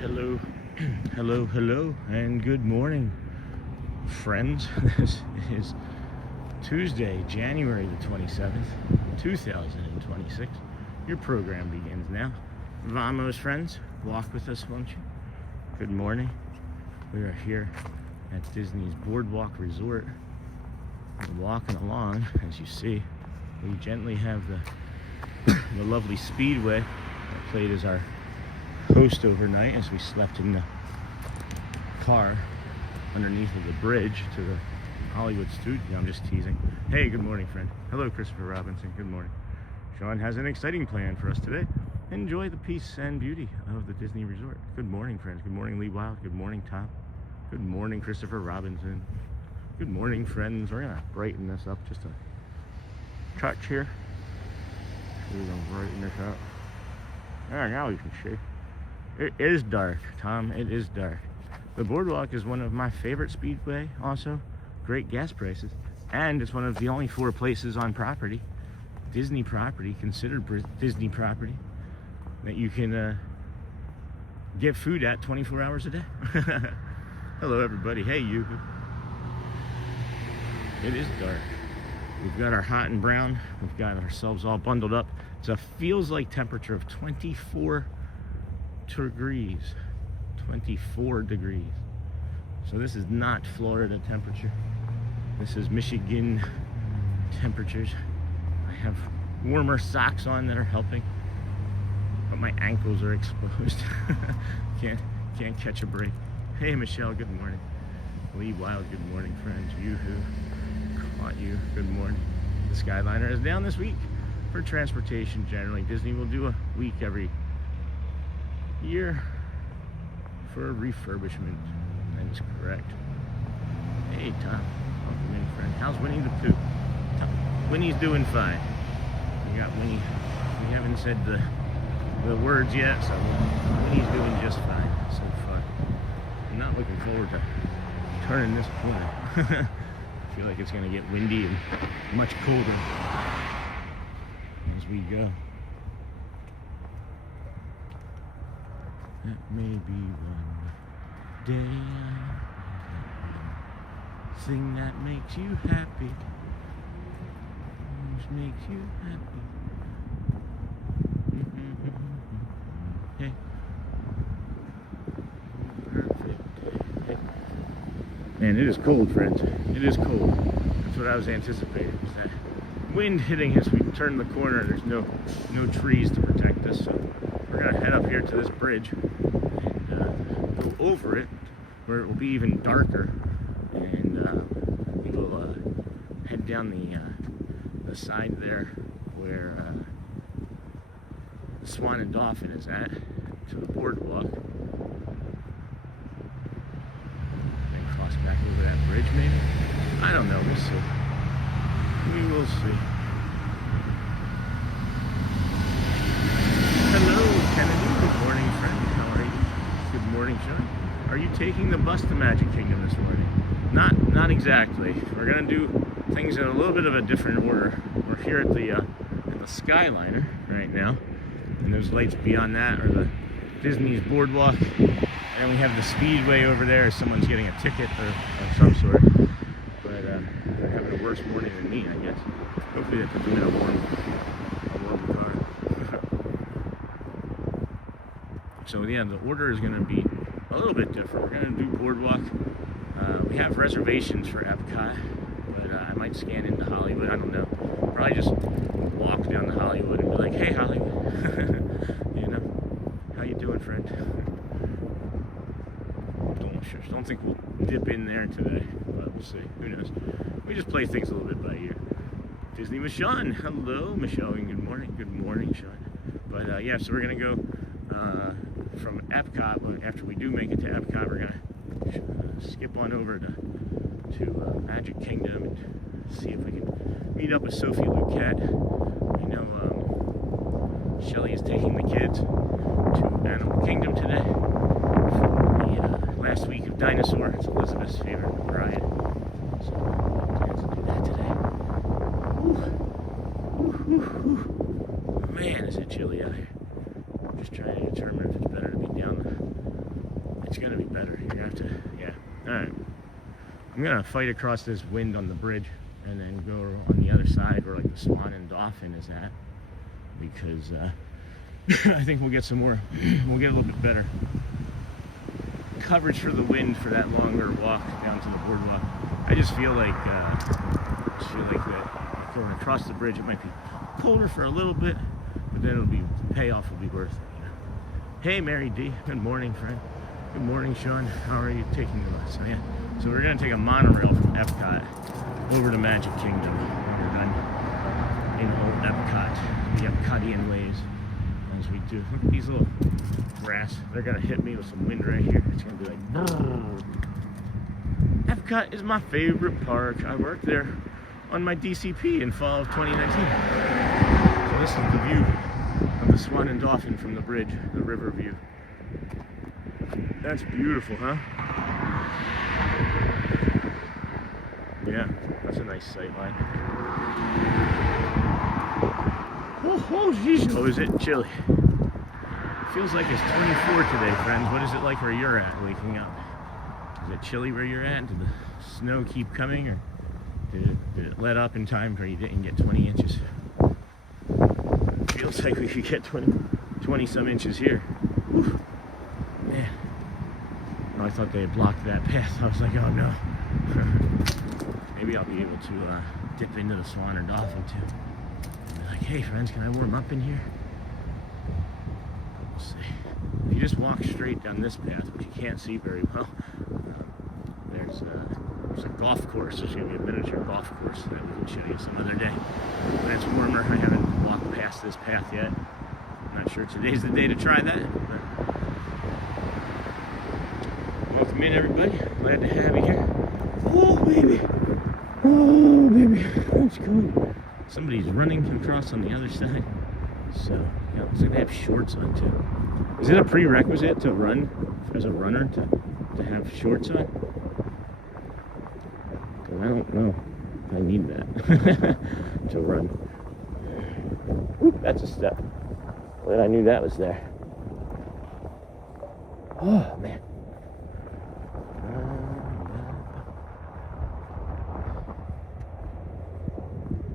Hello, hello, and good morning, friends. This is Tuesday, January the 27th, 2026. Your program begins now. Vamos, friends. Walk with us, won't you? Good morning. We are here at Disney's BoardWalk Resort. We're walking along, as you see. We gently have the lovely Speedway that played as our host overnight as we slept in the car underneath of the bridge to the Hollywood studio. I'm just teasing. Hey, good morning, friend. Hello, Christopher Robinson. Good morning. Sean has an exciting plan for us today. Enjoy the peace and beauty of the Disney Resort. Good morning, friends. Good morning, Lee Wild. Good morning, Tom. Good morning, Christopher Robinson. Good morning, friends. We're gonna brighten this up just a touch here. We're gonna brighten this up. Now you can see. It is dark, Tom. It is dark. The BoardWalk is one of my favorite speedway, also. Great gas prices. And it's one of the only 4 places on property, Disney property, considered Disney property, that you can get food at 24 hours a day. Hello, everybody. Hey, you. It is dark. We've got our hot and brown. We've got ourselves all bundled up. It's a feels like temperature of 24 degrees. 24 degrees. So this is not Florida temperature. This is Michigan temperatures. I have warmer socks on that are helping, but my ankles are exposed. can't catch a break. Hey, Michelle, good morning. Lee Wild, good morning, friends. Yoo-hoo. Caught you. Good morning. The Skyliner is down this week for transportation generally. Disney will do a week every year for refurbishment. That is correct. Hey, Tom. Welcome in, friend. How's Winnie the Pooh? Winnie's doing fine. We got Winnie. We haven't said the words yet, so Winnie's doing just fine so far. I'm not looking forward to turning this corner. I feel like it's going to get windy and much colder as we go. That may be one day. Thing that makes you happy. Which makes you happy. Hey. Perfect. Hey. Man, it is cold, friends. It is cold. That's what I was anticipating. Is that wind hitting as we turn the corner. There's no trees to protect us, so we're gonna head up here to this bridge and go over it, where it will be even darker, and we will head down the side there where Swan and Dolphin is at, to the BoardWalk. And cross back over that bridge, maybe? I don't know. We'll see. We will see. Hello, Kennedy. Good morning, friend. How are you? Good morning, Sean. Are you taking the bus to Magic Kingdom this morning? Not exactly. We're gonna do things in a little bit of a different order. We're here at the Skyliner right now, and those lights beyond that are the Disney's BoardWalk, and we have the Speedway over there as someone's getting a ticket of some sort. But they're having a worse morning than me, I guess. Hopefully that puts them in a warm car. So yeah, the order is going to be a little bit different. We're going to do BoardWalk. We have reservations for EPCOT, but I might scan into Hollywood. I don't know. Probably just walk down to Hollywood and be like, "Hey, Hollywood, you know, how you doing, friend?" Don't think we'll dip in there today, but we'll see. Who knows? We just play things a little bit by ear. Disney Michonne. Hello, Michelle, and good morning. Good morning, Sean. But yeah, so we're gonna go from EPCOT. But after we do make it to EPCOT, we're gonna skip on over to Magic Kingdom and see if we can meet up with Sophie Luquette. I know Shelly is taking the kids to Animal Kingdom today for the last week of Dinosaur. It's Elizabeth's favorite ride, so plans to do that today. Man, is it chilly out here. I'm just trying to determine if it's better to be down It's gonna be better. You're gonna have to, yeah. All right. I'm gonna fight across this wind on the bridge and then go on the other side where like the Swan and Dolphin is at, because I think we'll get some more. We'll get a little bit better coverage for the wind for that longer walk down to the boardwalk. I just feel like that going across the bridge, it might be colder for a little bit, but then the payoff will be worth it. You know? Hey, Mary D. Good morning, friend. Good morning, Sean. How are you taking the bus? So we're gonna take a monorail from EPCOT over to Magic Kingdom. We're done in old EPCOT, the Epcotian ways, as we do. Look at these little grass. They're gonna hit me with some wind right here. It's gonna be like, brrr. EPCOT is my favorite park. I worked there on my DCP in fall of 2019. So this is the view of the Swan and Dolphin from the bridge, the river view. That's beautiful, huh? Yeah, that's a nice sight line. Oh, geez. Oh, is it chilly? Feels like it's 24 today, friends. What is it like where you're at waking up? Is it chilly where you're at? Did the snow keep coming, or did it let up in time where you didn't get 20 inches? It feels like we could get 20 some inches here. Whew. Man. Oh, I thought they had blocked that path. I was like, oh no. Maybe I'll be able to dip into the Swan or Dolphin too. And be like, hey friends, can I warm up in here? We'll see. If you just walk straight down this path, which you can't see very well, there's a golf course. There's going to be a miniature golf course that we can show you some other day when it's warmer. I haven't walked past this path yet. I'm not sure today's the day to try that. But welcome in, everybody. Glad to have you here. Oh, baby. Oh, baby. That's cool. Somebody's running across on the other side. So, yeah, looks like they have shorts on, too. Is it a prerequisite to run, as a runner, to have shorts on? Because I don't know if I need that to run. Oop, that's a step. Glad I knew that was there. Oh, man.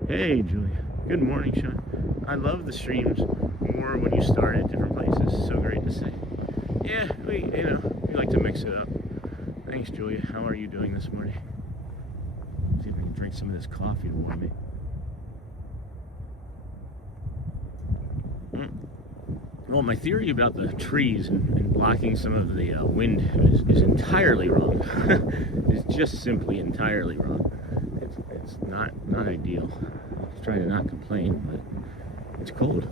Hey, Julia. Good morning, Sean. I love the streams more when you start at different places. So great to see. Yeah, we like to mix it up. Thanks, Julia. How are you doing this morning? See if I can drink some of this coffee to warm me. Well, my theory about the trees and blocking some of the wind is entirely wrong. It's just simply entirely wrong. It's not ideal. I try to not complain, but it's cold.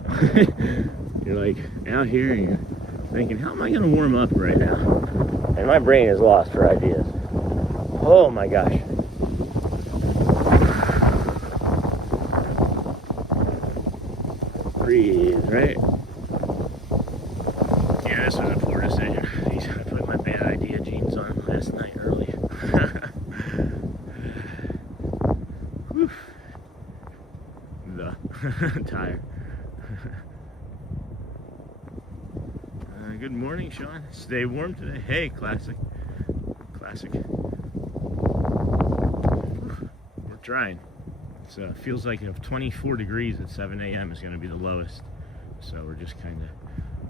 You're like out here and you're thinking, how am I going to warm up right now? And my brain is lost for ideas. Oh my gosh. Breathe, right? Yeah, this was a poor decision. I put my bad idea jeans on last night early. Whew. Tired. Good morning, Sean. Stay warm today. Hey, classic. We're trying. It feels like 24 degrees at 7 a.m. is going to be the lowest. So we're just kind of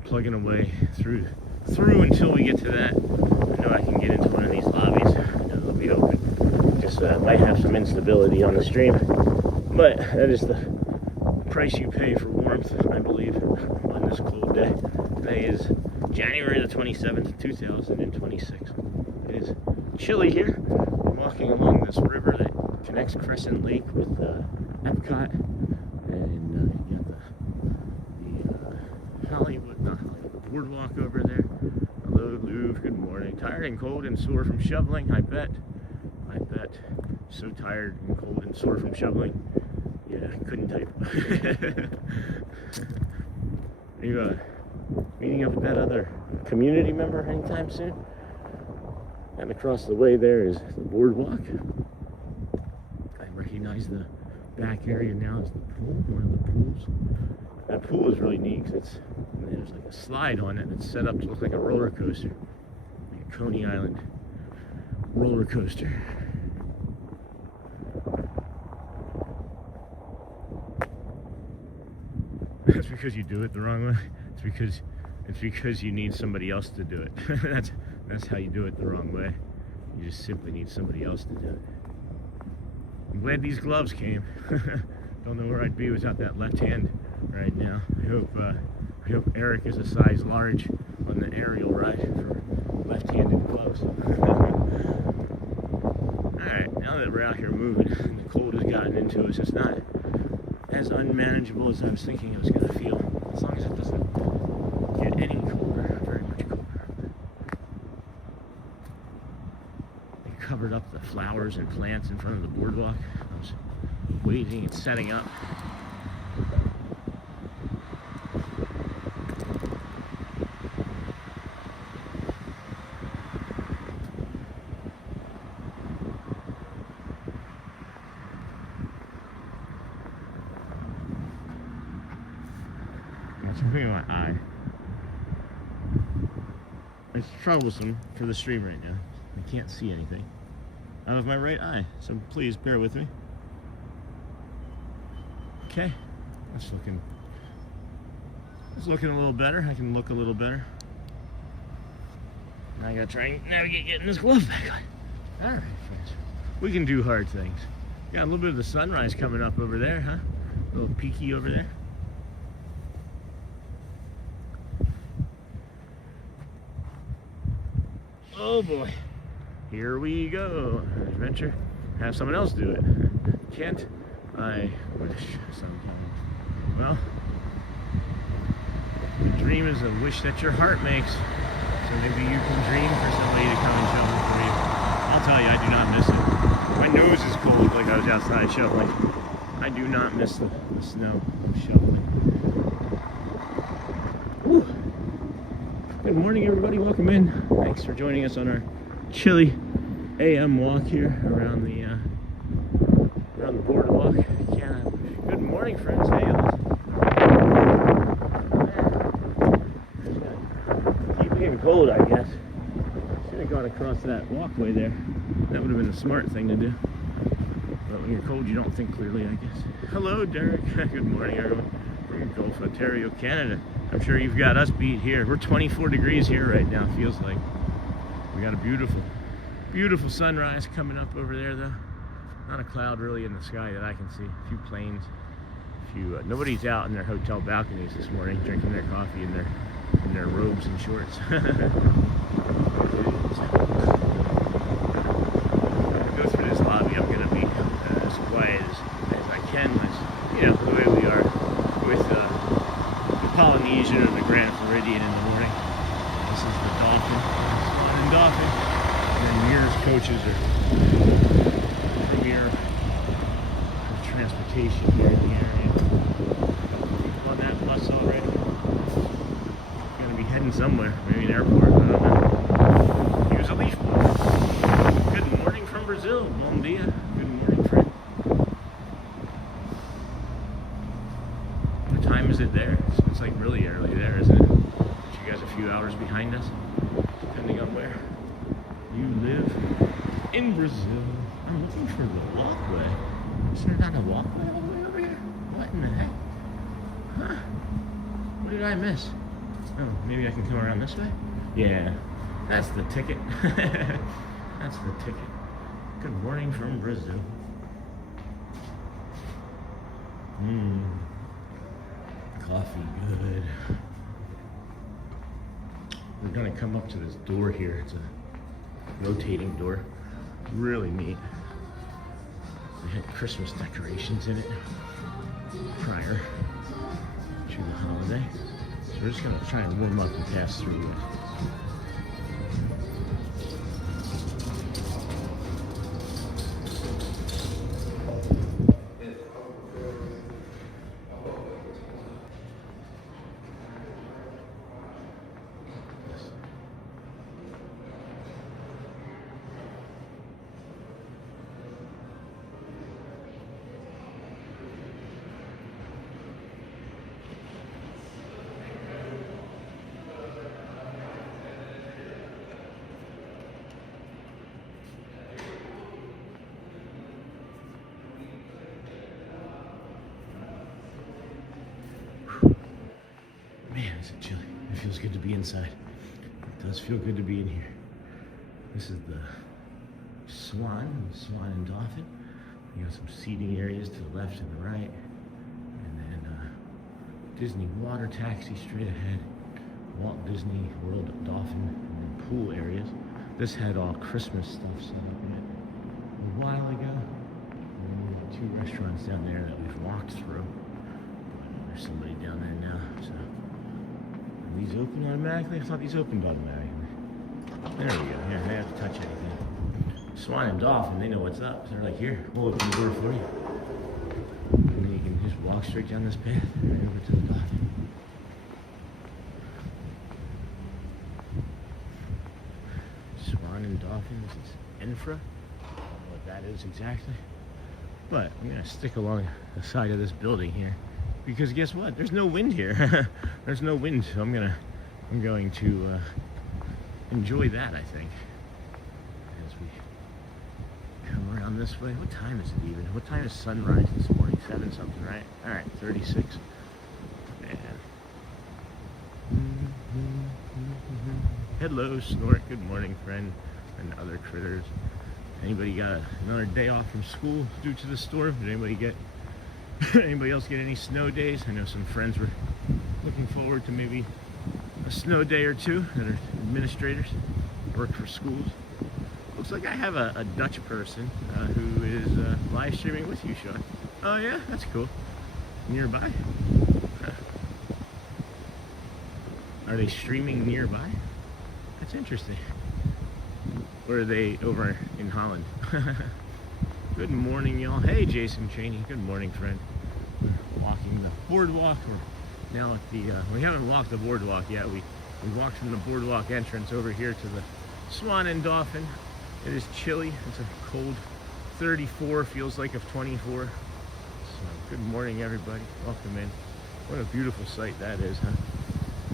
plugging away through until we get to that. I know I can get into one of these lobbies. I know they'll be open. Just might have some instability on the stream. But that is the price you pay for warmth, I believe, on this cold day. Today is January the 27th, 2026. It is chilly here. I'm walking along this river that connects Crescent Lake with EPCOT, and you got the Hollywood, not Hollywood, the boardwalk over there. Hello, Louvre. Good morning. Tired and cold and sore from shoveling. I bet. So tired and cold and sore from shoveling. Yeah, I couldn't type. Are you meeting up with that other community member anytime soon? And across the way there is the boardwalk. I recognize the back area now as the pool, one of the pools. That pool is really neat because there's like a slide on it that's set up to look like a roller coaster. Like a Coney Island roller coaster. That's because you do it the wrong way. It's because you need somebody else to do it. That's how you do it the wrong way. You just simply need somebody else to do it. I'm glad these gloves came. Don't know where I'd be without that left hand right now. I hope Eric is a size large on the aerial ride for left-handed gloves. Alright, now that we're out here moving and the cold has gotten into us, it's not as unmanageable as I was thinking it was going to feel. As long as it doesn't get any colder, very much colder. They covered up the flowers and plants in front of the boardwalk. I was waiting and setting up. Something in my eye. It's troublesome for the stream right now. I can't see anything out of my right eye, so please bear with me. Okay, it's looking a little better. I can look a little better. Now I gotta try and navigate getting this glove back on. All right, friends, we can do hard things. Got a little bit of the sunrise coming up over there, huh? A little peaky over there. Oh boy, here we go. Adventure. Have someone else do it. Can't I wish sometimes? Well, the dream is a wish that your heart makes. So maybe you can dream for somebody to come and shovel for you. I'll tell you, I do not miss it. My nose is cold like I was outside shoveling. I do not miss the snow shoveling. Woo. Good morning, everybody. Welcome in. Thanks for joining us on our chilly AM walk here around the boardwalk. Good morning, friends. Hey, keep being cold, I guess. Should have gone across that walkway there. That would have been a smart thing to do. But when you're cold, you don't think clearly, I guess. Hello, Derek. Good morning, everyone. We're in Gulf, Ontario, Canada. I'm sure you've got us beat here. We're 24 degrees here right now, feels like. We got a beautiful sunrise coming up over there, though. Not a cloud really in the sky that I can see. A few planes. Nobody's out in their hotel balconies this morning drinking their coffee in their robes and shorts. Go through this lobby. I'm gonna be as quiet as I can, the way we are with the Polynesian or the Grand Floridian in the morning. This is the Dolphin, Swan and Dolphin. And Mears coaches are premier transportation here in the area. On that bus already. Gonna be heading somewhere, maybe an airport, I don't know. Use a leaf blower. Good morning from Brazil. Bom dia. Good morning, friend. What time is it there? It's like really early there, isn't it? You guys a few hours behind us, depending on where you live in Brazil. I'm looking for the walkway. Is there not a walkway all the way over here? What in the heck? Huh? What did I miss? Oh, maybe I can come around this way? Yeah, that's the ticket. That's the ticket. Good morning from Brazil. Coffee, good. We're gonna come up to this door here. It's a rotating door. Really neat. They had Christmas decorations in it prior to the holiday. So we're just gonna try and warm up and pass through it. nice and chilly. It feels good to be inside. It does feel good to be in here. This is the Swan and Dolphin. You got some seating areas to the left and the right. And then Disney water taxi straight ahead. Walt Disney World Dolphin, and then pool areas. This had all Christmas stuff set up in it a while ago. And then we have 2 restaurants down there that we've walked through. There's somebody down there now. So are these open automatically? I thought these opened automatically. There we go. Yeah, they have to touch anything. Swan and Dolphin, they know what's up. So they're like, here, we'll open the door for you. And then you can just walk straight down this path right over to the Dolphin. Swan and Dolphin, this is infra. I don't know what that is exactly. But I'm going to stick along the side of this building here. Because guess what? There's no wind here. There's no wind, so I'm going to enjoy that, I think. As we come around this way. What time is it even? What time is sunrise this morning? 7 something, right? Alright, 36. Man. Hello, Snort. Good morning, friend. And other critters. Anybody got another day off from school due to the storm? Did anybody else get any snow days? I know some friends were looking forward to maybe a snow day or two that are administrators, work for schools. Looks like I have a Dutch person who is live streaming with you, Sean. Oh yeah, that's cool. Nearby? Are they streaming nearby? That's interesting. Or are they over in Holland? Good morning, y'all. Hey, Jason Cheney. Good morning, friend. We're walking the boardwalk. We're now at the, we haven't walked the boardwalk yet. We walked from the boardwalk entrance over here to the Swan and Dolphin. It is chilly. It's a cold 34, feels like of 24. So, good morning, everybody. Welcome in. What a beautiful sight that is, huh?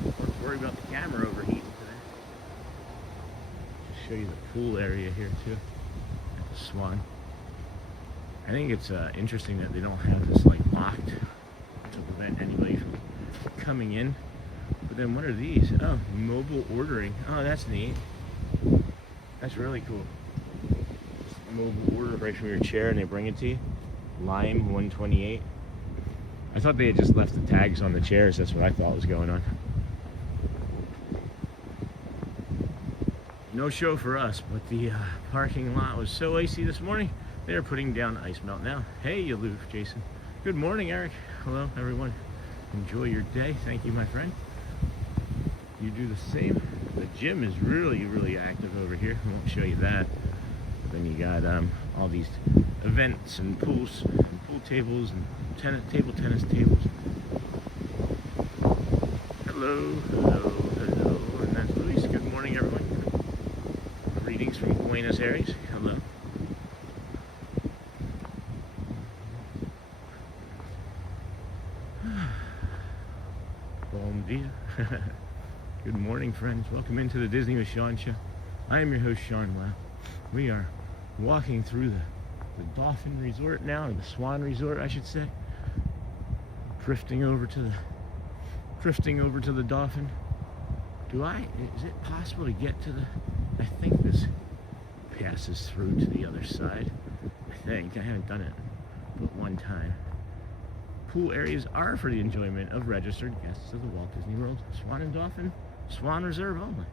Don't worry about the camera overheating today. Just show you the pool area here, too, at the Swan. I think it's interesting that they don't have this like locked to prevent anybody from coming in. But then what are these? Oh, mobile ordering. Oh, that's neat. That's really cool. Mobile order right from your chair and they bring it to you. Lime 128. I thought they had just left the tags on the chairs. That's what I thought was going on. No show for us, but the parking lot was so icy this morning. They're putting down ice melt now. Hey, you aloof, Jason. Good morning, Eric. Hello, everyone. Enjoy your day. Thank you, my friend. You do the same. The gym is really, really active over here. I won't show you that. But then you got all these events and pools, and pool tables, and table tennis tables. Hello, hello, hello. And that's Luis. Good morning, everyone. Greetings from Buenos Aires. Hello. Bom dia. Good morning, friends. Welcome into the Disney with Sean show. I am your host, Sean Wow. We are walking through the Dolphin Resort now, or the Swan Resort, I should say. Drifting over to the Dolphin. Is it possible to get to I think this passes through to the other side. I haven't done it but one time. Pool areas are for the enjoyment of registered guests of the Walt Disney World Swan and Dolphin Swan Reserve only.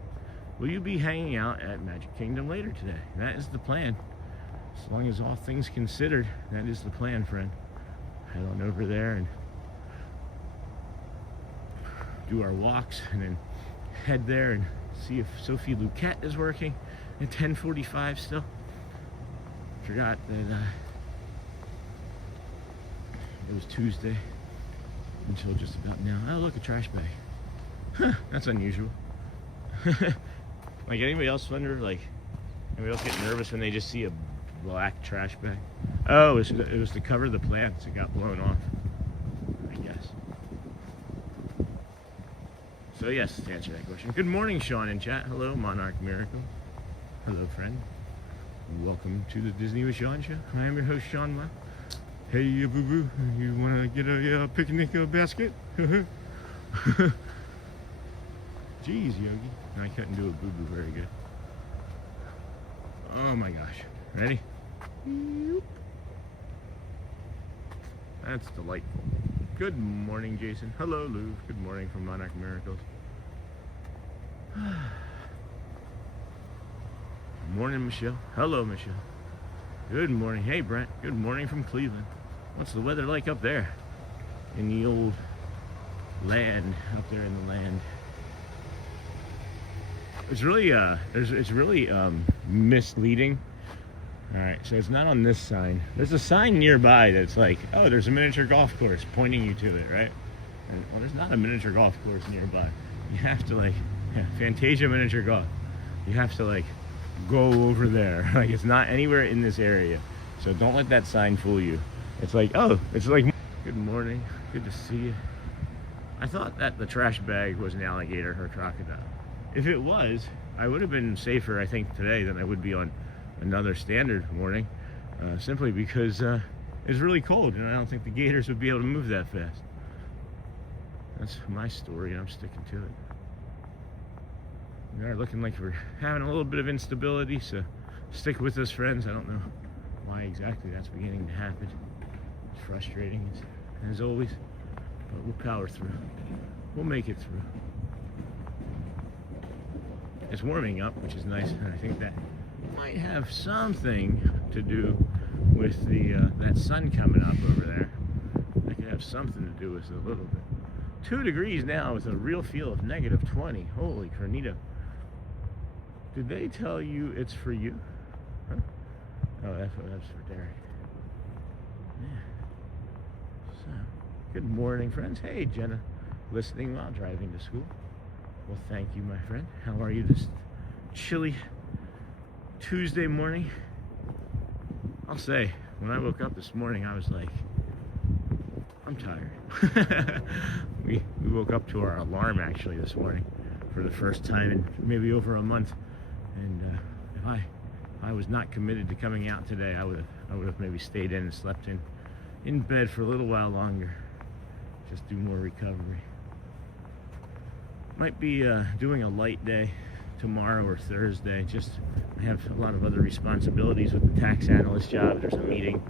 Will you be hanging out at Magic Kingdom later today? That is the plan. As long as all things considered, that is the plan, friend. Head on over there and do our walks and then head there and see if Sophie Luquette is working at 10:45 still. Forgot that it was Tuesday until just about now. Oh, look, a trash bag. Huh, that's unusual. Like, anybody else anybody else get nervous when they just see a black trash bag? Oh, it was to cover the plants. It got blown off, I guess. So yes, to answer that question. Good morning, Sean in chat. Hello, Monarch Miracle. Hello, friend. Welcome to the Disney with Sean show. I am your host, Sean Wow. Hey, boo-boo, you want to get a picnic basket? Jeez, Yogi. I couldn't do a boo-boo very good. Oh my gosh. Ready? That's delightful. Good morning, Jason. Hello, Lou. Good morning from Monarch Miracles. Morning, Michelle. Hello, Michelle. Good morning. Hey, Brent. Good morning from Cleveland. What's the weather like up there? In the old land, up there in the land. It's really misleading. All right, so it's not on this sign. There's a sign nearby that's like, oh, there's a miniature golf course pointing you to it, right? And, well, there's not a miniature golf course nearby. You have to like, Fantasia Miniature Golf. You have to like go over there. Like it's not anywhere in this area. So don't let that sign fool you. It's like, oh, it's like, good morning, good to see you. I thought that the trash bag was an alligator or crocodile. If it was, I would have been safer, I think, today than I would be on another standard morning, simply because it's really cold and I don't think the gators would be able to move that fast. That's my story and I'm sticking to it. We are looking like we're having a little bit of instability, so stick with us, friends. I don't know why exactly that's beginning to happen. It's frustrating as always, but we'll power through. We'll make it through. It's warming up, which is nice, and I think that might have something to do with the that sun coming up over there. That could have something to do with it a little bit. 2 degrees now with a real feel of -20. Holy carnita. Did they tell you it's for you? Huh? Oh, that's for Derek. Yeah. So, good morning, friends. Hey, Jenna, listening while driving to school. Well, thank you, my friend. How are you this chilly Tuesday morning? I'll say, when I woke up this morning, I was like, I'm tired. we woke up to our alarm actually this morning for the first time in maybe over a month. And if I was not committed to coming out today, I would have maybe stayed in and slept in bed for a little while longer. Just do more recovery. Might be doing a light day tomorrow or Thursday. Just I have a lot of other responsibilities with the tax analyst job. There's a meeting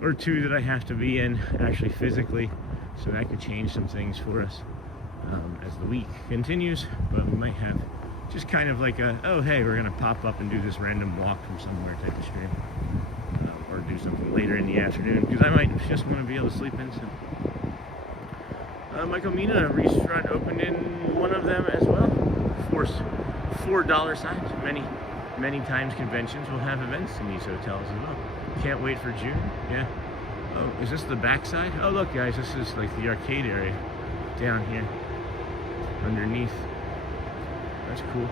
or two that I have to be in actually physically, so that could change some things for us as the week continues. But we might have just kind of like a, oh hey, we're gonna pop up and do this random walk from somewhere type of stream, or do something later in the afternoon because I might just want to be able to sleep in. So. Michael Mina restaurant opened in one of them as well. $4 signs. Many times conventions will have events in these hotels as well. Can't wait for June. Yeah. Oh, is this the backside? Oh, look, guys, this is like the arcade area down here underneath. That's cool.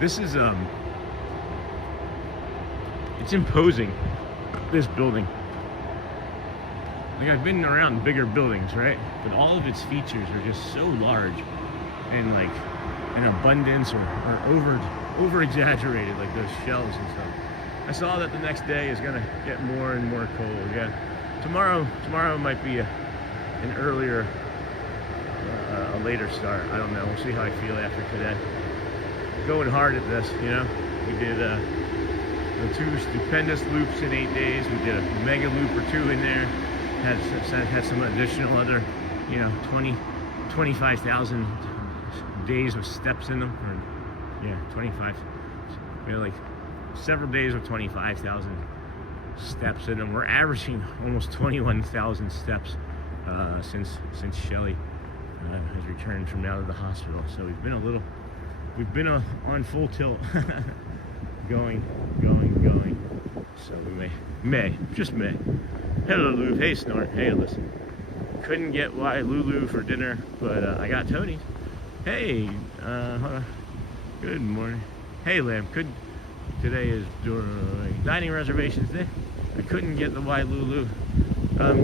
This is it's imposing. This building. Like I've been around bigger buildings, right? But all of its features are just so large and like an abundance or over exaggerated, like those shelves and stuff. I saw that the next day is gonna get more and more cold. Yeah, tomorrow might be an earlier, a later start. I don't know. We'll see how I feel after today. Going hard at this, you know. We did the 2 stupendous loops in 8 days. We did a mega loop or 2 in there. Had some additional other, 25,000 days of steps in them. Or, yeah, 25. Like several days with 25,000 steps in them. We're averaging almost 21,000 steps since Shelly has returned from out of the hospital. So we've been on full tilt, going. So we may. Hello, Lou. Hey, Snort. Hey, listen. Couldn't get Lulu for dinner, but I got Tony's. Hey, good morning. Hey, Lamb. Today is dining reservations day. I couldn't get the Lulu.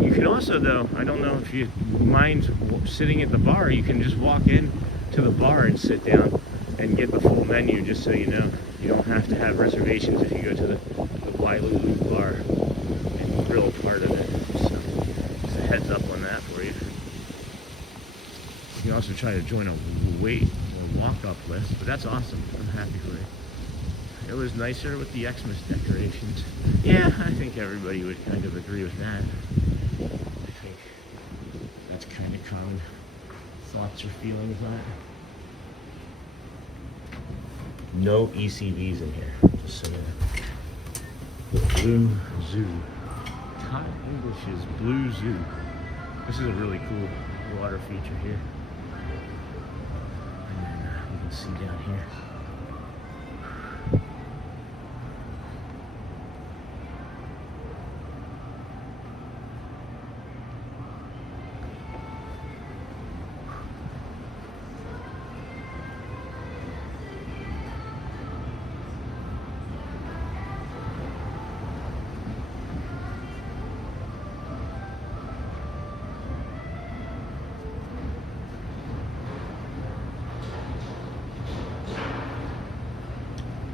You can also, though, I don't know if you mind sitting at the bar, you can just walk in to the bar and sit down and get the full menu, just so you know. You don't have to have reservations if you go to the Lulu bar and grill part of it. So, just a heads up on that for you. You can also try to join a walk-up list, but that's awesome. I'm happy for you. It was nicer with the Xmas decorations. Yeah, I think everybody would kind of agree with that. I think that's kind of common thoughts or feelings on it. No ECVs in here, just so you know. The Blue Zoo. Todd English's Blue Zoo. This is a really cool water feature here. And then you can see down here.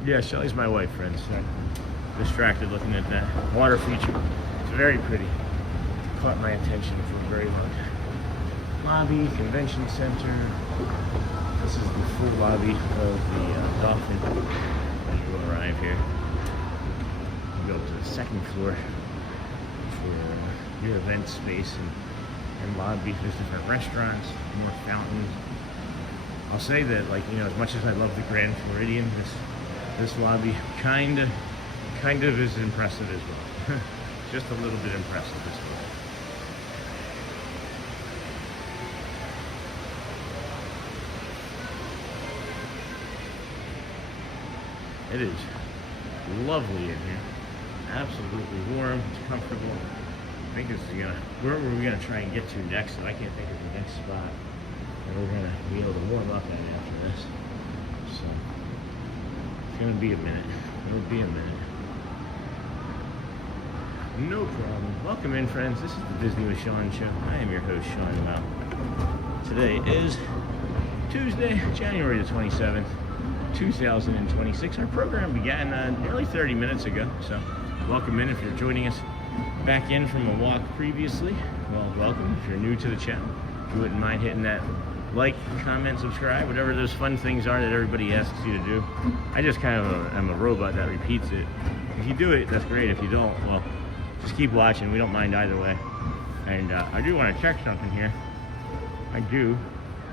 Yeah, Shelly's my wife, friends. I'm distracted looking at that water feature. It's very pretty. Caught my attention for a very long time. Lobby, convention center. This is the full lobby of the Dolphin as you arrive here. You go up to the second floor for your event space and lobby. There's different restaurants, more fountains. I'll say that, like, you know, as much as I love the Grand Floridian, this lobby kind of is impressive as well. Just a little bit impressive as well. It is lovely in here. Absolutely warm. It's comfortable. I think this is where are we gonna try and get to next? So I can't think of the next spot that we're gonna be able to warm up at after this. So it's gonna be a minute. It'll be a minute. No problem. Welcome in, friends. This is the Disney with Sean show. I am your host, Sean. Well, today is Tuesday, January the 27th, 2026. Our program began nearly 30 minutes ago. So welcome in. If you're joining us back in from a walk previously, well, welcome. If you're new to the channel, if you wouldn't mind hitting that like, comment, subscribe, whatever those fun things are that everybody asks you to do. I just kind of am a robot that repeats it. If you do it, that's great. If you don't, well, just keep watching. We don't mind either way. And I do want to check something here. I do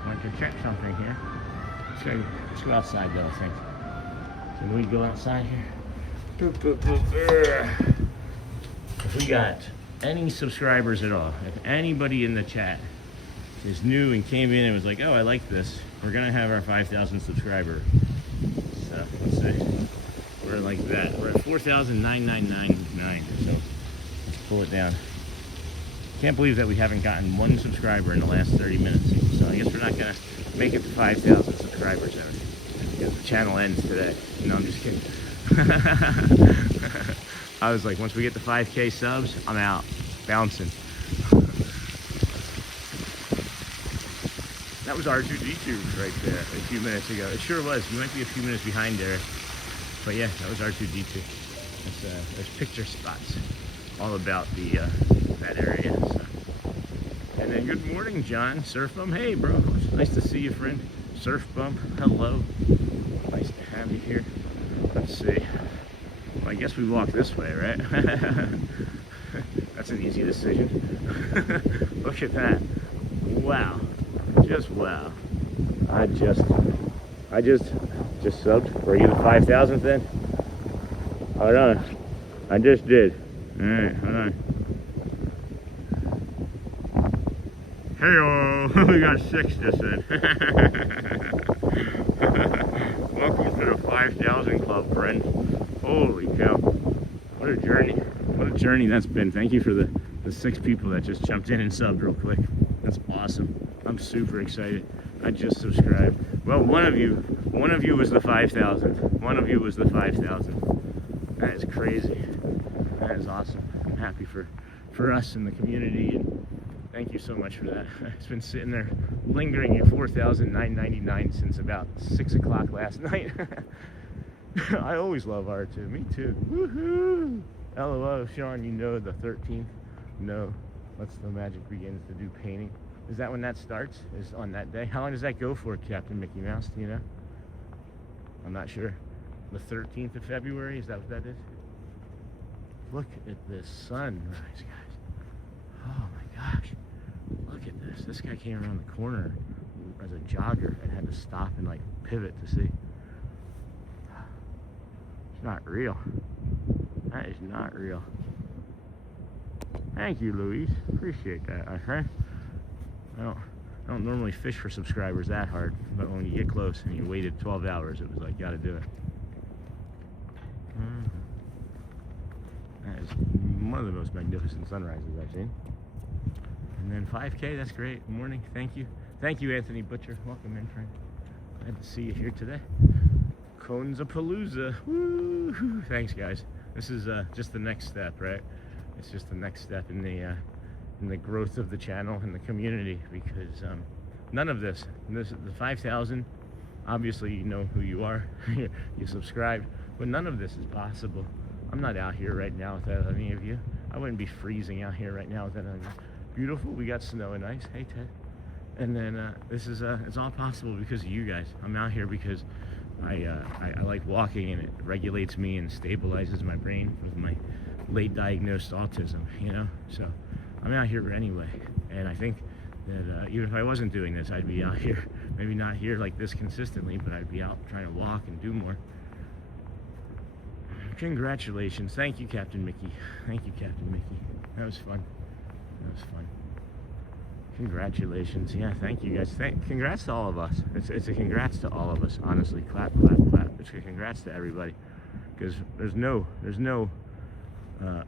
want to check something here. Let's go outside though, I think. Can we go outside here? If we got any subscribers at all, if anybody in the chat is new and came in and was like, oh, I like this, we're gonna have our 5,000 subscriber. So let's see, we're like that. We're at 4,999. So let's pull it down. Can't believe that we haven't gotten one subscriber in the last 30 minutes. So I guess we're not gonna make it to 5,000 subscribers ever, because the channel ends today. No, I'm just kidding. I was like, once we get to 5K subs, I'm out, bouncing. That was R2D2 right there a few minutes ago. It sure was. You might be a few minutes behind there. But yeah, that was R2D2. There's picture spots all about that area. So. And then good morning, John. Surf Bum. Hey, bro. It's nice to see you, friend. Surf Bum. Hello. Nice to have you here. Let's see. Well, I guess we walk this way, right? That's an easy decision. Look at that. Wow. Just wow. I just subbed. Were you the 5,000th then? Hold on. I just did. Alright, hold on. Hey-oh! We got 6 just in. Welcome to the 5,000 club, friend. Holy cow. What a journey. What a journey that's been. Thank you for the 6 people that just jumped in and subbed real quick. That's awesome. I'm super excited. I just subscribed. Well, one of you was the 5,000th. One of you was the 5,000th. That is crazy. That is awesome. I'm happy for us in the community, and thank you so much for that. It's been sitting there lingering at 4,999 since about 6 o'clock last night. I always love R2. Me too. Woohoo! LOL, Sean, you know the 13th. No. Once the magic begins to do painting. Is that when that starts? Is on that day? How long does that go for, Captain Mickey Mouse? Do you know? I'm not sure. The 13th of February, is that what that is? Look at this sunrise, guys. Oh my gosh. Look at this. This guy came around the corner as a jogger and had to stop and like pivot to see. It's not real. That is not real. Thank you, Louise. Appreciate that, my friend. I don't normally fish for subscribers that hard, but when you get close and you waited 12 hours, it was like, gotta do it. That is one of the most magnificent sunrises I've seen. And then 5K, that's great. Good morning, thank you. Thank you, Anthony Butcher. Welcome in, friend. Glad to see you here today. Cones-a-palooza. Woo! Thanks, guys. This is just the next step, right? It's just the next step in the growth of the channel and the community, because none of this, the 5,000, obviously you know who you are, you subscribe, but none of this is possible. I'm not out here right now without any of you. I wouldn't be freezing out here right now without any of you. Beautiful, we got snow and ice. Hey, Ted. And then this is it's all possible because of you guys. I'm out here because I like walking, and it regulates me and stabilizes my brain with my late diagnosed autism, you know. So I'm out here anyway, and I think that even if I wasn't doing this, I'd be out here, maybe not here like this consistently, but I'd be out trying to walk and do more. Congratulations. Thank you, Captain Mickey. Thank you, Captain Mickey. That was fun. That was fun. Congratulations. Yeah, thank you guys. Congrats to all of us. It's a congrats to all of us, honestly. Clap, clap, clap. It's a congrats to everybody, because there's no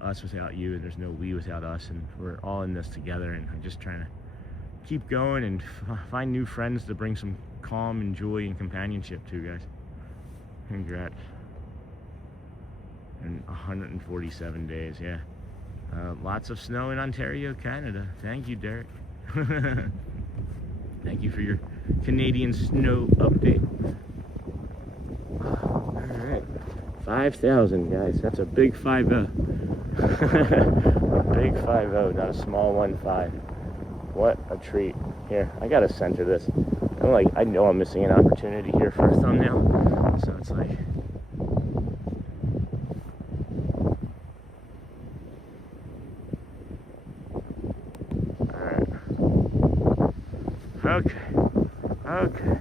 us without you, and there's no we without us, and we're all in this together, and I'm just trying to keep going and find new friends to bring some calm and joy and companionship to, guys. Congrats. In 147 days, yeah. Lots of snow in Ontario, Canada. Thank you, Derek. Thank you for your Canadian snow update. All right, 5,000, guys. That's a big 5-0. A big 5-0, not a small 1-5. What a treat. Here, I gotta center this. I know I'm missing an opportunity here for a thumbnail, so it's like. Okay.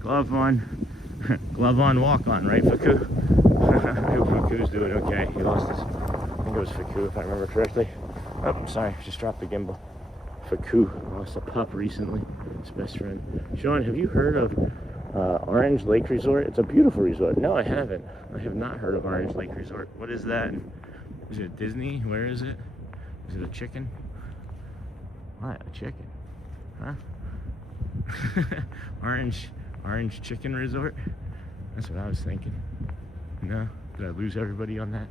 Glove on, walk on, right, Faku? I hope Faku's doing okay. He lost his, I think it was Faku, if I remember correctly. Oh, sorry, just dropped the gimbal. Faku lost a pup recently, his best friend. Sean, have you heard of Orange Lake Resort? It's a beautiful resort. No, I haven't. I have not heard of Orange Lake Resort. What is that? Is it Disney? Where is it? Is it a chicken? What, a chicken? Huh? Orange Chicken Resort? That's what I was thinking. No? Did I lose everybody on that?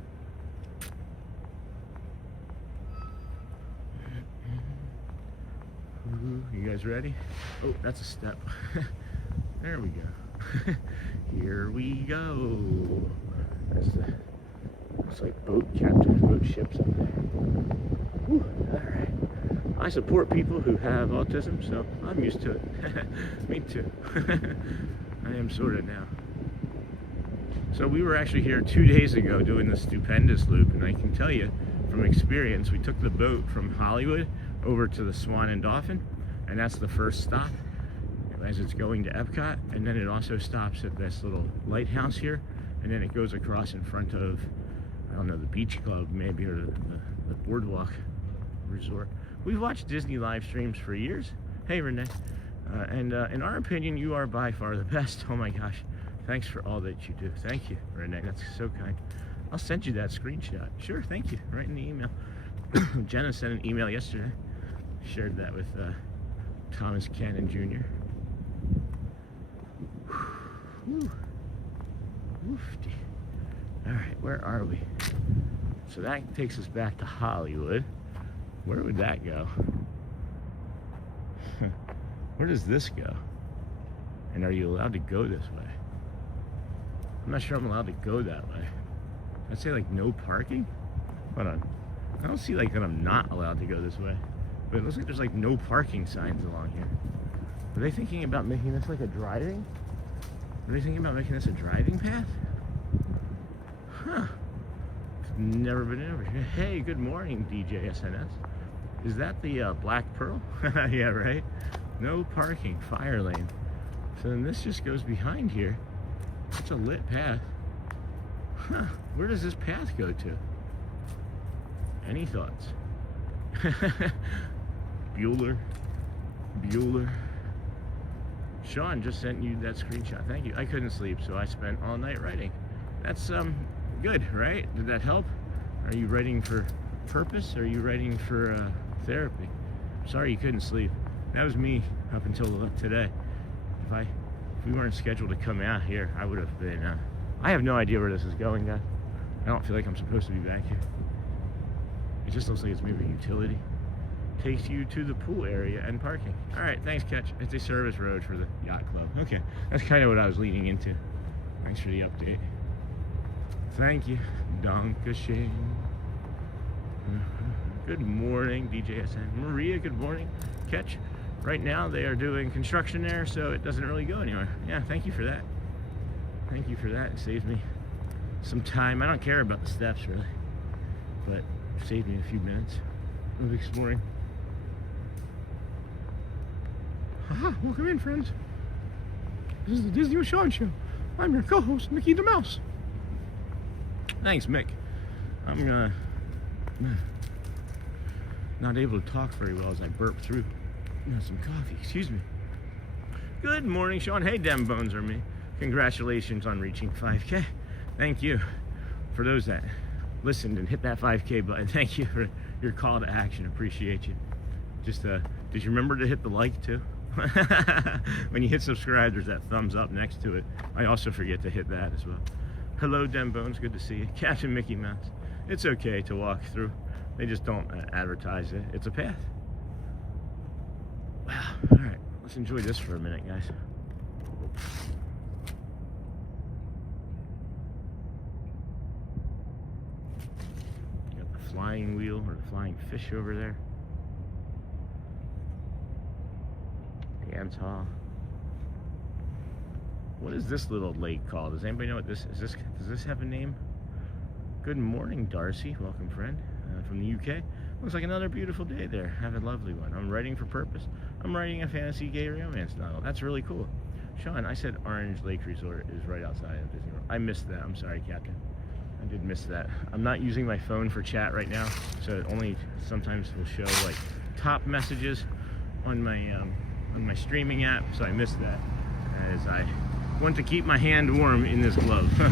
Ooh, you guys ready? Oh, that's a step. There we go. Here we go. It's like boat captains, boat ships up there. Whew, all right. I support people who have autism, so I'm used to it. Me too. I am sort of now. So we were actually here 2 days ago doing the stupendous loop, and I can tell you from experience, we took the boat from Hollywood over to the Swan and Dolphin, and that's the first stop as it's going to EPCOT, and then it also stops at this little lighthouse here, and then it goes across in front of, I don't know, the beach club maybe, or the BoardWalk resort. We've watched Disney live streams for years. Hey, Renee. And in our opinion, you are by far the best. Oh my gosh. Thanks for all that you do. Thank you, Renee. That's so kind. I'll send you that screenshot. Sure, thank you. Right in the email. Jenna sent an email yesterday. Shared that with Thomas Cannon Jr. Whew. Woofty. All right, where are we? So that takes us back to Hollywood. Where would that go? Where does this go? And are you allowed to go this way? I'm not sure I'm allowed to go that way. I'd say like no parking? Hold on. I don't see like that I'm not allowed to go this way. But it looks like there's like no parking signs along here. Are they thinking about making this like a driving? Are they thinking about making this a driving path? Huh. Never been over here. Hey, good morning, DJSNS. Is that the Black Pearl? Yeah, right? No parking, fire lane. So then this just goes behind here. It's a lit path. Huh. Where does this path go to? Any thoughts? Bueller. Sean just sent you that screenshot. Thank you. I couldn't sleep, so I spent all night writing. That's good, right? Did that help? Are you writing for purpose? Or are you writing for therapy? Sorry you couldn't sleep. That was me up until today. If we weren't scheduled to come out here, I would have been. I have no idea where this is going, guys. I don't feel like I'm supposed to be back here. It just looks like it's moving utility. Takes you to the pool area and parking. All right, thanks, Catch. It's a service road for the yacht club. Okay, that's kind of what I was leading into. Thanks for the update. Thank you, Dankeschön. Good morning, DJSN. Maria, good morning. Catch. Right now they are doing construction there, so it doesn't really go anywhere. Yeah, thank you for that. Thank you for that. It saves me some time. I don't care about the steps really, but it saved me a few minutes of exploring. Haha, welcome in, friends. This is the Disney with Sean show. I'm your co-host, Mickey the Mouse. Thanks, Mick. I'm not able to talk very well as I burp through some coffee. Excuse me. Good morning, Sean. Hey, Dem Bones are me. Congratulations on reaching 5K. Thank you for those that listened and hit that 5K button. Thank you for your call to action. Appreciate you. Just did you remember to hit the like too? When you hit subscribe, there's that thumbs up next to it. I also forget to hit that as well. Hello, Dem Bones. Good to see you. Captain Mickey Mouse. It's okay to walk through. They just don't advertise it. It's a path. Wow. All right. Let's enjoy this for a minute, guys. Got the flying wheel or the flying fish over there. Dance hall. What is this little lake called? Does anybody know what this is? Does this have a name? Good morning, Darcy. Welcome, friend, from the UK. Looks like another beautiful day there. Have a lovely one. I'm writing for purpose. I'm writing a fantasy gay romance novel. That's really cool. Sean, I said Orange Lake Resort is right outside of Disney World. I missed that. I'm sorry, Captain. I did miss that. I'm not using my phone for chat right now, so it only sometimes will show like top messages on my streaming app. So I missed that, as I want to keep my hand warm in this glove. So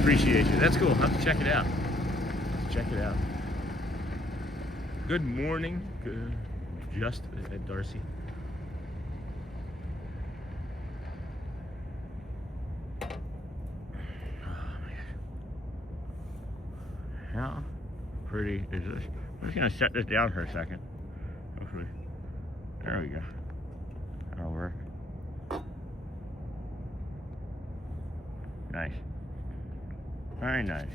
appreciate you. That's cool. I'll have to check it out. Check it out. Good morning. Good. Just Darcy. Oh my gosh. How pretty is this? I'm just gonna set this down for a second. Hopefully. There we go. That'll work. Nice. Very nice.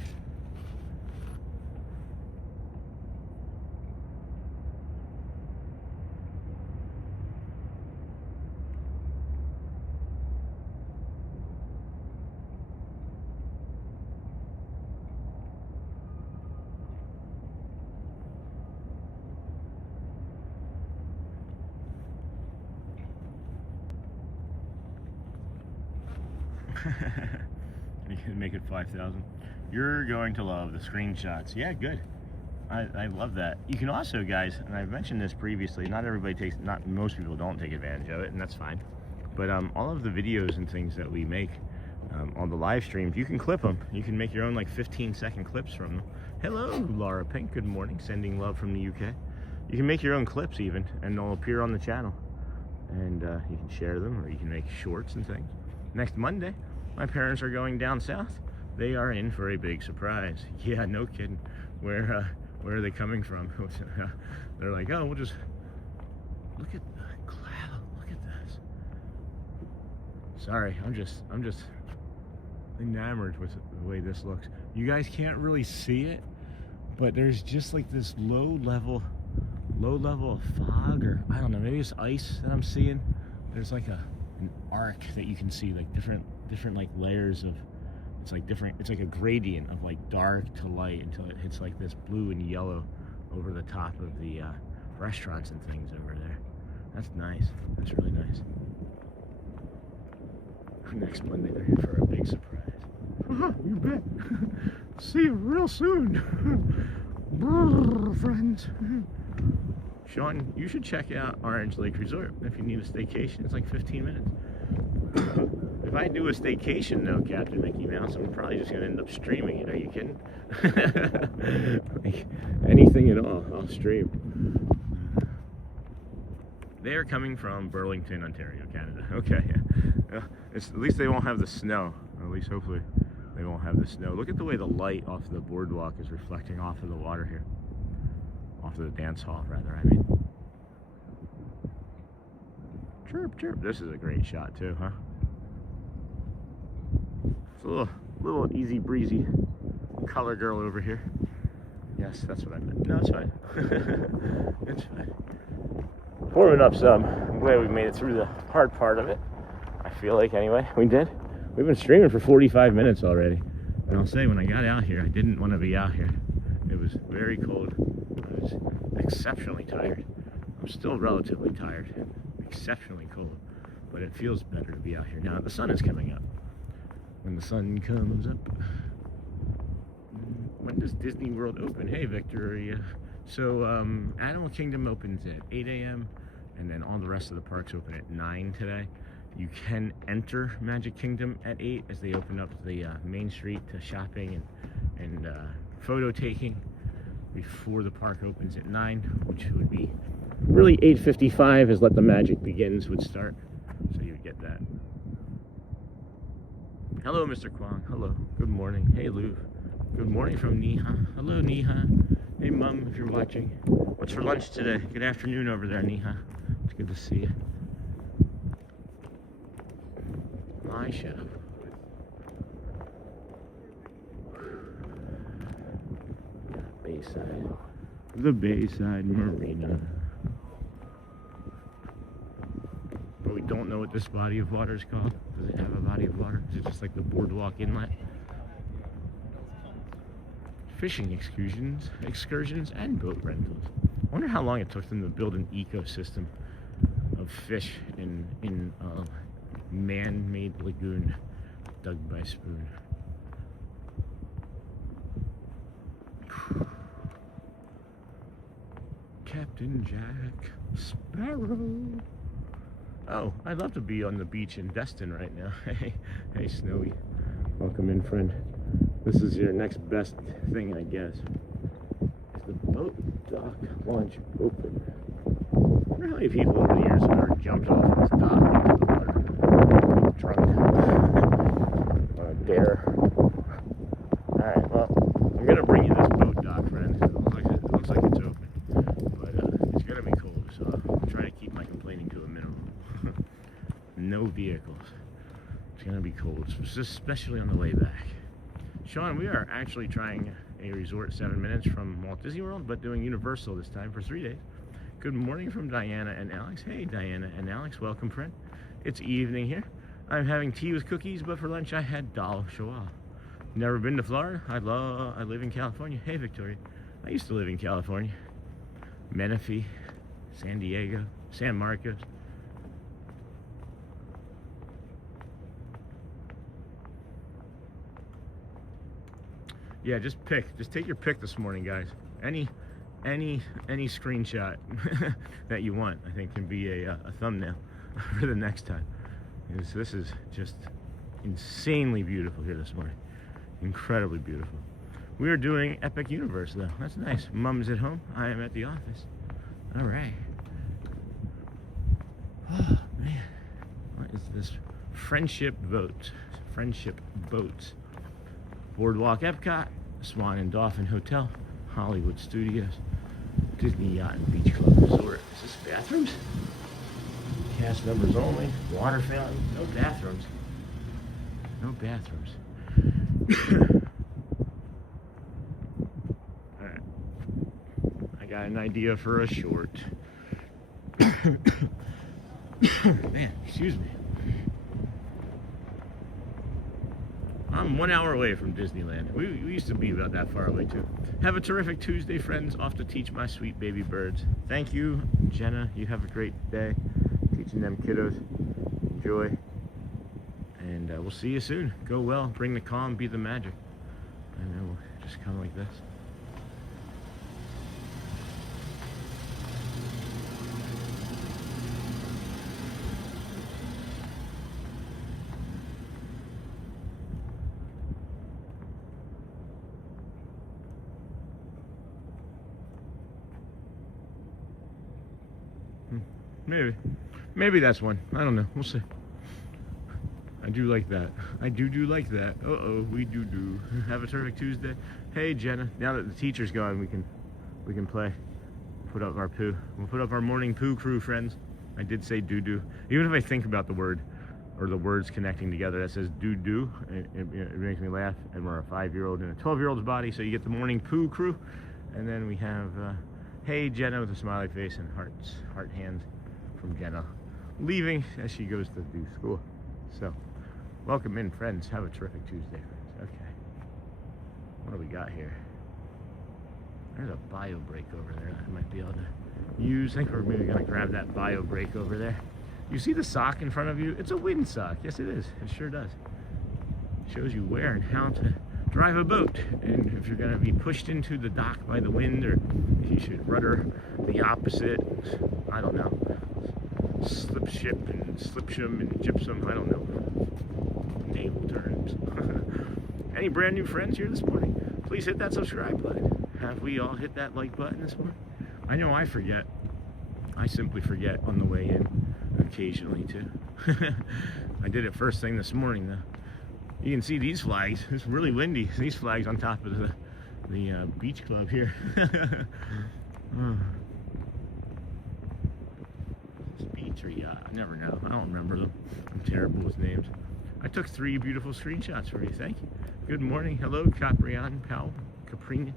You can make it 5,000. You're going to love the screenshots. Yeah, good. I love that. You can also, guys, and I've mentioned this previously, not most people don't take advantage of it, and that's fine. But all of the videos and things that we make on the live streams, you can clip them. You can make your own like 15-second clips from them. Hello, Laura Pink. Good morning. Sending love from the UK. You can make your own clips even, and they'll appear on the channel. And you can share them, or you can make shorts and things. Next Monday, my parents are going down south. They are in for a big surprise. Yeah, no kidding. Where are they coming from? They're like, oh, we'll just look at the cloud. Look at this. Sorry, I'm just enamored with the way this looks. You guys can't really see it, but there's just like this low level low level of fog, or I don't know, maybe it's ice that I'm seeing. There's like an arc that you can see, like different like layers of, it's like different, it's like a gradient of like dark to light until it hits like this blue and yellow over the top of the restaurants and things over there. That's nice. That's really nice. Next Monday they're here for a big surprise. You bet. See you real soon. Friends. Sean, you should check out Orange Lake Resort if you need a staycation. It's like 15 minutes. If I do a staycation though, Captain Mickey Mouse, I'm probably just going to end up streaming it. Are you kidding? Like, anything at all, I'll stream. They are coming from Burlington, Ontario, Canada. Okay, yeah. At least they won't have the snow. Or at least hopefully they won't have the snow. Look at the way the light off the boardwalk is reflecting off of the water here. Off of the dance hall, rather, I mean. Chirp, chirp. This is a great shot, too, huh? It's a little easy breezy color girl over here. Yes, that's what I meant. No, it's fine. It's fine. Warming up some. I'm glad we made it through the hard part of it. I feel like, anyway. We did. We've been streaming for 45 minutes already. And I'll say, when I got out here, I didn't want to be out here. It was very cold. I was exceptionally tired. I'm still relatively tired. Exceptionally cold. But it feels better to be out here. Now, the sun is coming up. When the sun comes up. When does Disney World open? Hey, Victoria. So, Animal Kingdom opens at 8 a.m. and then all the rest of the parks open at 9 today. You can enter Magic Kingdom at 8 as they open up the main street to shopping and photo taking before the park opens at 9, which would be really 8:55 as Let the Magic Begins would start. So you would get that. Hello, Mr. Kwong. Hello. Good morning. Hey, Lou. Good morning from Neha. Hello, Neha. Hey, Mom, if you're watching. What's for lunch today? Good afternoon over there, Neha. It's good to see you. My show. Bayside. The Bayside Marina. But we don't know what this body of water is called. Does it have a body of water? Is it just like the BoardWalk inlet? Fishing excursions, and boat rentals. I wonder how long it took them to build an ecosystem of fish in a man-made lagoon dug by Spoon. Captain Jack Sparrow. Oh, I'd love to be on the beach in Destin right now. Hey, Snowy. Welcome in, friend. This is your next best thing, I guess. Is the boat dock launch open? I wonder how many people over the years have ever jumped off this dock into the water. Drunk. On a dare. Alright, well, I'm going to bring you this boat dock, friend. It looks like it's open. But it's going to be cold, so I'll try to keep my complaining to a minimum. No vehicles. It's going to be cold, especially on the way back. Sean, we are actually trying a resort 7 minutes from Walt Disney World, but doing Universal this time for 3 days. Good morning from Diana and Alex. Hey, Diana and Alex, welcome, friend. It's evening here. I'm having tea with cookies, but for lunch I had dal shawal. Never been to Florida. I live in California. Hey, Victoria. I used to live in California. Menifee, San Diego, San Marcos. Yeah, just take your pick this morning, guys. Any screenshot that you want, I think, can be a thumbnail for the next time. This is just insanely beautiful here this morning. Incredibly beautiful. We are doing Epic Universe, though. That's nice. Mom's at home. I am at the office. All right. Oh, man. What is this? Friendship Boats. Friendship Boats. BoardWalk EPCOT, Swan and Dolphin Hotel, Hollywood Studios, Disney Yacht and Beach Club Resort. Is this bathrooms? Cast members only, water fountain, no bathrooms. No bathrooms. Alright. Hi guys. an idea for a short. Man, excuse me. I'm 1 hour away from Disneyland. We used to be about that far away too. Have a terrific Tuesday, friends. Off to teach my sweet baby birds. Thank you, Jenna. You have a great day teaching them kiddos. Enjoy. And we'll see you soon. Go well. Bring the calm. Be the magic. And then we'll just come like this. Maybe that's one. I don't know. We'll see. I do like that. I do like that. Uh-oh, we do. Have a terrific Tuesday. Hey, Jenna. Now that the teacher's gone, we can play. Put up our poo. We'll put up our morning poo crew, friends. I did say do. Even if I think about the word or the words connecting together that says do, it makes me laugh. And we're a 5-year-old in a 12-year-old's body, so you get the morning poo crew. And then we have hey, Jenna with a smiley face and heart hands from Jenna, leaving as she goes to do school. So, welcome in, friends. Have a terrific Tuesday, friends. Okay. What do we got here? There's a bio break over there that I might be able to use. I think we're maybe going to grab that bio break over there. You see the sock in front of you? It's a wind sock. Yes, it is. It sure does. It shows you where and how to drive a boat, and if you're going to be pushed into the dock by the wind, or if you should rudder the opposite. I don't know. Slip ship and slipshim and gypsum. I don't know naval terms. Any brand new friends here this morning? Please hit that subscribe button. Have we all hit that like button this morning? I know I forget. I simply forget on the way in occasionally too. I did it first thing this morning though. You can see these flags. It's really windy. These flags on top of the beach club here. Beach or yacht? I never know. I don't remember them. I'm terrible with names. I took 3 beautiful screenshots for you. Thank you. Good morning. Hello, Caprian, Powell, Caprian,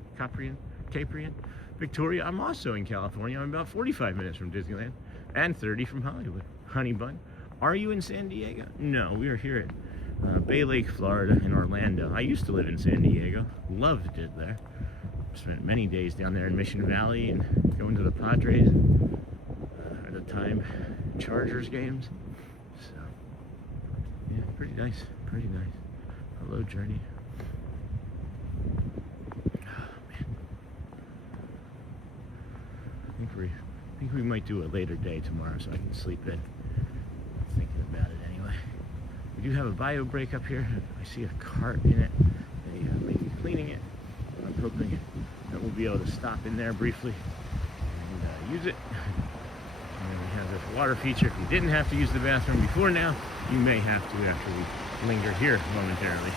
Victoria. I'm also in California. I'm about 45 minutes from Disneyland and 30 from Hollywood. Honey Bun. Are you in San Diego? No, we are here at Bay Lake, Florida, in Orlando. I used to live in San Diego. Loved it there. Spent many days down there in Mission Valley and going to the Padres at the time Chargers games. So yeah, pretty nice. Pretty nice. Hello, Journey. Oh, man. I think we might do a later day tomorrow so I can sleep in. Thinking about it anyway. We do have a bio break up here. I see a cart in it. They may be cleaning it. I'm hoping that we'll be able to stop in there briefly and use it. And then we have this water feature. If you didn't have to use the bathroom before now, you may have to after we linger here momentarily.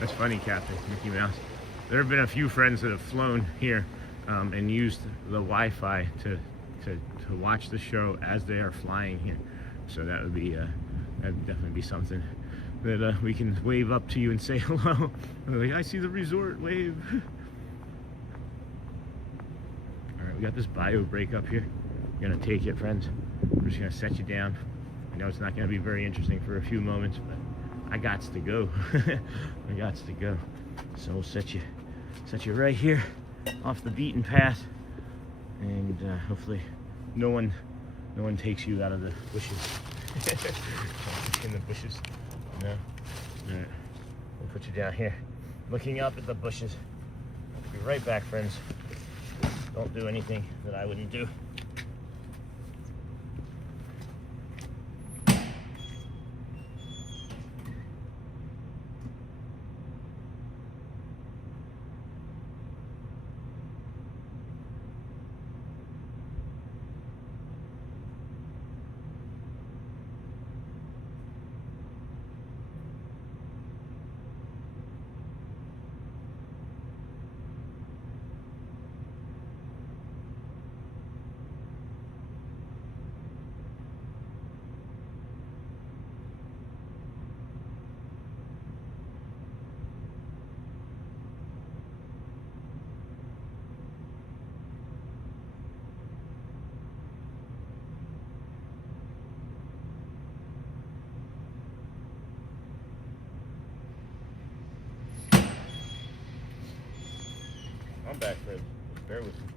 That's funny, Captain Mickey Mouse. There have been a few friends that have flown here and used the Wi-Fi to watch the show as they are flying here. So that would be that'd definitely be something that we can wave up to you and say hello. Like, I see the resort, wave. All right, we got this bio break up here. We're gonna take it, friends. We're just gonna set you down. I know it's not gonna be very interesting for a few moments, but I gots to go. I gots to go. So we'll set you right here off the beaten path, and hopefully no one takes you out of the bushes. In the bushes. No. All right. We'll put you down here, looking up at the bushes. I'll be right back, friends. Don't do anything that I wouldn't do. back, friends. Bear with me.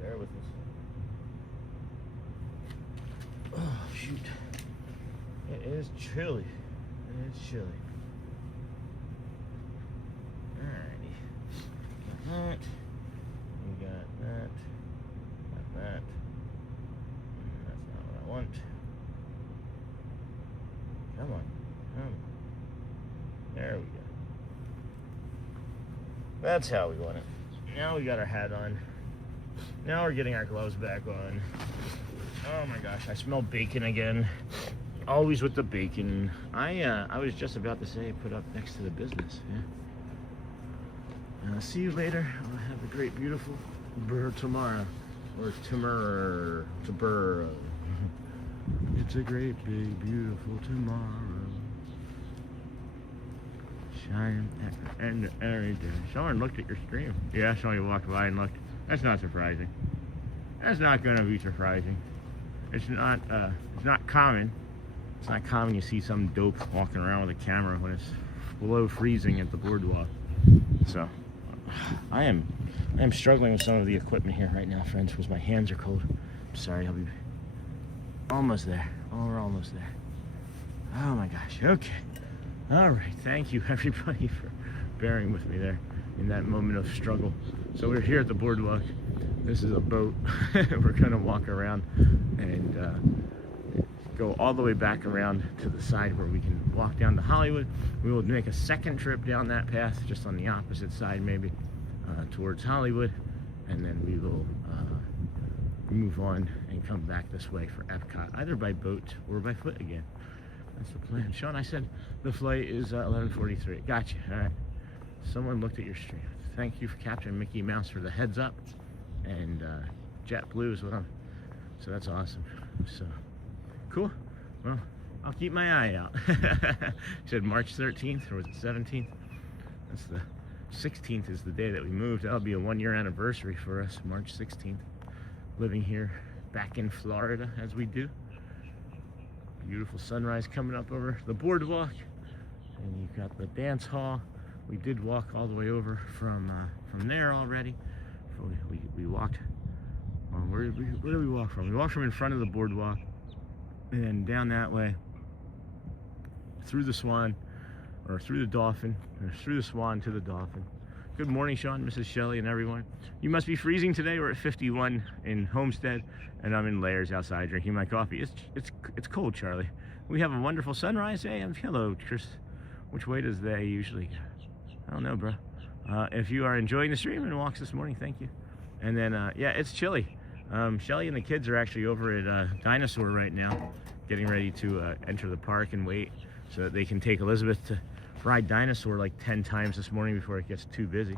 Bear with us. Oh, shoot. It is chilly. It is chilly. Alrighty. Got that. We got that. Got that. That's not what I want. Come on. Come on. There we go. That's how we want it. Now we got our hat on. Now we're getting our gloves back on. Oh my gosh, I smell bacon again. Always with the bacon. I was just about to say put up next to the business. Yeah. See you later. I'll have a great, beautiful tomorrow. Or tomorrow. It's a great, big, beautiful tomorrow. Shining and every day. Someone looked at your stream. Yeah, someone walked by and looked. That's not surprising. That's not going to be surprising. It's not common. It's not common you see some dope walking around with a camera when it's below freezing at the boardwalk. So, I am struggling with some of the equipment here right now, friends, because my hands are cold. I'm sorry, I'll be almost there. Oh, we're almost there. Oh my gosh. Okay. All right. Thank you, everybody, for bearing with me there in that moment of struggle. So we're here at the boardwalk. This is a boat. We're gonna walk around and go all the way back around to the side where we can walk down to Hollywood. We will make a second trip down that path, just on the opposite side maybe, towards Hollywood, and then we will move on and come back this way for EPCOT, either by boat or by foot again. That's the plan. Sean, I said the flight is 11:43. Gotcha. All right. Someone looked at your stream. Thank you for capturing Mickey Mouse for the heads up, and JetBlue is what I'm. So that's awesome. So cool. Well, I'll keep my eye out. You said March 13th, or was it 17th? That's the 16th is the day that we moved. That'll be a 1-year anniversary for us, March 16th. Living here back in Florida as we do. Beautiful sunrise coming up over the boardwalk. And you've got the dance hall. We did walk all the way over from there already. So we walked, where did we walk from? We walked from in front of the boardwalk and then down that way through the Swan, or through the Dolphin, or through the Swan to the Dolphin. Good morning, Sean, Mrs. Shelley, and everyone. You must be freezing today. We're at 51 in Homestead, and I'm in layers outside drinking my coffee. It's cold, Charlie. We have a wonderful sunrise. Hey, hello, Chris. Which way does they usually go? I don't know, bro. If you are enjoying the stream and walks this morning, thank you. And then, yeah, it's chilly. Shelley and the kids are actually over at Dinosaur right now, getting ready to enter the park and wait so that they can take Elizabeth to ride Dinosaur like 10 times this morning before it gets too busy.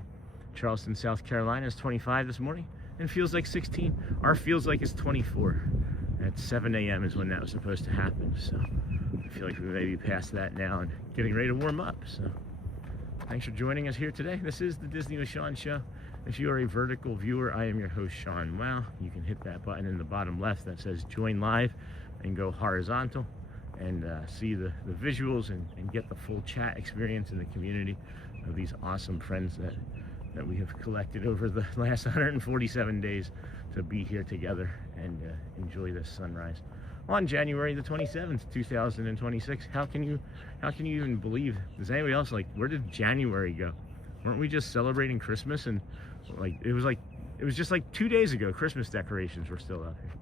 Charleston, South Carolina is 25 this morning and feels like 16. Our feels like it's 24. At 7 a.m. is when that was supposed to happen. So I feel like we may be past that now and getting ready to warm up. So thanks for joining us here today. This is the Disney with Sean show. If you are a vertical viewer, I am your host, Sean. Wow, you can hit that button in the bottom left that says join live and go horizontal and see the visuals and get the full chat experience in the community of these awesome friends that we have collected over the last 147 days to be here together and enjoy this sunrise on January the 27th, 2026. How can you even believe? Does anybody else, like, where did January go? Weren't we just celebrating Christmas? And it was just like 2 days ago, Christmas decorations were still out here.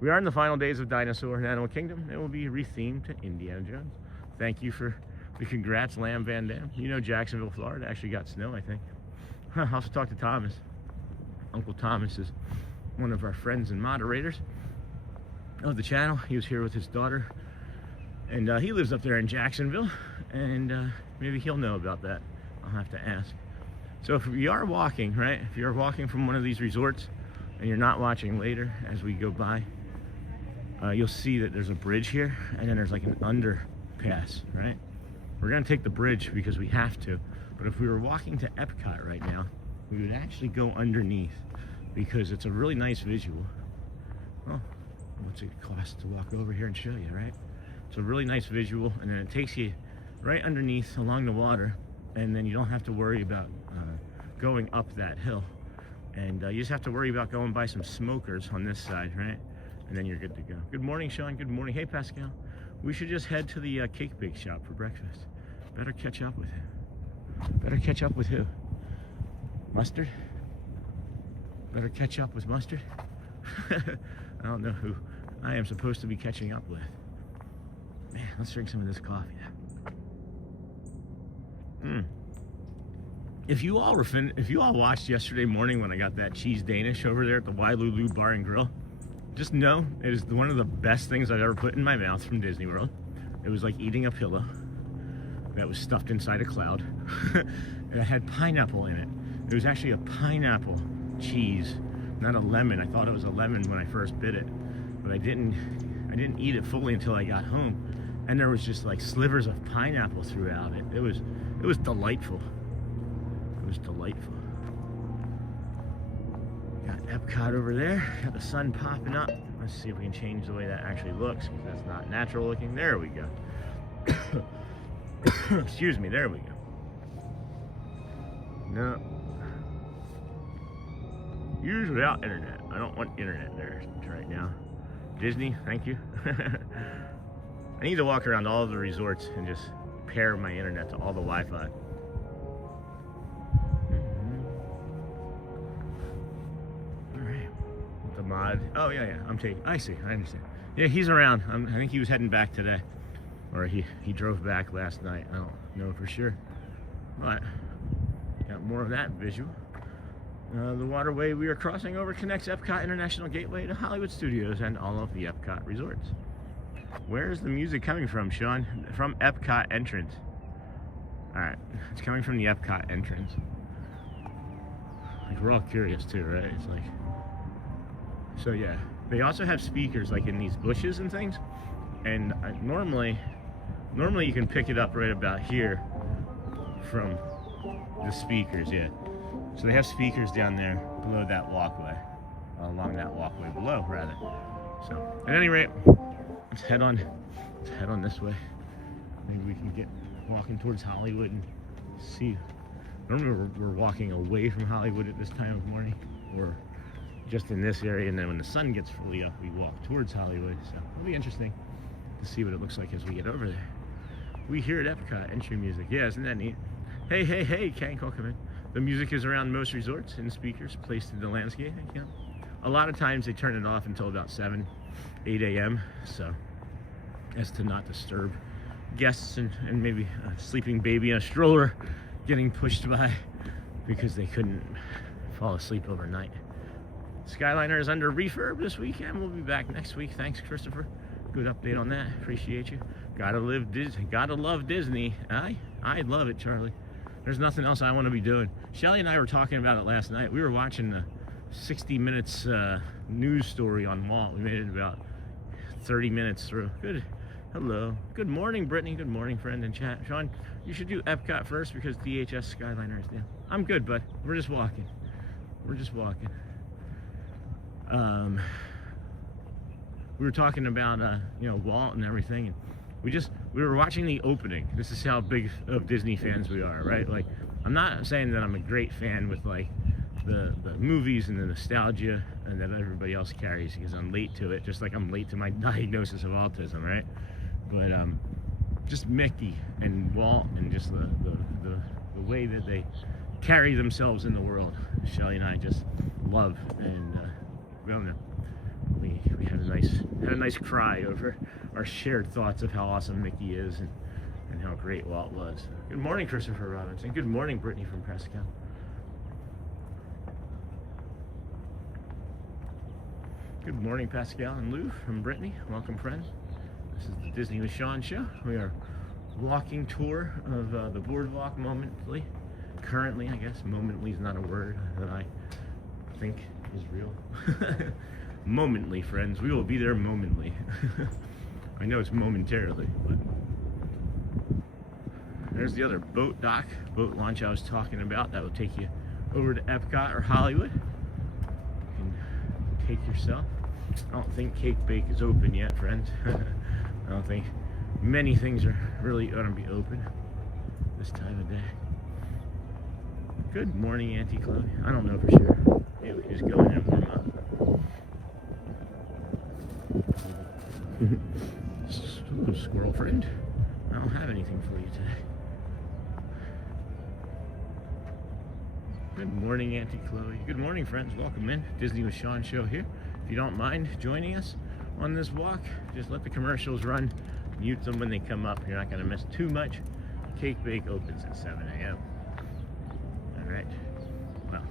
We are in the final days of Dinosaur and Animal Kingdom. It will be rethemed to Indiana Jones. Thank you for the congrats, Lamb Van Dam. You know, Jacksonville, Florida actually got snow, I think. I also talked to Thomas. Uncle Thomas is one of our friends and moderators of the channel. He was here with his daughter, and he lives up there in Jacksonville, and maybe he'll know about that. I'll have to ask. So if you are walking, right, if you're walking from one of these resorts and you're not watching later as we go by, you'll see that there's a bridge here, and then there's like an underpass, right? We're gonna take the bridge because we have to, but if we were walking to EPCOT right now, we would actually go underneath because it's a really nice visual. Oh, what's it cost to walk over here and show you, right? It's a really nice visual, and then it takes you right underneath along the water, and then you don't have to worry about going up that hill. And you just have to worry about going by some smokers on this side, right? And then you're good to go. Good morning, Sean. Good morning. Hey, Pascal. We should just head to the cake bake shop for breakfast. Better catch up with him. Better catch up with who? Mustard? Better catch up with Mustard? I don't know who I am supposed to be catching up with. Man, let's drink some of this coffee now. If you all watched yesterday morning when I got that cheese Danish over there at the Wailulu Bar and Grill, just know it is one of the best things I've ever put in my mouth from Disney World. It was like eating a pillow that was stuffed inside a cloud. It had pineapple in it. It was actually a pineapple cheese, not a lemon. I thought it was a lemon when I first bit it, but I didn't eat it fully until I got home, and there was just like slivers of pineapple throughout it. It was delightful. It was delightful. Got Epcot over there. Got the sun popping up. Let's see if we can change the way that actually looks, because that's not natural looking. There we go. Excuse me, there we go. No. Use without internet. I don't want internet there right now. Disney, thank you. I need to walk around all of the resorts and just pair my internet to all the Wi-Fi. Alright. The mod. Oh, yeah. I see. I understand. Yeah, he's around. I think he was heading back today. Or he drove back last night. I don't know for sure. But got more of that visual. The waterway we are crossing over connects Epcot International Gateway to Hollywood Studios and all of the Epcot resorts. Where is the music coming from, Sean? From Epcot entrance. Alright, it's coming from the Epcot entrance. Like, we're all curious too, right? It's like... So yeah, they also have speakers like in these bushes and things. And normally you can pick it up right about here from the speakers, yeah. So they have speakers down there below that walkway, along that walkway below, rather. So, at any rate, let's head on this way. Maybe we can get walking towards Hollywood and see. Normally we're walking away from Hollywood at this time of morning, or just in this area, and then when the sun gets fully up, we walk towards Hollywood. So it'll be interesting to see what it looks like as we get over there. We hear at Epcot entry music. Yeah, isn't that neat? Hey, Ken, come in. The music is around most resorts in speakers placed in the landscape. Yeah. A lot of times they turn it off until about 7, 8 a.m. So as to not disturb guests and maybe a sleeping baby in a stroller getting pushed by because they couldn't fall asleep overnight. Skyliner is under refurb this weekend. We'll be back next week. Thanks, Christopher. Good update on that. Appreciate you. Gotta love Disney. I love it, Charlie. There's nothing else I want to be doing. Shelly and I were talking about it last night. We were watching the 60 Minutes news story on Walt. We made it about 30 minutes through. Good. Hello. Good morning, Brittany. Good morning, friend in chat. Sean, you should do Epcot first because DHS Skyliner is down. I'm good, bud. We're just walking. We were talking about Walt and everything, and we were watching the opening. This is how big of Disney fans we are, right? Like, I'm not saying that I'm a great fan with like the movies and the nostalgia and that everybody else carries, because I'm late to it, just like I'm late to my diagnosis of autism, right? But just Mickey and Walt and just the way that they carry themselves in the world, Shelly and I just love. And we don't know. We had a nice cry over our shared thoughts of how awesome Mickey is and how great Walt was. Good morning, Christopher Robinson. Good morning, Brittany from Prescott. Good morning, Pascal and Lou from Brittany. Welcome, friends. This is the Disney with Sean show. We are walking tour of the BoardWalk momently. Currently, I guess. Momently is not a word that I think is real. Momently, friends. We will be there momently. I know it's momentarily, but there's the other boat boat launch I was talking about. That will take you over to Epcot or Hollywood. You can take yourself. I don't think Cake Bake is open yet, friends. I don't think many things are really going to be open this time of day. Good morning, Auntie Chloe. I don't know for sure. Maybe we can just go in and warm up. Ooh, squirrel friend. I don't have anything for you today. Good morning, Auntie Chloe. Good morning, friends. Welcome in. Disney with Sean show here. If you don't mind joining us on this walk, just let the commercials run. Mute them when they come up. You're not going to miss too much. Cake Bake opens at 7 a.m. All right. Well,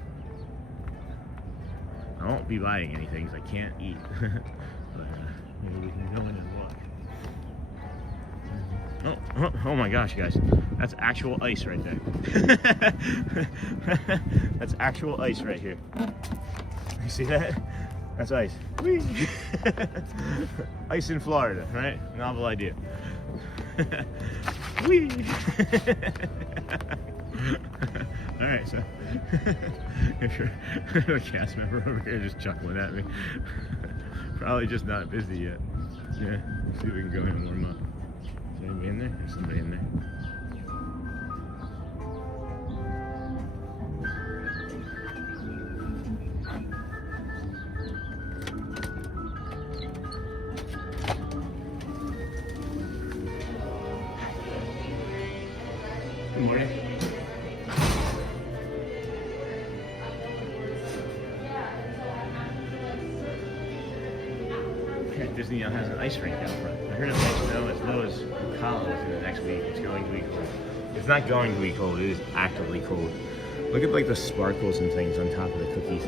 I won't be buying anything because I can't eat. But maybe we can go in and walk. Oh my gosh, guys. That's actual ice right there. That's actual ice right here. You see that? That's ice. Whee! Ice in Florida, right? Novel idea. Whee! All right, so if you're a cast member over here just chuckling at me, probably just not busy yet. Yeah, let's see if we can go in and warm up. Is anybody in there? There's somebody in there. Good morning. Disney now has an ice rink out front. I heard it might snow as low as College in the next week. It's going to be cold. It's not going to be cold, it is actively cold. Look at like the sparkles and things on top of the cookies.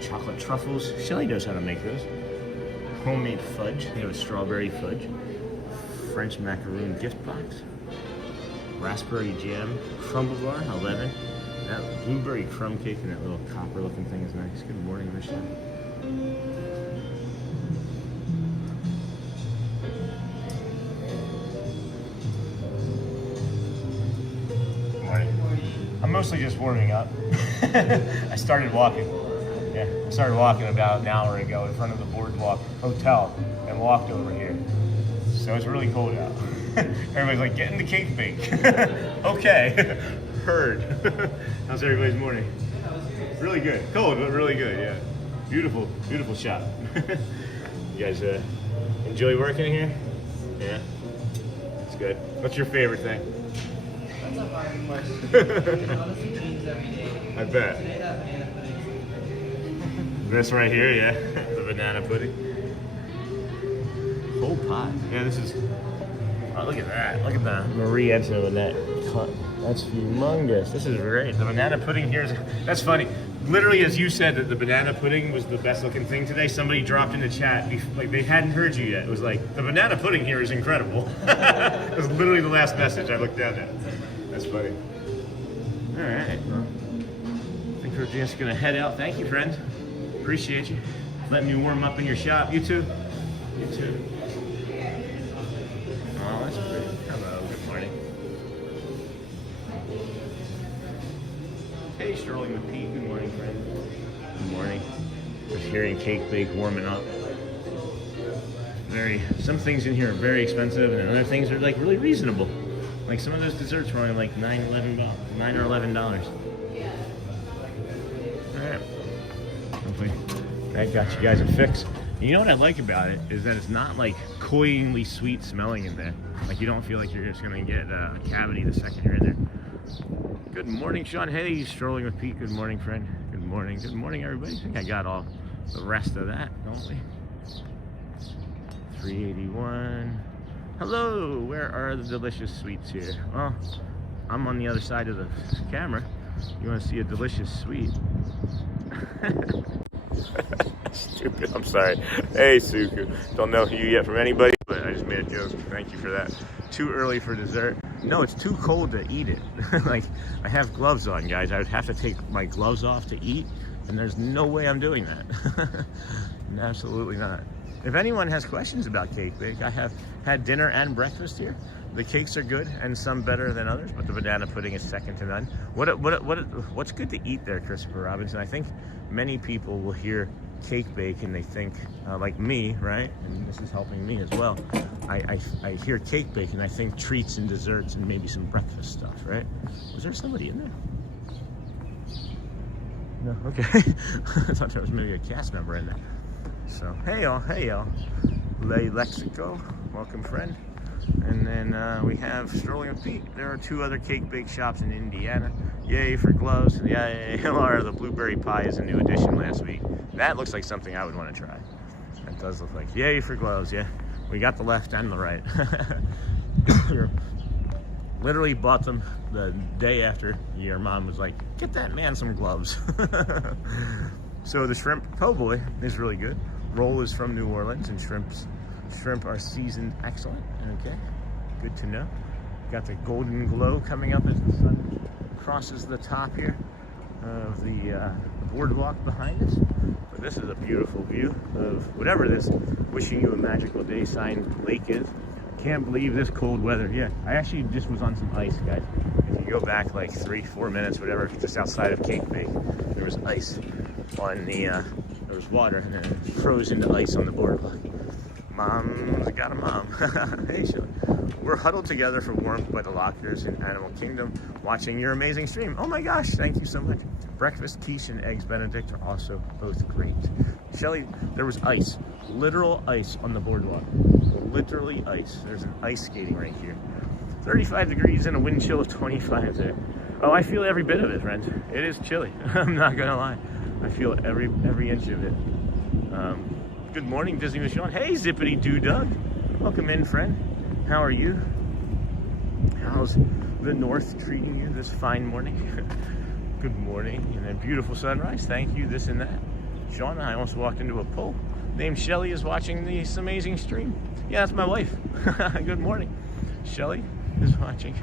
Chocolate truffles. Shelly knows how to make those. Homemade fudge. They have a strawberry fudge. French macaroon gift box. Raspberry jam. Crumble bar, 11. That blueberry crumb cake and that little copper looking thing is nice. Good morning, Michelle. I'm mostly just warming up. I started walking. Yeah, I started walking about an hour ago in front of the BoardWalk hotel and walked over here. So it's really cold out. Everybody's like, get in the cake bake. Okay, heard. How's everybody's morning? Really good. Cold, but really good, yeah. Beautiful, beautiful shop. You guys enjoy working here? Yeah, it's good. What's your favorite thing? That's a hard question. Honestly, changes every day. I bet. Today that banana pudding's This right here, yeah, the banana pudding. Whole pot. Yeah, this is. Oh, look at that! Look at the Marie Antoinette cut. That's humongous. This is great. The banana pudding here is. That's funny. Literally, as you said that the banana pudding was the best looking thing today, somebody dropped in the chat, like they hadn't heard you yet. It was like, the banana pudding here is incredible. It was literally the last message I looked down at. That's funny. All right, well, I think we're just gonna head out. Thank you, friends. Appreciate you. Letting me warm up in your shop. You too. You too. Oh, that's pretty. Hello, good morning. Hey, strolling with Pete. Good morning, friend. Good morning. Just hearing cake bake warming up. Some things in here are very expensive, and other things are like really reasonable. Like some of those desserts were only like $9 or $11. All right. Hopefully that got you guys a fix. You know what I like about it is that it's not like cloyingly sweet smelling in there. Like you don't feel like you're just gonna get a cavity the second you're in there. Good morning, Sean. Hey, strolling with Pete. Good morning, friend. Good morning. Good morning, everybody. I think I got all the rest of that, don't we? 381. Hello. Where are the delicious sweets here? Well, I'm on the other side of the camera. You want to see a delicious sweet? Stupid. I'm sorry. Hey, Suku. Don't know you yet from anybody, but I just made a joke. Thank you for that. Too early for dessert. No, it's too cold to eat it. Like, I have gloves on, guys. I would have to take my gloves off to eat, and there's no way I'm doing that. Absolutely not. If anyone has questions about cake bake, I have had dinner and breakfast here. The cakes are good, and some better than others, but the banana pudding is second to none. What's good to eat there, Christopher Robinson? I think many people will hear cake bake and they think, like me, right? And this is helping me as well. I hear cake bake and I think treats and desserts and maybe some breakfast stuff, right? Was there somebody in there? No, okay. I thought there was maybe a cast member in there. So, hey y'all. Le Lexico, welcome friend. And then we have Sterling and Pete. There are 2 other cake bake shops in Indiana. Yay for gloves. Yay, Laura, the blueberry pie is a new addition last week. That looks like something I would want to try. That does look like, yay for gloves, yeah. We got the left and the right. Literally bought them the day after your mom was like, get that man some gloves. So the shrimp po' boy is really good. Roll is from New Orleans, and shrimp are seasoned excellent. Okay, good to know. Got the golden glow coming up as the sun crosses the top here of the boardwalk behind us. But this is a beautiful view of whatever this wishing you a magical day sign lake is. Can't believe this cold weather. Yeah, I actually just was on some ice, guys. If you go back like 3-4 minutes, whatever, just outside of Cake Bake, there was ice on the, there was water, and then it froze into ice on the boardwalk. Mom's got a mom. Hey, Shelly. We're huddled together for warmth by the lockers in Animal Kingdom, watching your amazing stream. Oh my gosh, thank you so much. Breakfast quiche and eggs Benedict are also both great. Shelly, there was ice, literal ice on the boardwalk. Literally ice. There's an ice skating right here. 35 degrees and a wind chill of 25 there. Oh, I feel every bit of it, friends. It is chilly. I'm not gonna lie. I feel every inch of it. Good morning, Disney with Sean. Hey, Zippity Doo Doug. Welcome in, friend. How are you? How's the North treating you this fine morning? Good morning, and a beautiful sunrise. Thank you, this and that. Sean, I almost walked into a pole. Named Shelly is watching this amazing stream. Yeah, that's my wife. Good morning. Shelly is watching.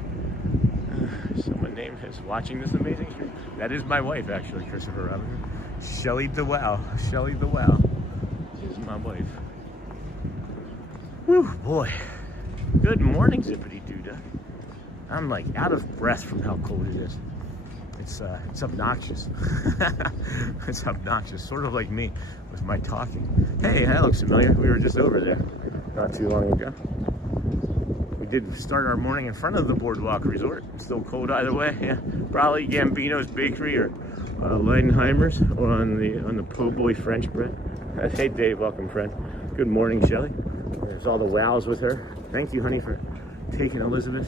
Someone named is watching this amazing stream. That is my wife, actually, Christopher Robinson. Shelly the Wow. Shelly the Wow is my wife. Whew, boy. Good morning, Zippity Doodah. I'm like out of breath from how cold it is. It's obnoxious. It's obnoxious, sort of like me with my talking. Hey, that looks familiar. We were just over there not too long ago. We did start our morning in front of the Boardwalk Resort. It's still cold either way. Yeah, probably Gambino's Bakery or Leidenheimer's on the po' boy French bread. Hey, Dave, welcome, friend. Good morning, Shelly. There's all the wows with her. Thank you, honey, for taking Elizabeth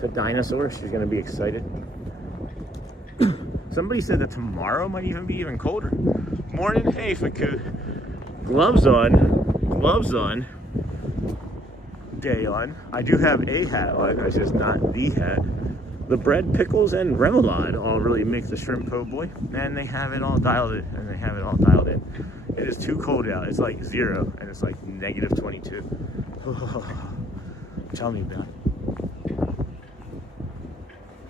to Dinosaur. She's gonna be excited. Somebody said that tomorrow might be even colder. Morning, hey, Faku. Gloves on. Day on. I do have a hat on, it's just not the hat. The bread, pickles, and remoulade all really make the shrimp po' boy, and they have it all dialed in. It is too cold out. It's like 0, and it's like negative 22. Tell me about it.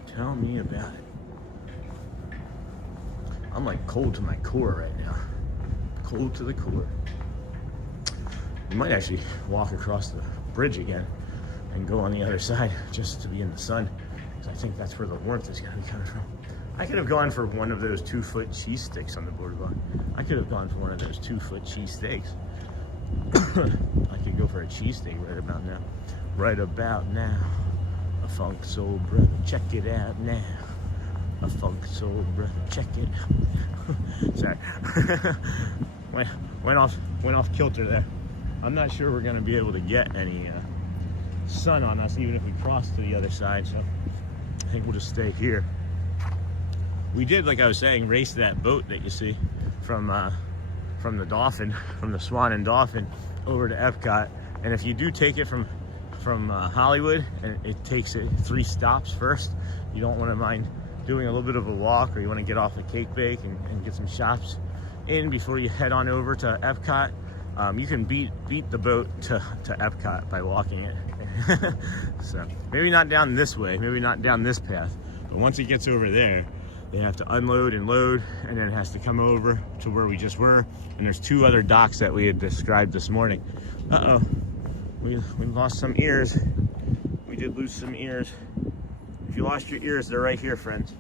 Tell me about it. I'm like cold to my core right now. Cold to the core. We might actually walk across the bridge again and go on the other side just to be in the sun, because I think that's where the warmth is gonna be coming from. I could have gone for one of those 2-foot cheese sticks on the boardwalk. I could have gone for one of those 2-foot cheese steaks. I could go for a cheesesteak right about now. Right about now. A funk soul brother, check it out now. A funk soul brother, check it out. Sorry. went off kilter there. I'm not sure we're gonna be able to get any sun on us even if we cross to the other side, so I think we'll just stay here. We did, like I was saying, race that boat that you see from the Dolphin, from the Swan and Dolphin over to EPCOT. And if you do take it from Hollywood, and it takes it 3 stops first, you don't want to mind doing a little bit of a walk, or you want to get off the Cake Bake and get some shops in before you head on over to EPCOT. You can beat the boat to EPCOT by walking it. So maybe not down this way, maybe not down this path, but once it gets over there, they have to unload and load, and then it has to come over to where we just were. And there's 2 other docks that we had described this morning. Uh-oh, we lost some ears. We did lose some ears. If you lost your ears, they're right here, friends.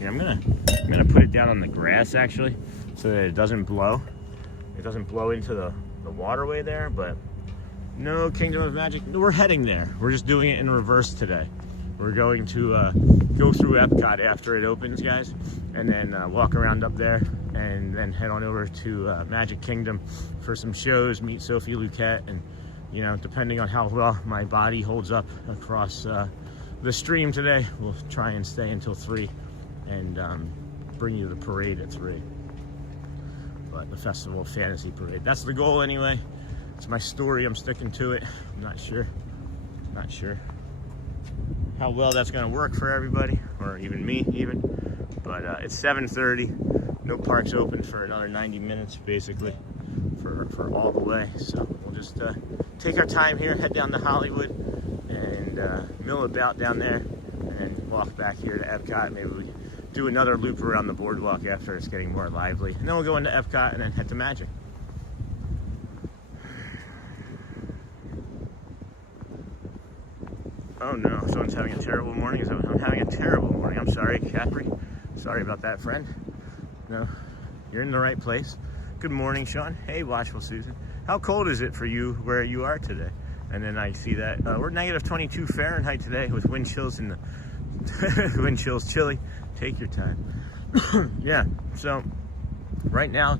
Yeah, I'm gonna put it down on the grass actually, so that it doesn't blow. It doesn't blow into the waterway there, but no Kingdom of Magic. We're heading there. We're just doing it in reverse today. We're going to go through EPCOT after it opens, guys, and then walk around up there, and then head on over to Magic Kingdom for some shows, meet Sophie, Luquette, and, you know, depending on how well my body holds up across the stream today, we'll try and stay until 3 and bring you the parade at 3. But the Festival of Fantasy Parade. That's the goal anyway. It's my story. I'm sticking to it. I'm not sure how well that's going to work for everybody, or even me even. But it's 7:30. No parks open for another 90 minutes basically for all the way. So we'll just take our time here, head down to Hollywood and mill about down there, and then walk back here to EPCOT. Maybe we do another loop around the boardwalk after it's getting more lively. And then we'll go into EPCOT and then head to Magic. Oh no, someone's having a terrible morning. I'm having a terrible morning. I'm sorry, Capri. Sorry about that, friend. No, you're in the right place. Good morning, Sean. Hey, Watchful Susan. How cold is it for you where you are today? And then I see that we're negative 22 Fahrenheit today with wind chills and the wind chills chilly. Take your time. Yeah, so right now,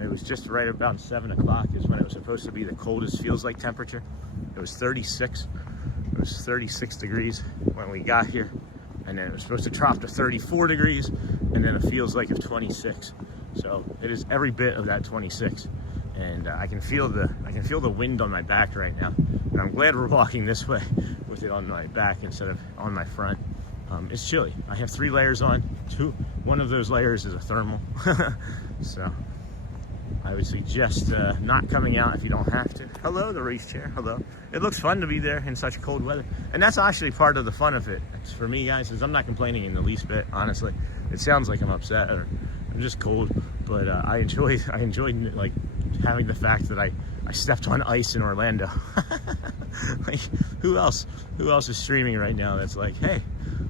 it was just right about 7 o'clock is when it was supposed to be the coldest feels like temperature. It was 36. It was 36 degrees when we got here, and then it was supposed to drop to 34 degrees, and then it feels like of 26. So it is every bit of that 26, and I can feel the wind on my back right now. And I'm glad we're walking this way with it on my back instead of on my front. It's chilly. I have 3 layers on. One of those layers is a thermal, so I would suggest not coming out if you don't have to. Hello, the race chair. Hello. It looks fun to be there in such cold weather, and that's actually part of the fun of it. It's for me, guys, is I'm not complaining in the least bit. Honestly, it sounds like I'm upset or I'm just cold, but I enjoyed like having the fact that I stepped on ice in Orlando. Like, who else is streaming right now that's like, hey,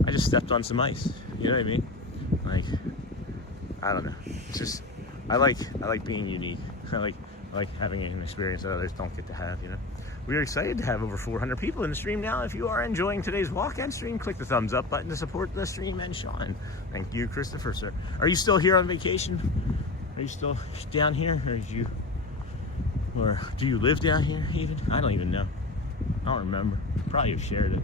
I just stepped on some ice? You know what I mean? Like, I don't know. It's just I like being unique. I like having an experience that others don't get to have, you know. We are excited to have over 400 people in the stream now. If you are enjoying today's walk and stream, click the thumbs up button to support the stream and Sean. Thank you, Christopher, sir. Are you still here on vacation? Are you still down here, or do you live down here even? I don't even know. I don't remember. Probably have shared it.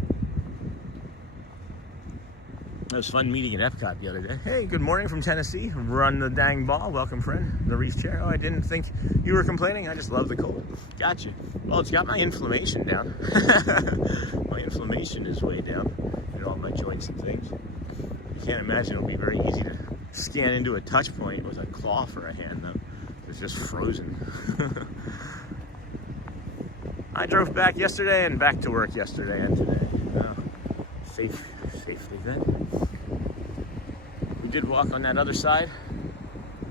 It was fun meeting at EPCOT the other day. Hey, good morning from Tennessee. Run the dang ball. Welcome, friend. The Reese chair. Oh, I didn't think you were complaining. I just love the cold. Gotcha. Well, it's got my inflammation down. My inflammation is way down in all my joints and things. You can't imagine it'll be very easy to scan into a touch point with a claw for a hand, though. It's just frozen. I drove back yesterday and back to work yesterday and today. Safely then. We did walk on that other side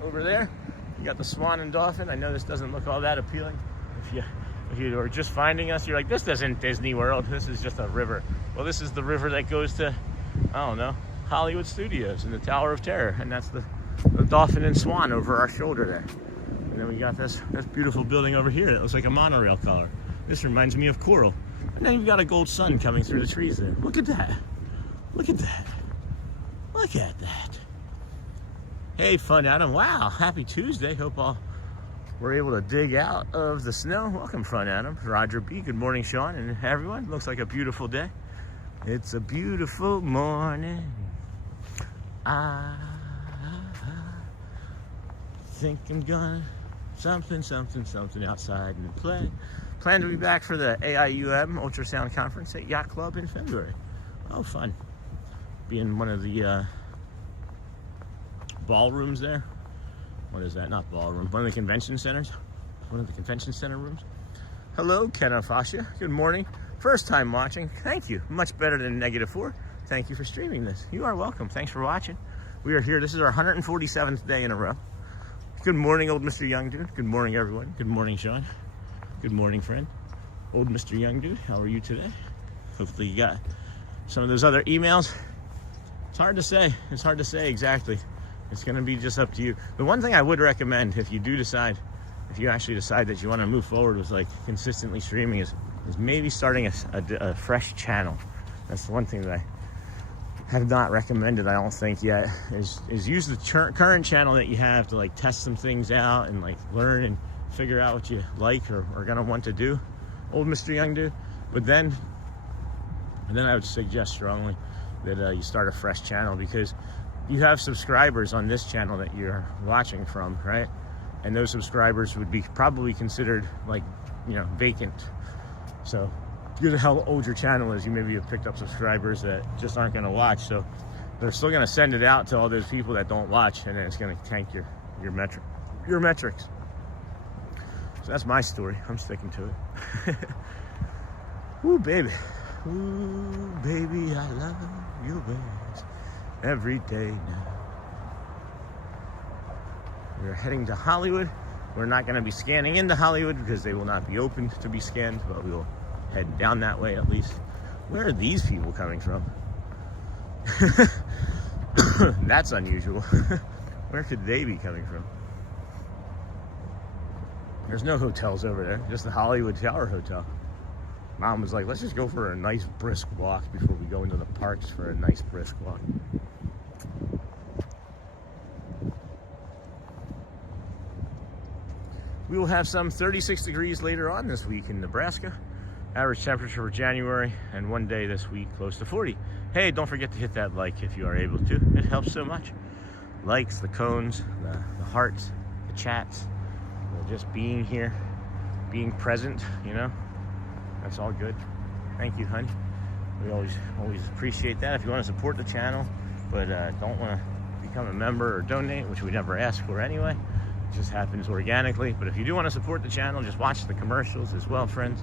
over there. You got the Swan and Dolphin. I know this doesn't look all that appealing. If you are just finding us, you're like, this isn't Disney World. This is just a river. Well, this is the river that goes to, I don't know, Hollywood Studios and the Tower of Terror. And that's the Dolphin and Swan over our shoulder there. And then we got this beautiful building over here that looks like a monorail color. This reminds me of coral. And then you've got a gold sun coming through the trees there. Look at that. Look at that. Look at that. Hey, Fun Adam. Wow, happy Tuesday. Hope all were able to dig out of the snow. Welcome, Fun Adam. Roger B. Good morning, Sean, and everyone. Looks like a beautiful day. It's a beautiful morning. I think I'm gonna something outside and play. Plan to be back for the AIUM Ultrasound Conference at Yacht Club in February. Oh, fun. Be in one of the ballrooms there. What is that? Not ballroom. One of the convention centers. One of the convention center rooms. Hello, Ken Afasha. Good morning. First time watching. Thank you. Much better than -4. Thank you for streaming this. You are welcome. Thanks for watching. We are here. This is our 147th day in a row. Good morning, old Mr. Young Dude. Good morning, everyone. Good morning, Sean. Good morning, friend. Old Mr. Young Dude, how are you today? Hopefully you got some of those other emails. It's hard to say. It's hard to say exactly. It's going to be just up to you. The one thing I would recommend if you actually decide that you want to move forward with like consistently streaming is maybe starting a fresh channel. That's one thing that I have not recommended, I don't think yet, is use the current channel that you have to like test some things out and like learn and figure out what you like or are gonna want to do, old Mr. Young Dude. But then I would suggest strongly that you start a fresh channel, because you have subscribers on this channel that you're watching from, right? And those subscribers would be probably considered like, you know, vacant. So due to how old your channel is, you maybe have picked up subscribers that just aren't going to watch. So they're still going to send it out to all those people that don't watch, and then it's going to tank your metrics. So that's my story. I'm sticking to it. Ooh, baby. Ooh, baby, I love your ways every day now. We're heading to Hollywood. We're not going to be scanning into Hollywood because they will not be open to be scanned, but we will head down that way at least. Where are these people coming from? That's unusual. Where could they be coming from? There's no hotels over there, just the Hollywood Tower Hotel. Mom was like, let's just go for a nice brisk walk before we go into the parks for a nice brisk walk. We will have some 36 degrees later on this week in Nebraska. Average temperature for January, and one day this week close to 40. Hey, don't forget to hit that like if you are able to. It helps so much. Likes, the cones, the hearts, the chats, just being here, being present, you know. That's all good. Thank you, honey. We always appreciate that. If you want to support the channel, but don't want to become a member or donate, which we never ask for anyway. It just happens organically. But if you do want to support the channel, just watch the commercials as well, friends.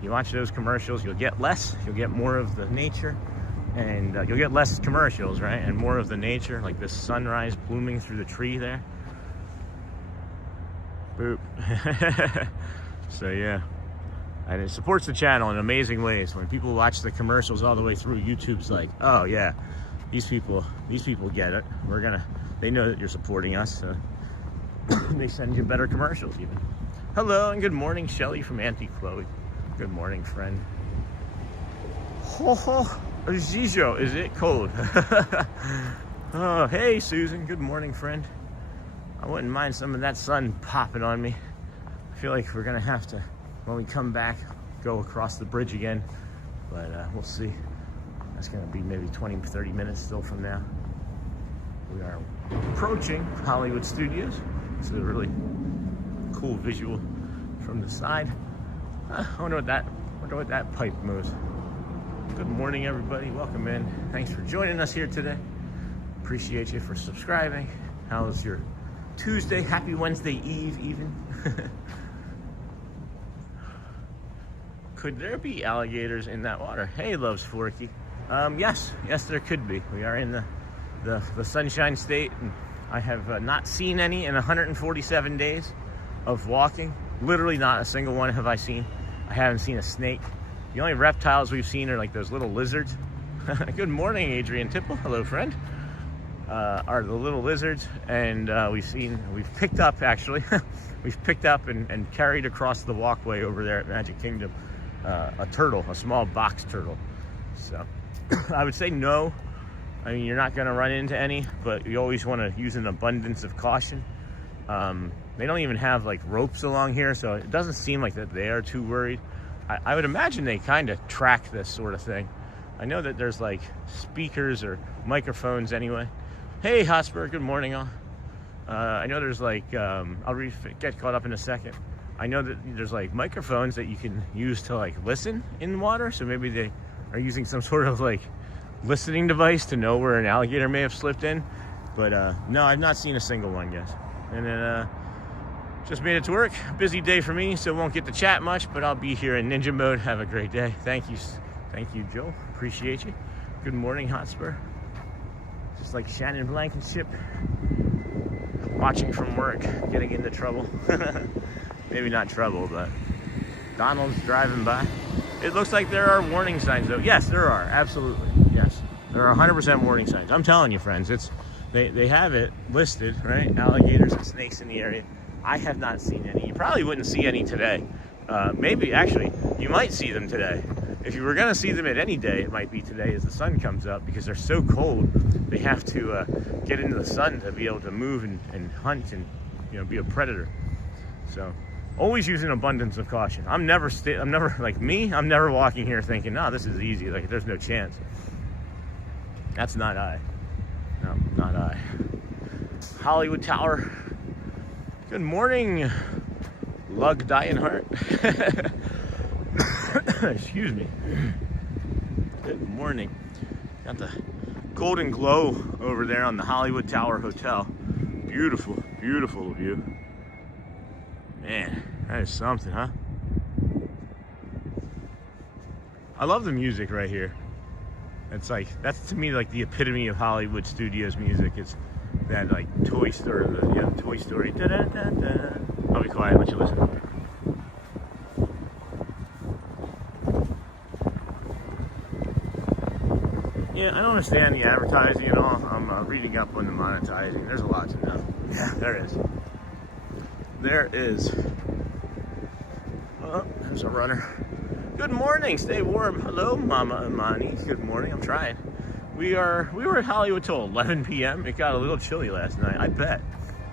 You watch those commercials, you'll get less. You'll get more of the nature, and you'll get less commercials, right? And more of the nature, like this sunrise blooming through the tree there. Boop. So yeah. And it supports the channel in amazing ways. When people watch the commercials all the way through, YouTube's like, oh yeah, these people get it. They know that you're supporting us, so they send you better commercials even. Hello and good morning, Shelly from Auntie Chloe. Good morning, friend. Ho ho, Zizo, is it cold? Oh, hey Susan, good morning, friend. I wouldn't mind some of that sun popping on me. I feel like we're gonna have to, when we come back, go across the bridge again, but we'll see. That's gonna be maybe 20-30 minutes still from now. We are approaching Hollywood Studios. It's a really cool visual from the side. I wonder what that pipe moves. Good morning, everybody. Welcome in. Thanks for joining us here today. Appreciate you for subscribing. How's your Tuesday? Happy Wednesday Eve, even. Could there be alligators in that water? Hey, Loves Forky. Yes, there could be. We are in the Sunshine State, and I have not seen any in 147 days of walking. Literally not a single one have I seen. I haven't seen a snake. The only reptiles we've seen are like those little lizards. Good morning, Adrian Tipple. Hello, friend. Are the little lizards, and we've picked up actually. We've picked up and carried across the walkway over there at Magic Kingdom a turtle, a small box turtle. So I would say no. I mean, you're not going to run into any, but you always want to use an abundance of caution. They don't even have like ropes along here, so it doesn't seem like that they are too worried. I would imagine they kind of track this sort of thing. I know that there's like speakers or microphones anyway. Hey, Hotspur, good morning all. I know there's like, I'll get caught up in a second. I know that there's like microphones that you can use to like listen in water, so maybe they are using some sort of like listening device to know where an alligator may have slipped in. But no, I've not seen a single one yet. And then just made it to work. Busy day for me, so won't get to chat much, but I'll be here in ninja mode. Have a great day. Thank you, Joe. Appreciate you. Good morning, Hotspur. Just like Shannon Blankenship, watching from work, getting into trouble. Maybe not trouble, but Donald's driving by. It looks like there are warning signs, though. Yes, there are. Absolutely. Yes, there are 100% warning signs. I'm telling you, friends, they have it listed, right? Alligators and snakes in the area. I have not seen any. You probably wouldn't see any today. Maybe, actually, you might see them today. if you were going to see them at any day, it might be today as the sun comes up, because they're so cold. They have to get into the sun to be able to move and hunt and, you know, be a predator. So always use an abundance of caution. I'm never like me. I'm never walking here thinking, "No, this is easy. Like there's no chance." That's not I. No, not I. Hollywood Tower. Good morning, Lug Dionheart. Excuse me. Good morning. Got the golden glow over there on the Hollywood Tower Hotel. Beautiful, beautiful view. Man, that is something, huh? I love the music right here. It's like, that's to me like the epitome of Hollywood Studios music. It's that like Toy Story, Toy Story. Da, da, da, da. I'll be quiet, let you listen. Yeah, I don't understand the advertising and all. I'm reading up on the monetizing. There's a lot to know. Yeah, there is. There is. Oh, there's a runner. Good morning. Stay warm. Hello, Mama Imani. Good morning. I'm trying. We were at Hollywood till 11 p.m. It got a little chilly last night. I bet.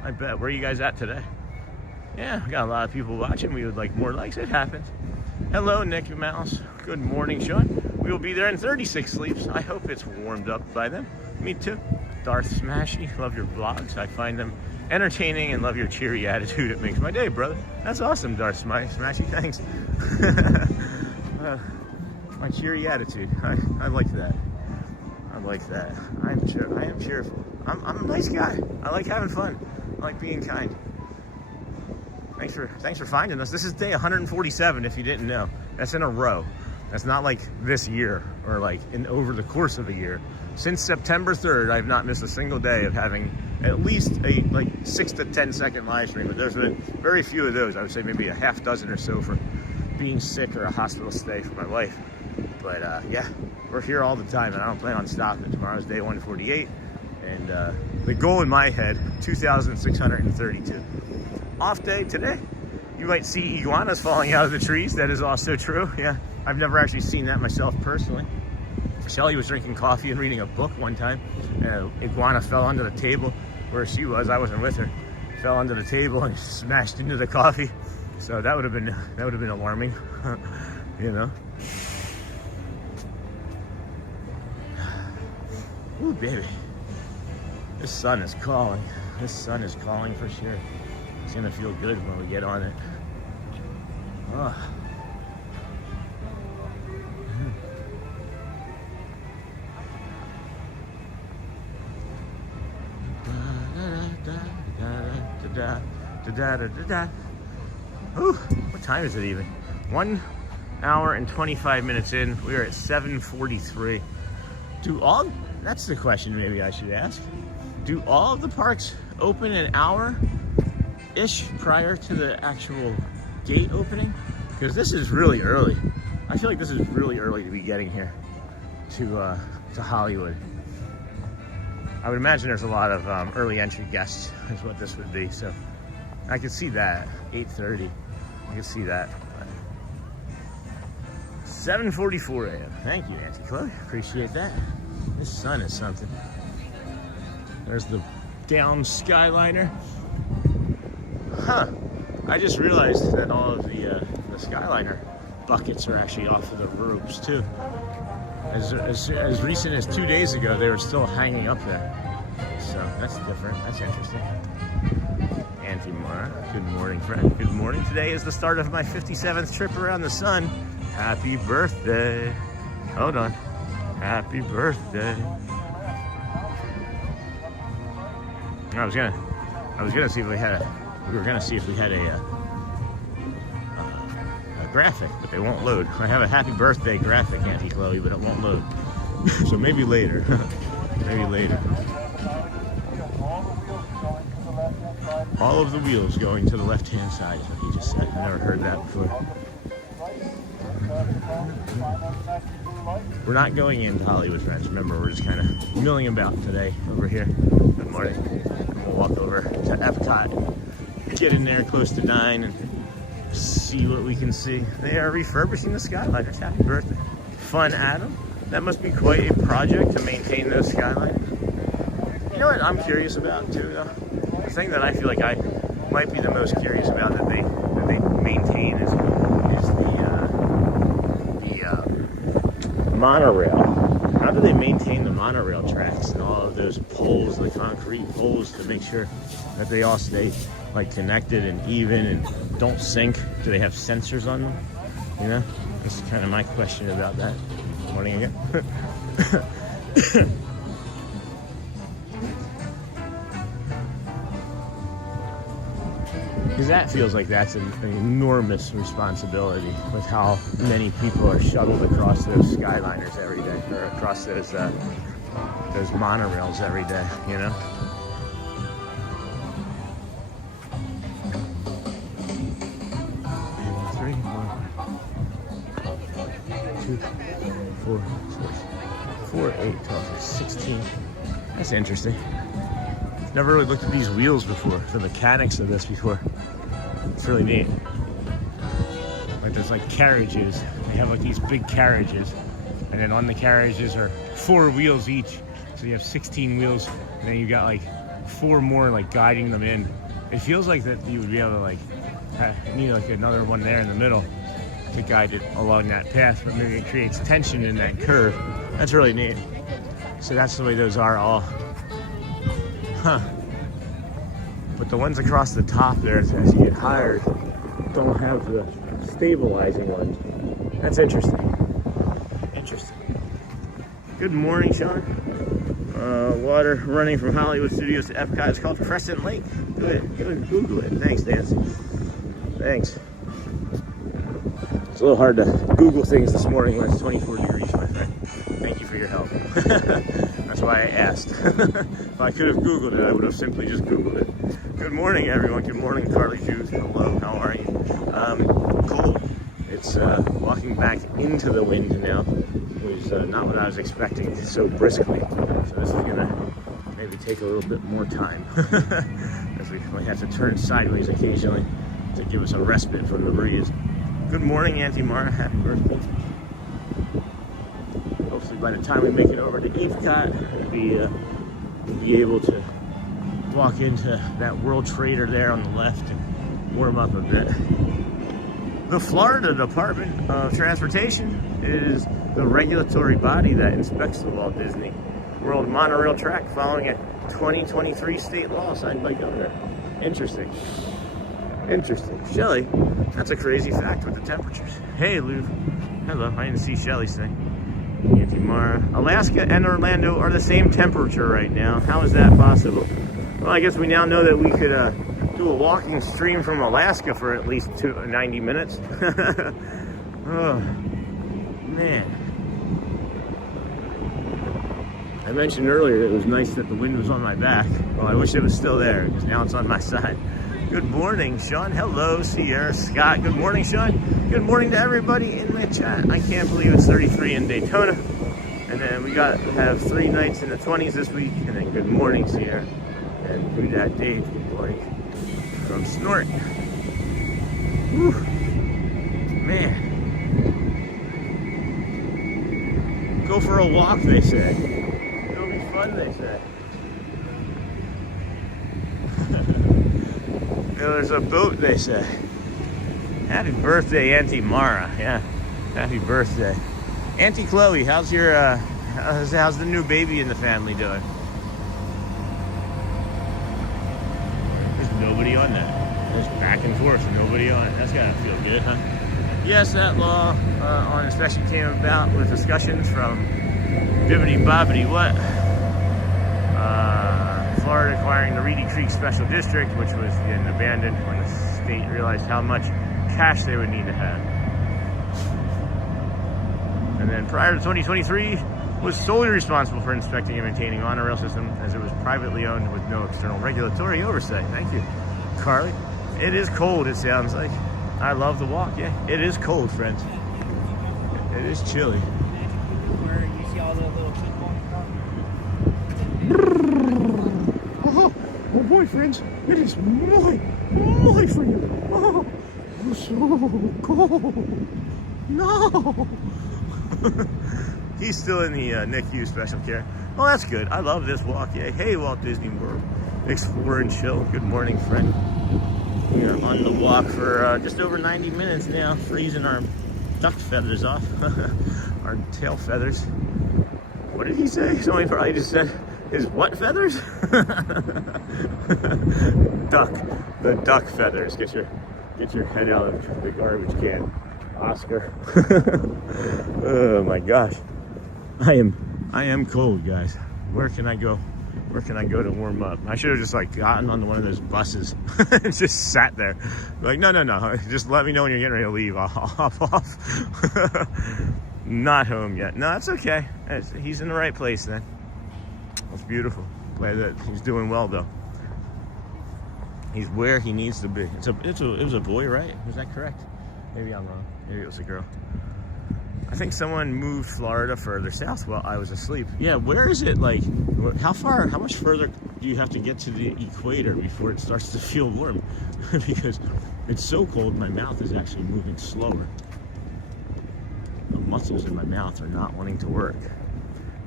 Where are you guys at today? Yeah, we got a lot of people watching. We would like more likes. It happens. Hello, Nick Mouse. Good morning, Sean. We will be there in 36 sleeps. I hope it's warmed up by then. Me too. Darth Smashy, love your vlogs. I find them entertaining and love your cheery attitude. It makes my day, brother. That's awesome, Darth Smashy. Thanks. My cheery attitude. I like that. I like that. I am cheerful. I'm a nice guy. I like having fun. I like being kind. Thanks for finding us. This is day 147, if you didn't know. That's in a row. That's not like this year or like over the course of a year. Since September 3rd, I've not missed a single day of having at least a like 6 to 10 second live stream. But there's been very few of those. I would say maybe a half dozen or so for being sick or a hospital stay for my wife. But yeah, we're here all the time, and I don't plan on stopping. Tomorrow's day 148, and the goal in my head, 2,632. Off day today. You might see iguanas falling out of the trees. That is also true. Yeah, I've never actually seen that myself personally. Shelly was drinking coffee and reading a book one time, and an iguana fell onto the table where she was. I wasn't with her. Fell onto the table and smashed into the coffee. So that would have been alarming, you know. Ooh, baby, this sun is calling. This sun is calling for sure. It's gonna feel good when we get on it. Oh. Ooh, what time is it even? 1 hour and 25 minutes in. We are at 7:43. That's the question maybe I should ask. Do all of the parks open an hour-ish prior to the actual gate opening? Because this is really early. I feel like this is really early to be getting here to Hollywood. I would imagine there's a lot of early entry guests is what this would be. So I could see that, 8:30. I could see that. 7:44 a.m. Thank you, Auntie Chloe. Appreciate that. This sun is something. There's the down Skyliner. Huh. I just realized that all of the Skyliner buckets are actually off of the ropes too. As recent as 2 days ago, they were still hanging up there. So that's different. That's interesting. Auntie Mara, good morning, friend. Good morning. Today is the start of my 57th trip around the sun. Happy birthday. Hold on. Happy birthday. I was gonna see if we had a graphic, but they won't load. I have a happy birthday graphic, Auntie Chloe, but it won't load. So maybe later. Maybe later. All of the wheels going to the left-hand side is what he just said. I've never heard that before. We're not going into Hollywood, friends. Remember, we're just kind of milling about today over here. Good morning. And we'll walk over to EPCOT, get in there close to 9 and see what we can see. They are refurbishing the Skyliners. Happy birthday. fun, Adam. That must be quite a project to maintain those skylines. You know what I'm curious about too, though? The thing that I feel like I might be the most curious about that they maintain is the monorail. How do they maintain the monorail tracks and all of those poles, the concrete poles, to make sure that they all stay like connected and even and don't sink? Do they have sensors on them? You know, that's kind of my question about that. Morning again. Because that feels like that's an enormous responsibility with how many people are shuttled across those Skyliners every day, or across those monorails every day, you know? And 3, 1, 2, 4, 6, 4, 8, 12, 16. That's interesting. Never really looked at these wheels before, the mechanics of this before. It's really neat. Like there's like carriages. They have like these big carriages, and then on the carriages are 4 wheels each. So you have 16 wheels, and then you got like 4 more like guiding them in. It feels like that you would be able to like need like another one there in the middle to guide it along that path, but maybe it creates tension in that curve. That's really neat. So that's the way those are all. Huh. But the ones across the top there, as you get higher, don't have the stabilizing ones. That's interesting. Interesting. Good morning, Sean. Water running from Hollywood Studios to EPCOT. It's called Crescent Lake. Good. Google it. Thanks, Nancy. Thanks. It's a little hard to Google things this morning when it's 24 degrees, my friend. Thank you for your help. That's why I asked. If I could have Googled it, I would have simply just Googled it. Good morning, everyone. Good morning, Carly Juice. Hello, how are you? Cold. It's walking back into the wind now. It was not what I was expecting so briskly. So this is going to maybe take a little bit more time. As we might have to turn sideways occasionally to give us a respite from the breeze. Good morning, Auntie Mara. Happy birthday. Hopefully by the time we make it over to EPCOT, we'll be able to walk into that World Trader there on the left and warm up a bit. The Florida Department of Transportation is the regulatory body that inspects the Walt Disney World monorail track following a 2023 state law signed by Governor. Interesting. Shelly, that's a crazy fact with the temperatures. Hey, Lou. Hello, I didn't see Shelly's thing. Auntie Mara. Alaska and Orlando are the same temperature right now. How is that possible? Well, I guess we now know that we could do a walking stream from Alaska for at least 90 minutes. Oh, man. I mentioned earlier that it was nice that the wind was on my back. Well, I wish it was still there, because now it's on my side. Good morning, Sean. Hello, Sierra Scott. Good morning, Sean. Good morning to everybody in the chat. I can't believe it's 33 in Daytona. And then we have 3 nights in the 20s this week. And then good morning, Sierra. And who that Dave? Good morning from Snort. Whew. Man. Go for a walk, they say. It'll be fun, they say. There's a boat, they say. Happy birthday, Auntie Mara. Yeah, happy birthday. Auntie Chloe, how's the new baby in the family doing? There's nobody on that. There's back and forth, nobody on it. That's gotta feel good, huh? Yes, that law on inspection came about with discussions from Bibbidi Bobbidi what? Florida acquiring the Reedy Creek Special District, which was then abandoned when the state realized how much cash they would need to have. And then prior to 2023, was solely responsible for inspecting and maintaining monorail system as it was privately owned with no external regulatory oversight. Thank you, Carly. It is cold, it sounds like. I love the walk, yeah. It is cold, friends. It is chilly. Where you see all the little kids walking Oh boy, friends, it is my friend. Oh, I'm so cold. No. He's still in the NICU special care. Well, that's good. I love this walk. Yeah. Hey, Walt Disney World. Explore and chill. Good morning, friend. We are on the walk for just over 90 minutes now, freezing our duck feathers off. Our tail feathers. What did he say? Somebody probably just said his what feathers? Duck. The duck feathers. Get your head out of the garbage can, Oscar. Oh my gosh. I am cold, guys. Where can I go? Where can I go to warm up? I should have just like gotten on one of those buses and just sat there. Like, no. Just let me know when you're getting ready to leave. I'll hop off. Not home yet. No, that's okay. He's in the right place then. That's beautiful. Glad that he's doing well though. He's where he needs to be. It was a boy, right? Was that correct? Maybe I'm wrong. Maybe it was a girl. I think someone moved Florida further south while I was asleep. Yeah, where is it? Like, how much further do you have to get to the equator before it starts to feel warm? Because it's so cold, my mouth is actually moving slower. The muscles in my mouth are not wanting to work.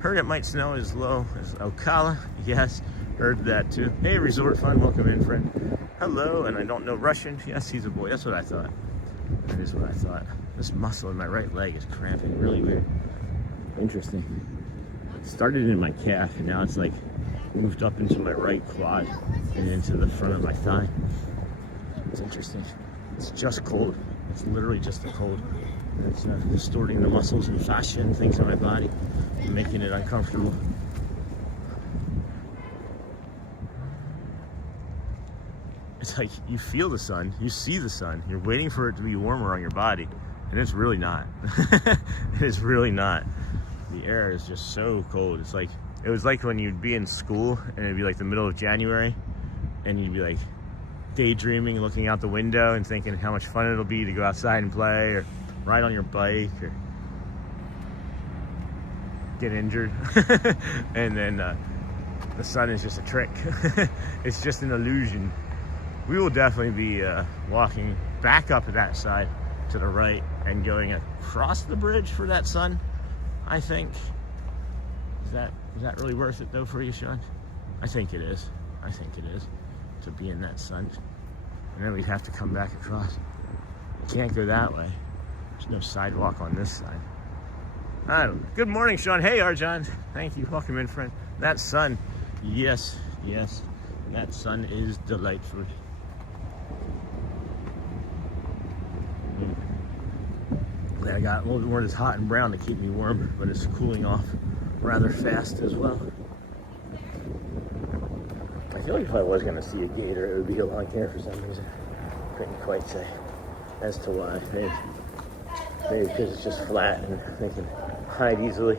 Heard it might snow as low as Ocala. Yes, heard that too. Hey, Resort Fun, welcome in, friend. Hello, and I don't know Russian. Yes, he's a boy. That's what I thought. That is what I thought. This muscle in my right leg is cramping really weird. Interesting. It started in my calf, and now it's like moved up into my right quad and into the front of my thigh. It's interesting. It's just cold. It's literally just the cold. It's distorting the muscles and fascia and things in my body, and making it uncomfortable. It's like you feel the sun, you see the sun, you're waiting for it to be warmer on your body, and it's really not. It is really not. The air is just so cold. It's like, it was like when you'd be in school and it'd be like the middle of January and you'd be like daydreaming, looking out the window and thinking how much fun it'll be to go outside and play or ride on your bike or get injured. And then the sun is just a trick. It's just an illusion. We will definitely be walking back up that side to the right and going across the bridge for that sun, I think. Is that really worth it though for you, Sean? I think it is. I think it is, to be in that sun. And then we'd have to come back across. You can't go that way. There's no sidewalk on this side. I don't know. Good morning, Sean. Hey, Arjan. Thank you. Welcome in, friend. That sun, yes. That sun is delightful. I got a little bit more of this hot and brown to keep me warm, but it's cooling off rather fast as well. I feel like if I was going to see a gator, it would be along here for some reason. Couldn't quite say as to why. Maybe because it's just flat and they can hide easily.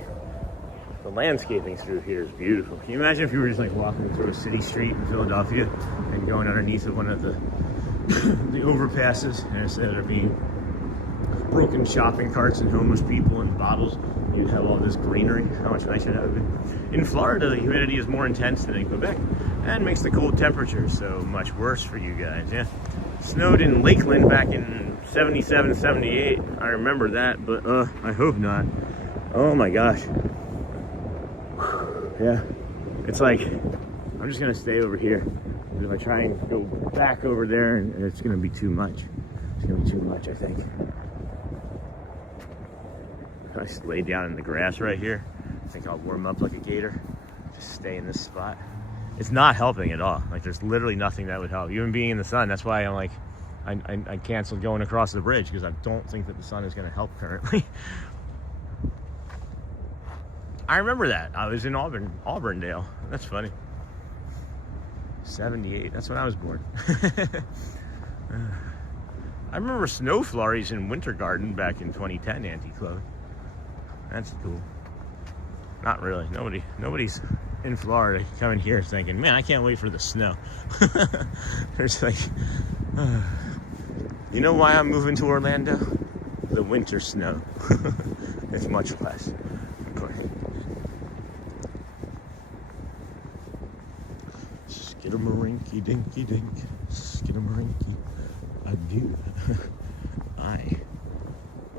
The landscaping through here is beautiful. Can you imagine if you were just like walking through a city street in Philadelphia and going underneath of one of the the overpasses, and instead of there being broken shopping carts and homeless people and bottles, you'd have all this greenery. How much nicer that would be. In Florida, the humidity is more intense than in Quebec and makes the cold temperature so much worse for you guys. Yeah, snowed in Lakeland back in 77, 78. I remember that, but I hope not. Oh my gosh. Yeah, it's like I'm just gonna stay over here. If I try and go back over there, and it's gonna be too much. It's gonna be too much, I think. I just lay down in the grass right here. I think I'll warm up like a gator. Just stay in this spot. It's not helping at all. Like, there's literally nothing that would help. Even being in the sun, that's why I'm like, I canceled going across the bridge because I don't think that the sun is gonna help currently. I remember that. I was in Auburndale. That's funny. 78. That's when I was born. I remember snow flurries in Winter Garden back in 2010, Auntie Chloe. That's cool. Not really. Nobody's in Florida coming here thinking, man, I can't wait for the snow. There's like, you know why I'm moving to Orlando? The winter snow. It's much less. Skidamarinky dinky dink, skidamarinky, I do.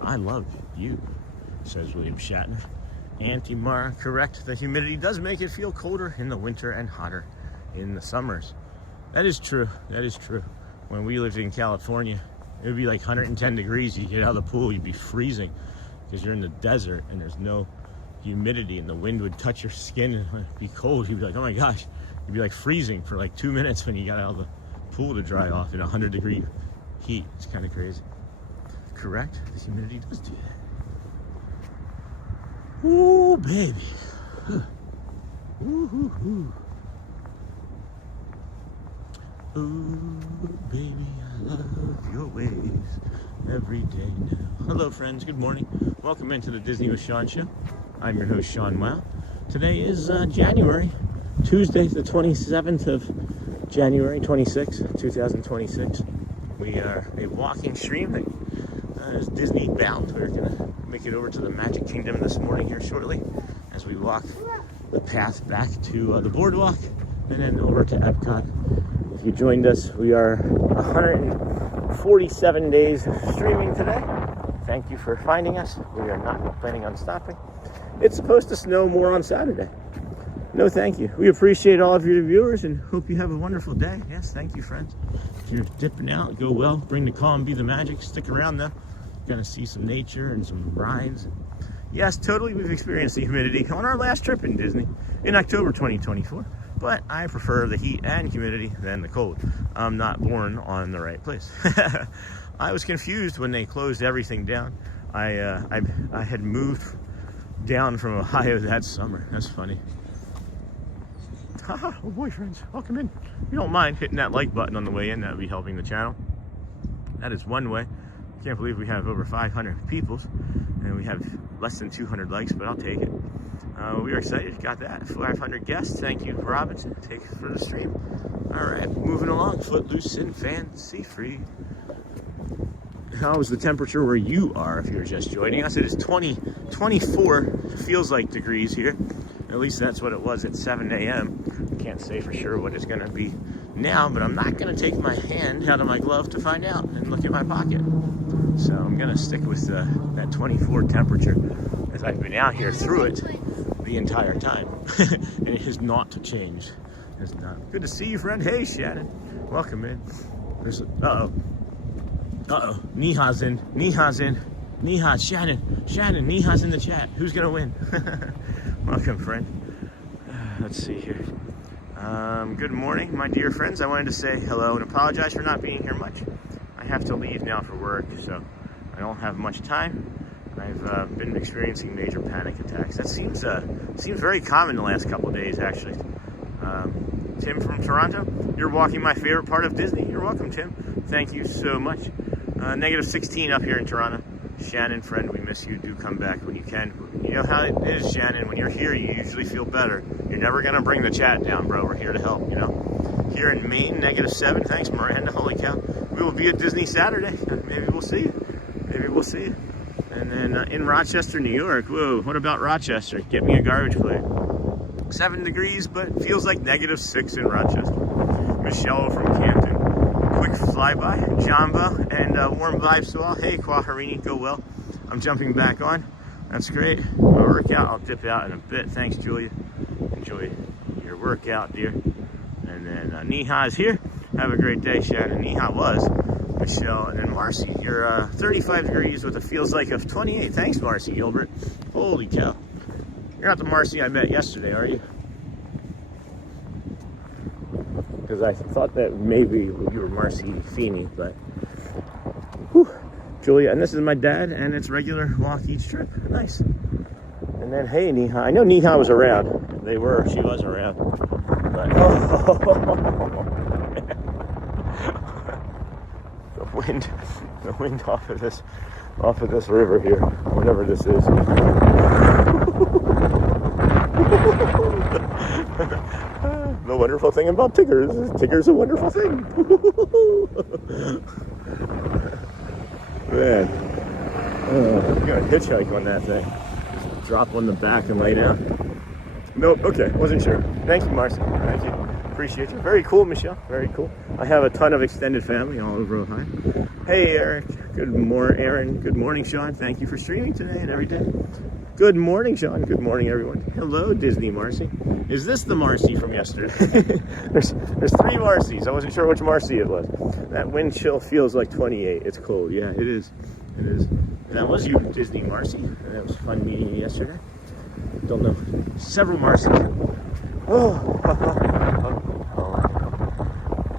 I love you. says William Shatner. Auntie Mara, correct. The humidity does make it feel colder in the winter and hotter in the summers. That is true. That is true. When we lived in California, it would be like 110 degrees. You get out of the pool, you'd be freezing because you're in the desert and there's no humidity, and the wind would touch your skin and it'd be cold. You'd be like, oh my gosh. You'd be like freezing for like 2 minutes when you got out of the pool to dry off in 100-degree heat. It's kind of crazy. Correct. The humidity does do that. Ooh, baby. Ooh, ooh, ooh. Ooh, baby, I love your ways every day now. Hello, friends. Good morning. Welcome into the Disney with Sean show. I'm your host, Sean Wow. Today is January, Tuesday, the 27th of January, 2026. We are a walking stream that is Disney bound. We're going to make it over to the Magic Kingdom this morning here shortly as we walk the path back to the BoardWalk and then over to EPCOT. If you joined us, we are 147 days streaming today. Thank you for finding us. We are not planning on stopping. It's supposed to snow more on Saturday. No, thank you. We appreciate all of your viewers and hope you have a wonderful day. Yes, thank you, friends. If you're dipping out, go well. Bring the calm, be the magic. Stick around, though. Gonna see some nature and some rides. Yes, totally, we've experienced the humidity on our last trip in Disney in October 2024. But I prefer the heat and humidity than the cold. I'm not born on the right place. I was confused when they closed everything down. I had moved down from Ohio that summer. That's funny. Oh boy, friends, welcome in. If you don't mind hitting that like button on the way in, that would be helping the channel. That is one way. I can't believe we have over 500 people and we have less than 200 likes, but I'll take it. We are excited. Got that. 500 guests. Thank you, Robinson. Take it for the stream. All right, moving along. Footloose and fancy free. How is the temperature where you are if you're just joining us? It is 24 feels like degrees here. At least that's what it was at 7 a.m. Can't say for sure what it's going to be now, but I'm not going to take my hand out of my glove to find out and look at my pocket. So I'm going to stick with that 24 temperature as I've been out here through it the entire time. And it has not changed. It's not. Good to see you, friend. Hey, Shannon. Welcome in. There's Niha's in. Niha, Shannon, Niha's in the chat. Who's going to win? Welcome, friend. Let's see here. Good morning, my dear friends. I wanted to say hello and apologize for not being here much. I have to leave now for work, so I don't have much time. I've been experiencing major panic attacks. That seems very common the last couple of days, actually. Tim from Toronto, you're walking my favorite part of Disney. You're welcome, Tim. Thank you so much. Negative 16 up here in Toronto. Shannon, friend, we miss you. Do come back when you can. You know how it is, Shannon. When you're here, you usually feel better. You're never going to bring the chat down, bro. We're here to help, you know. Here in Maine, negative 7. Thanks, Miranda. Holy cow. We will be at Disney Saturday. Maybe we'll see you. Maybe we'll see you. And then in Rochester, New York. Whoa, what about Rochester? Get me a garbage plate. 7 degrees, but feels like negative 6 in Rochester. Michelle from Canton. Quick flyby. Jamba and warm vibes to all. Hey, Kwaharini, go well. I'm jumping back on. That's great. My workout, I'll dip out in a bit. Thanks, Julia. Enjoy your workout, dear. And then Niha is here. Have a great day, Shannon. Niha was. Michelle, and then Marcy, you're 35 degrees with a feels like of 28. Thanks, Marcy Gilbert. Holy cow. You're not the Marcy I met yesterday, are you? Because I thought that maybe you were Marcy Feeney, but whew. Julia, and this is my dad, and it's regular walk each trip. Nice. And then, hey, Niha. I know Niha was around. She was around. But, the wind off of this river here, whatever this is. The wonderful thing about Tigger's is Tigger's a wonderful thing. Man, I'm gonna hitchhike on that thing. Just drop on the back and lay down. Nope. Okay, wasn't sure. Thank you, Marcy. Thank you. appreciate you. Very cool, Michelle. Very cool. I have a ton of extended family all over Ohio. Hey, Eric. Good morning, Aaron. Good morning, Sean. Thank you for streaming today and every day. Good morning, Sean. Good morning, everyone. Hello, Disney Marcy. Is this the Marcy from yesterday? there's 3 Marcys. I wasn't sure which Marcy it was. That wind chill feels like 28. It's cold. Yeah, it is. It is. That was you, Disney Marcy. That was fun meeting you yesterday. Don't know. Several Marcys. Oh.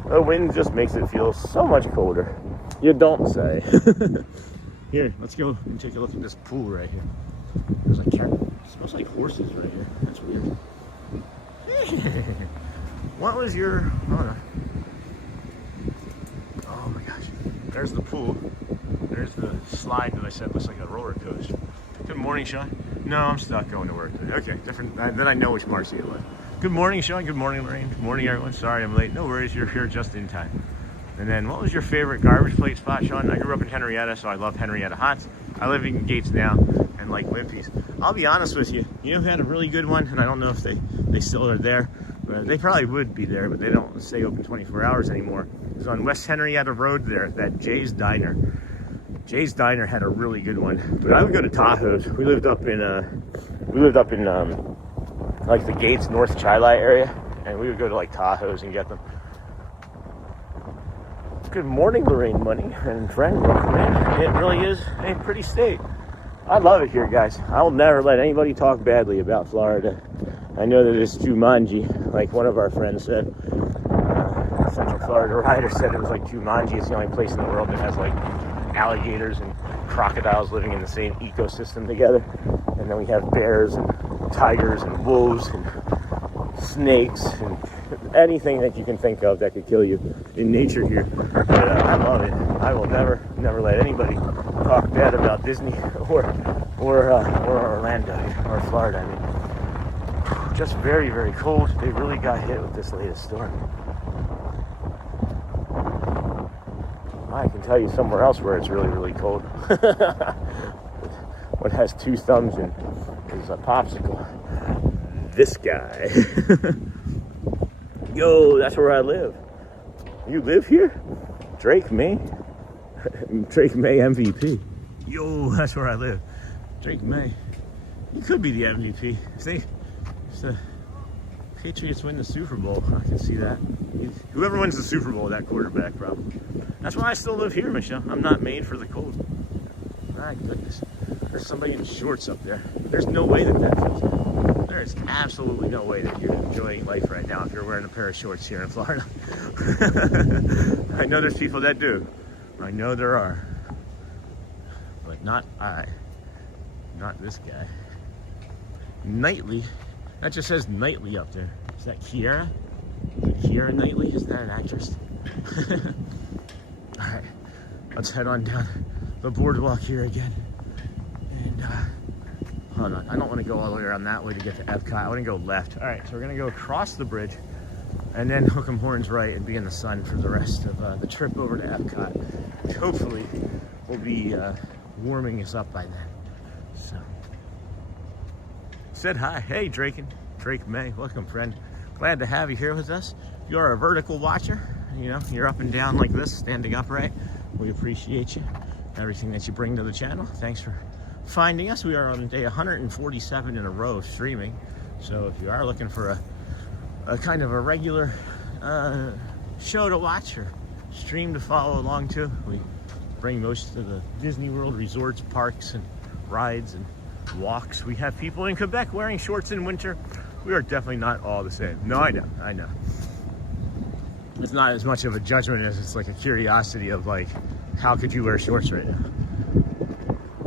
The wind just makes it feel so much colder. You don't say. Here, let's go and take a look at this pool right here. There's a cat. It smells like horses right here. That's weird. What was your... Oh my gosh. There's the pool. There's the slide that I said looks like a roller coaster. Good morning, Sean. No, I'm stuck going to work today. Okay, different. Then I know which Marcy it was. Good morning, Sean. Good morning, Lorraine. Good morning, everyone. Sorry I'm late. No worries. You're here just in time. And then, what was your favorite garbage plate spot, Sean? I grew up in Henrietta, so I love Henrietta Hots. I live in Gates now and like Wimpy's. I'll be honest with you. You know who had a really good one? And I don't know if they still are there. But they probably would be there, but they don't stay open 24 hours anymore. It's on West Henrietta Road there, that Jay's Diner. Jay's Diner had a really good one. But I would go to Tahoe's. We lived up in like the Gates North Chili area, and we would go to like Tahoe's and get them. Good morning, Lorraine Money and friend. Man, it really is a pretty state. I love it here, guys. I will never let anybody talk badly about Florida. I know that it's Jumanji, like one of our friends said. Central Florida Rider said it was like Jumanji. It's the only place in the world that has like alligators and crocodiles living in the same ecosystem together. And then we have bears and tigers and wolves and snakes and anything that you can think of that could kill you in nature here. But I love it. I will never let anybody talk bad about Disney or Orlando or Florida. I mean, just very, very cold. They really got hit with this latest storm. I can tell you somewhere else where it's really, really cold. What has 2 thumbs and is a popsicle. This guy. Yo, that's where I live. You live here? Drake May? Drake May MVP. Yo, that's where I live. Drake May. He could be the MVP. If the Patriots win the Super Bowl, I can see that. Whoever wins the Super Bowl, that quarterback probably. That's why I still live here, Michelle. I'm not made for the cold. My goodness. There's somebody in shorts up there. There's no way that feels good. There is absolutely no way that you're enjoying life right now if you're wearing a pair of shorts here in Florida. I know there's people that do. I know there are. But not I. Not this guy. Nightly. That just says Nightly up there. Is that Kiara? Is it Kiara Knightley? Is that an actress? Alright. Let's head on down the boardwalk here again. And hold on, I don't want to go all the way around that way to get to EPCOT. I want to go left. All right, so we're going to go across the bridge and then hook 'em horns right and be in the sun for the rest of the trip over to EPCOT, which hopefully will be warming us up by then. So, said hi. Hey, Drake May. Welcome, friend. Glad to have you here with us. If you're a vertical watcher, you know, you're up and down like this, standing upright. We appreciate you. Everything that you bring to the channel. Thanks for finding us. We are on day 147 in a row of streaming. So if you are looking for a kind of a regular show to watch or stream to follow along to, we bring most of the Disney World resorts, parks, and rides and walks. We have people in Quebec wearing shorts in winter. We are definitely not all the same. No, I know. It's not as much of a judgment as it's like a curiosity of like, how could you wear shorts right now?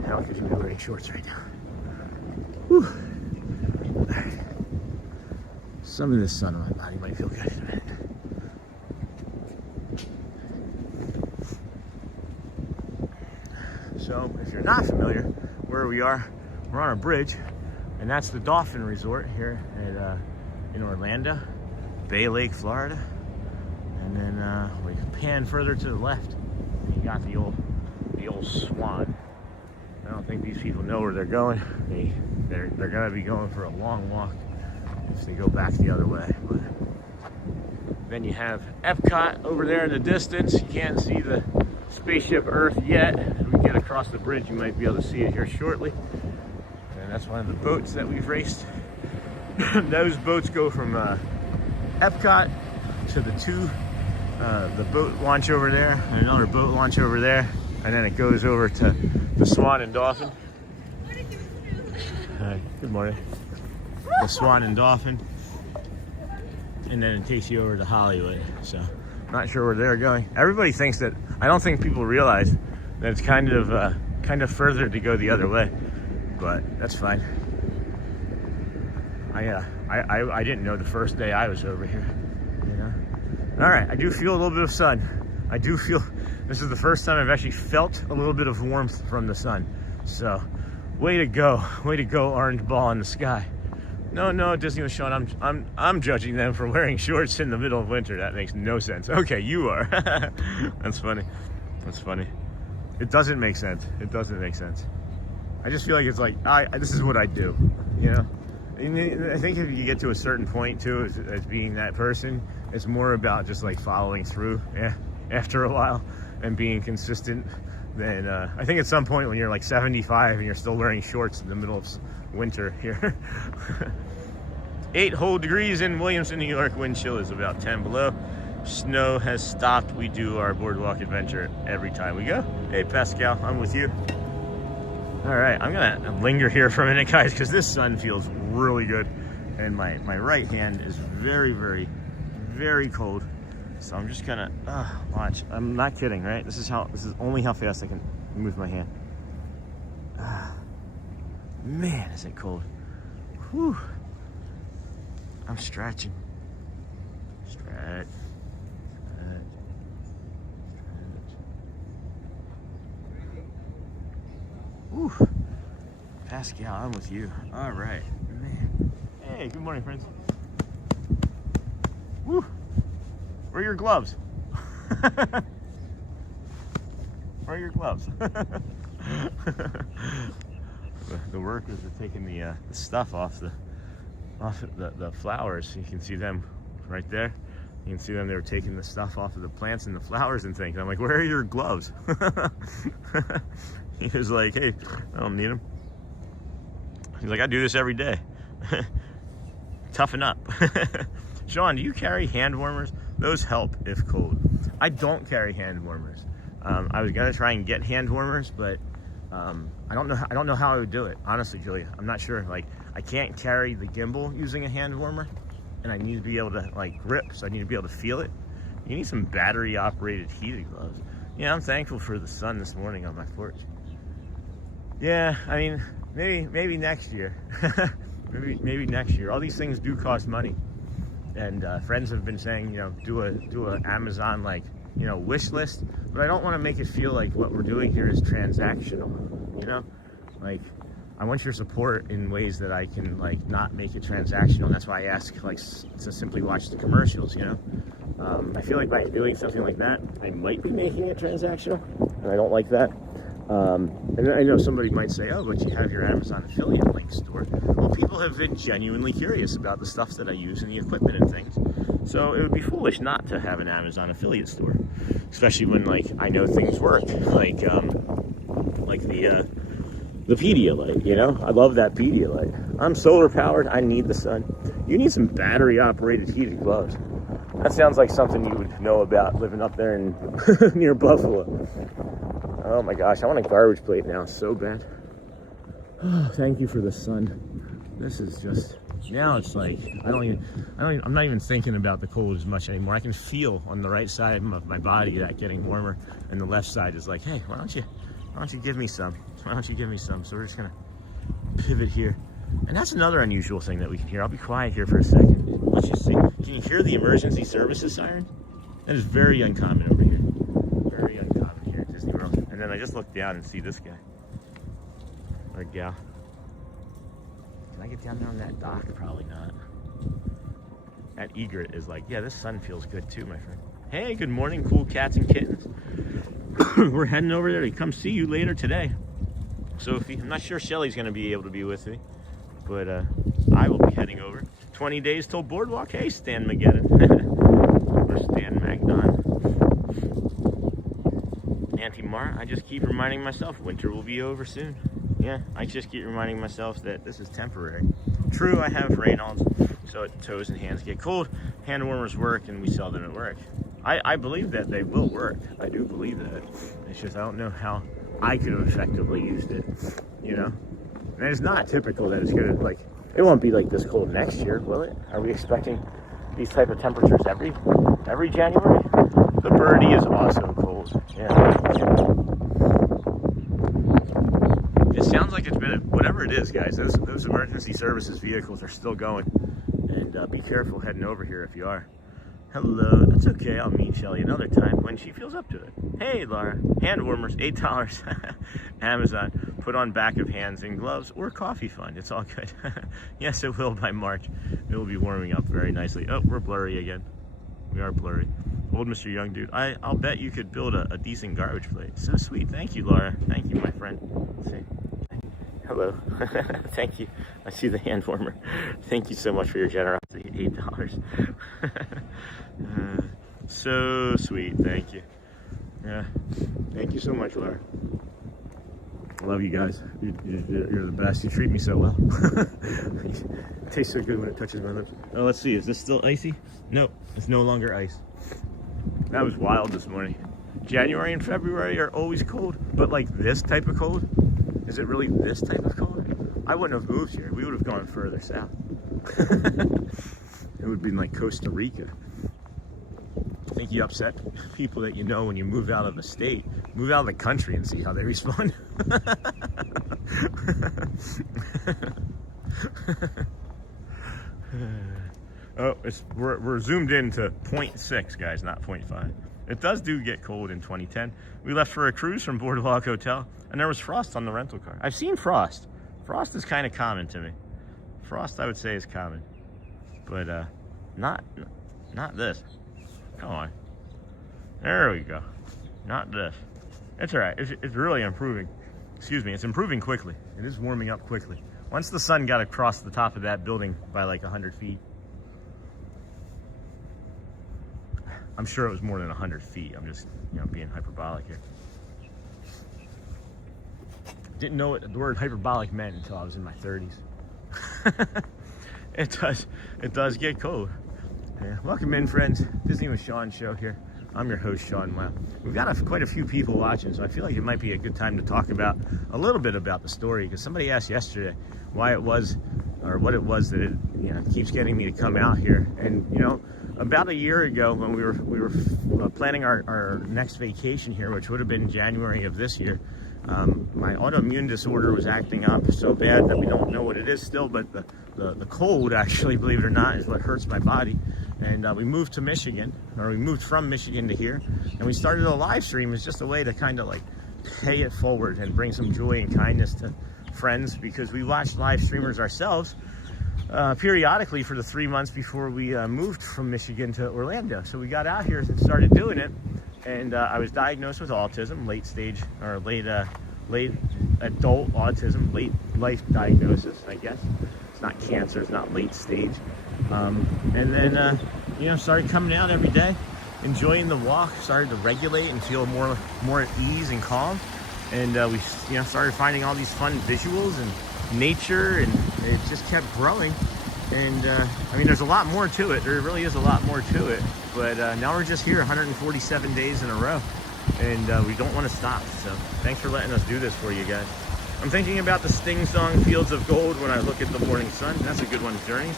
How could you be wearing shorts right now? Whew. Some of this sun on my body might feel good in a minute. So, if you're not familiar where we are, we're on a bridge, and that's the Dolphin Resort here in Orlando, Bay Lake, Florida. And then we pan further to the left, and you got the old Swan. I don't think these people know where they're going. They're gonna be going for a long walk if they go back the other way. But Then you have EPCOT over there in the distance. You can't see the spaceship Earth yet. As we get across the bridge, you might be able to see it here shortly. And that's one of the boats that we've raced. Those boats go from EPCOT to the boat launch over there, and another boat launch over there, and then it goes over to the Swan and Dolphin. Good morning. The Swan and Dolphin, and then it takes you over to Hollywood. So, not sure where they're going. Everybody thinks that. I don't think people realize that it's kind of further to go the other way, but that's fine. I didn't know the first day I was over here, you know. All right, I do feel a little bit of sun. I do feel this is the first time I've actually felt a little bit of warmth from the sun. So, way to go, orange ball in the sky. No, Disney was showing. I'm judging them for wearing shorts in the middle of winter. That makes no sense. Okay, you are. That's funny. That's funny. It doesn't make sense. It doesn't make sense. I just feel like it's like this is what I do, you know. I think if you get to a certain point too, as being that person, it's more about just like following through. Yeah, after a while, and being consistent. Then I think at some point when you're like 75 and you're still wearing shorts in the middle of winter here. 8 whole degrees in Williamson, New York. Wind chill is about 10 below. Snow has stopped. We do our boardwalk adventure every time we go. Hey Pascal, I'm with you. All right, I'm gonna linger here for a minute, guys, because this sun feels really good, and my right hand is very, very, very cold. So I'm just gonna watch. I'm not kidding, right? This is only how fast I can move my hand. Man, is it cold? Whew. I'm stretching. Stretch. Whew. Pascal, I'm with you. All right, man. Hey, good morning, friends. Woo. Where are your gloves? Where are your gloves? The workers are taking the stuff off the flowers. You can see them right there. You can see them. They were taking the stuff off of the plants and the flowers and things. I'm like, where are your gloves? He was like, hey, I don't need them. He's like, I do this every day. Toughen up. Sean, do you carry hand warmers? Those help if cold. I don't carry hand warmers. I was gonna try and get hand warmers, but I don't know how I would do it. Honestly, Julia, I'm not sure. Like, I can't carry the gimbal using a hand warmer, and I need to be able to like grip, so I need to be able to feel it. You need some battery-operated heated gloves. Yeah, I'm thankful for the sun this morning on my porch. Yeah, I mean, maybe next year. maybe next year. All these things do cost money, and friends have been saying, you know, do a Amazon like, you know, wish list. But I don't want to make it feel like what we're doing here is transactional. You know, like I want your support in ways that I can like not make it transactional. And that's why I ask like to simply watch the commercials. You know, I feel like by doing something like that, I might be making it transactional, and I don't like that. And I know somebody might say, oh, but you have your Amazon affiliate link store. Well, people have been genuinely curious about the stuff that I use and the equipment and things. So it would be foolish not to have an Amazon affiliate store, especially when like I know things work, like the Pedialyte, you know? I love that Pedialyte. I'm solar powered. I need the sun. You need some battery operated heated gloves. That sounds like something you would know about living up there in near Buffalo. Oh my gosh, I want a garbage plate now so bad. Oh, thank you for the sun. This is just, now it's like, I'm not even thinking about the cold as much anymore. I can feel on the right side of my body that getting warmer, and the left side is like, hey, why don't you give me some? Why don't you give me some? So we're just gonna pivot here. And that's another unusual thing that we can hear. I'll be quiet here for a second. Let's just see. Can you hear the emergency services siren? That is very uncommon over here. Very uncommon here at Disney World. And then I just look down and see this guy. Or gal. Can I get down there on that dock? Probably not. That egret is like, yeah, this sun feels good too, my friend. Hey, good morning, cool cats and kittens. We're heading over there to come see you later today. Sophie, I'm not sure Shelly's going to be able to be with me, but I will be heading over. 20 days till BoardWalk. Hey, Stan McGettin. bagged on. Auntie Mar, I just keep reminding myself winter will be over soon. Yeah, I just keep reminding myself that this is temporary. True, I have Reynolds, so toes and hands get cold. Hand warmers work, and we sell them at work. I believe that they will work. I do believe that. It's just I don't know how I could have effectively used it, you know? And it's not typical that it's gonna, like, it won't be like this cold next year, will it? Are we expecting these type of temperatures every January? The birdie is also cold. Yeah. It sounds like it's been, whatever it is, guys, those emergency services vehicles are still going. And be careful heading over here if you are. Hello, that's okay, I'll meet Shelly another time when she feels up to it. Hey, Laura, hand warmers, $8. Amazon, put on back of hands and gloves or coffee fund, it's all good. Yes, it will by March. It will be warming up very nicely. Oh, we're blurry again. We are blurry. Old Mr. Young Dude, I'll bet you could build a decent garbage plate. So sweet, thank you, Laura. Thank you, my friend. Let's see. Hello, thank you. I see the hand warmer. Thank you so much for your generosity, $8. So sweet, thank you. Yeah, thank you so much, Laura. I love you guys. You're the best. You treat me so well. It tastes so good when it touches my lips. Oh, let's see, is this still icy? Nope, it's no longer ice. That was wild this morning. January and February are always cold, but like this type of cold? Is it really this type of cold? I wouldn't have moved here. We would have gone further south. It would have been like Costa Rica. I think you upset people that you know when you move out of the state. Move out of the country and see how they respond. Oh, we're zoomed in to 0.6, guys, not 0.5. It does get cold in 2010. We left for a cruise from BoardWalk Hotel, and there was frost on the rental car. I've seen frost. Frost is kind of common to me. Frost, I would say, is common, but not this. Come on. There we go. Not this. It's all right. It's really improving. Excuse me. It's improving quickly. It is warming up quickly. Once the sun got across the top of that building by like 100 feet, I'm sure it was more than 100 feet. I'm just, being hyperbolic here. Didn't know what the word hyperbolic meant until I was in my 30s. It does get cold. Yeah. Welcome in, friends. Disney with Sean show here. I'm your host, Sean. Wow. We've got quite a few people watching, so I feel like it might be a good time to talk about a little bit about the story, because somebody asked yesterday why it was, or what it was that it keeps getting me to come out here. And about a year ago, when we were planning our next vacation here, which would have been January of this year, my autoimmune disorder was acting up so bad that we don't know what it is still, but the cold, actually, believe it or not, is what hurts my body. And we moved to Michigan, or we moved from Michigan to here, and we started a live stream as just a way to kind of like pay it forward and bring some joy and kindness to friends, because we watched live streamers ourselves periodically for the 3 months before we moved from Michigan to Orlando. So we got out here and started doing it, and I was diagnosed with autism, late adult autism, late life diagnosis, I guess. It's not cancer, it's not late stage. And then, started coming out every day, enjoying the walk, started to regulate and feel more at ease and calm. And we, started finding all these fun visuals and nature, and it just kept growing. And there's a lot more to it. There really is a lot more to it. But now we're just here 147 days in a row, and we don't want to stop. So thanks for letting us do this for you guys. I'm thinking about the Sting song Fields of Gold when I look at the morning sun. That's a good one. Journey.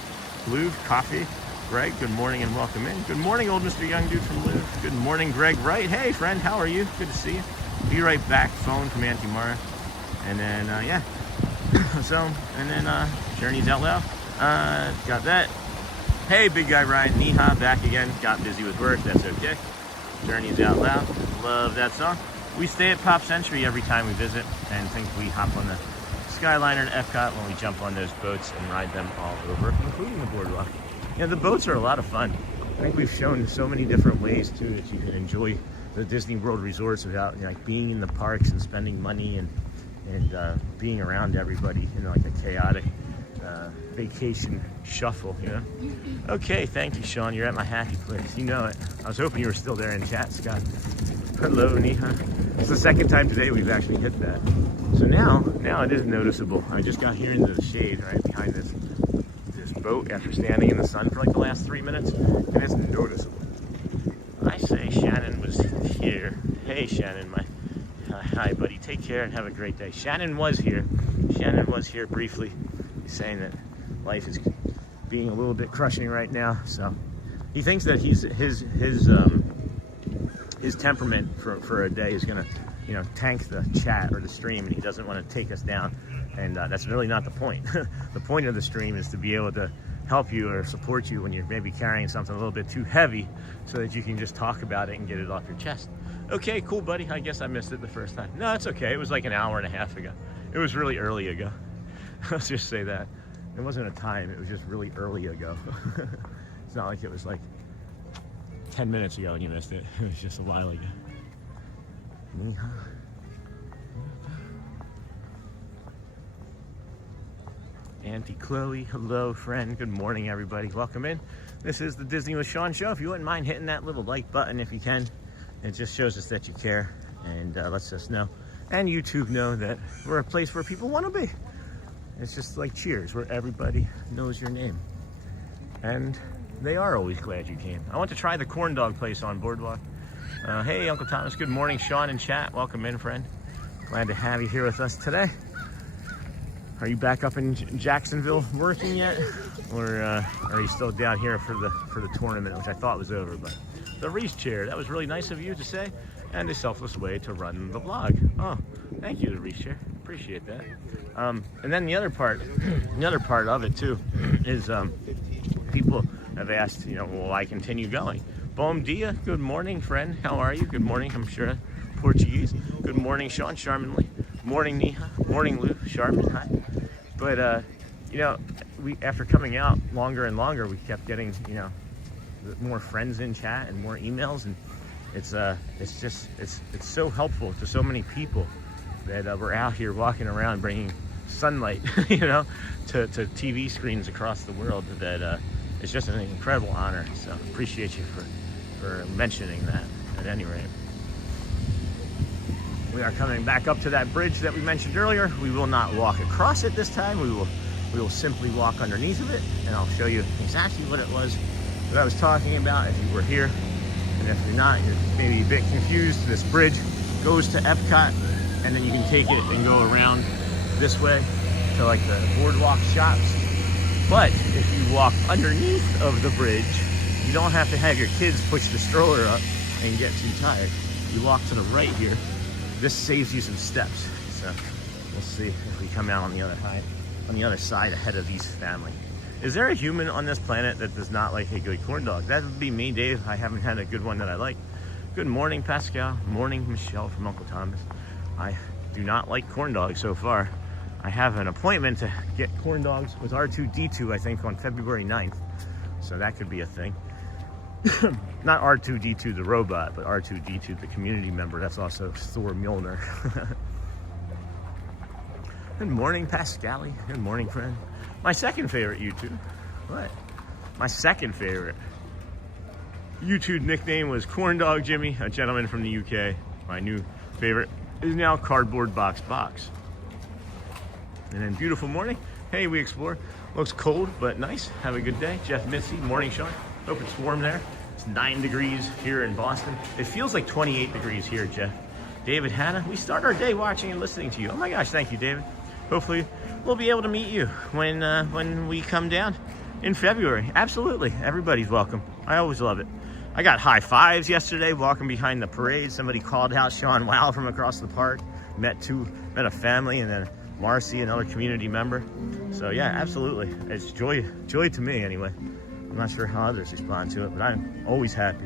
Blue, coffee. Greg, good morning and welcome in. Good morning, old Mr. Young Dude from Blue. Good morning, Greg Wright. Hey, friend, how are you? Good to see you. Be right back. Phone from Auntie Mara. And then, Journey's out loud. Got that. Hey, big guy Ryan. Neha, back again. Got busy with work. That's okay. Journey's out loud. Love that song. We stay at Pop Century every time we visit, and think we hop on the Skyliner to EPCOT when we jump on those boats and ride them all over, including the BoardWalk. The boats are a lot of fun. I think we've shown so many different ways too that you can enjoy the Disney World resorts without being in the parks and spending money and being around everybody in like a chaotic vacation shuffle, you know? Okay, thank you, Sean. You're at my happy place. You know it. I was hoping you were still there in chat, Scott. Hello, Neha. It's the second time today we've actually hit that. So now it is noticeable. I just got here into the shade right behind this boat after standing in the sun for like the last 3 minutes, and it's noticeable. I say Shannon was here. Hey, Shannon, hi, buddy. Take care and have a great day. Shannon was here. Shannon was here briefly. He's saying that life is being a little bit crushing right now. So he thinks that his temperament for a day is gonna, tank the chat or the stream, and he doesn't want to take us down. And that's really not the point. The point of the stream is to be able to help you or support you when you're maybe carrying something a little bit too heavy, so that you can just talk about it and get it off your chest. Okay, cool, buddy. I guess I missed it the first time. No, it's okay. It was like an hour and a half ago. It was really early ago. Let's just say that. It wasn't a time. It was just really early ago. It's not like it was like 10 minutes ago and you missed it. It was just a while ago. Auntie Chloe, hello, friend. Good morning, everybody. Welcome in. This is the Disney with Sean show. If you wouldn't mind hitting that little like button if you can, it just shows us that you care and lets us know. And YouTube know that we're a place where people want to be. It's just like Cheers, where everybody knows your name. And they are always glad you came. I want to try the corn dog place on BoardWalk. Hey, Uncle Thomas. Good morning, Sean in chat. Welcome in, friend. Glad to have you here with us today. Are you back up in Jacksonville working yet? Or are you still down here for the tournament, which I thought was over? But the Reese chair, that was really nice of you to say, and a selfless way to run the blog. Oh, thank you, the Reese chair. Appreciate that. And then the other part of it too is people have asked, will I continue going? Bom dia, good morning, friend. How are you? Good morning, I'm sure Portuguese. Good morning, Sean, charmingly. Morning, Neha. Morning, Lou, Sharman. Hi. But we after coming out longer and longer, we kept getting more friends in chat and more emails, and it's so helpful to so many people that we're out here walking around bringing sunlight, to TV screens across the world. That it's just an incredible honor. So appreciate you for mentioning that. At any rate. We are coming back up to that bridge that we mentioned earlier. We will not walk across it this time. We will simply walk underneath of it, and I'll show you exactly what it was that I was talking about if you were here. And if you're not, you're maybe a bit confused. This bridge goes to EPCOT, and then you can take it and go around this way to like the BoardWalk shops. But if you walk underneath of the bridge, you don't have to have your kids push the stroller up and get too tired. You walk to the right here. This saves you some steps, so we'll see if we come out on the other side ahead of these family. Is there a human on this planet that does not like a good corn dog? That would be me, Dave. I haven't had a good one that I like. Good morning, Pascal. Morning, Michelle from Uncle Thomas. I do not like corn dogs so far. I have an appointment to get corn dogs with R2-D2, I think, on February 9th, so that could be a thing. Not R2-D2 the robot, but R2-D2 the community member. That's also Thor Mjolnir. Good morning, Pascali. Good morning, friend. My second favorite YouTube. What? My second favorite YouTube nickname was Corn Dog Jimmy, a gentleman from the UK. My new favorite is now Cardboard Box. And then beautiful morning. Hey, we explore. Looks cold, but nice. Have a good day. Jeff Mitzi, morning, Sean. Hope it's warm there. It's 9 degrees here in Boston. It feels like 28 degrees here, Jeff. David Hanna, we start our day watching and listening to you. Oh my gosh, thank you, David. Hopefully we'll be able to meet you when we come down in February. Absolutely, everybody's welcome. I always love it. I got high fives yesterday walking behind the parade. Somebody called out Sean Wow from across the park. Met a family, and then Marcy, another community member. So yeah, absolutely. It's joy to me anyway. I'm not sure how others respond to it, but I'm always happy.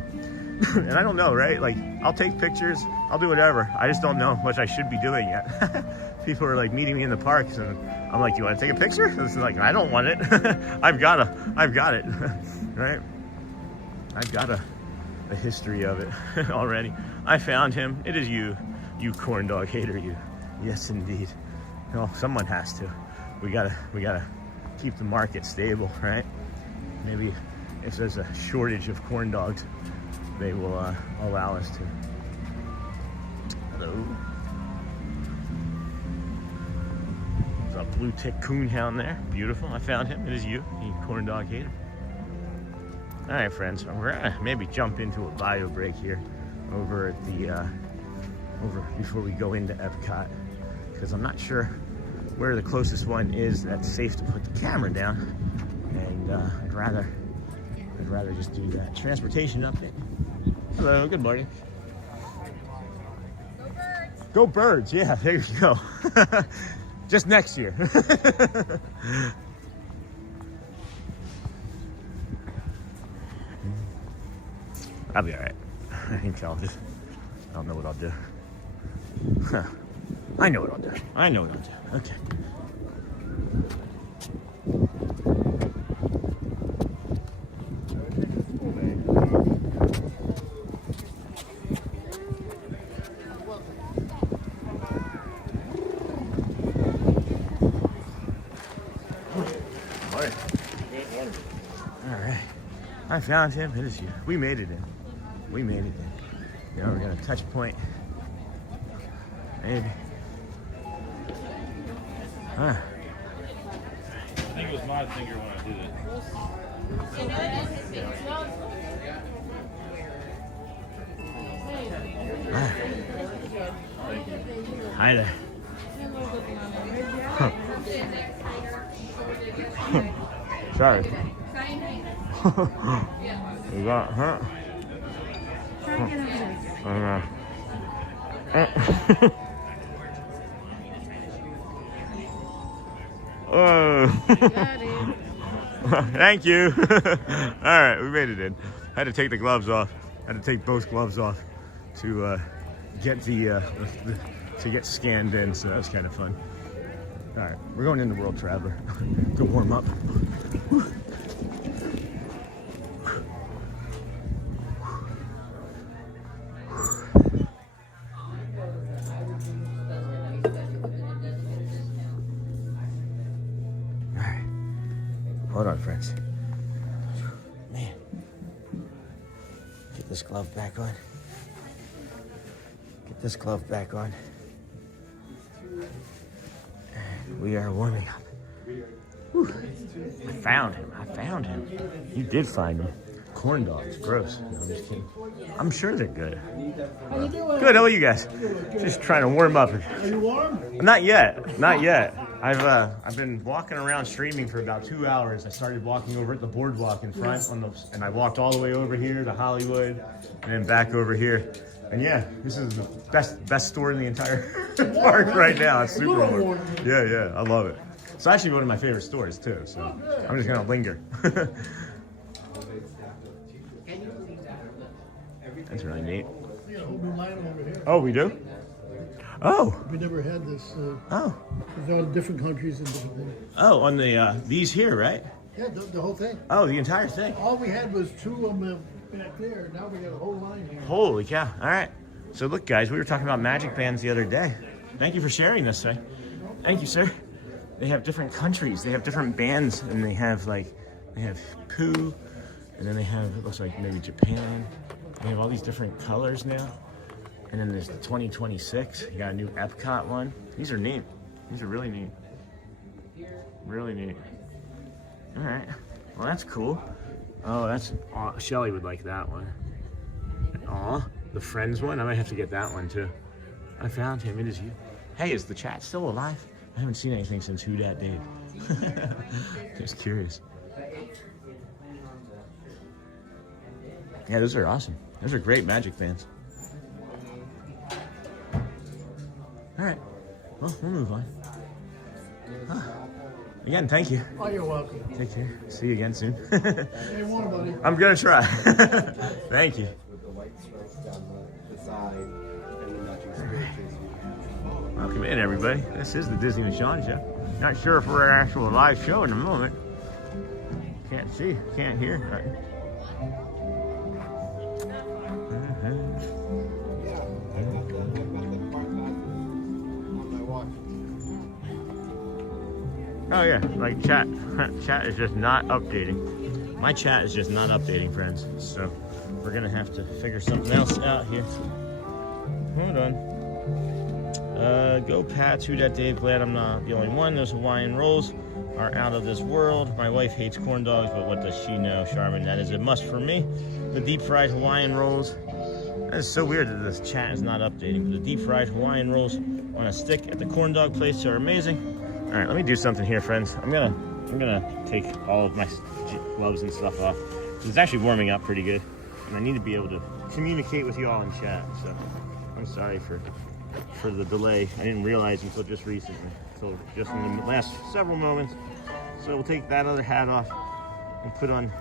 And I don't know, right? Like, I'll take pictures, I'll do whatever. I just don't know what I should be doing yet. People are like meeting me in the parks, and I'm like, "You want to take a picture?" It's like, I don't want it. I've got it, right? I've got a history of it already. I found him. It is you corn dog hater, you. Yes, indeed. No, someone has to. We gotta keep the market stable, right? Maybe if there's a shortage of corn dogs, they will allow us to. Hello. There's a blue tick coonhound there. Beautiful. I found him. It is you, you corn dog hater. All right, friends. We're gonna maybe jump into a bio break here over at the before we go into EPCOT, because I'm not sure where the closest one is that's safe to put the camera down, and I'd rather just do that. Transportation update. Hello, good morning. Go birds! Yeah, there you go. Just next year. I'll be all right. I think I don't know what I'll do. Huh. I know what I'll do. I know what I'll do. Okay. All right. I found him. It is you. We made it in. We made it in. Now we're gonna Touchpoint. Maybe. Huh. I think it was my finger when I did it. Hi there. Huh. Sorry. You got hurt? Thank you. All right, we made it in. Had to take the gloves off. Had to take both gloves off to get to get scanned in. So that was kind of fun. All right, we're going into World Traveler. Go warm up. Hold on, friends. Man. Get this glove back on. Get this glove back on. And we are warming up. Whew. I found him. I found him. You did find me. Corn dogs. Gross. No, I'm just kidding. I'm sure they're good. How you doing? Good. How are you guys? Just trying to warm up. Are you warm? Not yet. Not yet. I've been walking around streaming for about 2 hours. I started walking over at the BoardWalk in front and I walked all the way over here to Hollywood and then back over here. And yeah, this is the best store in the entire park right now. It's super warm. Yeah, I love it. It's actually one of my favorite stores too. So I'm just gonna linger. That's really neat. We got a whole new line over here. Oh, we do? Oh. We never had this. Oh. There's all different countries and different things. Oh, on the these here, right? Yeah, the whole thing. Oh, the entire thing. All we had was 2 of them back there. Now we got a whole line here. Holy cow. All right. So look, guys, we were talking about magic bands the other day. Thank you for sharing this, sir. Thank you, sir. They have different countries. They have different bands, and they have Pooh, and then they have, it looks like maybe Japan. They have all these different colors now. And then there's the 2026. You got a new EPCOT one. These are neat. These are really neat. Really neat. All right. Well, that's cool. Oh, that's Shelly would like that one. Aw, the Friends one. I might have to get that one too. I found him. It is you. Hey, is the chat still alive? I haven't seen anything since Who Dat Dave. Just curious. Yeah, those are awesome. Those are great magic fans. All right. Well, we'll move on. Again, thank you. Oh, you're welcome. Take care. See you again soon. Hey, one, buddy. I'm gonna try. Thank you. With the white stripes down the side and the matching switches. Welcome in, everybody. This is the Disney and Sean show. Not sure if we're an actual live show in a moment. Can't see, can't hear. Oh yeah, like chat. Chat is just not updating. My chat is just not updating, friends. So we're gonna have to figure something else out here. Hold on. Go Pats, who dat Dave, glad I'm not the only one. Those Hawaiian rolls are out of this world. My wife hates corn dogs, but what does she know, Charmin? That is a must for me. The deep fried Hawaiian rolls. That is so weird that this chat is not updating. The deep fried Hawaiian rolls on a stick at the corn dog place are amazing. All right, let me do something here, friends. I'm gonna take all of my gloves and stuff off. It's actually warming up pretty good, and I need to be able to communicate with you all in chat. So I'm sorry for the delay. I didn't realize until just recently, until just in the last several moments. So we'll take that other hat off and put on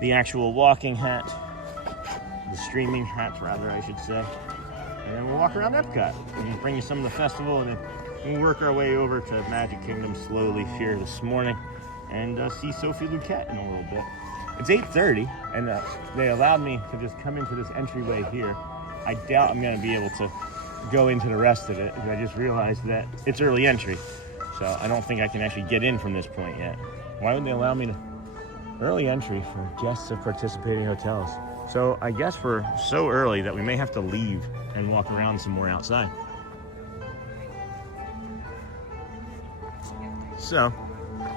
the actual walking hat, the streaming hat rather, I should say. And then we'll walk around Epcot and bring you some of the festival, and then we'll work our way over to Magic Kingdom slowly here this morning and see Sophie Luquette in a little bit. It's 8:30, and they allowed me to just come into this entryway here. I doubt I'm going to be able to go into the rest of it, because I just realized that it's early entry. So I don't think I can actually get in from this point yet. Why would they allow me to? Early entry for guests of participating hotels. So I guess we're so early that we may have to leave and walk around somewhere outside. So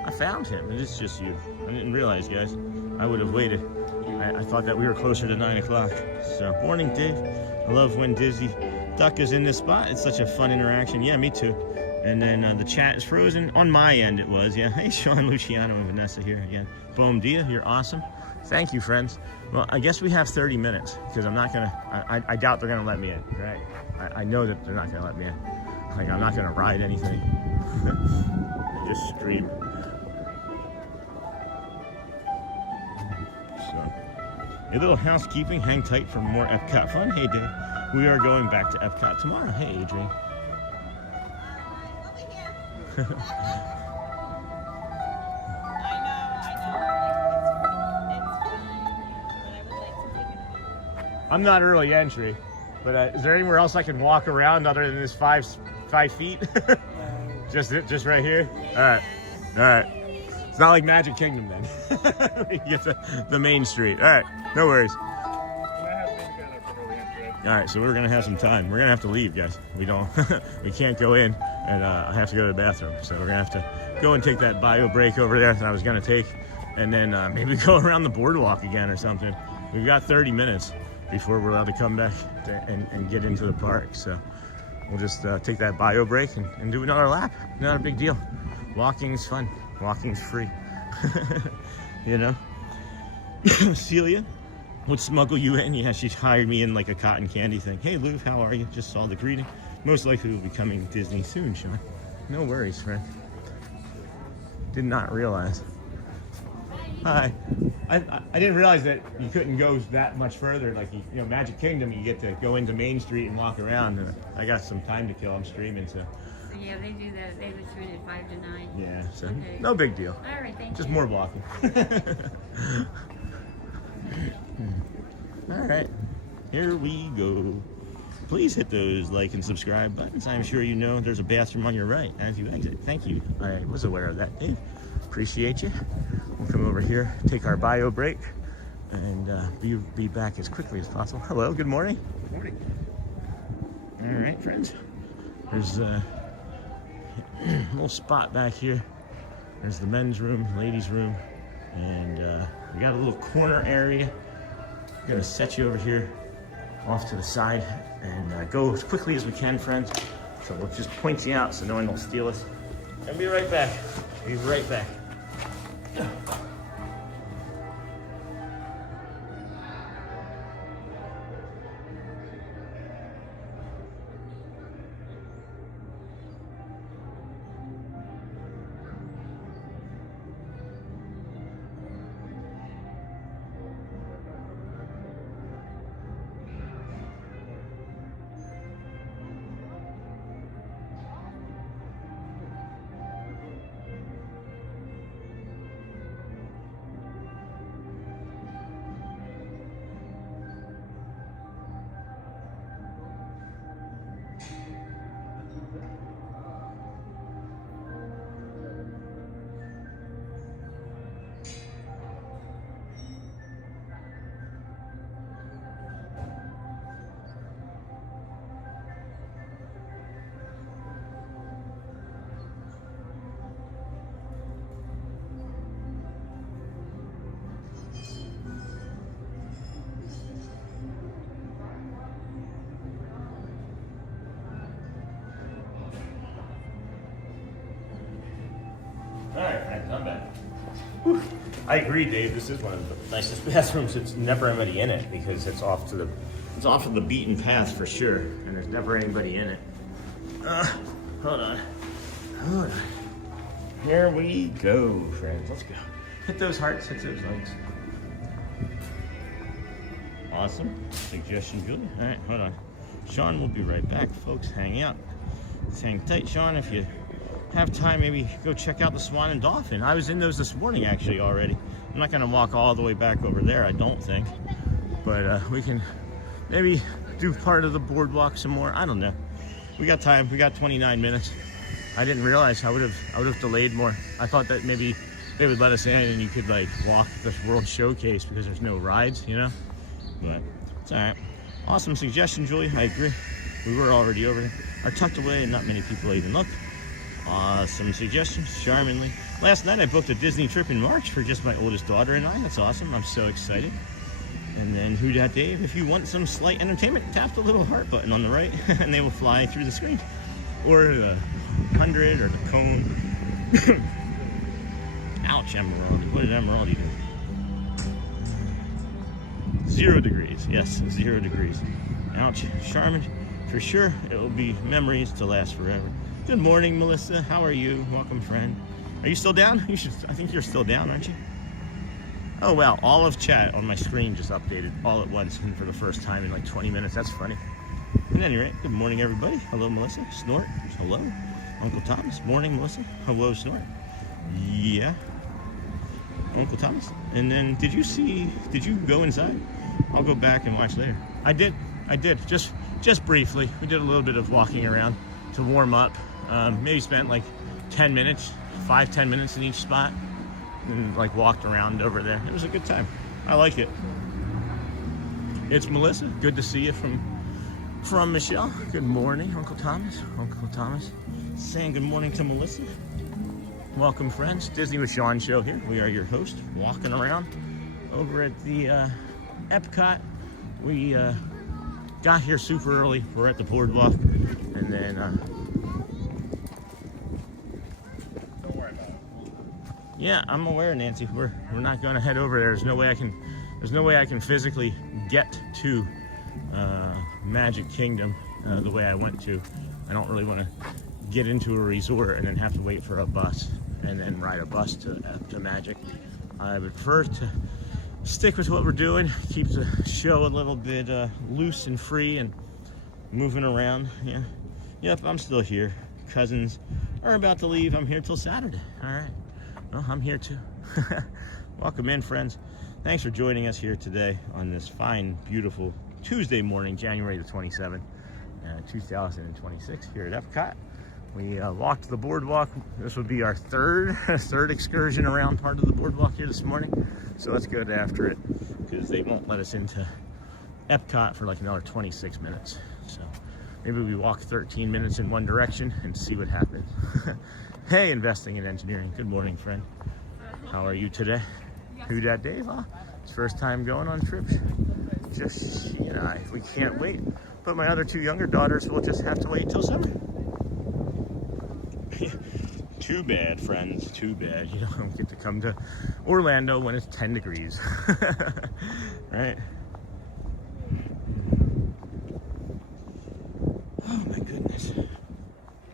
I found him, and it's just you. I didn't realize, guys. I would have waited. I thought that we were closer to 9 o'clock. So morning, Dave. I love when Dizzy Duck is in this spot. It's such a fun interaction. Yeah, me too. And then the chat is frozen. On my end it was, yeah. Hey, Sean, Luciano, and Vanessa here again. Boom Dia, you're awesome. Thank you, friends. Well, I guess we have 30 minutes, because I'm not gonna, I doubt they're gonna let me in, right? I know that they're not gonna let me in. Like, I'm not gonna ride anything. Just stream. So, a little housekeeping, hang tight for more Epcot fun. Hey, Dave. We are going back to Epcot tomorrow. Hey, Adrian. I'm not early entry, but is there anywhere else I can walk around other than this five feet? just right here. All right. It's not like Magic Kingdom then. We get to the main street. All right, no worries. All right, so we're gonna have some time. We're gonna have to leave, guys. We can't go in, and I have to go to the bathroom. So we're gonna have to go and take that bio break over there that I was gonna take, and then maybe go around the boardwalk again or something. We've got 30 minutes before we're allowed to come back and get into the park. So we'll just take that bio break and do another lap. Not a big deal. Walking's fun. Walking's free. You know? Celia would smuggle you in. Yeah, she hired me in like a cotton candy thing. Hey, Lou, how are you? Just saw the greeting. Most likely we'll be coming to Disney soon, Sean. No worries, friend. Did not realize. Hi. I didn't realize that you couldn't go that much further. Like, you know, Magic Kingdom, you get to go into Main Street and walk around. I got some time to kill. I'm streaming, so. Yeah, they do that. They return at 5 to 9. Yeah, so okay. No big deal. All right, thank Just you. more walking. All right, here we go. Please hit those like and subscribe buttons. I'm sure you know there's a bathroom on your right as you exit. Thank you. I was aware of that, Dave. Appreciate you. We'll come over here, take our bio break, and be back as quickly as possible. Hello, good morning. Good morning. All right, friends. There's a little spot back here. There's the men's room, ladies' room, and we got a little corner area. I'm gonna set you over here off to the side and go as quickly as we can, friends. So we'll just point you out so no one will steal us. And be right back. Be right back. I agree, Dave. This is one of the nicest bathrooms. It's never anybody in it because it's off of the beaten path for sure, and there's never anybody in it. Hold on. Here we go, friends. Let's go. Hit those hearts. Hit those likes. Awesome suggestion, Julie. All right, hold on. Sean will be right back, folks. Hang out. Hang tight, Sean. If you have time, maybe go check out the Swan and Dolphin. I was in those this morning actually already. I'm not gonna walk all the way back over there, I don't think, but we can maybe do part of the boardwalk some more. I don't know. We got time. We got 29 minutes. I didn't realize I would have delayed more. I thought that maybe they would let us in and you could like walk this World Showcase because there's no rides, you know. But it's all right. Awesome suggestion, Julie. I agree. We were already over there. Are tucked away and not many people even look. Awesome suggestions, charmingly. Last night I booked a Disney trip in March for just my oldest daughter and I. That's awesome. I'm so excited. And then Who Dat Dave, if you want some slight entertainment, tap the little heart button on the right and they will fly through the screen. Or the 100 or the cone. Ouch, Emerald. What did Emerald do? 0 degrees. Yes, 0 degrees. Ouch. Charmin, for sure, it will be memories to last forever. Good morning, Melissa. How are you? Welcome, friend. Are you still down? I think you're still down, aren't you? Oh, wow. All of chat on my screen just updated all at once and for the first time in like 20 minutes. That's funny. At any rate, good morning, everybody. Hello, Melissa. Snort. Hello. Uncle Thomas. Morning, Melissa. Hello, Snort. Yeah. Uncle Thomas. And then, did you go inside? I'll go back and watch later. I did. Just briefly. We did a little bit of walking around to warm up. Maybe spent like 10 minutes, 5-10 minutes in each spot. And like walked around over there. It was a good time. I like it. It's Melissa. Good to see you from Michelle. Good morning, Uncle Thomas. Uncle Thomas saying good morning to Melissa. Welcome, friends. Disney with Sean show here. We are your host, walking around over at the EPCOT. We got here super early. We're at the boardwalk, and then Don't worry about it. yeah, I'm aware, Nancy. We're not going to head over there. There's no way I can physically get to Magic Kingdom the way I went to. I don't really want to get into a resort and then have to wait for a bus and then ride a bus to Magic. I would prefer to stick with what we're doing, keep the show a little bit loose and free and moving around. Yeah, yep, I'm still here. Cousins are about to leave. I'm here till Saturday. All right. Well, I'm here too. Welcome in, friends. Thanks for joining us here today on this fine, beautiful Tuesday morning, January the 27th, 2026 here at EPCOT. We walked the boardwalk. This would be our third excursion around part of the boardwalk here this morning. So let's get after it because they won't let us into EPCOT for like another 26 minutes. So maybe we walk 13 minutes in one direction and see what happens. Hey, investing in engineering. Good morning, friend. How are you today? Who Dat Dave? Huh? It's first time going on trips. Just she and I. We can't wait. But my other two younger daughters will just have to wait till summer. Too bad, friends. Too bad. You don't get to come to Orlando when it's 10 degrees. Right? Oh my goodness.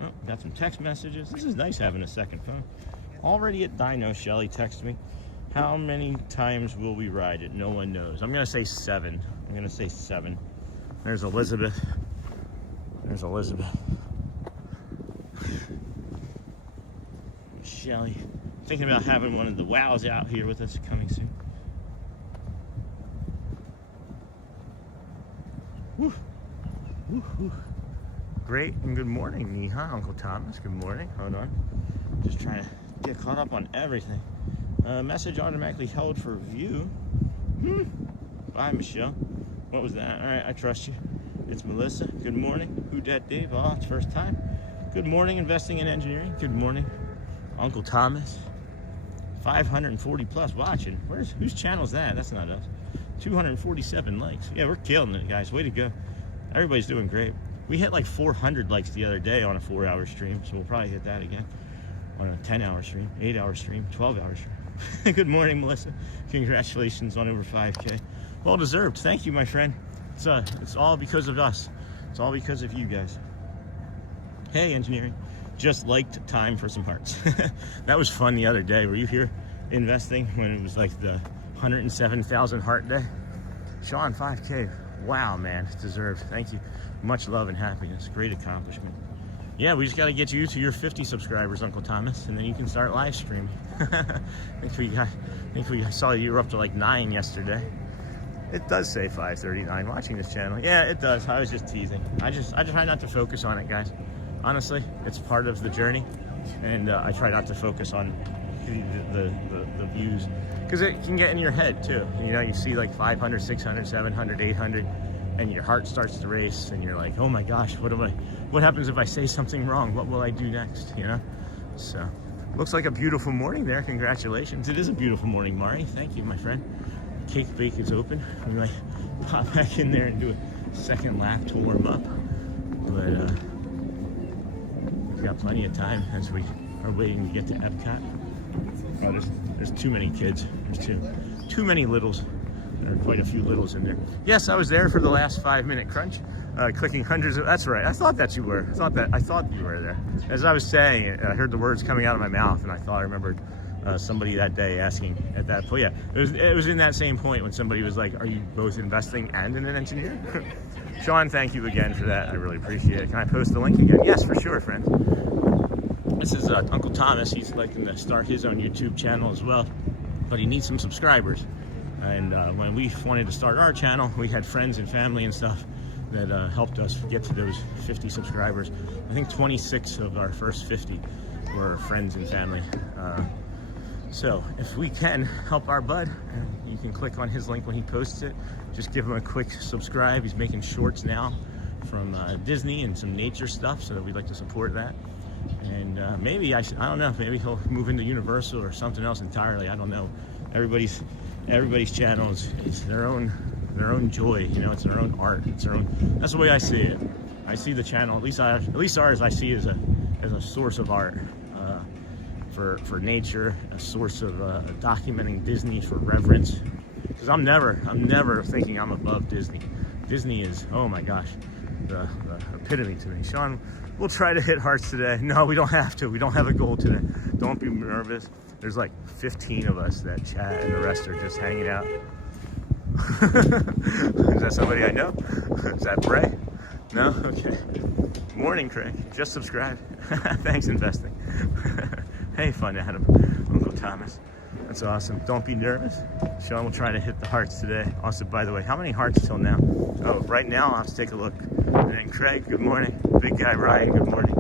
Oh, got some text messages. This is nice having a second phone. Already at Dino, Shelly texted me. How many times will we ride it? No one knows. I'm gonna say 7. I'm gonna say 7. There's Elizabeth. There's Elizabeth. Shelly. Thinking about having one of the wows out here with us coming soon. Woo. Woo, woo. Great and good morning, Neha, Uncle Thomas. Good morning. Hold on. Just trying to get caught up on everything. Message automatically held for view. Bye, Michelle. What was that? All right, I trust you. It's Melissa. Good morning. Who Dat Dave? Oh, it's first time. Good morning, investing in engineering. Good morning, Uncle Thomas. 540 plus watching. Whose channel is that? That's not us. 247 likes. Yeah, we're killing it, guys. Way to go. Everybody's doing great. We hit like 400 likes the other day on a 4-hour stream, so we'll probably hit that again on a 10-hour stream, 8-hour stream, 12-hour stream. Good morning, Melissa. Congratulations on over 5K. Well deserved. Thank you, my friend. It's all because of us. It's all because of you guys. Hey, engineering. Just liked time for some hearts. That was fun the other day. Were you here investing when it was like the 107,000 heart day? Sean, 5K. Wow, man, it's deserved. Thank you. Much love and happiness. Great accomplishment. Yeah, we just got to get you to your 50 subscribers, Uncle Thomas, and then you can start live streaming. I think we saw you were up to like 9 yesterday. It does say 539 watching this channel. Yeah, it does. I was just teasing. I try not to focus on it, guys. Honestly, it's part of the journey, and I try not to focus on the views, because it can get in your head too. You know, you see like 500, 600, 700, 800, and your heart starts to race, and you're like, oh my gosh, what happens if I say something wrong? What will I do next? You know? So, looks like a beautiful morning there. Congratulations. It is a beautiful morning, Mari. Thank you, my friend. Cake Bake is open. We might pop back in there and do a second lap to warm up, but we've got plenty of time as we are waiting to get to EPCOT. Oh, there's too many kids. There's too many littles. There are quite a few littles in there. Yes, I was there for the last 5-minute crunch, clicking hundreds of. That's right. I thought that you were. I thought you were there. As I was saying, I heard the words coming out of my mouth, and I thought I remembered somebody that day asking at that point. Yeah, it was in that same point when somebody was like, "Are you both investing and an engineer?" Sean, thank you again for that. I really appreciate it. Can I post the link again? Yes, for sure, friends. This is Uncle Thomas. He's looking to start his own YouTube channel as well, but he needs some subscribers. And when we wanted to start our channel, we had friends and family and stuff that helped us get to those 50 subscribers. I think 26 of our first 50 were friends and family. So if we can help our bud, you can click on his link when he posts it. Just give him a quick subscribe. He's making shorts now from Disney and some nature stuff, so we'd like to support that. And maybe I don't know, maybe he'll move into Universal or something else entirely. I don't know. Everybody's channel is their own joy. You know, it's their own art. It's their own. That's the way I see it. I see the channel, at least ours, I see as a source of art. For nature, a source of documenting Disney for reverence. Because I'm never thinking I'm above Disney. Disney is, oh my gosh, the epitome to me. Sean, we'll try to hit hearts today. No, we don't have to. We don't have a goal today. Don't be nervous. There's like 15 of us that chat, and the rest are just hanging out. Is that somebody I know? Is that Bray? No? Okay. Morning, Craig. Just subscribe. Thanks, investing. Hey, fun Adam, Uncle Thomas. That's awesome. Don't be nervous. Sean will try to hit the hearts today. Also, by the way, how many hearts till now? Oh, right now, I'll have to take a look. And then Craig, good morning. Big guy Ryan, good morning.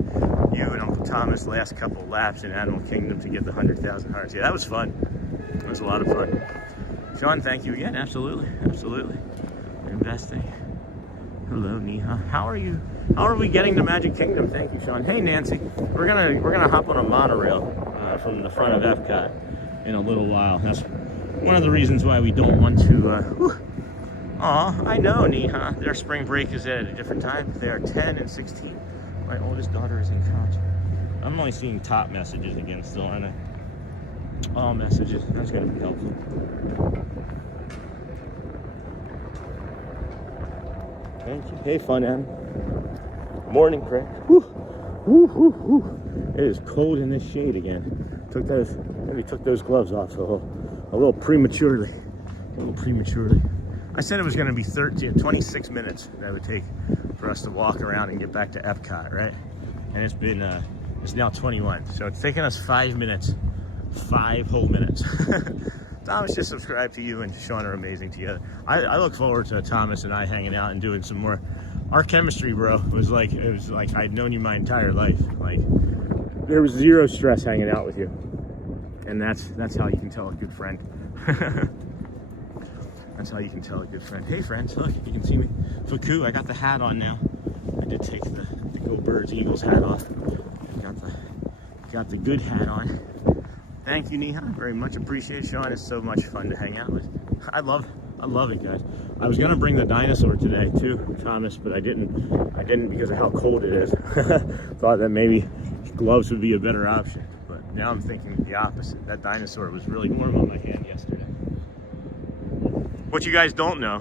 You and Uncle Thomas, last couple laps in Animal Kingdom to get the 100,000 hearts. Yeah, that was fun. It was a lot of fun. Sean, thank you again. Absolutely. Investing. Hello, Neha. How are you? How are we getting to Magic Kingdom? Thank you, Sean. Hey, Nancy. We're gonna hop on a monorail from the front of EPCOT in a little while. That's one of the reasons why we don't want to. Aw, I know, Neha. Their spring break is at a different time. They are 10 and 16. My oldest daughter is in college. I'm only seeing top messages again still, aren't I? All messages. That's gonna be helpful. Thank you. Hey, fun Em. Morning, Craig. Woo. Woo, woo, woo. It is cold in this shade again. Maybe took those gloves off a little prematurely. I said it was going to be 26 minutes that it would take for us to walk around and get back to EPCOT, right? And it's now 21. So it's taken us 5 minutes. 5 whole minutes. Thomas, just subscribe to you and Sean are amazing together. I look forward to Thomas and I hanging out and doing some more. Our chemistry, bro, was like I'd known you my entire life. Like there was zero stress hanging out with you, and that's how you can tell a good friend. That's how you can tell a good friend. Hey, friends, look, you can see me. Fuku, I got the hat on now. I did take the Go Birds Eagles hat off. Got the good hat on. Thank you, Neha. Very much appreciated, Sean. It's so much fun to hang out with. I love it, guys. I was gonna bring the dinosaur today too, Thomas, but I didn't because of how cold it is. Thought that maybe gloves would be a better option, but now I'm thinking the opposite. That dinosaur was really warm on my hand yesterday. What you guys don't know,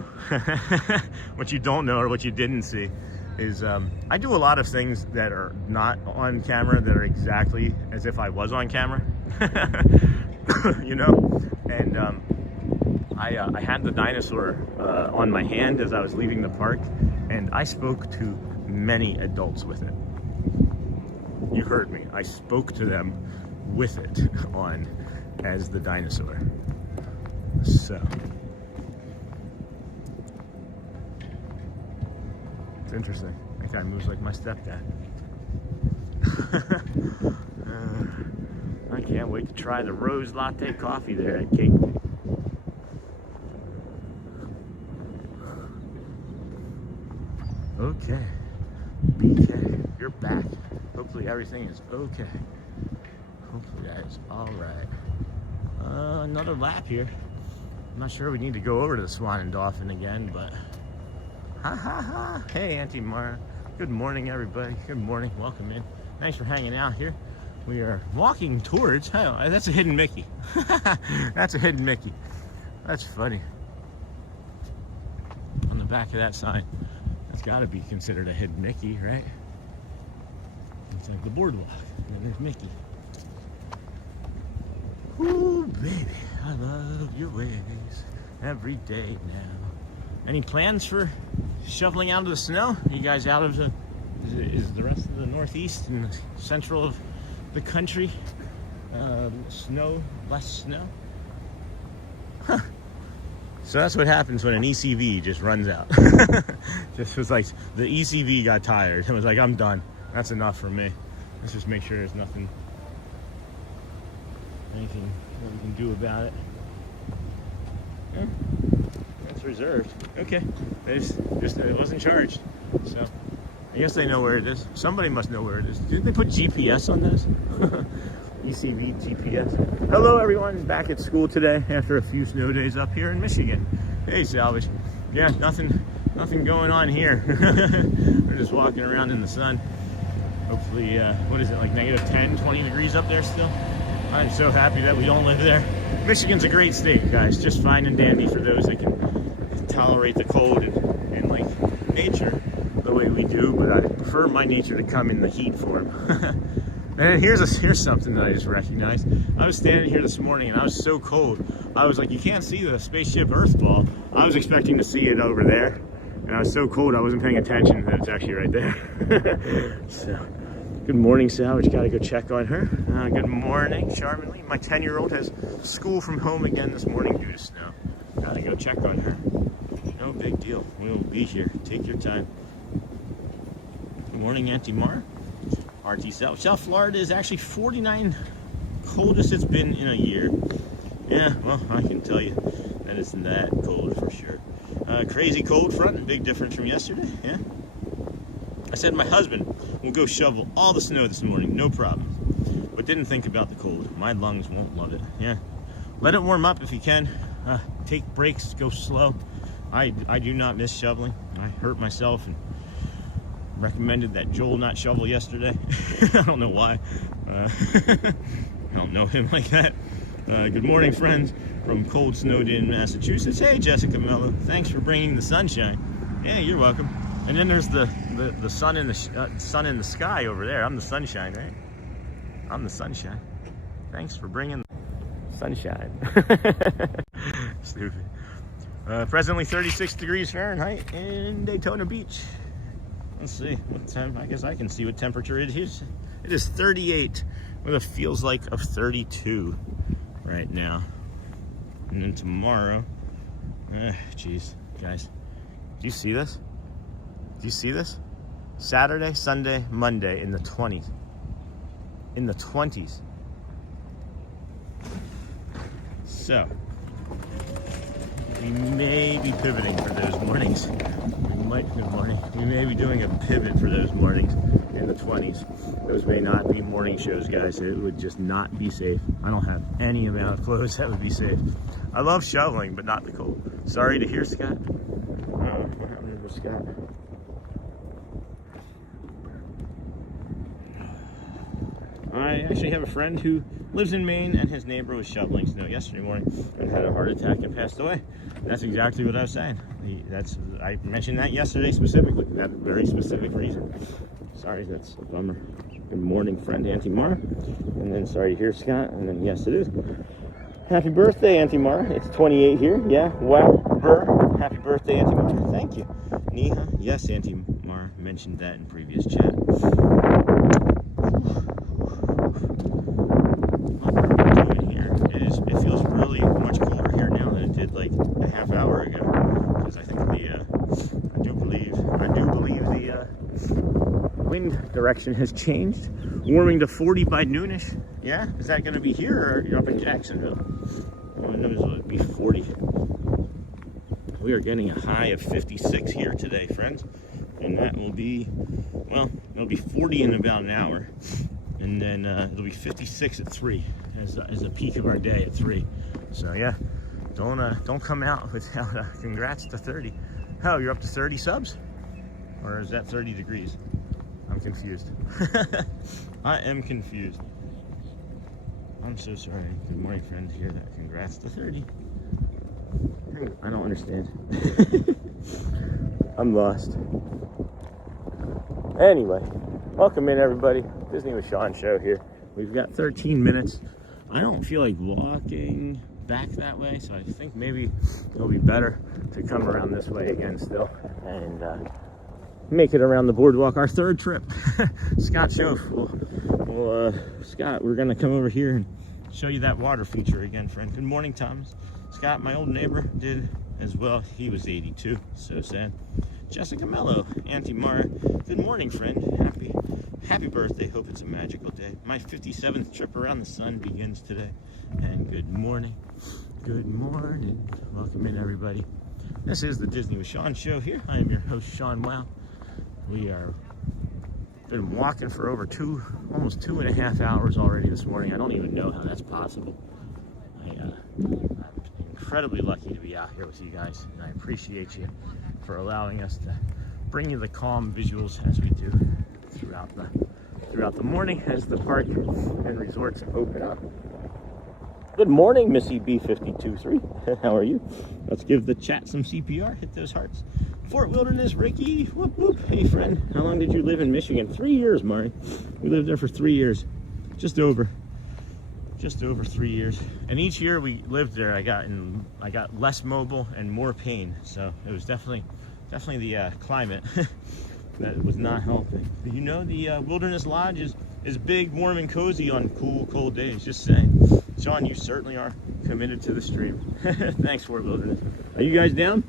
what you don't know or what you didn't see is I do a lot of things that are not on camera that are exactly as if I was on camera, you know? And I had the dinosaur on my hand as I was leaving the park, and I spoke to many adults with it. You heard me. I spoke to them with it on as the dinosaur. So it's interesting. That guy moves like my stepdad. I can't wait to try the rose latte coffee there at Cake. Okay, BK, you're back. Hopefully everything is okay. Hopefully that is all right. Another lap here. I'm not sure we need to go over to the Swan and Dolphin again, but ha ha ha. Hey, Auntie Mara. Good morning, everybody. Good morning. Welcome in. Thanks for hanging out here. We are walking towards, oh, that's a hidden Mickey. That's a hidden Mickey. That's funny. On the back of that sign, that's got to be considered a hidden Mickey, right? It's like the boardwalk, and there's Mickey. Ooh, baby, I love your ways every day now. Any plans for shoveling out of the snow? Are you guys out of the, is the rest of the Northeast and the central of the country snow, less snow? Huh. So that's what happens when an ECV just runs out. Just was like, the ECV got tired and was like, I'm done. That's enough for me. Let's just make sure there's anything that we can do about it. Yeah. That's reserved. Okay. It wasn't charged. So I guess they know where it is. Somebody must know where it is. Didn't they put GPS on this? ECV GPS. Hello everyone, back at school today after a few snow days up here in Michigan. Hey Salvage. Yeah, nothing going on here. We're just walking around in the sun. Hopefully, what is it, like negative 10, 20 degrees up there still? I'm so happy that we don't live there. Michigan's a great state, guys. Just fine and dandy for those that can tolerate the cold and like nature the way we do, but I prefer my nature to come in the heat form. And here's something that I just recognized. I was standing here this morning and I was so cold. I was like, you can't see the spaceship Earth ball. I was expecting to see it over there. And I was so cold I wasn't paying attention that it's actually right there. So, good morning, Salvage. Gotta go check on her. Good morning, Charminley. My 10-year-old has school from home again this morning due to snow. Gotta go check on her. No big deal. We'll be here. Take your time. Good morning, Auntie Mar. RT South Florida is actually 49 coldest it's been in a year. Yeah, well, I can tell you that it's that cold for sure. Crazy cold front, big difference from yesterday. Yeah. I said my husband will go shovel all the snow this morning, no problem. But didn't think about the cold. My lungs won't love it. Yeah. Let it warm up if you can. Take breaks, go slow. I do not miss shoveling. I hurt myself and recommended that Joel not shovel yesterday. I don't know why. I don't know him like that. Good morning, friends from cold, snowed-in Massachusetts. Hey, Jessica Mello. Thanks for bringing the sunshine. Yeah, you're welcome. And then there's the sun in the sun in the sky over there. I'm the sunshine, right? I'm the sunshine. Thanks for bringing the sunshine. Stupid. Presently 36 degrees Fahrenheit in Daytona Beach. Let's see what time. I guess I can see what temperature it is. It is 38 with a feels like of 32 right now. And then tomorrow, geez, guys, do you see this? Do you see this? Saturday, Sunday, Monday in the 20s. In the 20s. So, we may be pivoting for those mornings. Good morning. We may be doing a pivot for those mornings in the 20s. Those may not be morning shows, guys. It would just not be safe. I don't have any amount of clothes that would be safe. I love shoveling, but not the cold. Sorry to hear, Scott. What happened to Scott? I actually have a friend who lives in Maine, and his neighbor was shoveling snow yesterday morning and had a heart attack and passed away. That's exactly what I was saying. I mentioned that yesterday specifically, that very specific reason. Sorry, that's a bummer. Good morning, friend Auntie Mara. And then sorry to hear Scott, and then yes, it is. Happy birthday, Auntie Mara. It's 28 here. Yeah, wow. Happy birthday, Auntie Mara. Thank you. Neha, yes, Auntie Mara mentioned that in previous chat. What we're doing here is, it feels really much colder here now than it did like a half hour ago. Because I think I do believe the wind direction has changed. Warming to 40 by noonish. Yeah, is that going to be here, or you're up in Jacksonville? Oh, it knows it'll be 40. We are getting a high of 56 here today, friends, and that will be, well, it'll be 40 in about an hour, and then it'll be 56 at 3 as the peak of our day at 3. So yeah, don't come out without congrats to 30. Oh, you're up to 30 subs, or is that 30 degrees? I'm confused. I am confused. I'm so sorry. Good morning, friend. Hear that? Congrats to 30. I don't understand. I'm lost. Anyway, welcome in, everybody. Disney with Sean show here. We've got 13 minutes. I don't feel like walking back that way, so I think maybe it'll be better to come around this way again still and make it around the boardwalk. Our third trip. Scott Schoaf. Scott, we're gonna come over here and show you that water feature again, friend. Good morning, Thomas. Scott, my old neighbor, did as well. He was 82. So sad. Jessica Mello, Auntie Mara. Good morning, friend. Happy birthday. Hope it's a magical day. My 57th trip around the sun begins today. And good morning. Good morning. Welcome in, everybody. This is the Disney with Sean show here. I am your host, Sean Wow. We are been walking for over almost 2.5 hours already this morning. I don't even know how that's possible. I'm incredibly lucky to be out here with you guys, and I appreciate you for allowing us to bring you the calm visuals as we do throughout the morning as the park and resorts open up. Good morning, Missy B523. How are you? Let's give the chat some CPR. Hit those hearts. Fort Wilderness, Ricky. Whoop, whoop. Hey, friend. How long did you live in Michigan? 3 years, Mari. We lived there for 3 years. Just over 3 years. And each year we lived there, I got less mobile and more pain. So it was definitely the climate that was not helping. But you know, the Wilderness Lodge is big, warm, and cozy on cool, cold days. Just saying. Sean, you certainly are committed to the stream. Thanks, Fort Wilderness. Are you guys down?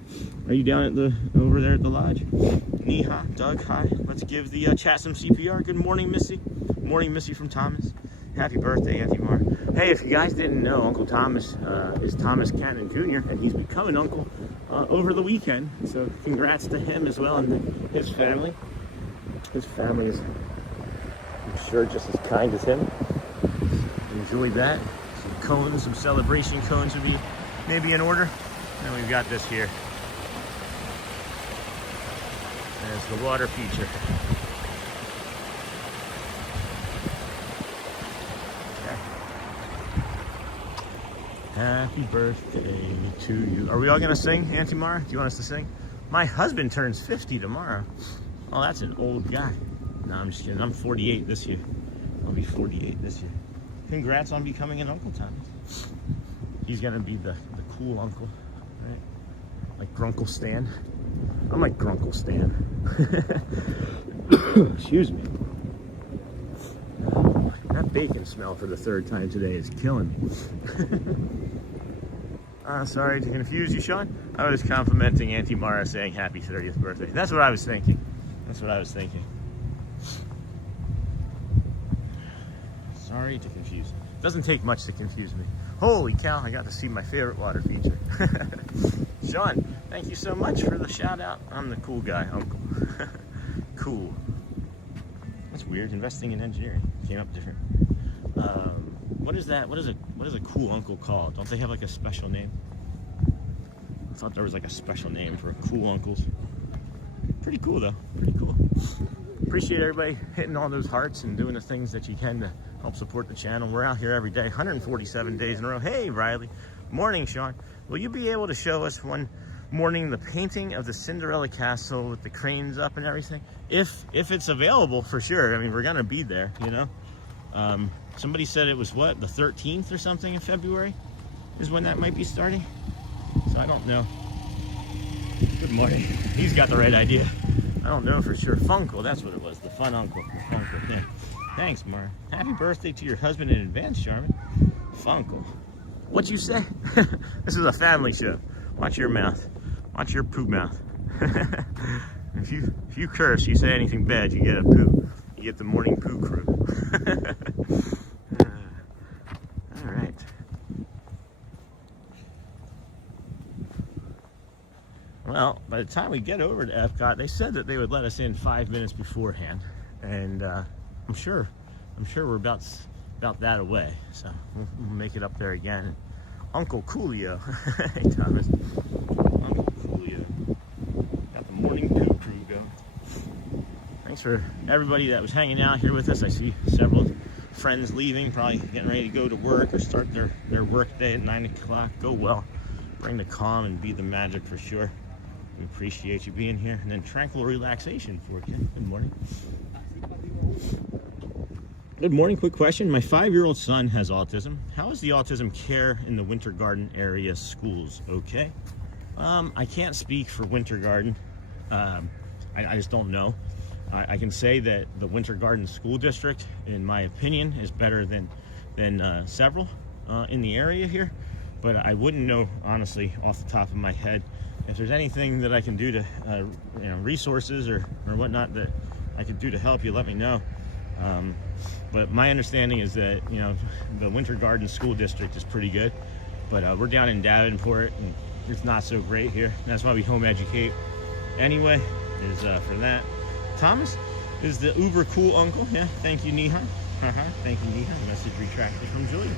Are you down over there at the lodge? Neha, Doug, hi. Let's give the chat some CPR. Good morning, Missy. Morning, Missy from Thomas. Happy birthday, Auntie Mar. Hey, if you guys didn't know, Uncle Thomas is Thomas Cannon Jr., and he's becoming uncle over the weekend. So congrats to him as well and his family. His family is, I'm sure, just as kind as him. Enjoy that. Some cones, some celebration cones would be maybe in order. And we've got this here. There's the water feature. Okay. Happy birthday to you. Are we all gonna sing, Auntie Mara? Do you want us to sing? My husband turns 50 tomorrow. Oh, that's an old guy. No, I'm just kidding. I'm 48 this year. I'll be 48 this year. Congrats on becoming an Uncle Thomas. He's gonna be the cool uncle, right? Like Grunkle Stan. I'm like Grunkle Stan. Excuse me. That bacon smell for the third time today is killing me. Sorry to confuse you, Sean. I was complimenting Auntie Mara saying happy 30th birthday. That's what I was thinking. Sorry to confuse you. Doesn't take much to confuse me. Holy cow, I got to see my favorite water feature. Sean, thank you so much for the shout out. I'm the cool guy, uncle. Cool. That's weird. Investing in engineering came up different. What is that? What is a cool uncle called? Don't they have like a special name? I thought there was like a special name for cool uncles. Pretty cool though. Pretty cool. Appreciate everybody hitting all those hearts and doing the things that you can to help support the channel. We're out here every day, 147 days in a row. Hey, Riley. Morning, Sean. Will you be able to show us one morning the painting of the Cinderella castle with the cranes up and everything? If it's available, for sure. I mean, we're gonna be there, you know. Somebody said it was what, the 13th or something in February is when that might be starting. So I don't know. Good morning. He's got the right idea. I don't know for sure. Funkle, that's what it was. The fun uncle. The Funkle. Yeah. Thanks, Mar. Happy birthday to your husband in advance, Charmin. Funkle. What you say? This is a family show. Watch your mouth. Watch your poo mouth. If you curse, you say anything bad, you get a poo. You get the morning poo crew. All right. Well, by the time we get over to EPCOT, they said that they would let us in 5 minutes beforehand, and I'm sure we're about that away. So we'll make it up there again. Uncle Coolio, hey Thomas, Uncle Coolio, got the morning poo crew going. Thanks for everybody that was hanging out here with us. I see several friends leaving, probably getting ready to go to work or start their work day at 9 o'clock. Go well, bring the calm and be the magic for sure. We appreciate you being here. And then tranquil relaxation for you. Good morning. Good morning. Quick question. My 5-year-old son has autism. How is the autism care in the Winter Garden area schools? Okay. I can't speak for Winter Garden. I just don't know. I can say that the Winter Garden School District, in my opinion, is better than several in the area here. But I wouldn't know, honestly, off the top of my head. If there's anything that I can do to, resources or whatnot that I could do to help you, let me know. But my understanding is that, the Winter Garden School District is pretty good. But we're down in Davenport, and it's not so great here. That's why we home educate anyway, is for that. Thomas is the uber cool uncle. Yeah, thank you, Neha. Thank you, Neha. Message retracted from Julie.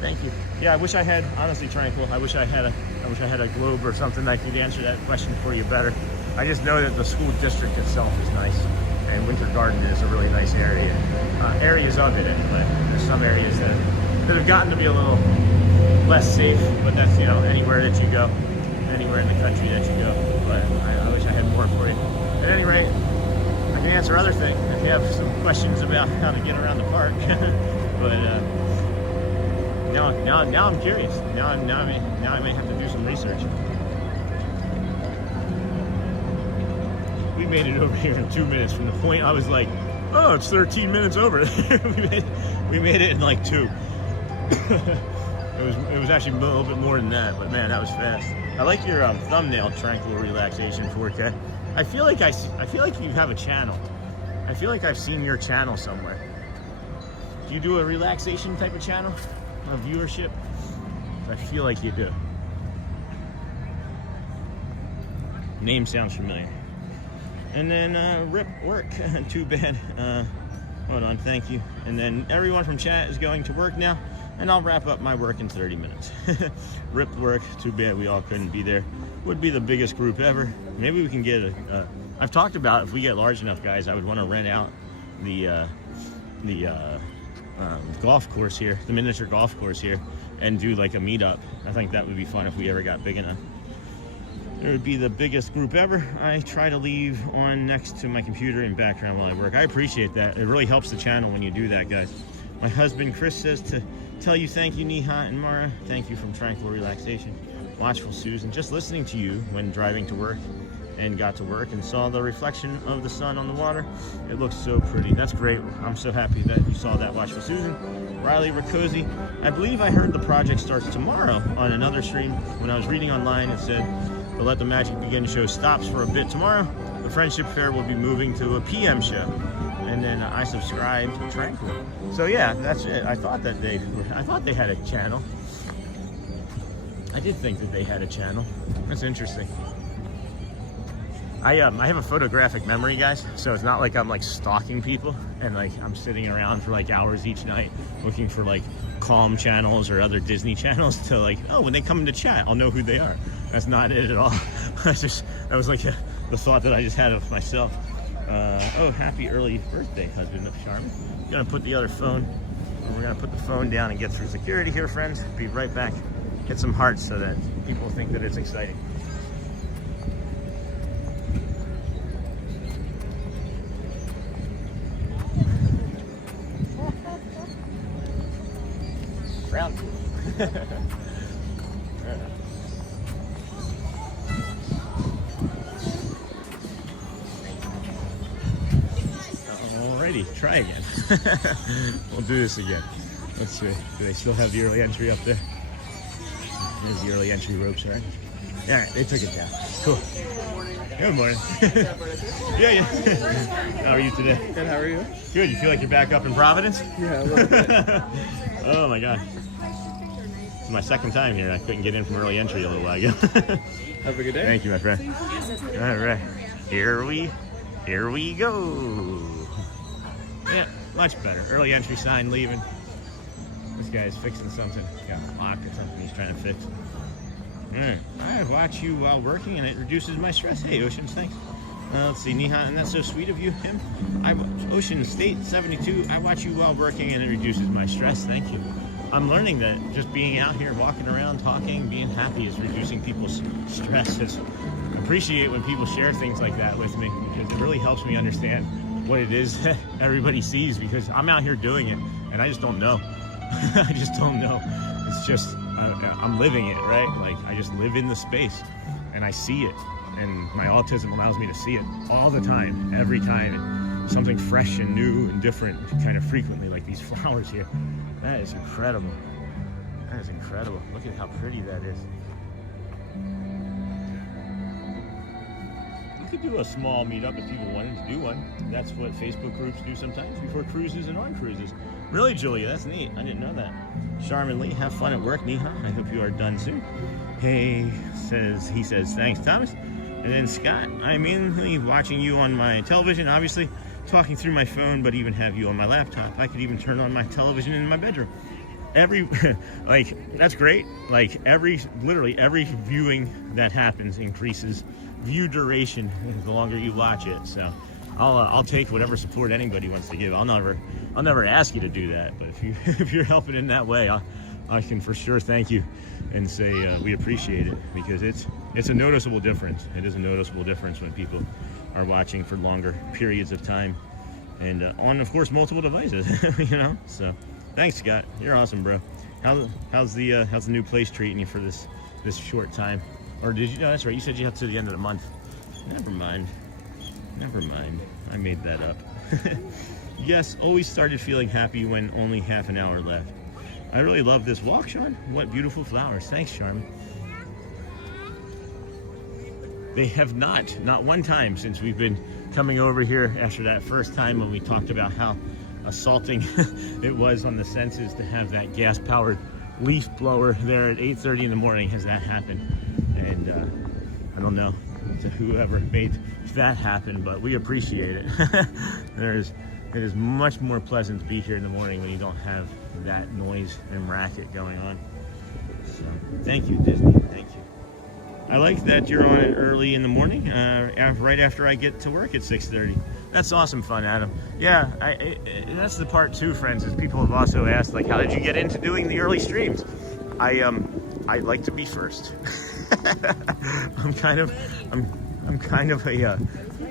Thank you. Yeah, I wish I had, honestly, Tranquil, I wish I had a globe or something that could answer that question for you better. I just know that the school district itself is nice, and Winter Garden is a really nice area. Areas of it, anyway. There's some areas that have gotten to be a little less safe, but that's, anywhere that you go, anywhere in the country that you go. But I wish I had more for you. At any rate, I can answer other things if you have some questions about how to get around the park. But now I'm curious. Now I may have to do some research. We made it over here in 2 minutes from the point I was like, oh, it's 13 minutes over. we made it in like 2. It was actually a little bit more than that, but man, that was fast. I like your thumbnail, Tranquil Relaxation 4K. I feel like you have a channel. I feel like I've seen your channel somewhere. Do you do a relaxation type of channel? A viewership? I feel like you do. Name sounds familiar. And then rip work. Too bad. Hold on, thank you. And then everyone from chat is going to work now, and I'll wrap up my work in 30 minutes. Ripped work. Too bad we all couldn't be there. Would be the biggest group ever. Maybe we can get I've talked about if we get large enough, guys, I would want to rent out the golf course here, the miniature golf course here, and do like a meetup. I think that would be fun if we ever got big enough. It would be the biggest group ever. I try to leave on next to my computer in background while I work. I appreciate that. It really helps the channel when you do that, guys. My husband Chris says to tell you thank you, Neha and Mara. Thank you from Tranquil Relaxation. Watchful Susan, just listening to you when driving to work, and got to work and saw the reflection of the sun on the water. It looks so pretty. That's great. I'm so happy that you saw that, Watchful Susan. Riley Riccozzi, I believe I heard the project starts tomorrow on another stream. When I was reading online, it said the Let the Magic Begin show stops for a bit tomorrow. The Friendship Fair will be moving to a PM show. And then I subscribed to Tranquil. So yeah, that's it. I thought they had a channel. I did think that they had a channel. That's interesting. I have a photographic memory, guys, so it's not like I'm like stalking people and like I'm sitting around for like hours each night looking for like Calm channels or other Disney channels to like, oh, when they come into chat, I'll know who they are. That's not it at all. That was like the thought that I just had of myself. Oh, happy early birthday, husband of Charmin. I'm gonna put the other phone, we're gonna put the phone down and get through security here, friends. Be right back. Hit some hearts so that people think that it's exciting. Round two. Alrighty, try again. We'll do this again. Let's see. Do they still have the early entry up there? There's the early entry ropes, right? Alright, they took it down. Cool. Good morning. Yeah. How are you today? Good, how are you? Good. You feel like you're back up in Providence? Yeah, a little bit. Oh my God. It's my second time here. I couldn't get in from early entry a little while ago. Have a good day. Thank you, my friend. All right, here we go. Yeah, much better. Early entry sign leaving. This guy's fixing something. Got a clock or something he's trying to fix. All right, I watch you while working and it reduces my stress. Hey, Oceans, thanks. Let's see, Nihan, and that's so sweet of you, him. Ocean State 72, I watch you while working and it reduces my stress. Thank you. I'm learning that just being out here, walking around, talking, being happy is reducing people's stress. I appreciate when people share things like that with me because it really helps me understand what it is that everybody sees, because I'm out here doing it and I just don't know. I just don't know. It's just, I'm living it, right? Like, I just live in the space and I see it. And my autism allows me to see it all the time, every time. Something fresh and new and different kind of frequently, like these flowers here. That is incredible. That is incredible. Look at how pretty that is. We could do a small meetup if people wanted to do one. That's what Facebook groups do sometimes before cruises and on cruises. Really, Julia, that's neat. I didn't know that. Charmin Lee, have fun at work, Neha. I hope you are done soon. Hey, he says, thanks, Thomas. And then Scott, I'm mainly watching you on my television, obviously talking through my phone, but even have you on my laptop. I could even turn on my television in my bedroom. That's great. Like literally every viewing that happens increases view duration the longer you watch it. So I'll take whatever support anybody wants to give. I'll never ask you to do that, but if you're helping in that way, I can for sure thank you and say we appreciate it, because it's a noticeable difference. It is a noticeable difference when people are watching for longer periods of time and on, of course, multiple devices. You know. So thanks, Scott. You're awesome, bro. How's the new place treating you for this short time? Or did you? No, that's right. You said you have to the end of the month. Never mind. I made that up. Yes, always started feeling happy when only half an hour left. I really love this walk, Sean. What beautiful flowers. Thanks, Charmin. They have not one time since we've been coming over here after that first time when we talked about how assaulting it was on the senses to have that gas-powered leaf blower there at 8:30 in the morning. Has that happened? And I don't know to whoever made that happen, but we appreciate it. It is much more pleasant to be here in the morning when you don't have that noise and racket going on. So thank you, Disney. Thank you. I like that you're on it early in the morning, right after I get to work at 6:30. That's awesome fun, Adam. Yeah, that's the part too, friends, is people have also asked, like, how did you get into doing the early streams? I like to be first. I'm kind of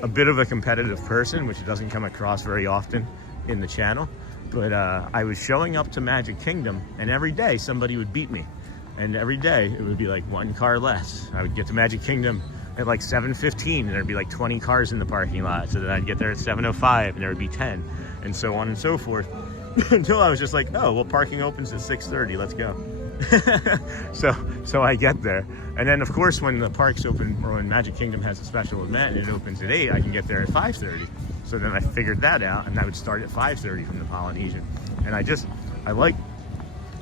a bit of a competitive person, which doesn't come across very often in the channel. But I was showing up to Magic Kingdom, and every day somebody would beat me. And every day it would be like one car less. I would get to Magic Kingdom at like 7:15, and there'd be like 20 cars in the parking lot. So then I'd get there at 7:05, and there would be 10, and so on and so forth. Until I was just like, oh, well, parking opens at 6:30. Let's go. So I get there, and then of course when the parks open, or when Magic Kingdom has a special event and it opens at 8, I can get there at 5:30. So then I figured that out, and I would start at 5:30 from the Polynesian. And I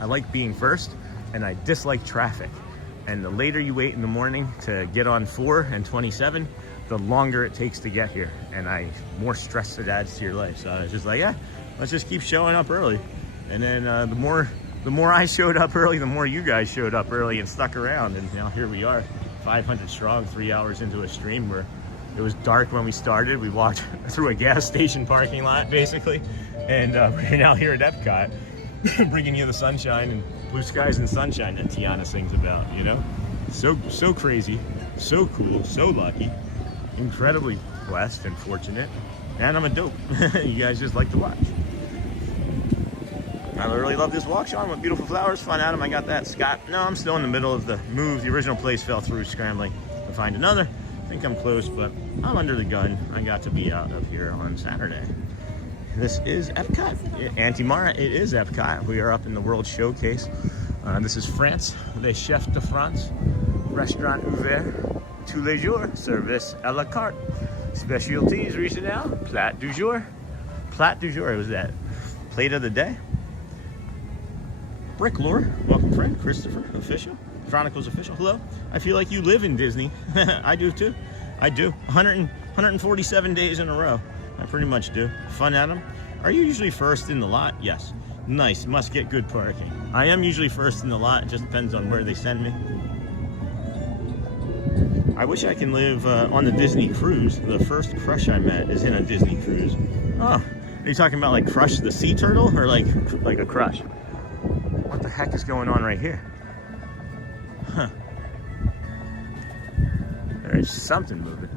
like being first, and I dislike traffic. And the later you wait in the morning to get on 4 and 27, the longer it takes to get here, and more stress it adds to your life. So I was just like, yeah, let's just keep showing up early. And then the more I showed up early, the more you guys showed up early and stuck around. And now here we are, 500 strong, 3 hours into a stream. It was dark when we started. We walked through a gas station parking lot, basically. And we're now here at EPCOT, bringing you the sunshine and blue skies and sunshine that Tiana sings about, you know? So crazy, so cool, so lucky, incredibly blessed and fortunate. And I'm a dope. You guys just like to watch. I really love this walk, Sean. What beautiful flowers. Fun, Adam. I got that. Scott. No, I'm still in the middle of the move. The original place fell through, scrambling to find another. I think I'm close, but I'm under the gun. I got to be out of here on Saturday. This is EPCOT. Auntie Mara, it is EPCOT. We are up in the World Showcase. This is France, the Chef de France. Restaurant ouvert tous les jours. Service à la carte. Specialties, Richardel. Plat du jour. Plat du jour. It was that plate of the day. Brick Lore, welcome friend, Christopher, official, Chronicles official, hello. I feel like you live in Disney. I do too, I do. 147 days in a row, I pretty much do. Fun, Adam. Are you usually first in the lot? Yes. Nice, must get good parking. I am usually first in the lot, it just depends on where they send me. I wish I can live on the Disney cruise. The first crush I met is in a Disney cruise. Oh, are you talking about like Crush the sea turtle or like a crush? What the heck is going on right here? Huh. There's something moving.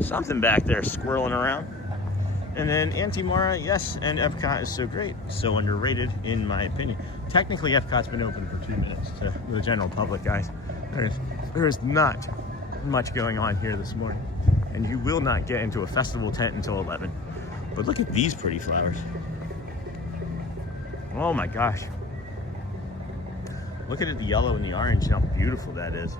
Something back there swirling around. And then Auntie Mara, yes, and EPCOT is so great. So underrated, in my opinion. Technically, EPCOT's been open for 2 minutes to the general public, guys. There is not much going on here this morning. And you will not get into a festival tent until 11. But look at these pretty flowers. Oh my gosh. Look at it, the yellow and the orange, and how beautiful that is.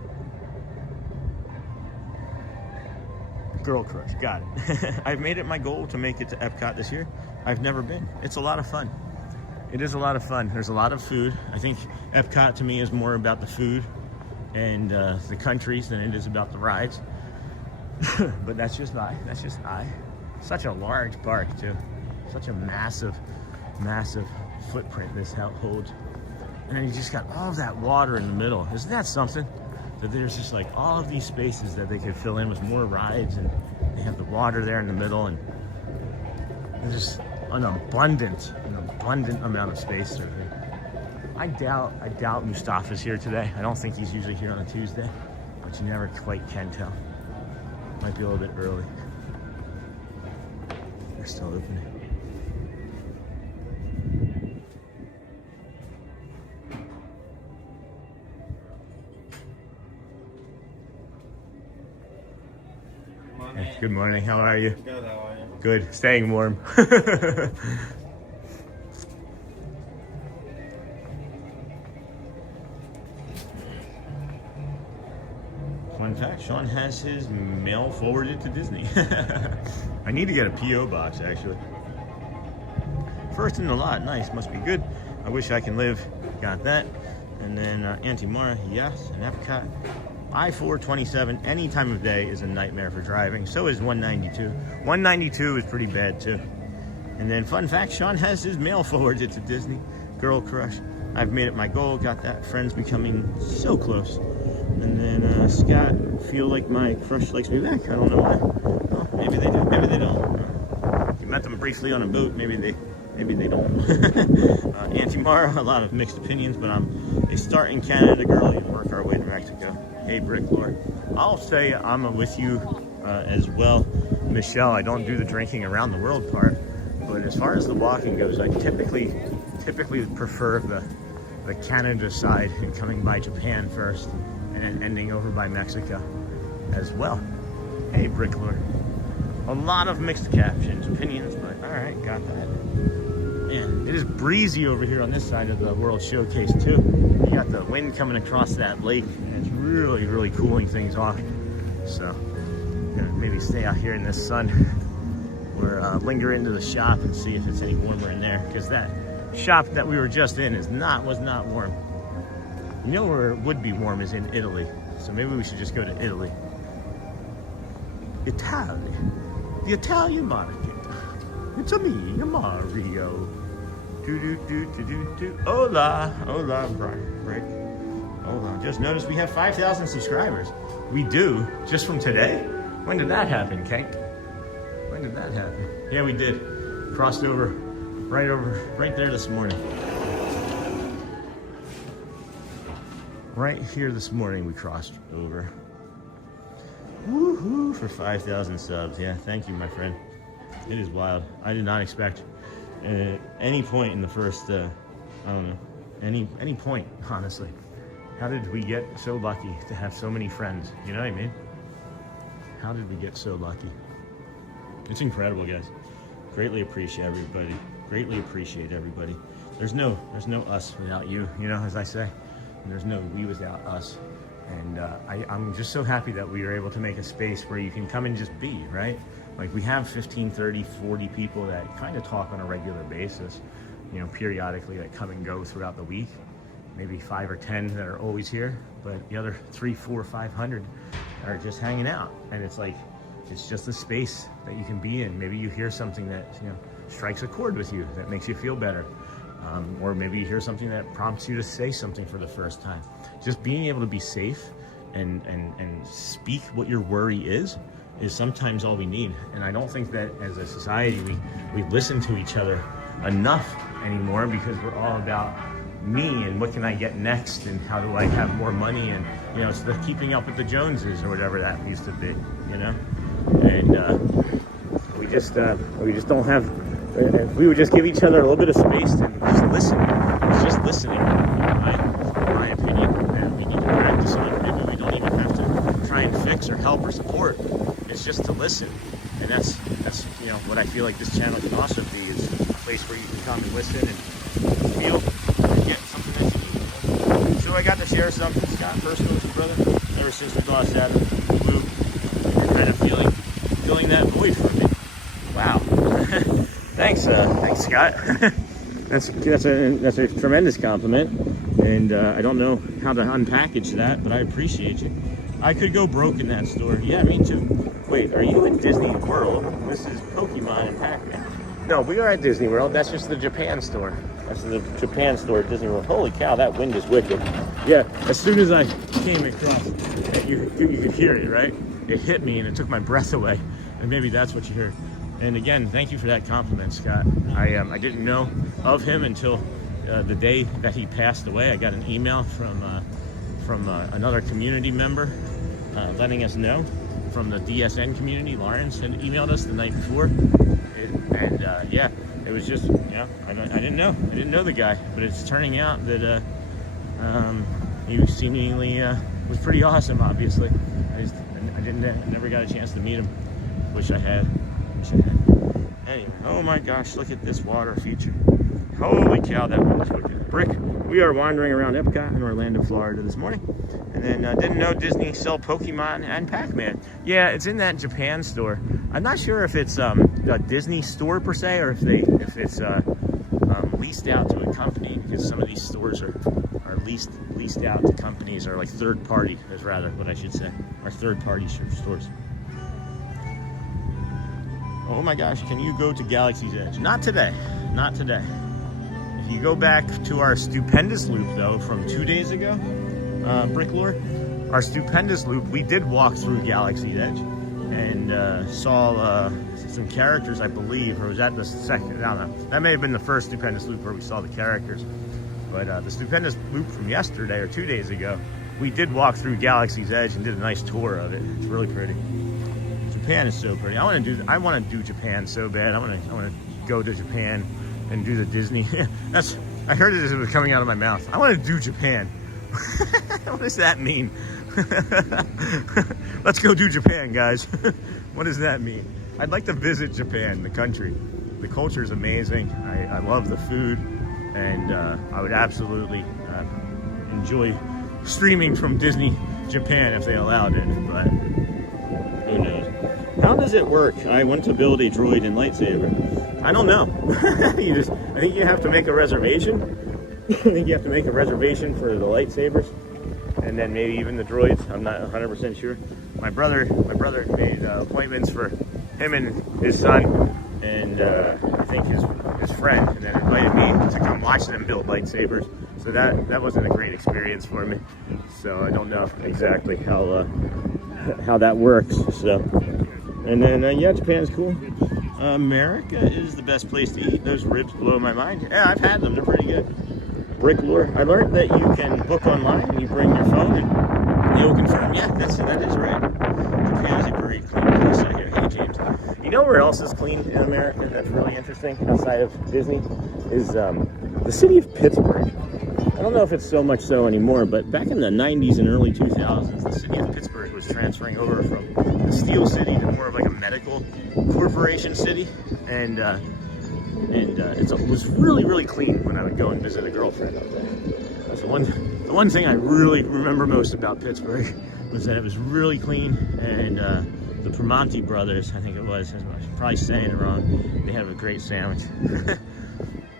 Girl crush, got it. I've made it my goal to make it to EPCOT this year. I've never been. It's a lot of fun. It is a lot of fun. There's a lot of food. I think EPCOT to me is more about the food and the countries than it is about the rides. But that's just I. That's just I. Such a large park too. Such a massive, massive footprint this holds. And then you just got all of that water in the middle. Isn't that something? That there's just like all of these spaces that they could fill in with more rides, and they have the water there in the middle, and there's just an abundant amount of space there. I doubt Mustafa's here today. I don't think he's usually here on a Tuesday, but you never quite can tell. Might be a little bit early. They're still opening. Good morning, how are you? Good, how are you? Good, staying warm. Fun fact, Sean has his mail forwarded to Disney. I need to get a P.O. box, actually. First in the lot, nice, must be good. I wish I can live, got that. And then Auntie Mara, yes, and EPCOT. I-427 any time of day is a nightmare for driving. So is 192. 192 is pretty bad too. And then fun fact, Sean has his mail forwarded to Disney. Girl crush. I've made it my goal. Got that. Friends becoming so close. And then Scott, feel like my crush likes me back. I don't know why. Well, maybe they do. Maybe they don't. You met them briefly on a boat. Maybe they don't. Auntie Mara, a lot of mixed opinions, but I'm a start in Canada girl and work our way to Mexico. Hey, Brick Lord. I'll say I'm with you as well, Michelle. I don't do the drinking around the world part, but as far as the walking goes, I typically prefer the Canada side and coming by Japan first and then ending over by Mexico as well. Hey, Brick Lord. A lot of mixed captions, opinions, but all right, got that. Man, it is breezy over here on this side of the World Showcase too. You got the wind coming across that lake, and it's really, really cooling things off. So, gonna maybe stay out here in this sun, or linger into the shop and see if it's any warmer in there. Because that shop that we were just in was not warm. You know where it would be warm is in Italy. So maybe we should just go to Italy. Italy, the Italian market. It's a me, Mario. Hola, Brick. Hold on. Just noticed we have 5,000 subscribers. We do, just from today. When did that happen, Kate? When did that happen? Yeah, we did. Crossed over right there this morning. Right here this morning we crossed over. Woohoo for 5,000 subs. Yeah, thank you, my friend. It is wild. I did not expect any point in the first, I don't know, any point, honestly. How did we get so lucky to have so many friends? You know what I mean? How did we get so lucky? It's incredible, guys. Greatly appreciate everybody. Greatly appreciate everybody. There's no us without you, you know, as I say. And there's no we without us. And I'm just so happy that we were able to make a space where you can come and just be, right? Like we have 15, 30, 40 people that kind of talk on a regular basis, you know, periodically, that come and go throughout the week. Maybe 5 or 10 that are always here, but the other 300, 400, 500 are just hanging out. And it's like, it's just a space that you can be in. Maybe you hear something that, you know, strikes a chord with you, that makes you feel better. Or maybe you hear something that prompts you to say something for the first time. Just being able to be safe and speak what your worry is sometimes all we need. And I don't think that as a society we listen to each other enough anymore, because we're all about me and what can I get next and how do I have more money, and you know, it's the keeping up with the Joneses or whatever that used to be, you know. And we just don't have. If we would just give each other a little bit of space and just listen, it's just listening, in my opinion, and we need to practice on. Maybe we don't even have to try and fix or help or support. It's just to listen, and that's you know what I feel like this channel can also be, is a place where you can come and listen and feel and get something that you need. So I got to share something, Scott, personal with your brother. Ever since we lost Adam, Blue, you're kind of feeling that void for me. Wow. Thanks, Scott. that's a tremendous compliment, and I don't know how to unpackage that, but I appreciate you. I could go broke in that store. Yeah, me too. Wait, are you in Disney World? This is Pokemon and Pac-Man. No, we are at Disney World. That's just the Japan store. That's the Japan store at Disney World. Holy cow, that wind is wicked. Yeah, as soon as I came across, you could hear it, right? It hit me and it took my breath away, and maybe that's what you heard. And again, thank you for that compliment, Scott. I didn't know of him until the day that he passed away. I got an email from another community member letting us know, from the DSN community. Lawrence had emailed us the night before, yeah, it was just, yeah, I didn't know the guy, but it's turning out that he seemingly was pretty awesome. Obviously, I never got a chance to meet him. Wish I had. Anyway, oh my gosh, look at this water feature. Holy cow, that one is wicked. Brick, we are wandering around EPCOT in Orlando, Florida this morning. And then didn't know Disney sell Pokemon and Pac-Man. Yeah, it's in that Japan store. I'm not sure if it's a Disney store per se, or if it's leased out to a company, because some of these stores are leased out to companies, or like third party is rather what I should say, are third party stores. Oh my gosh, can you go to Galaxy's Edge? Not today, not today. If you go back to our stupendous loop though, from 2 days ago, Bricklore, our stupendous loop, we did walk through Galaxy's Edge and saw some characters, I believe, or was that the second? I don't know. That may have been the first stupendous loop where we saw the characters. But the stupendous loop from yesterday or 2 days ago, we did walk through Galaxy's Edge and did a nice tour of it. It's really pretty. Japan is so pretty. I want to do Japan so bad. I want to go to Japan and do the Disney. I heard it as it was coming out of my mouth. I want to do Japan. What does that mean? Let's go do Japan, guys. What does that mean? I'd like to visit Japan, the country. The culture is amazing. I love the food, and I would absolutely enjoy streaming from Disney Japan if they allowed it, but who knows? How does it work? I want to build a droid and lightsaber. I don't know. I think you have to make a reservation. I think you have to make a reservation for the lightsabers, and then maybe even the droids. I'm not 100% sure. My brother made appointments for him and his son, and I think his friend, and then invited me to come watch them build lightsabers. So that wasn't a great experience for me. So I don't know exactly how how that works. So, and then yeah, Japan's cool. America is the best place to eat. Those ribs blow my mind. Yeah, I've had them. They're pretty good. Brick lure. I learned that you can book online and you bring your phone and you'll confirm. Yeah, that is right. Japan is a very clean place out here. Hey, James. You know where else is clean in America that's really interesting outside of Disney? Is the city of Pittsburgh. I don't know if it's so much so anymore, but back in the 90s and early 2000s, the city of Pittsburgh was transferring over from the steel city to more of like a medical corporation city, and it was really, really clean when I would go and visit a girlfriend up there. That's the one thing I really remember most about Pittsburgh was that it was really clean, and the Primanti brothers, I think it was, I'm probably saying it wrong, they have a great sandwich.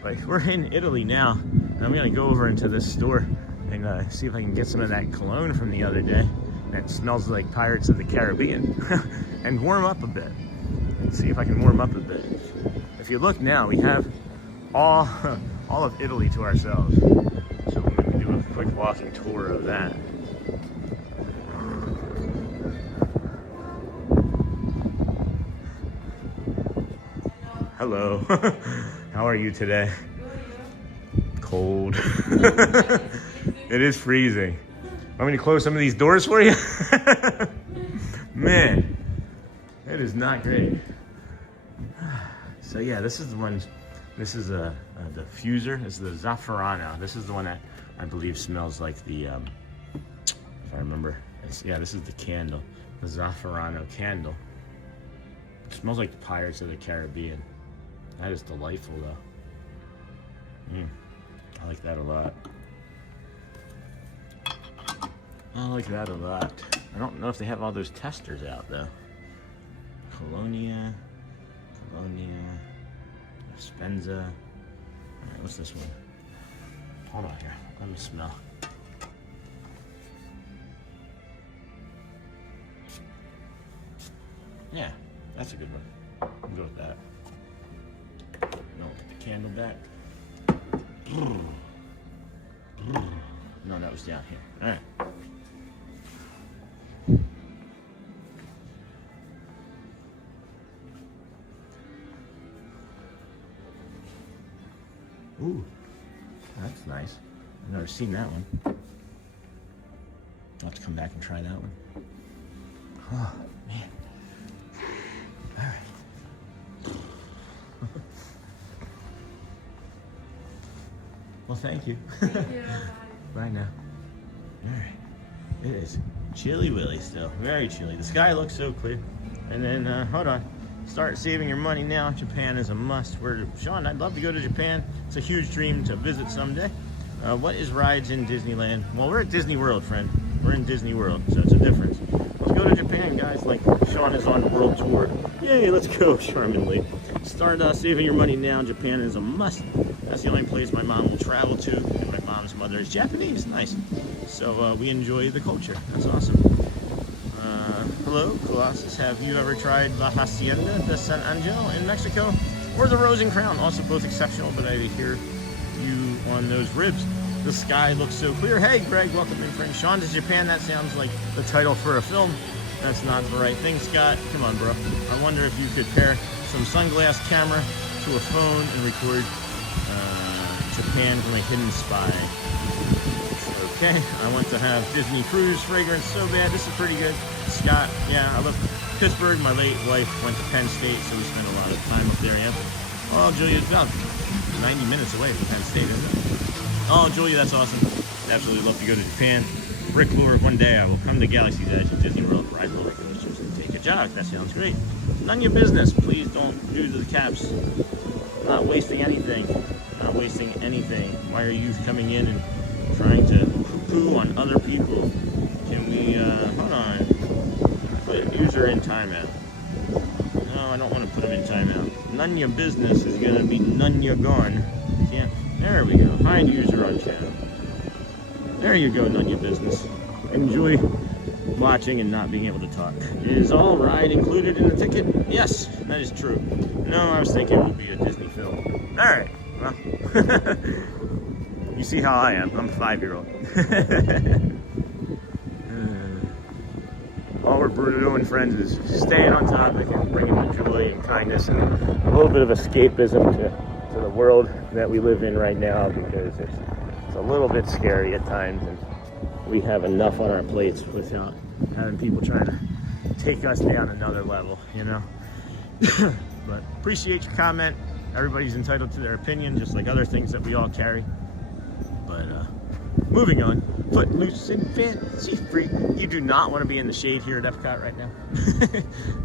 But we're in Italy now, and I'm gonna go over into this store and see if I can get some of that cologne from the other day that smells like Pirates of the Caribbean and warm up a bit and see if I can warm up a bit. If you look now, we have all of Italy to ourselves, so we're gonna do a quick walking tour of that. Hello. How are you today? Cold. It is freezing. Want me to close some of these doors for you? Man, it is not great. So yeah, this is the one. This is the diffuser. This is the Zafferano. This is the one that I believe smells like the. If I remember, yeah, this is the candle, the Zafferano candle. It smells like the Pirates of the Caribbean. That is delightful, though. I like that a lot. I like that a lot. I don't know if they have all those testers out, though. Colonia, Spenza. All right, what's this one? Hold on here. Let me smell. Yeah, that's a good one. I'll go with that. No, put the candle back. No, that was down here. All right. Ooh, that's nice. I've never seen that one. I'll have to come back and try that one. Oh, man. All right. Well, thank you. Bye now. All right. It is chilly willy still. Very chilly. The sky looks so clear. And then, hold on. Start saving your money now. Japan is a must. Sean, I'd love to go to Japan. It's a huge dream to visit someday. What is rides in Disneyland? Well, we're at Disney World, friend. We're in Disney World, so it's a difference. Let's go to Japan, guys. Like Sean is on the world tour. Yay, let's go, Charmingly. Start saving your money now. Japan is a must. That's the only place my mom will travel to. And my mom's mother is Japanese. Nice. So we enjoy the culture. That's awesome. Hello, Colossus. Have you ever tried La Hacienda de San Angel in Mexico? Or the Rose and Crown? Also both exceptional, but I hear you on those ribs. The sky looks so clear. Hey, Greg, welcome in, friend. Sean to Japan. That sounds like the title for a film. That's not the right thing, Scott. Come on, bro. I wonder if you could pair some sunglass camera to a phone and record Japan from a hidden spy. Okay, I want to have Disney Cruise fragrance so bad. This is pretty good. Scott, yeah, I love Pittsburgh. My late wife went to Penn State, so we spent a lot of time up there. Yeah. Oh, Julia, it's about 90 minutes away from Penn State, isn't it? Oh, Julia, that's awesome. Absolutely love to go to Japan. Brick lure, one day I will come to Galaxy's Edge at Disney World, ride roller coasters, and take a jog. That sounds great. None of your business. Please don't do the caps. Not wasting anything. Not wasting anything. Why are you coming in and trying to poo on other people? Can we, hold on. Put user in timeout. No, I don't want to put him in timeout. None of your business is going to be none you're gone. Yeah, there we go. Hide user on channel. There you go, none of your business. Enjoy watching and not being able to talk. Is all ride included in the ticket? Yes, that is true. No, I was thinking it would be a Disney film. All right, well, you see how I am. I'm a 5-year-old. While we're for Bruno and Friends is staying on topic and bringing the joy and kindness and a little bit of escapism to the world that we live in right now, because it's a little bit scary at times, and we have enough on our plates without having people trying to take us down another level, you know. But appreciate your comment. Everybody's entitled to their opinion, just like other things that we all carry. But moving on, footloose and fancy free. You do not want to be in the shade here at EPCOT right now.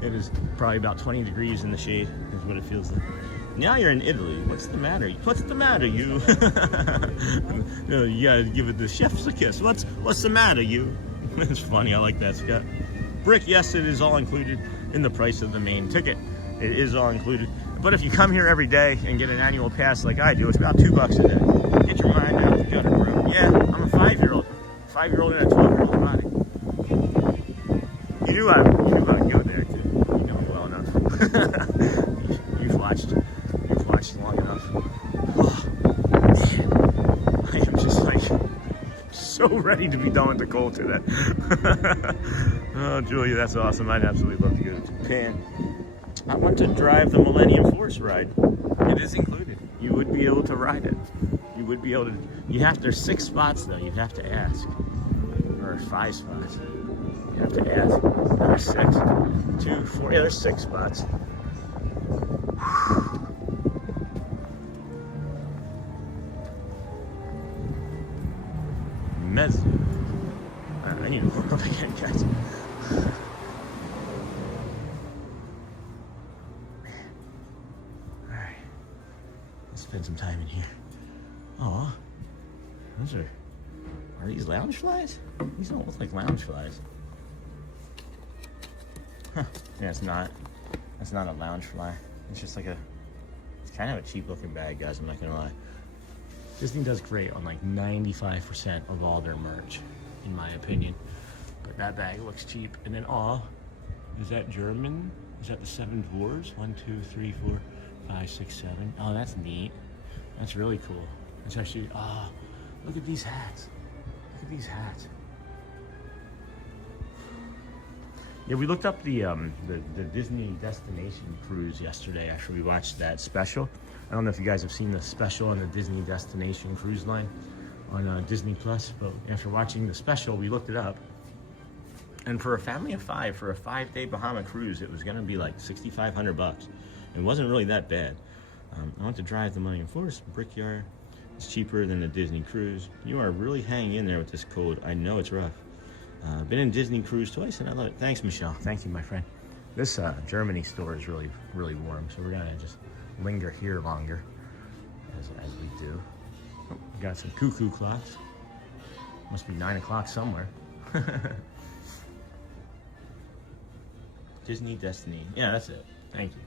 It is probably about 20 degrees in the shade, is what it feels like. Now you're in Italy. What's the matter? What's the matter, you? You gotta give it the chef's a kiss. What's the matter, you? It's funny. I like that, Scott. Brick, yes, it is all included in the price of the main ticket. It is all included. But if you come here every day and get an annual pass like I do, it's about $2 a day. Get your mind out the gutter, bro. Yeah, I'm a 5-year-old. 5-year-old in a 12-year-old body. You knew I'd go there too. You know it well enough. You've watched long enough. Oh, man. I am just like so ready to be done with the cold today. Oh, Julia, that's awesome. I'd absolutely love to go to Japan. I want to drive the Millennium Force ride. It is included. You would be able to ride it. You would be able to. There's 6 spots though. You'd have to ask, or 5 spots. You have to ask. There's 6, 2, 4. Yeah, there's 6 spots. Mez. I need to warm up again, guys. Alright. Let's spend some time in here. Oh, are these lounge flies? These don't look like lounge flies. Huh. Yeah, it's not. That's not a lounge fly. It's just like it's kind of a cheap looking bag, guys, I'm not gonna lie. Disney does great on like 95% of all their merch, in my opinion. But that bag looks cheap. And then, is that German? Is that the 7 dwarves? 1, 2, 3, 4, 5, 6, 7. Oh, that's neat. That's really cool. It's actually, look at these hats. Look at these hats. Yeah, we looked up the Disney Destination cruise yesterday. Actually, we watched that special. I don't know if you guys have seen the special on the Disney Destination cruise line on Disney Plus, but after watching the special, we looked it up. And for a family of 5, for a 5-day Bahama cruise, it was gonna be like $6,500. It wasn't really that bad. I went to drive the Millennium Force, Brickyard. It's cheaper than the Disney cruise. You are really hanging in there with this cold. I know it's rough. Been in Disney cruise twice and I love it. Thanks, Michelle. Thank you, my friend. This Germany store is really, really warm, so we're gonna just linger here longer, as we do. Oh, we got some cuckoo clocks. Must be 9 o'clock somewhere. Disney Destiny. Yeah, that's it. Thank you.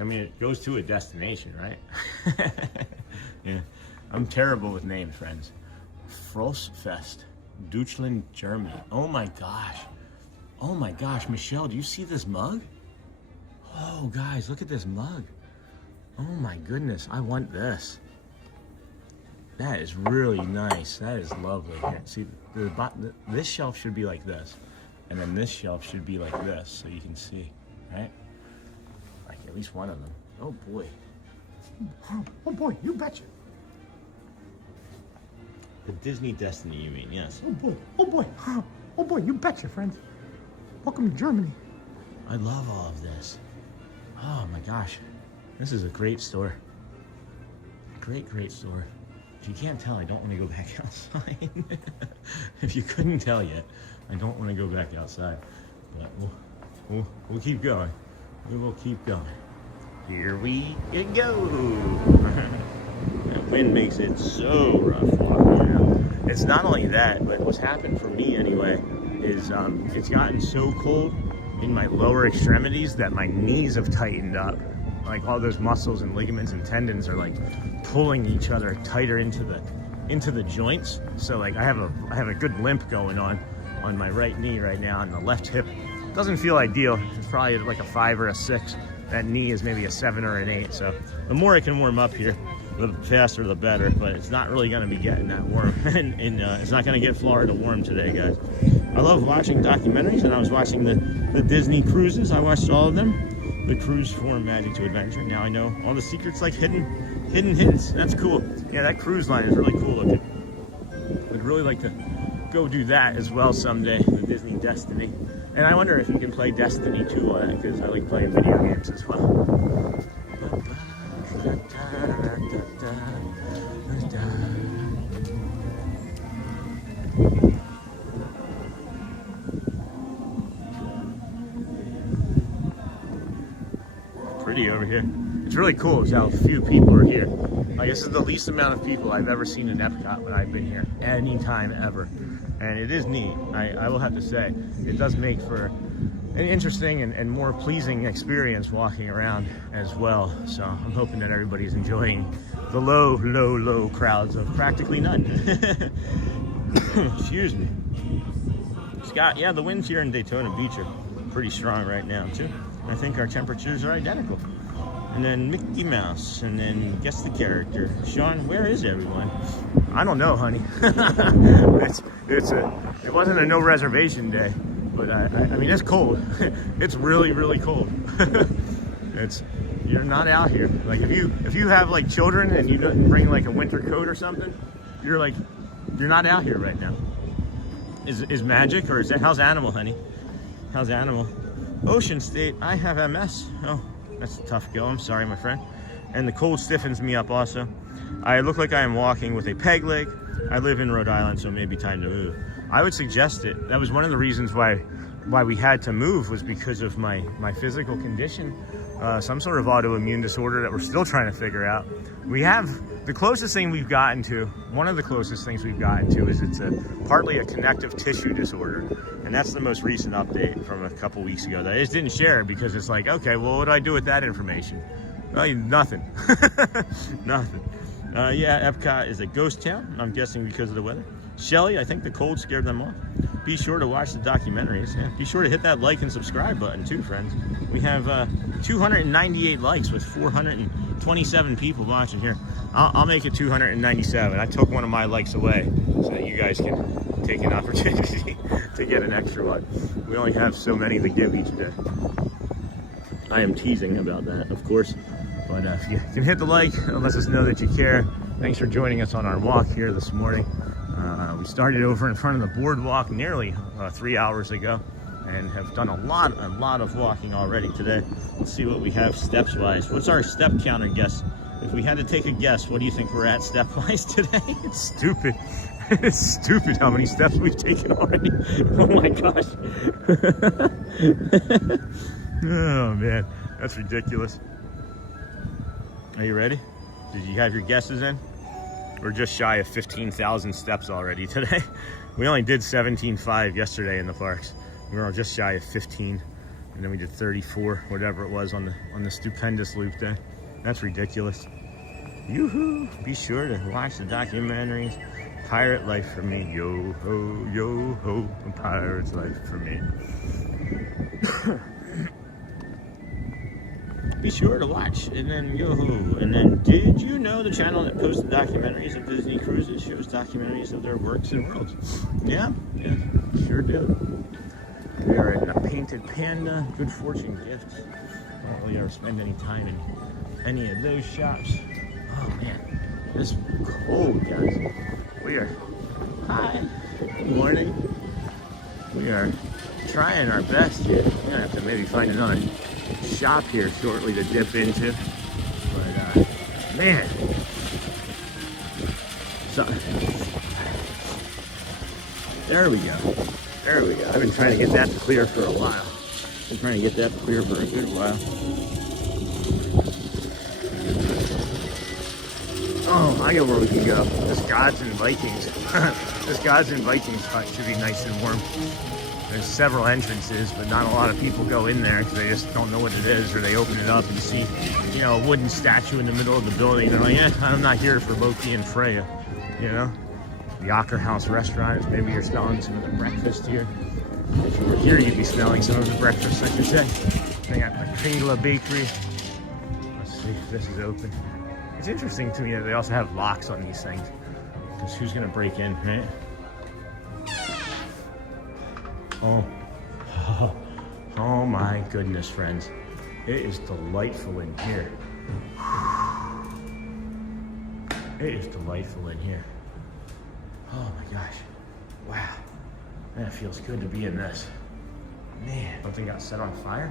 I mean, it goes to a destination, right? Yeah. I'm terrible with names, friends. Frostfest, Deutschland, Germany. Oh my gosh. Oh my gosh, Michelle, do you see this mug? Oh, guys, look at this mug. Oh my goodness, I want this. That is really nice. That is lovely. Here, see, this shelf should be like this, and then this shelf should be like this, so you can see, right? Like at least one of them. Oh boy. Oh boy, you betcha. The Disney Destiny, you mean? Yes. Oh boy, oh boy, oh boy, you betcha, friends. Welcome to Germany. I love all of this. Oh my gosh. This is a great store. Great store. If you can't tell, I don't want to go back outside. If you couldn't tell yet, I don't want to go back outside. But we'll keep going. We will keep going. Here we go. That wind makes it so rough walking around. It's not only that, but what's happened for me anyway is it's gotten so cold in my lower extremities that my knees have tightened up. Like all those muscles and ligaments and tendons are like pulling each other tighter into the joints. So like I have a good limp going on my right knee right now, and the left hip doesn't feel ideal. It's probably like a 5 or a 6. That knee is maybe a 7 or an 8. So the more it can warm up here, the faster the better. But it's not really going to be getting that warm, and it's not going to get Florida warm today, guys. I love watching documentaries, and I was watching the Disney cruises. I watched all of them. The cruise form Magic to Adventure. Now I know all the secrets, like hidden hints. That's cool. Yeah, that cruise line is really cool looking. I'd really like to go do that as well someday, the Disney Destiny. And I wonder if you can play Destiny 2 on it, because I like playing video games as well. Pretty over here. It's really cool how few people are here. Like, this is the least amount of people I've ever seen in EPCOT when I've been here, anytime ever. And it is neat. I will have to say, it does make for an interesting and more pleasing experience walking around as well. So I'm hoping that everybody's enjoying the low crowds of practically none. Excuse me. Scott, yeah, the winds here in Daytona Beach are pretty strong right now too. I think our temperatures are identical. And then Mickey Mouse, and then guess the character. Sean, where is everyone? I don't know, honey. It wasn't a no reservation day, but I mean, it's cold. It's really cold. You're not out here. Like, if you have like children and you don't bring like a winter coat or something, you're not out here right now. Is Magic, or is that, how's Animal, honey? How's Animal? Ocean State, I have MS. Oh, that's a tough go. I'm sorry, my friend. And the cold stiffens me up also. I look like I am walking with a peg leg. I live in Rhode Island, so it may be time to move. I would suggest it. That was one of the reasons why we had to move, was because of my physical condition. Some sort of autoimmune disorder that we're still trying to figure out. We have the closest thing we've gotten to, one of the closest things we've gotten to, is it's partly a connective tissue disorder. And that's the most recent update from a couple weeks ago that I just didn't share, because it's like, okay, well, what do I do with that information? Well, nothing. Nothing. Yeah, Epcot is a ghost town, I'm guessing because of the weather. Shelly, I think the cold scared them off. Be sure to watch the documentaries. Yeah, be sure to hit that like and subscribe button too, friends. We have 298 likes with 427 people watching here. I'll make it 297. I took one of my likes away so that you guys can take an opportunity to get an extra one. We only have so many to give each day. I am teasing about that, of course. But if you can hit the like, it lets us know that you care. Thanks for joining us on our walk here this morning. We started over in front of the BoardWalk nearly 3 hours ago, and have done a lot of walking already today. Let's see what we have steps-wise. What's our step counter guess? If we had to take a guess, what do you think we're at step-wise today? It's stupid. It's stupid how many steps we've taken already. Oh my gosh. Oh man, that's ridiculous. Are you ready? Did you have your guesses in? We're just shy of 15,000 steps already today. We only did 17.5 yesterday in the parks. We were just shy of 15, and then we did 34, whatever it was on the stupendous loop day. That's ridiculous. Yoo-hoo! Be sure to watch the documentaries. Pirate Life for me. Yo ho, yo ho, a pirate's life for me. Be sure to watch, and then yo-ho. And then, did you know the channel that posts the documentaries of Disney cruises shows documentaries of their works and worlds? Yeah, sure do. We are in a Painted Panda, Good Fortune Gifts. Don't really ever spend any time in any of those shops. Oh man, it's cold, guys. We are, hi, good morning. We are trying our best here. We're gonna have to maybe find another shop here shortly to dip into, but man, so there we go. I've been trying to get that to clear for a while. Been trying to get that to clear for a good while. Oh, I know where we can go. This Gods and Vikings. This Gods and Vikings hut should be nice and warm. There's several entrances, but not a lot of people go in there because they just don't know what it is, or they open it up and see, you know, a wooden statue in the middle of the building. They're like, I'm not here for Loki and Freya, you know? The Opera House restaurant, maybe you're smelling some of the breakfast here. If you were here, you'd be smelling some of the breakfast, I should say. They got the Kayla Bakery. Let's see if this is open. It's interesting to me that they also have locks on these things, because who's gonna break in, right? Oh, oh my goodness, friends. It is delightful in here. It is delightful in here. Oh my gosh. Wow. Man, it feels good to be in this. Man, something got set on fire.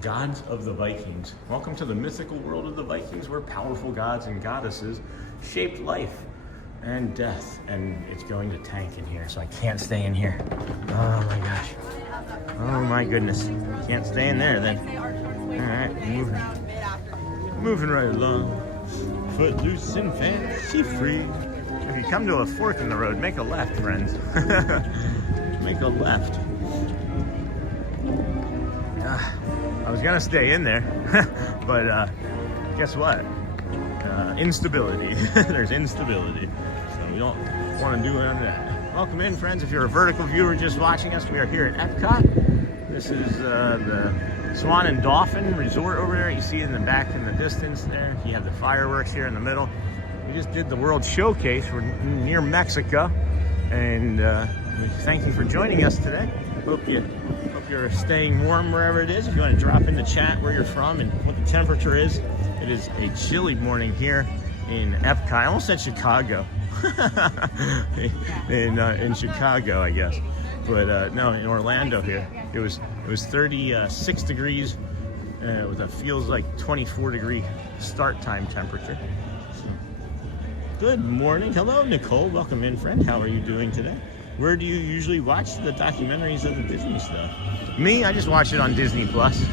Gods of the Vikings. Welcome to the mythical world of the Vikings, where powerful gods and goddesses shaped life and death. And it's going to tank in here, so I can't stay in here. Oh my gosh. Oh my goodness. Can't stay in there then. Alright, moving right along. Footloose and fancy free. If you come to a fork in the road, make a left, friends. Make a left. I was gonna stay in there, but guess what? Instability. There's instability. So we don't want to do any of that. Welcome in, friends. If you're a vertical viewer just watching us, we are here at EPCOT. This is the Swan and Dolphin resort over there. You see it in the back in the distance there. You have the fireworks here in the middle. We just did the World Showcase. We're near Mexico, and we thank you for joining us today. Hope you're staying warm wherever it is. If you want to drop in the chat where you're from and what the temperature is. It is a chilly morning here in EPCOT. I almost said Chicago. in Chicago, I guess. But no, in Orlando here. It was 36 degrees with a feels like 24-degree start time temperature. So, good morning. Hello, Nicole. Welcome in, friend. How are you doing today? Where do you usually watch the documentaries of the Disney stuff? Me, I just watch it on Disney Plus.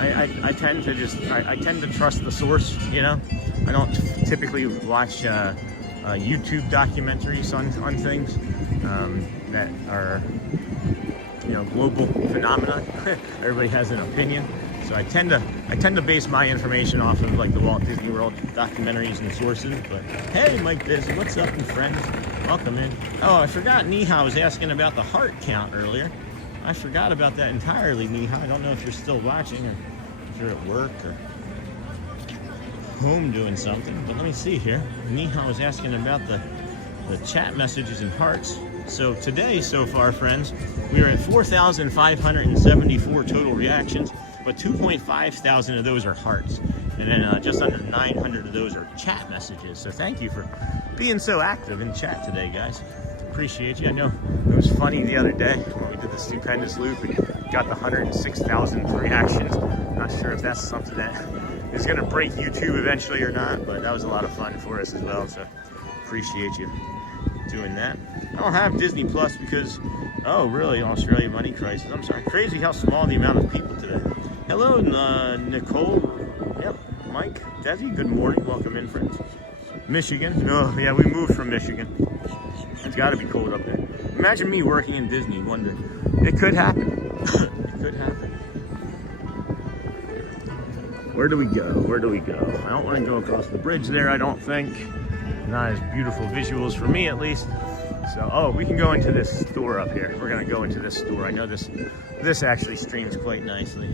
I tend to trust the source, you know. I don't typically watch YouTube documentaries on things that are, you know, global phenomena. Everybody has an opinion, so I tend to base my information off of like the Walt Disney World documentaries and sources. But hey, Mike Busy, what's up, and friends? Welcome in. Oh, I forgot. Nihao was asking about the heart count earlier. I forgot about that entirely, Nihao. I don't know if you're still watching or if you're at work or home doing something, but let me see here. Nihao was asking about the chat messages and hearts. So today, so far, friends, we are at 4,574 total reactions, but 2.5 thousand of those are hearts. And then just under 900 of those are chat messages. So thank you for being so active in chat today, guys. Appreciate you. I know it was funny the other day when we did the stupendous loop and got the 106,000 reactions. Not sure if that's something that is going to break YouTube eventually or not, but that was a lot of fun for us as well. So appreciate you doing that. I don't have Disney Plus because, oh, really? Australia money crisis. I'm sorry. Crazy how small the amount of people today. Hello, Nicole. Yep. Mike, Desi, good morning. Welcome in, friends. Michigan. Oh, yeah, we moved from Michigan. It's got to be cold up there. Imagine me working in Disney one day. It could happen. It could happen. Where do we go? Where do we go? I don't want to go across the bridge there, I don't think. Not as beautiful visuals for me, at least. So, oh, we can go into this store up here. We're going to go into this store. I know this actually streams quite nicely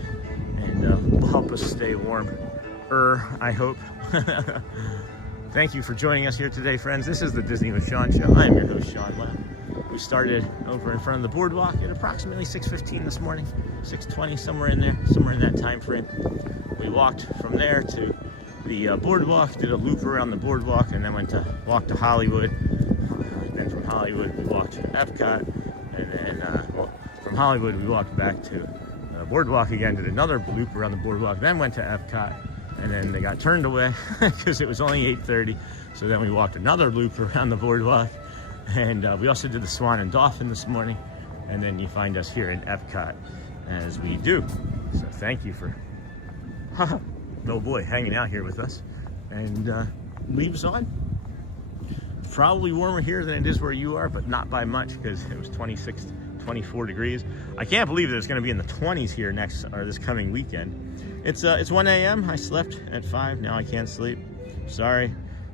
and will help us stay warm. I hope. Thank you for joining us here today, friends. This is the Disney with Sean show. I am your host, Sean Webb. We started over in front of the BoardWalk at approximately 6:15 this morning, 6:20, somewhere in there, somewhere in that time frame. We walked from there to the BoardWalk, did a loop around the BoardWalk, and then walked to Hollywood. Then from Hollywood, we walked to EPCOT, and then from Hollywood, we walked back to the BoardWalk again, did another loop around the BoardWalk, then went to EPCOT. And then they got turned away because it was only 8:30. So then we walked another loop around the BoardWalk. And we also did the Swan and Dolphin this morning. And then you find us here in EPCOT as we do. So thank you for, oh boy, hanging out here with us. And leaves on. Probably warmer here than it is where you are, but not by much because it was 26, 24 degrees. I can't believe that it's going to be in the 20s here this coming weekend. It's 1 a.m. I slept at 5. Now I can't sleep. Sorry.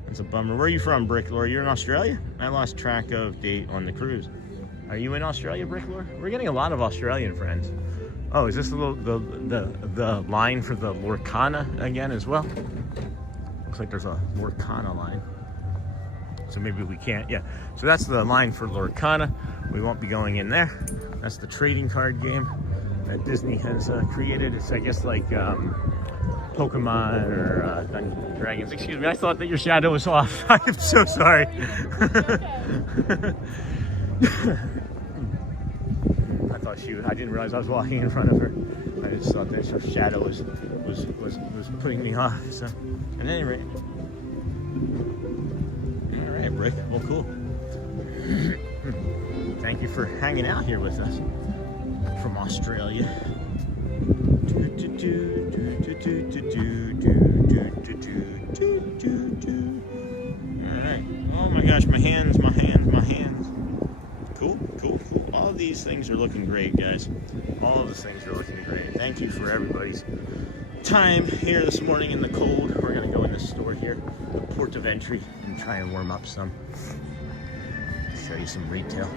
It's a bummer. Where are you from, Bricklore? You're in Australia? I lost track of date on the cruise. Are you in Australia, Bricklore? We're getting a lot of Australian friends. Oh, is this the line for the Lorcana again as well? Looks like there's a Lorcana line. so maybe we can't. Yeah, so that's the line for Lorcana. We won't be going in there. That's the trading card game that Disney has created. It's, I guess, like Pokemon or Dungeons and Dragons. Excuse me, I thought that your shadow was off. I am so sorry. I didn't realize I was walking in front of her. I just thought that her shadow was putting me off. So, at any rate, all right, Rick. Well, cool. Thank you for hanging out here with us from Australia. All right. Oh my gosh, my hands. Cool. All of these things are looking great, guys. All of the things are looking great. Thank you for everybody's time here this morning in the cold. We're gonna go in this store here, the port of entry, and try and warm up some. Show you some retail.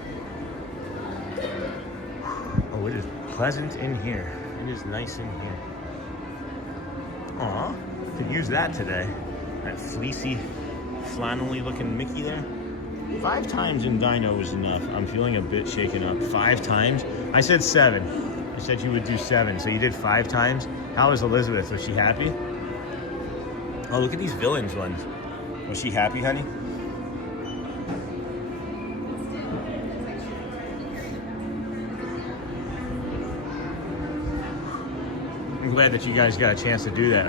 Oh, it is pleasant in here. It is nice in here. Aw, could use that today. That fleecy, flannelly looking Mickey there. 5 times in Dino was enough. I'm feeling a bit shaken up. 5 times? I said 7. You said you would do 7, so you did 5 times. How was Elizabeth? Was she happy? Oh, look at these villains ones. Was she happy, honey? I'm glad that you guys got a chance to do that.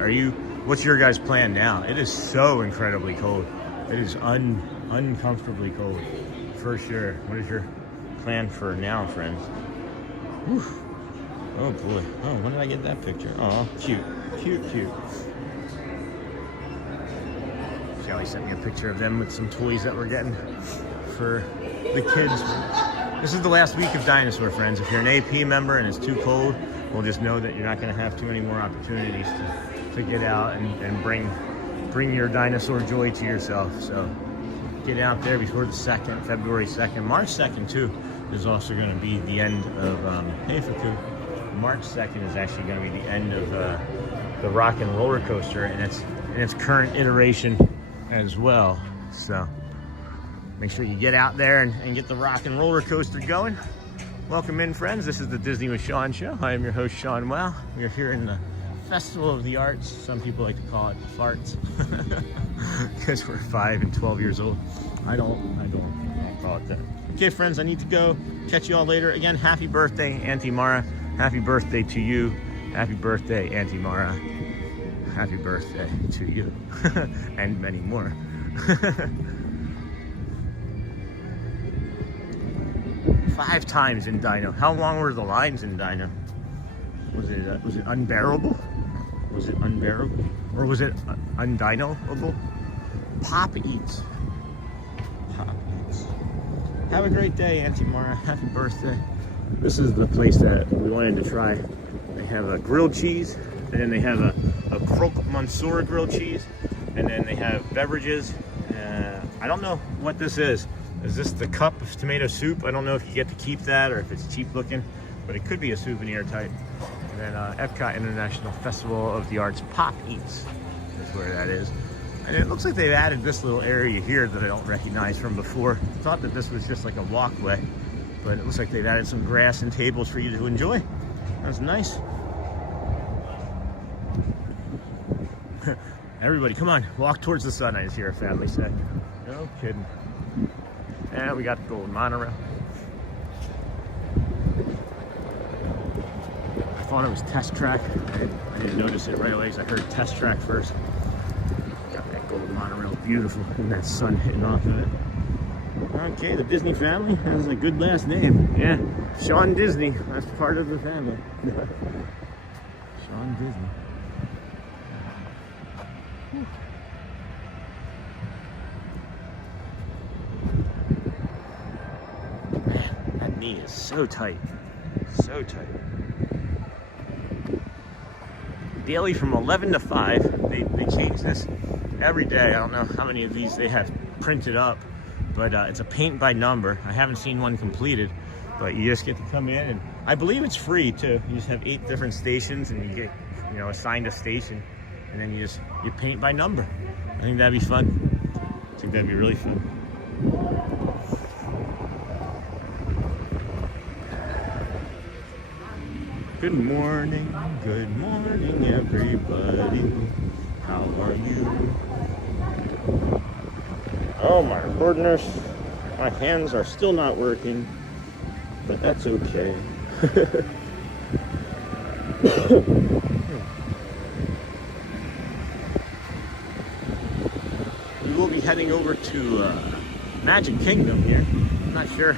What's your guys' plan now? It is so incredibly cold. It is uncomfortably cold, for sure. What is your plan for now, friends? Whew. Oh boy. Oh, when did I get that picture? Oh, cute. Sally sent me a picture of them with some toys that we're getting for the kids. This is the last week of Dinosaur, friends. If you're an AP member and it's too cold, well, just know that you're not going to have too many more opportunities to get out and bring your dinosaur joy to yourself. So get out there before the 2nd, February 2nd. March 2nd, too, is also going to be the end of, hey, Faku. March 2nd is actually going to be the end of the Rock and Roller Coaster in its current iteration as well. So make sure you get out there and get the Rock and Roller Coaster going. Welcome in, friends. This is the Disney with Sean show. I am your host, Sean Wow. We are here in the Festival of the Arts. Some people like to call it farts because we're 5 and 12 years old. I don't call it that. Okay, friends, I need to go. Catch you all later. Again, happy birthday, Auntie Mara. Happy birthday to you. Happy birthday, Auntie Mara. Happy birthday to you. And many more. 5 times in Dino. How long were the lines in Dino? Was it unbearable? Was it unbearable? Or was it undinoable? Pop Eats. Pop Eats. Have a great day, Auntie Mara. Happy birthday. This is the place that we wanted to try. They have a grilled cheese, and then they have a croque monsieur grilled cheese, and then they have beverages. I don't know what this is. Is this the cup of tomato soup? I don't know if you get to keep that or if it's cheap looking, but it could be a souvenir type. And then EPCOT International Festival of the Arts Pop Eats is where that is. And it looks like they've added this little area here that I don't recognize from before. I thought that this was just like a walkway, but it looks like they've added some grass and tables for you to enjoy. That's nice. Everybody, come on, walk towards the sun, I just hear a family say. No kidding. And we got the gold monorail. I thought it was test track. I didn't notice it right away because I heard test track first. Got that gold monorail, beautiful, and that sun hitting off of it. Okay, the Disney family has a good last name. Yeah, Sean Disney. That's part of the family. Sean Disney. Man, that knee is so tight. So tight. Daily from 11 to 5. They change this every day. I don't know how many of these they have printed up, but it's a paint by number. I haven't seen one completed, but you just get to come in, and I believe it's free too. You just have 8 different stations, and you get, assigned a station, and then you paint by number. I think that'd be fun. I think that'd be really fun. Good morning, everybody. How are you? Oh my goodness. My hands are still not working, but that's okay. We will be heading over to Magic Kingdom here. I'm not sure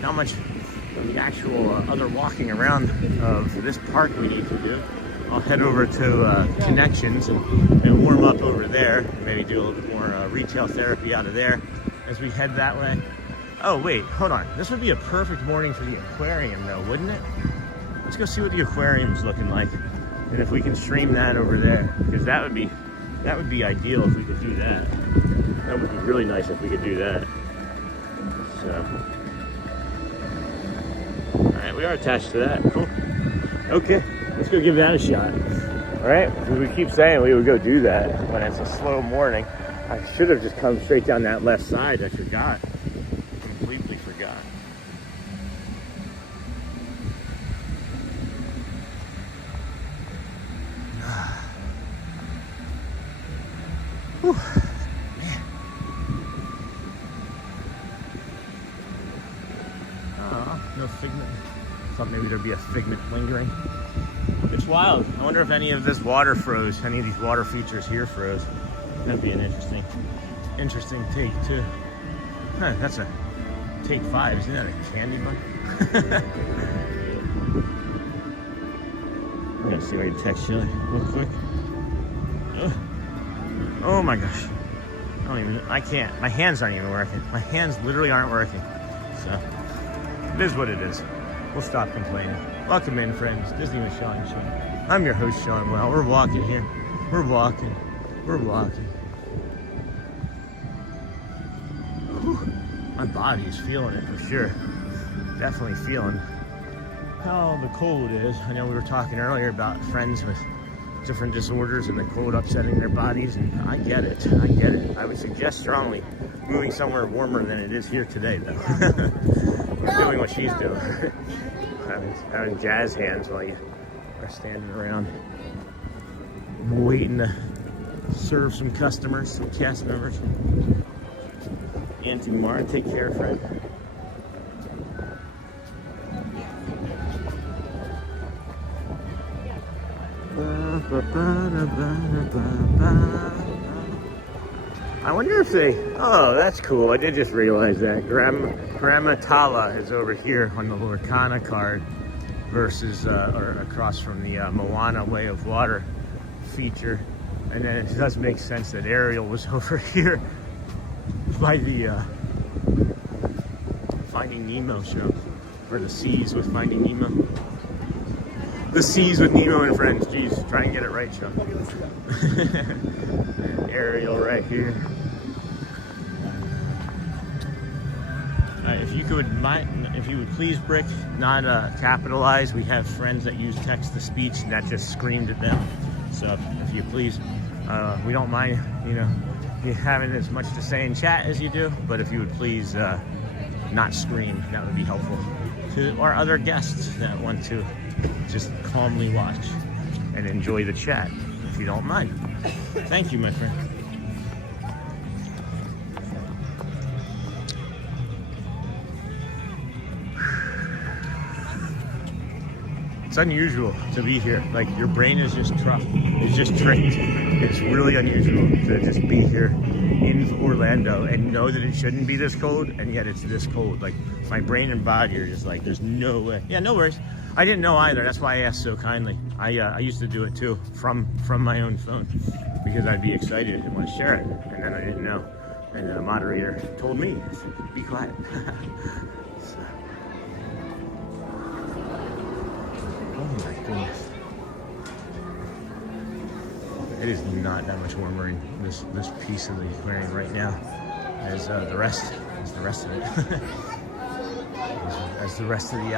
how much of the actual other walking around of this park we need to do. I'll head over to Connections and warm up over there. Maybe do a little bit more retail therapy out of there as we head that way. Oh wait, hold on. This would be a perfect morning for the aquarium though, wouldn't it? Let's go see what the aquarium's looking like. And if we can stream that over there, because that would be ideal if we could do that. That would be really nice if we could do that. So, all right, we are attached to that. Cool. Okay, let's go give that a shot. All right, we keep saying we would go do that when it's a slow morning. I should have just come straight down that left side. I forgot. Completely forgot. Whew. Man. No figment. Thought maybe there'd be a figment lingering. It's wild. I wonder if any of this water froze. Any of these water features here froze. That'd be an interesting take too. Huh, that's a take 5. Isn't that a candy bar? I'm gonna see if I can text you real quick. Oh my gosh. I can't. My hands aren't even working. My hands literally aren't working. So, it is what it is. We'll stop complaining. Welcome in, friends. Disney with Sean and Sean. I'm your host, Sean. Well, we're walking here. We're walking. Whew. My body is feeling it for sure. Definitely feeling how the cold is. I know we were talking earlier about friends with different disorders and the cold upsetting their bodies, and I get it. I would suggest strongly moving somewhere warmer than it is here today, though. We're doing what she's doing. having jazz hands while you are standing around waiting to serve some customers, some cast members. Auntie Mara, take care, friend. I wonder if they, oh, that's cool. I did just realize that. Grandma Tala is over here on the Lorcana card versus, or across from the Moana Way of Water feature. And then it does make sense that Ariel was over here by the Finding Nemo show, or the Seas with Finding Nemo. The Seas with Nemo and Friends. Jeez, try and get it right, Sean. Ariel right here. If you would please, Brick, not capitalize. We have friends that use text-to-speech, and that just screamed at them. So if you please, we don't mind, you having as much to say in chat as you do, but if you would please not scream, that would be helpful to our other guests that want to just calmly watch and enjoy the chat, if you don't mind. Thank you, my friend. It's unusual to be here. Like, your brain is just tricked. It's really unusual to just be here in Orlando and know that it shouldn't be this cold, and yet it's this cold. Like, my brain and body are just like, there's no way. Yeah, no worries. I didn't know either. That's why I asked so kindly. I used to do it too from my own phone because I'd be excited and want to share it, and then I didn't know. And the moderator told me, be quiet. So. Oh my goodness. It is not that much warmer in this piece of the aquarium right now as the rest of it. as the rest of the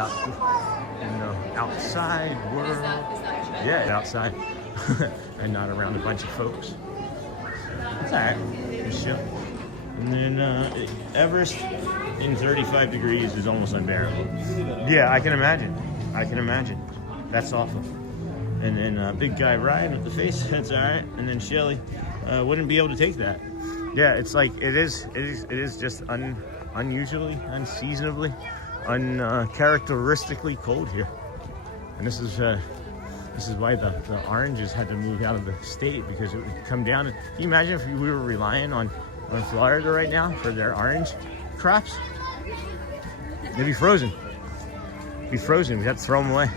outside world. Yeah, outside. And not around a bunch of folks. It's alright. It's chill. And then Everest in 35 degrees is almost unbearable. Yeah, I can imagine. That's awful. And then big guy Ryan with the face, that's all right. And then Shelly wouldn't be able to take that. Yeah, it's like it is just unusually, unseasonably, uncharacteristically cold here. And this is why the oranges had to move out of the state, because it would come down. Can you imagine if we were relying on Florida right now for their orange crops? They'd be frozen. We'd have to throw them away.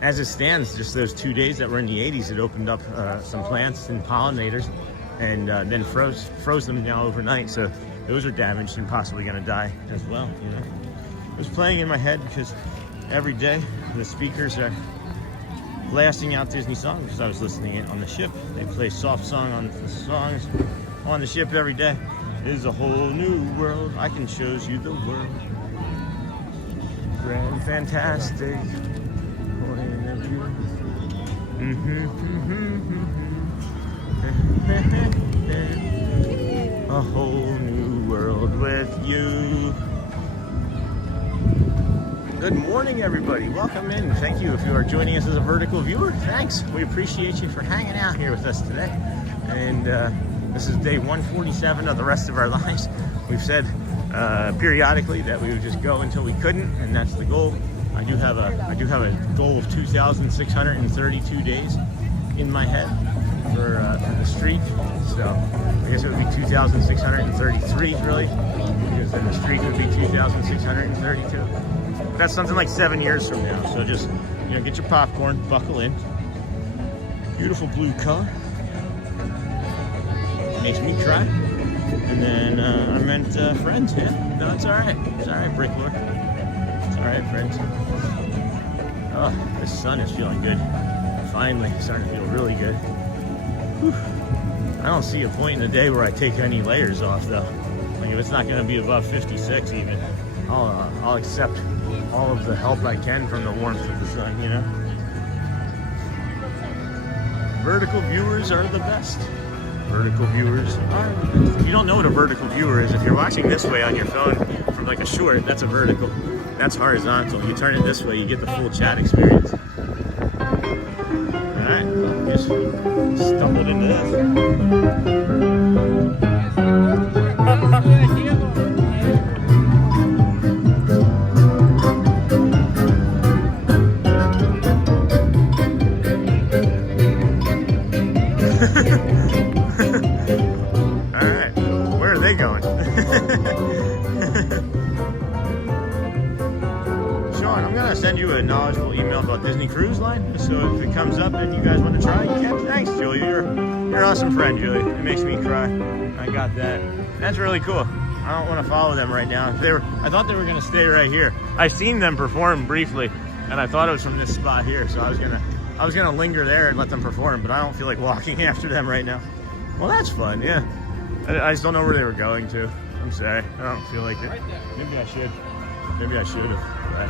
As it stands, just those 2 days that were in the 80s, it opened up some plants and pollinators, and then froze them now overnight. So those are damaged and possibly going to die as well. You know, it was playing in my head because every day the speakers are blasting out Disney songs because I was listening it on the ship. They play soft songs on the ship every day. It is a whole new world. I can show you the world. Grand, fantastic. A whole new world with you. Good morning, everybody. Welcome in. Thank you if you are joining us as a vertical viewer. Thanks. We appreciate you for hanging out here with us today. And this is day 147 of the rest of our lives. We've said periodically that we would just go until we couldn't, and that's the goal. I do have a goal of 2,632 days in my head for the streak. So I guess it would be 2,633 really, because then the streak would be 2,632. That's something like 7 years from now. So just, you know, get your popcorn, buckle in. Beautiful blue color. Makes me cry. And then I meant friends. Yeah, no, it's all right. It's all right, Bricklord. It's all right, friends. Oh, the sun is feeling good. Finally, starting to feel really good. Whew. I don't see a point in the day where I take any layers off, though. Like if it's not going to be above 56 even, I'll accept all of the help I can from the warmth of the sun, you know? Vertical viewers are the best. Vertical viewers are the best. If you don't know what a vertical viewer is, if you're watching this way on your phone from like a short, that's a vertical. That's horizontal. You turn it this way, you get the full chat experience. Alright, just stumbled into this. Alright, where are they going? Sean, I'm gonna send you a knowledgeable email about Disney Cruise Line, so if it comes up and you guys want to try, you can. Thanks, Julie. You're an awesome friend, Julie. It makes me cry. I got that. That's really cool. I don't want to follow them right now. I thought they were gonna stay right here. I've seen them perform briefly, and I thought it was from this spot here, so I was gonna linger there and let them perform, but I don't feel like walking after them right now. Well, that's fun, yeah. I just don't know where they were going to. I'm sorry. I don't feel like it. Maybe I should. Maybe I should have. But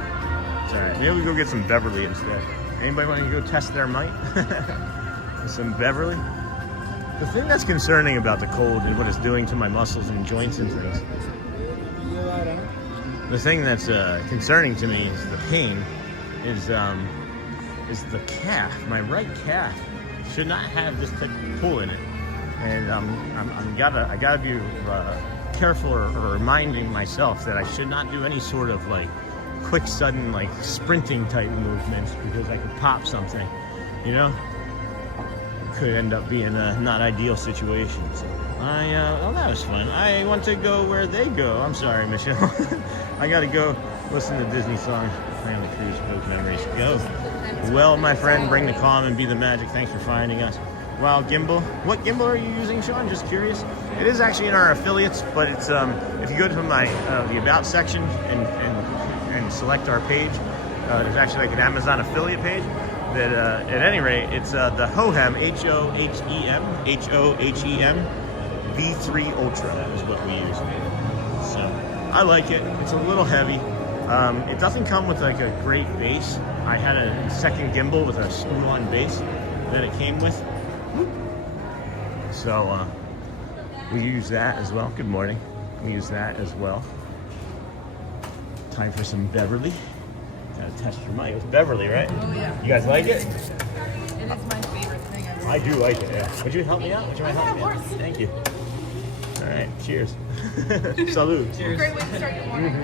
it's all right. Maybe we go get some Beverly instead. Anybody want to go test their might? Some Beverly? The thing that's concerning about the cold and what it's doing to my muscles and joints and things. The thing that's concerning to me is the pain. Is the calf. My right calf should not have this type of pull in it. And I gotta be careful or reminding myself that I should not do any sort of like quick, sudden, like sprinting type movements because I could pop something, you know? Could end up being a not ideal situation. So well, that was fun. I want to go where they go. I'm sorry, Michelle. I gotta go listen to Disney songs. Plan the cruise, boat memories. Go. Well, my friend, bring the calm and be the magic. Thanks for finding us. Wild gimbal. What gimbal are you using, Sean? Just curious. It is actually in our affiliates, but it's if you go to my the about section and select our page, there's actually like an Amazon affiliate page. That at any rate, it's the Hohem Hohem V3 Ultra is what we use. So I like it. It's a little heavy. It doesn't come with like a great base. I had a second gimbal with a screw-on base that it came with. So We use that as well. Good morning. We use that as well. Time for some Beverly. Gotta test your mic. It's Beverly, right? Oh yeah. You guys like it? It is my favorite thing ever. I do like it, yeah. Would you help me out? Would you mind helping me out? Of course. Thank you. All right, cheers. Salud. Great way to start your morning.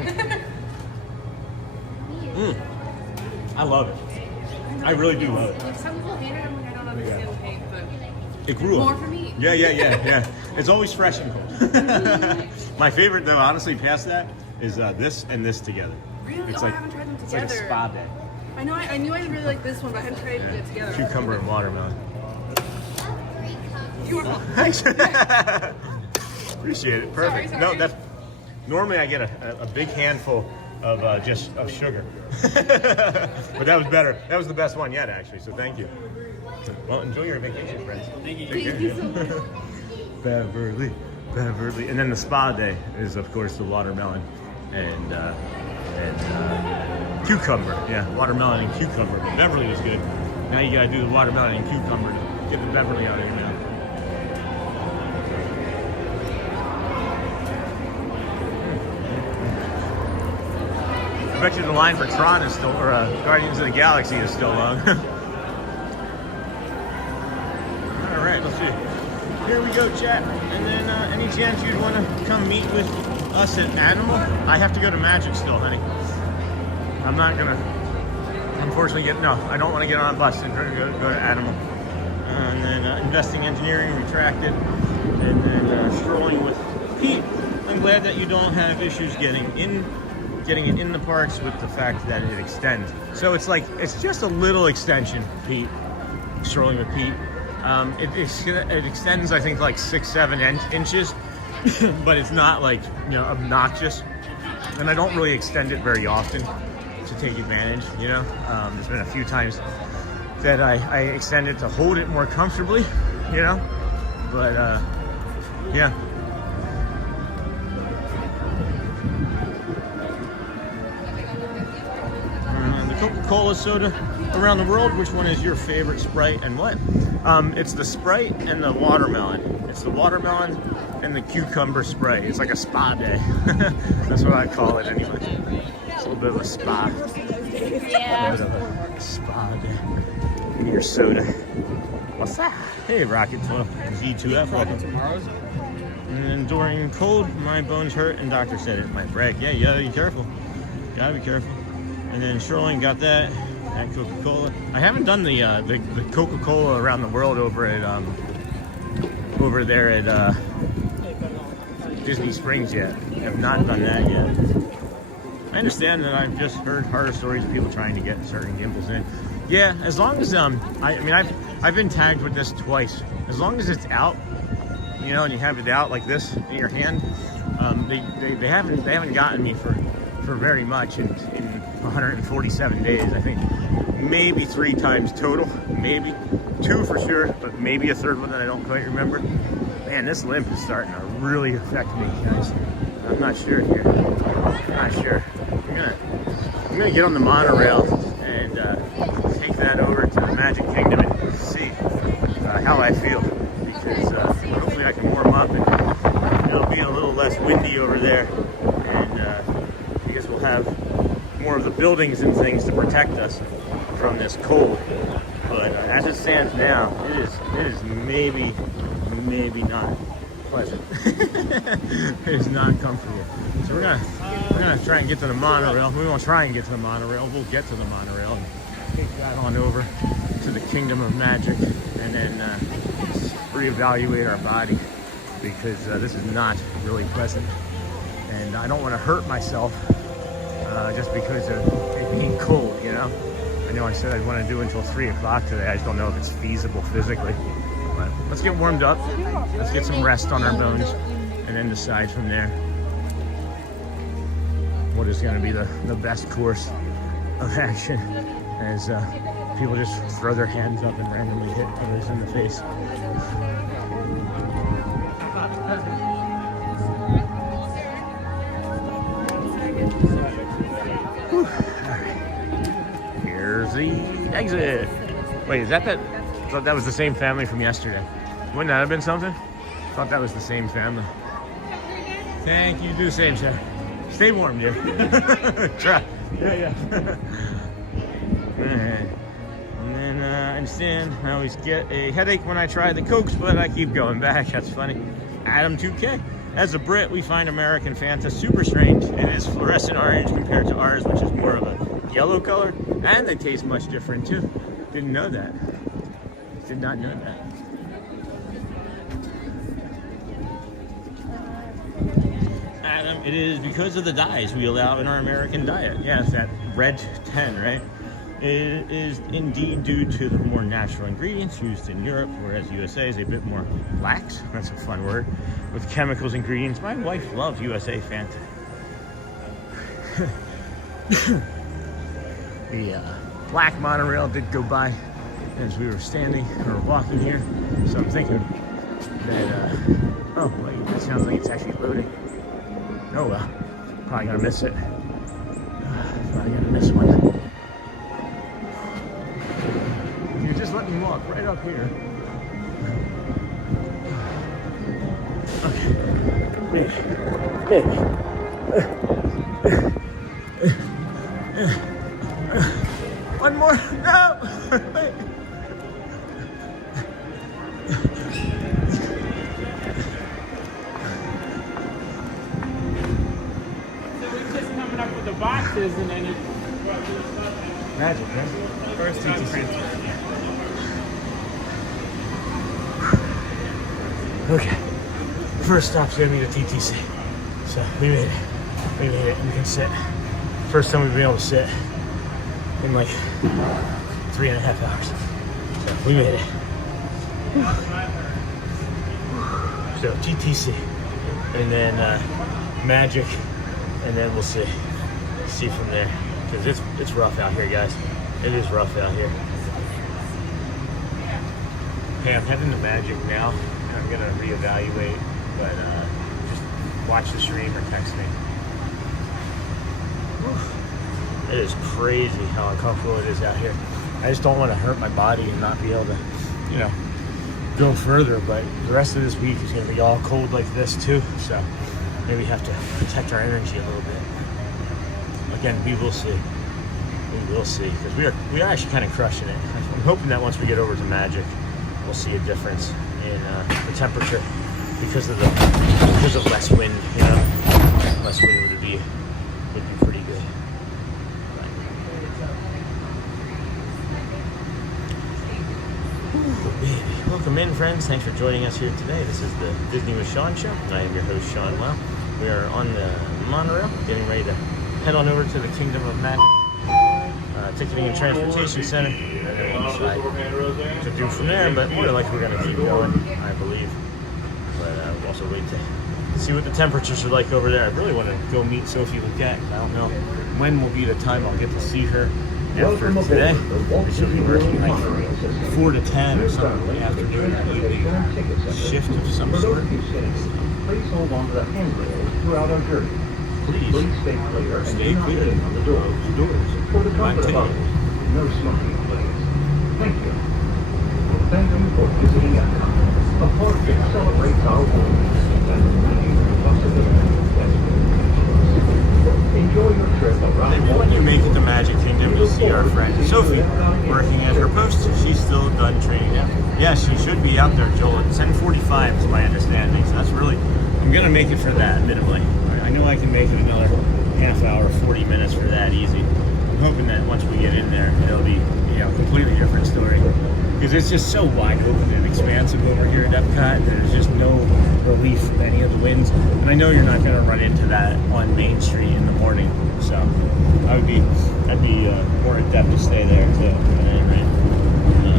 I love it. I really do love it. Like some people hate it. I'm like, I don't understand the hate, but It grew more up. for me. Yeah. It's always fresh and cold. My favorite, though, honestly, past that, is this and this together. Really? It's I like haven't tried them it's together. like a spa day. I know. I knew I really liked this one, but I hadn't tried it together. Cucumber and watermelon. You were wrong. Thanks. Appreciate it. Perfect. Sorry. No, that's normally I get a big handful of just of sugar, but that was better. That was the best one yet, actually. So thank you. Well, enjoy your vacation, friends. Thank you. Thank you so much. Beverly, and then the spa day is, of course, the watermelon and cucumber. Yeah, watermelon and cucumber. But Beverly was good. Now you gotta do the watermelon and cucumber to get the Beverly out of your mouth. I bet you the line for Tron is still, or Guardians of the Galaxy is still long. All right, let's see. Here we go, chat. And then any chance you'd want to come meet with us at Animal? I have to go to Magic still, honey. I'm not gonna, unfortunately, I don't want to get on a bus and go to Animal. And then Investing Engineering, Retracted, and then strolling with Pete. I'm glad that you don't have issues getting it in the parks with the fact that it extends. So it's just a little extension, Pete. Strolling with Pete. It extends, I think, like 6-7 inches, but it's not like, obnoxious. And I don't really extend it very often to take advantage, There's been a few times that I extend it to hold it more comfortably, But, yeah. The Coca-Cola soda around the world, which one is your favorite Sprite and what? It's the Sprite and the watermelon. It's the watermelon and the cucumber Sprite. It's like a spa day. That's what I call it anyway. It's a little bit of a spa. Yeah. A little bit of a spa day. Give me your soda. What's that? Hey, Rocket 12. Z2F, welcome. And then during cold, my bones hurt and doctor said it might break. Yeah, you gotta be careful. Gotta be careful. And then Sherling got that at Coca-Cola. I haven't done the Coca-Cola around the world over there at Disney Springs yet. I have not done that yet. I understand that I've just heard horror stories of people trying to get certain gimbals in. Yeah, as long as I've been tagged with this twice. As long as it's out, and you have it out like this in your hand, they haven't gotten me for very much in 147 days. I think maybe 3 times total, maybe 2 for sure, but maybe a third one that I don't quite remember. Man, this limp is starting to really affect me, guys. I'm not sure here. I'm not sure. I'm gonna get on the monorail and take that over to the Magic Kingdom and see how I feel, because hopefully I can warm up and it'll be a little less windy over there, and I guess we'll have more of the buildings and things to protect us from this cold. But as it stands now, it is maybe not pleasant. It is not comfortable. So we're gonna try and get to the monorail. We won't try and get to the monorail. We'll get to the monorail and take that on over to the Kingdom of Magic, and then reevaluate our body, because this is not really pleasant, and I don't want to hurt myself just because of it being cold. I know I said I'd want to do until 3 o'clock today. I just don't know if it's feasible physically. But let's get warmed up. Let's get some rest on our bones, and then decide from there what is going to be the best course of action, as people just throw their hands up and randomly hit others in the face. Whew. All right. Here's the exit. Wait, is that? I thought that was the same family from yesterday. Wouldn't that have been something? Thought that was the same family. Thank you. Do the same, sir. Stay warm, dear. Try. Yeah. Alright. And then I understand I always get a headache when I try the Cokes, but I keep going back. That's funny. Adam 2K. As a Brit, we find American Fanta super strange. It is fluorescent orange compared to ours, which is more of a yellow color, and they taste much different too. Didn't know that. Did not know that. Adam, it is because of the dyes we allow in our American diet. Yeah, it's that red 10, right? It is indeed due to the more natural ingredients used in Europe, whereas USA is a bit more lax. That's a fun word. With chemicals ingredients. My wife loves USA Fanta. The black monorail did go by as we were standing or walking here. So I'm thinking that, oh wait, that sounds like it's actually loading. Oh well, probably gonna miss it. Probably gonna miss one. You just let me walk right up here. Okay. One more. No. Wait. So we're just coming up with the boxes and then Magic, right? first time transfer. Okay. First stop's gonna be the TTC. So we made it. We made it. We can sit. First time we've been able to sit in like 3.5 hours. So we made it. So TTC, and then Magic, and then we'll see from there. Because it's rough out here, guys. It is rough out here. Okay, I'm heading to Magic now. I'm gonna reevaluate, but just watch the stream or text me. It is crazy how uncomfortable it is out here. I just don't want to hurt my body and not be able to, go further. But the rest of this week is gonna be all cold like this too. So maybe we have to protect our energy a little bit. Again, we will see. We will see, because we are actually kind of crushing it. I'm hoping that once we get over to Magic, we'll see a difference in the temperature because of less wind. Less wind would be pretty good. Ooh, baby. Welcome in, friends. Thanks for joining us here today. This is the Disney with Sean show, and I am your host, Sean Well. We are on the monorail, getting ready to head on over to the Kingdom of Magic Ticketing and Transportation Center, and then we'll decide what to do from there. But more than likely, we're going to keep going, I believe. But we'll also wait to see what the temperatures are like over there. I really want to go meet Sophie with Gat. I don't know when will be the time I'll get to see her after today. She'll be working like 4 to 10 or something in the afternoon, evening shift of some sort. Please hold on to the handrails throughout our journey. Please stay clear. Stay clear of the doors. For the comfort of others, no smoking, please. Thank you. Thank you for visiting EPCOT, a park that celebrates our world and reminds you of the Enjoy your trip around. Maybe when you make it to Magic Kingdom, you'll see our friend Sophie working at her post. She's still done training now. Yeah, she should be out there, Joel. At 10:45 is my understanding. So that's really, I'm gonna make it for that minimally. I know I can make it another half hour, 40 minutes for that easy. I'm hoping that once we get in there, it'll be a completely different story. Because it's just so wide open and expansive over here at EPCOT. There's just no relief from any of the winds. And I know you're not going to run into that on Main Street in the morning. So I'd be more adept to stay there too. But anyway,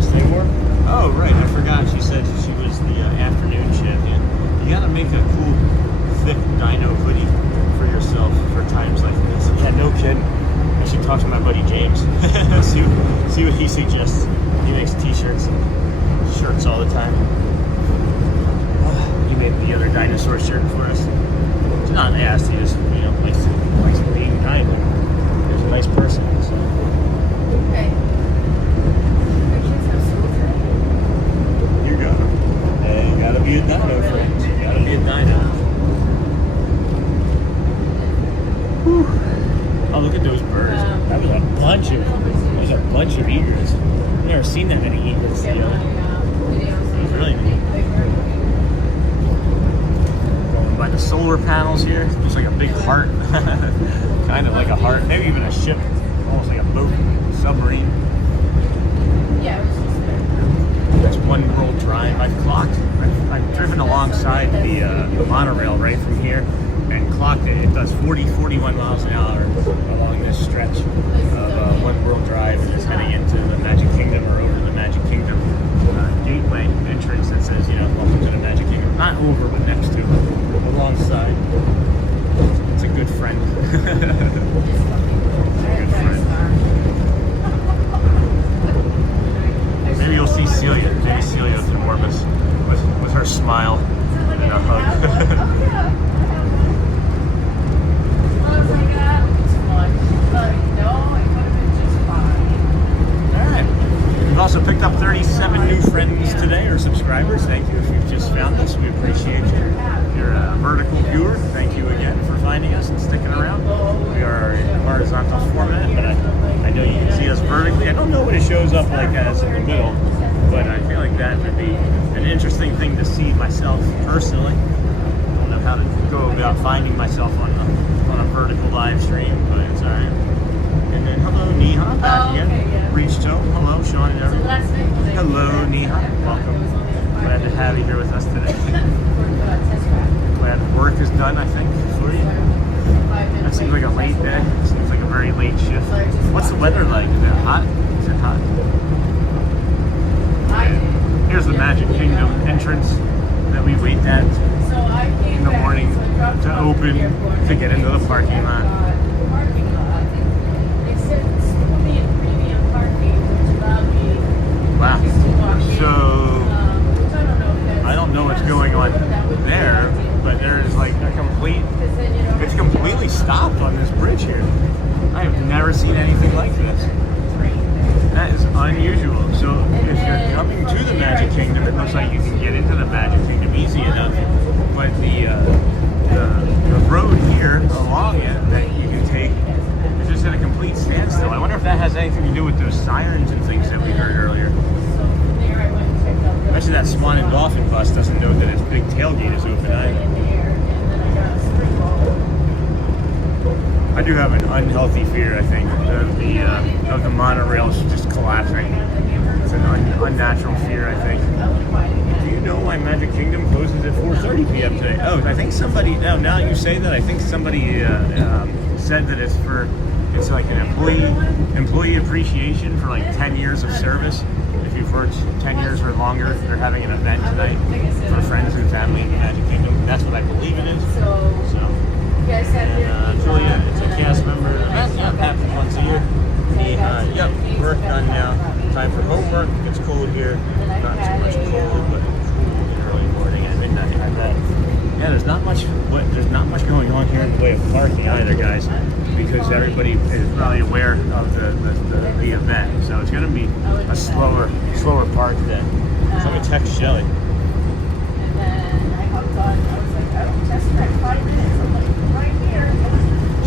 stay warm. Oh right, I forgot. She said she was the afternoon champion. You got to make a cool, thick dino hoodie for yourself for times like this. Yeah, no kidding. I should talk to my buddy James. see what he suggests. He makes t-shirts and shirts all the time. He made the other dinosaur shirt for us. It's not nasty, he just likes being kind. He's a nice person. So. Hey. You gotta be a dino friend. bunch of egrets. I've never seen that many egrets together. It's really neat. Going by the solar panels here, looks like a big heart. Kind of like a heart, maybe even a ship, almost like a boat, submarine. That's One World Drive. I've clocked. I've driven alongside the monorail right from here and clocked it. It does 41 miles an hour along this stretch of One World Drive, and it's heading into the Magic Kingdom or over the Magic Kingdom gateway entrance that says, welcome to the Magic Kingdom. Not over, but next to, alongside. It's a good friend. It's a good friend. Maybe you'll see Celia. Maybe Celia can warm us with her smile and a hug. Alright. We've also picked up 37 new friends today, or subscribers. Thank you if you've just found us. We appreciate you. If you're a vertical viewer, thank you again for finding us and sticking around. We are in horizontal format, but I know you can see us vertically. I don't know what it shows up like as in the middle, but I feel like that would be an interesting thing to see myself personally. I don't know how to go about finding myself on a vertical live stream, but it's alright. And then hello Neha, back again. Reach Toe. Hello Sean and everyone. Hello Neha, welcome. Glad to have you here with us today. Glad work is done, I think, for you. That seems like a late day. Seems like a very late shift. What's the weather like? Is it hot? Is it hot? And here's the Magic Kingdom entrance that we wait at in the morning to open to get into the parking lot. Wow. So I don't know what's going on there, but there is like it's completely stopped on this bridge here. I have never seen anything like this. That is unusual. So if you're coming to the Magic Kingdom, it looks like you can get into the Magic Kingdom easy enough, but the road here along it that you can take is just at a complete standstill. I wonder if that has anything to do with those sirens and things that we heard earlier. I bet you that Swan and Dolphin bus doesn't know that its big tailgate is open either. I do have an unhealthy fear, I think, of the monorails just collapsing. It's an unnatural fear, I think. Do you know why Magic Kingdom closes at 4:30 p.m. today? Oh, I think somebody, now that you say that, I think somebody said that it's like an employee appreciation for like 10 years of service. If you've worked 10 years or longer, they're having an event tonight for friends and family in the Magic Kingdom. That's what I believe it is. So. And Julia, it's a cast member. That happens once a year. Yep, work done now. Time for homework. It's cold here. Not too much cold, but cool in the early morning at midnight. Yeah, there's not much going on here in the way of parking either, guys, because everybody is probably aware of the event. So it's going to be a slower park day. So I'm going to text Shelly.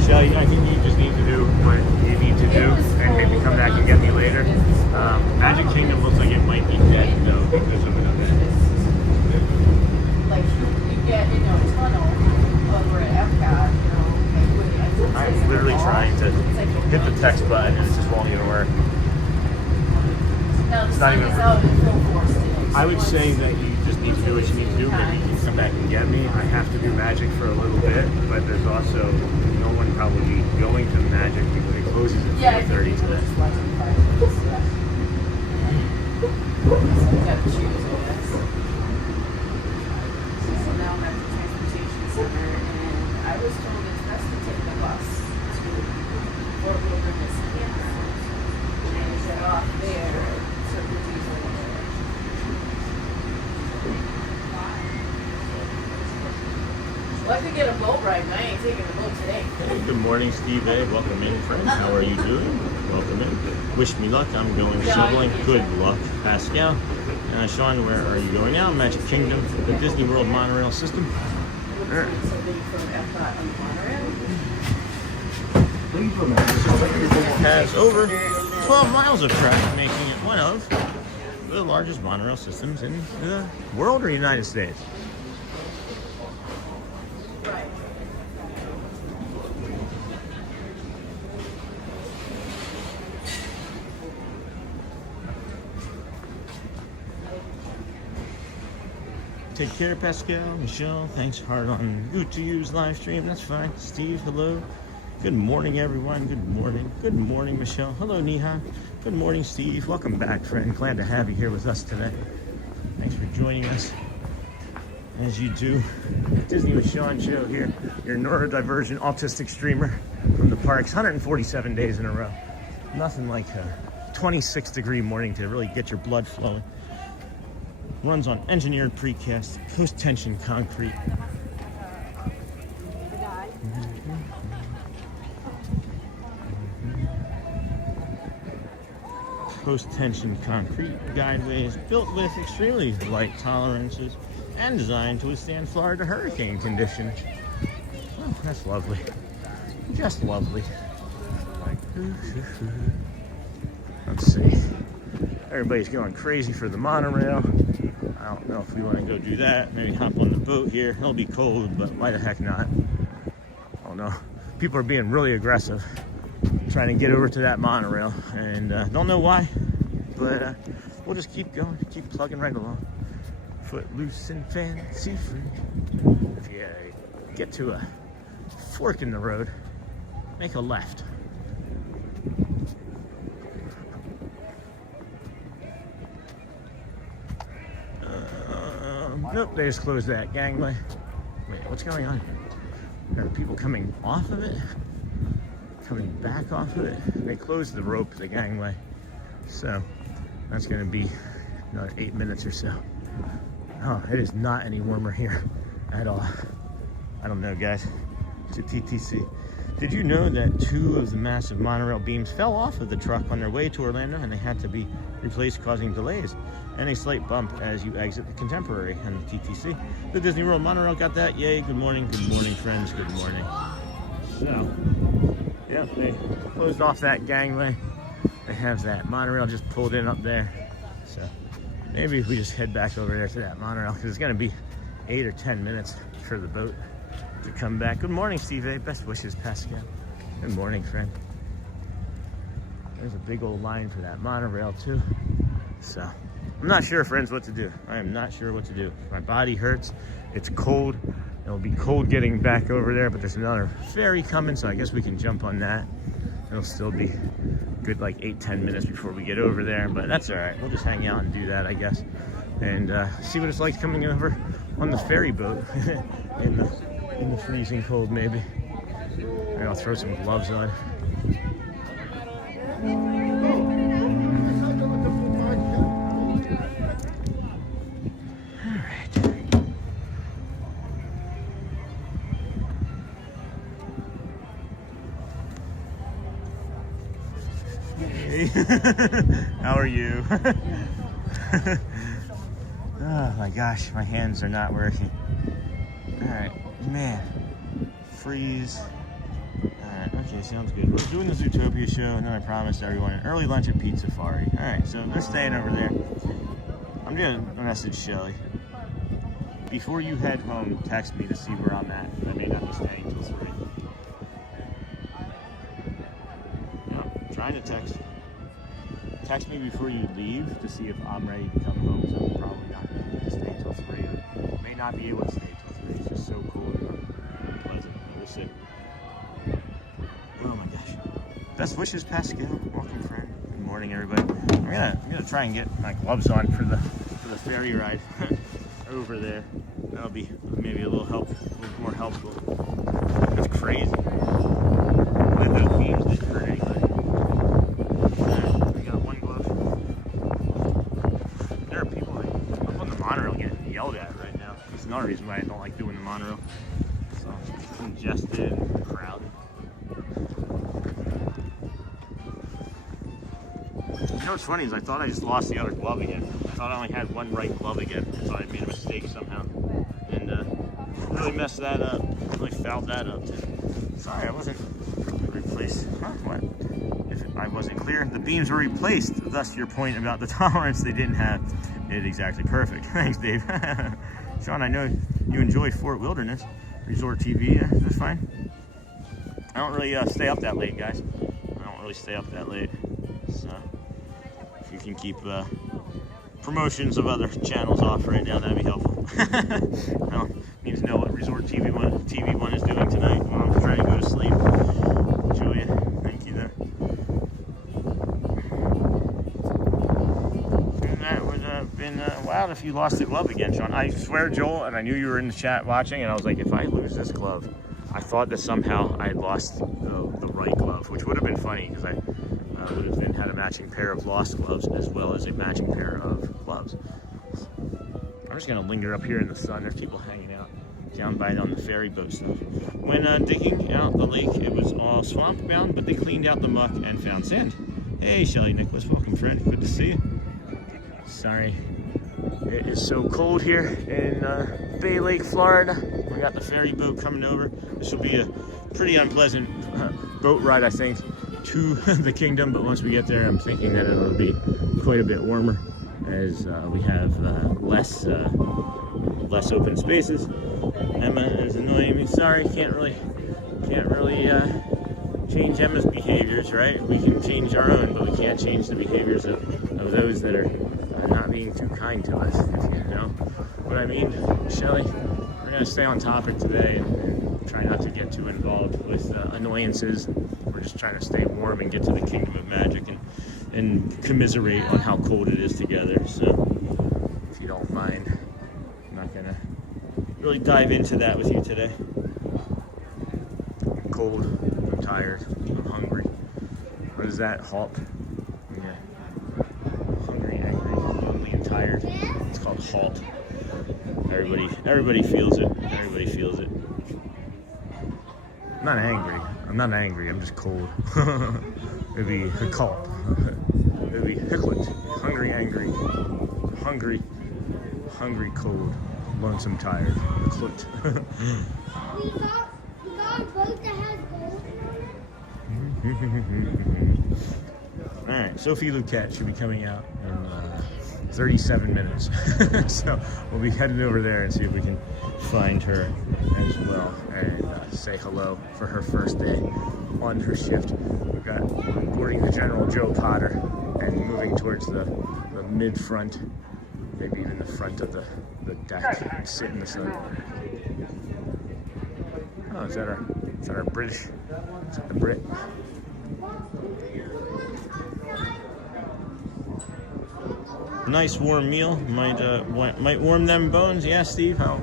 Shelly, I think you just need to do what you need to do and maybe come back and get me later. Magic Kingdom looks like it might be dead though because of an event. Like you get a tunnel over at EPCOT, I'm literally trying to hit the text button and it just won't even work. It's not even working. I would say that you just need to do what you need to do. Maybe you can come back and get me. I have to do Magic for a little bit, but there's also no one probably going to Magic because it closes at 4:30 today. I was told it's best to take the bus to Fort Wilderness Campground and get off there so it's easily there. Well, I could get a boat ride, but I ain't taking the boat today. Hey, good morning, Steve A. Welcome in, friend. How are you doing? Welcome in. Wish me luck. I'm going shoveling. Good luck, Pascal. Sean, where are you going now? Magic Kingdom, the Disney World monorail system. Sure. Pass over. 12 miles of track, making it one of the largest monorail systems in the world or United States. Right. Take care, Pascal, Michelle. Thanks hard on Good to Use live stream. That's fine. Steve, hello. Good morning, everyone. Good morning. Good morning, Michelle. Hello, Neha. Good morning, Steve. Welcome back, friend. Glad to have you here with us today. Thanks for joining us. As you do, Disney with Sean show here. Your neurodivergent autistic streamer from the parks. 147 days in a row. Nothing like a 26-degree morning to really get your blood flowing. Runs on engineered precast, post-tension concrete. Post-tension concrete guideways built with extremely light tolerances and designed to withstand Florida hurricane conditions. Oh, that's lovely. Just lovely. Let's see. Everybody's going crazy for the monorail. I don't know if we want to go do that. Maybe hop on the boat here. It'll be cold, but why the heck not? I don't know. People are being really aggressive, trying to get over to that monorail, and don't know why, but we'll just keep going, keep plugging right along. Footloose and fancy free. If you get to a fork in the road, make a left. Nope, they just closed that gangway. Wait, what's going on here? Are people coming off of it? Coming back off of it? They closed the rope, the gangway. So that's gonna be another 8 minutes or so. Oh, it is not any warmer here at all. I don't know, guys. It's a TTC. Did you know that 2 of the massive monorail beams fell off of the truck on their way to Orlando and they had to be replaced, causing delays and a slight bump as you exit the Contemporary and the TTC? The Disney World monorail got that. Yay, good morning, friends, good morning. So, yeah, they closed off that gangway. They have that monorail just pulled in up there. So maybe if we just head back over there to that monorail, because it's gonna be 8 or 10 minutes for the boat to come back. Good morning, Steve A. Best wishes, Pascal. Good morning, friend. There's a big old line for that monorail too. So I'm not sure, friends, what to do. I am not sure what to do. My body hurts. It's cold. It'll be cold getting back over there, but there's another ferry coming, so I guess we can jump on that. It'll still be good like 8-10 minutes before we get over there, but that's all right. We'll just hang out and do that, I guess, and see what it's like coming over on the ferry boat in the freezing cold, maybe. Maybe I'll throw some gloves on. How are you? Oh my gosh, my hands are not working. Alright, man. Freeze. Alright, okay, sounds good. We're doing the Zootopia show, and then I promised everyone an early lunch at Pizza Safari. Alright, so they're staying over there. I'm gonna message Shelly. Before you head home, text me to see where I'm at. I may not be staying till 3. No, I'm trying to text. Text me before you leave to see if I'm ready to come home, so I'm probably not going to stay till 3. I may not be able to stay till 3. It's just so cool and unpleasant. We'll see. Oh my gosh. Best wishes, Pascal. Welcome, friend. Good morning, everybody. I'm gonna try and get my gloves on for the ferry ride over there. That'll be maybe a little more helpful. That's crazy. With those beams didn't hurt anybody. Yelled at right now. That's another reason why I don't like doing the monorail. So it's congested and crowded. You know what's funny is I thought I just lost the other glove again. I thought I only had one right glove again. I thought I made a mistake somehow. And really messed that up. Really fouled that up too. Sorry, I wasn't replaced. Huh? What? If it I wasn't clear. The beams were replaced, thus your point about the tolerance. They didn't have it exactly perfect. Thanks, Dave. Sean, I know you enjoy Fort Wilderness Resort TV. That's fine. I don't really stay up that late, guys. I don't really stay up that late. So if you can keep promotions of other channels off right now, that'd be helpful. I don't need to know what Resort TV1 is doing tonight while I'm trying to go to sleep. Julia, thank you there. And that would have been wild if you lost the glove again, Sean. I swear, Joel, and I knew you were in the chat watching, and I was like, if I lose this glove, I thought that somehow I had lost the right glove, which would have been funny because I would have then had a matching pair of lost gloves as well as a matching pair of gloves. I'm just gonna linger up here in the sun. There's people hanging out down by on the ferry boat stuff. When digging out the lake, it was all swamp bound, but they cleaned out the muck and found sand. Hey, Shelly Nicholas, welcome, friend. Good to see you. Sorry, it is so cold here in Bay Lake, Florida. We got the ferry boat coming over. This will be a pretty unpleasant boat ride, I think, to the kingdom, but once we get there, I'm thinking that it'll be quite a bit warmer as we have less open spaces. Emma is annoying me. Sorry, can't really change Emma's behaviors, right? We can change our own, but we can't change the behaviors of those that are not being too kind to us, if you know what I mean. Shelly, we're gonna stay on topic today and try not to get too involved with annoyances. We're just trying to stay warm and get to the kingdom of magic and commiserate on how cold it is together. So if you don't mind, I'm not gonna really dive into that with you today. I'm cold, I'm tired, I'm hungry. What is that? Halt? Yeah. Hungry, angry, lonely, and tired. It's called halt. Everybody feels it. Everybody feels it. I'm not angry. I'm just cold. It'd be a cult. It'd be Hicklet. Hungry, angry. Hungry, cold. Lonesome, tired. Hicklet. We got a boat that has gold in it. Alright, Sophie Luquette should be coming out in 37 minutes. So we'll be heading over there and see if we can find her as well and say hello for her first day on her shift. We've got boarding the General Joe Potter and moving towards the mid-front, maybe even the front of the deck and sit in the sun. Oh, is that our British? Is that the Brit? Nice warm meal. Might warm them bones. Yeah, Steve. I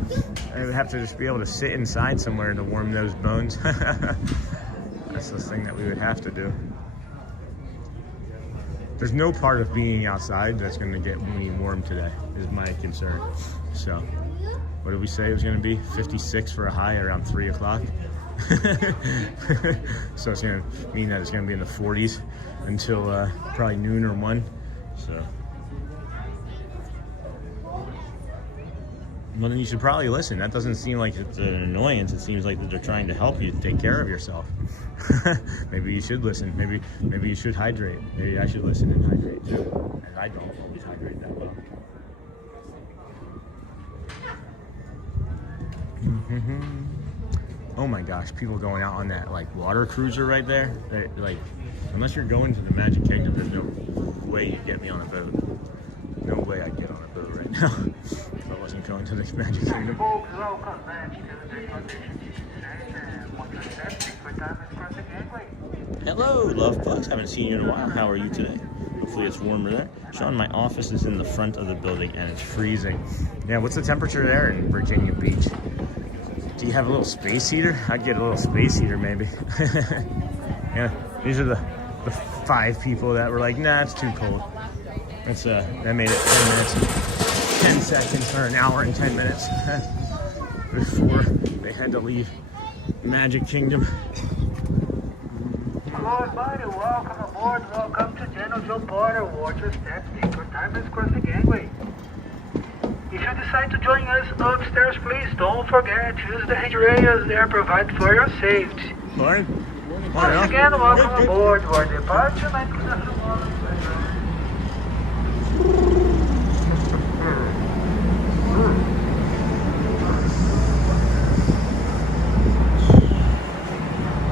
would have to just be able to sit inside somewhere to warm those bones. That's the thing that we would have to do. There's no part of being outside that's going to get me warm today, is my concern. So, what did we say it was going to be? 56 for a high around 3 o'clock. So it's going to mean that it's going to be in the 40s until probably noon or 1. So. Well, then you should probably listen. That doesn't seem like it's an annoyance. It seems like that they're trying to help you take care of yourself. Maybe you should listen. Maybe you should hydrate. Maybe I should listen and hydrate too. And I don't always hydrate that well. Oh my gosh, people going out on that like water cruiser right there. Like, unless you're going to the Magic Kingdom, there's no way you'd get me on a boat. No way I'd get on a boat right now if I wasn't going to the Magic Kingdom. Folks, welcome back to the condition. Hello, love bugs. Haven't seen you in a while. How are you today? Hopefully it's warmer there. Sean, my office is in the front of the building and it's freezing. Yeah, what's the temperature there in Virginia Beach? Do you have a little space heater? I'd get a little space heater maybe. Yeah, these are the 5 people that were like, nah, it's too cold. That's that made it 10 minutes, 10 seconds, or an hour and 10 minutes before they had to leave Magic Kingdom. Hello, everybody. Welcome aboard. Welcome to General Joe Potter. Watch your steps. Take your time and cross the gangway. If you decide to join us upstairs, please don't forget to use the handrails. They are provided for your safety. Lauren? Once again, welcome good, good. aboard to our departure 1991.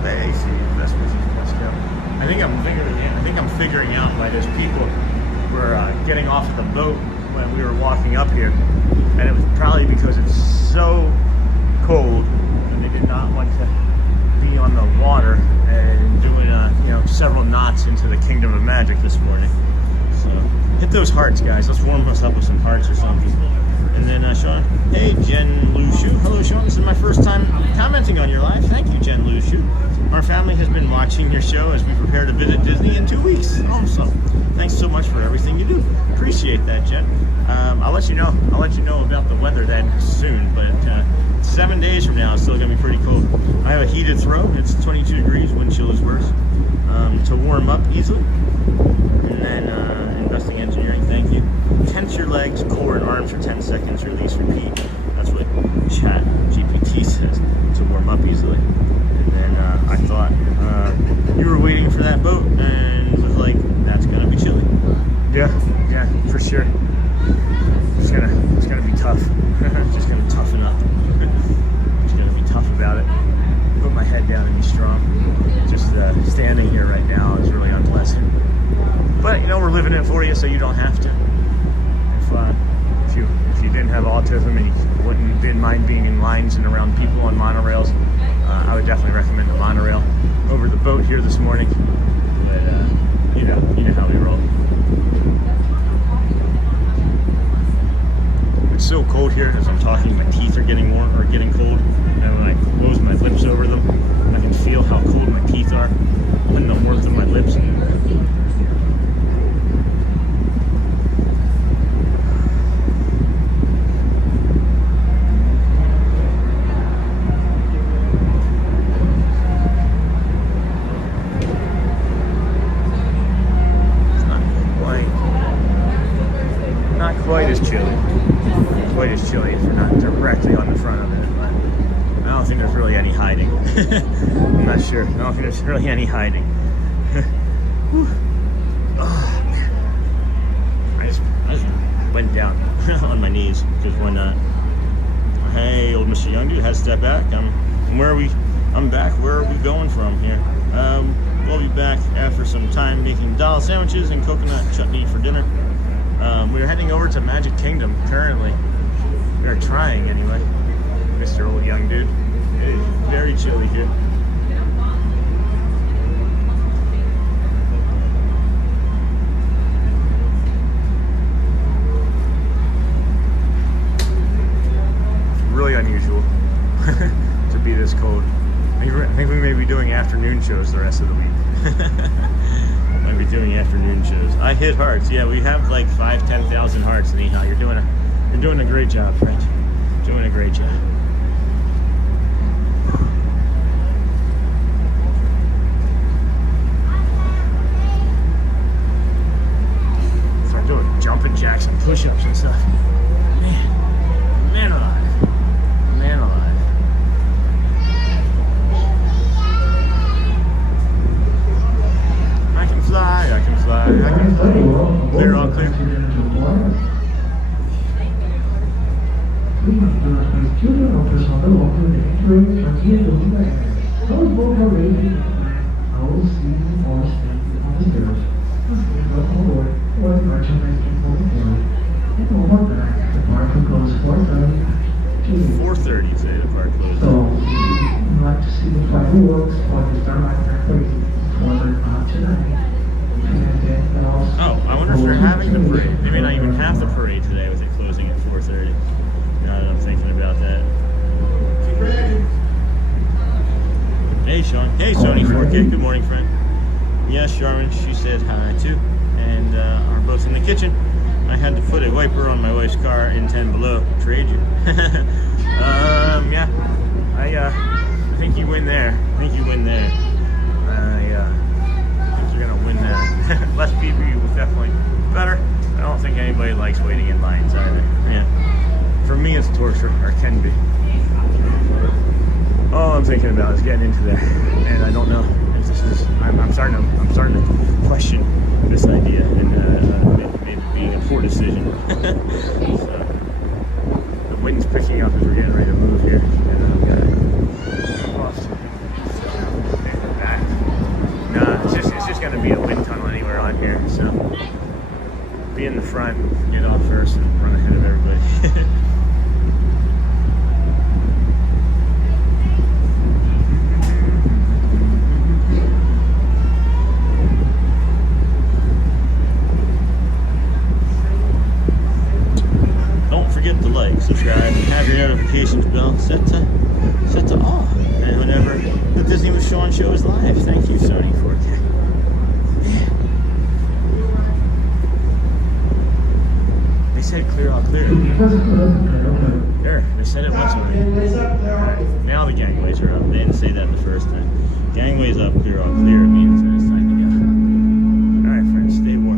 The AC investments. I think I'm figuring out why those people were getting off the boat when we were walking up here, and it was probably because it's so cold, and they did not want to be on the water and doing several knots into the Kingdom of Magic this morning. So hit those hearts, guys. Let's warm us up with some hearts or something. And then Sean, hey Jen Lu Shu. Hello Sean, this is my first time commenting on your live. Thank you, Jen Lu Shu. Our family has been watching your show as we prepare to visit Disney in 2 weeks. Awesome. Thanks so much for everything you do. Appreciate that, Jen. I'll let you know about the weather then soon, but 7 days from now it's still gonna be pretty cold. I have a heated throw. It's 22 degrees, wind chill is worse. To warm up easily. And then investing engineering, thank you. Tense your legs, core, and arms for 10 seconds, release, repeat. That's what Chat GPT says, to warm up easily. And then I thought you were waiting for that boat and was like, that's gonna be chilly. Yeah, for sure. It's gonna be tough. Just gonna toughen up. Just gonna be tough about it. Put my head down and be strong. Just standing here right now is really unpleasant. But we're living it for you, so you don't have to. If you didn't have autism and you didn't mind being in lines and around people on monorails, I would definitely recommend the monorail over the boat here this morning. But you know how we roll. It's so cold here as I'm talking. My teeth are getting warm or getting cold, and when I close my lips over them, I can feel how cold my teeth are when the warmth of my lips. Quite as chilly if you're not directly on the front of it, but I don't think there's really any hiding. I'm not sure. I don't think there's really any hiding. Oh, man. I just went down on my knees because why not? Hey, old Mr. Young dude, had to step back. I'm back. Where are we going from here? We'll be back after some time making dal sandwiches and coconut chutney for dinner. We're heading over to Magic Kingdom currently. We're trying anyway. Mr. Old Young Dude. It is very chilly here. It's really unusual to be this cold. I think we may be doing afternoon shows the rest of the week. I'll be doing afternoon shows. I hit hearts. Yeah, we have like 5,000-10,000 hearts. Anyhow, you're doing a great job, friend. Doing a great job. Start doing jumping jacks and push-ups and stuff. Man alive. Man alive. I can fly. Clear, all clear. Children of the Southern Water entering frontier domain. Those boats are ready to all see or stand on the stairs. Welcome aboard or the merchandise can move forward. And over that, the park will close 4:30. 4:30 today, the park closes. So, if you'd like to see the fireworks or the starlight parade, whether not tonight. Oh, I wonder if they're having the parade. They may not even have the parade today with it closing at 4:30. Now that I'm thinking about that. Hey, Sean. Hey, Sony 4K. Good morning, friend. Yes, Charmin. She said hi, too. And are both in the kitchen. I had to put a wiper on my wife's car in 10 below. Trade you. Yeah. I think you win there. I think you're going to win that. Less people was definitely better. I don't think anybody likes waiting in lines either. Yeah. For me, it's torture, or can be. All I'm thinking about is getting into there, and I don't know if the I'm starting to question this idea and maybe being a poor decision. So, the wind's picking up as we're getting ready to move here, and I've got to cross back. No, it's just going to be a wind tunnel anywhere on here. So be in the front, get off first, and run ahead of everybody. Forget to like, subscribe, and have your notifications bell set to all. And whenever the Disney with Swan show is live, thank you, Sony, for it. They said clear, all clear. There, they said it once already. Now the gangways are up. They didn't say that the first time. Gangways up, clear, all clear. It means that it's time to go. All right, friends, stay warm.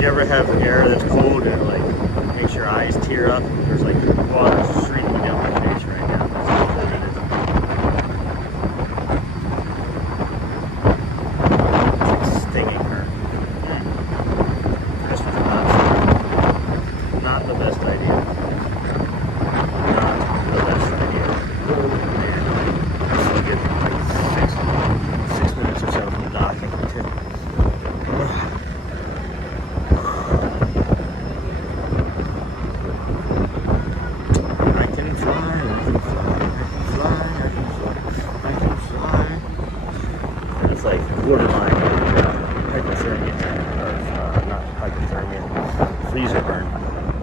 You ever have air that's cold and like makes your eyes tear up? There's like water streaming down my face right now. That's how cold it is. It's like stinging her. This was not the best idea. Not the best idea. And I still get like six minutes or so from the docking too. Borderline hypothermia, or not hypothermia, freezer burn.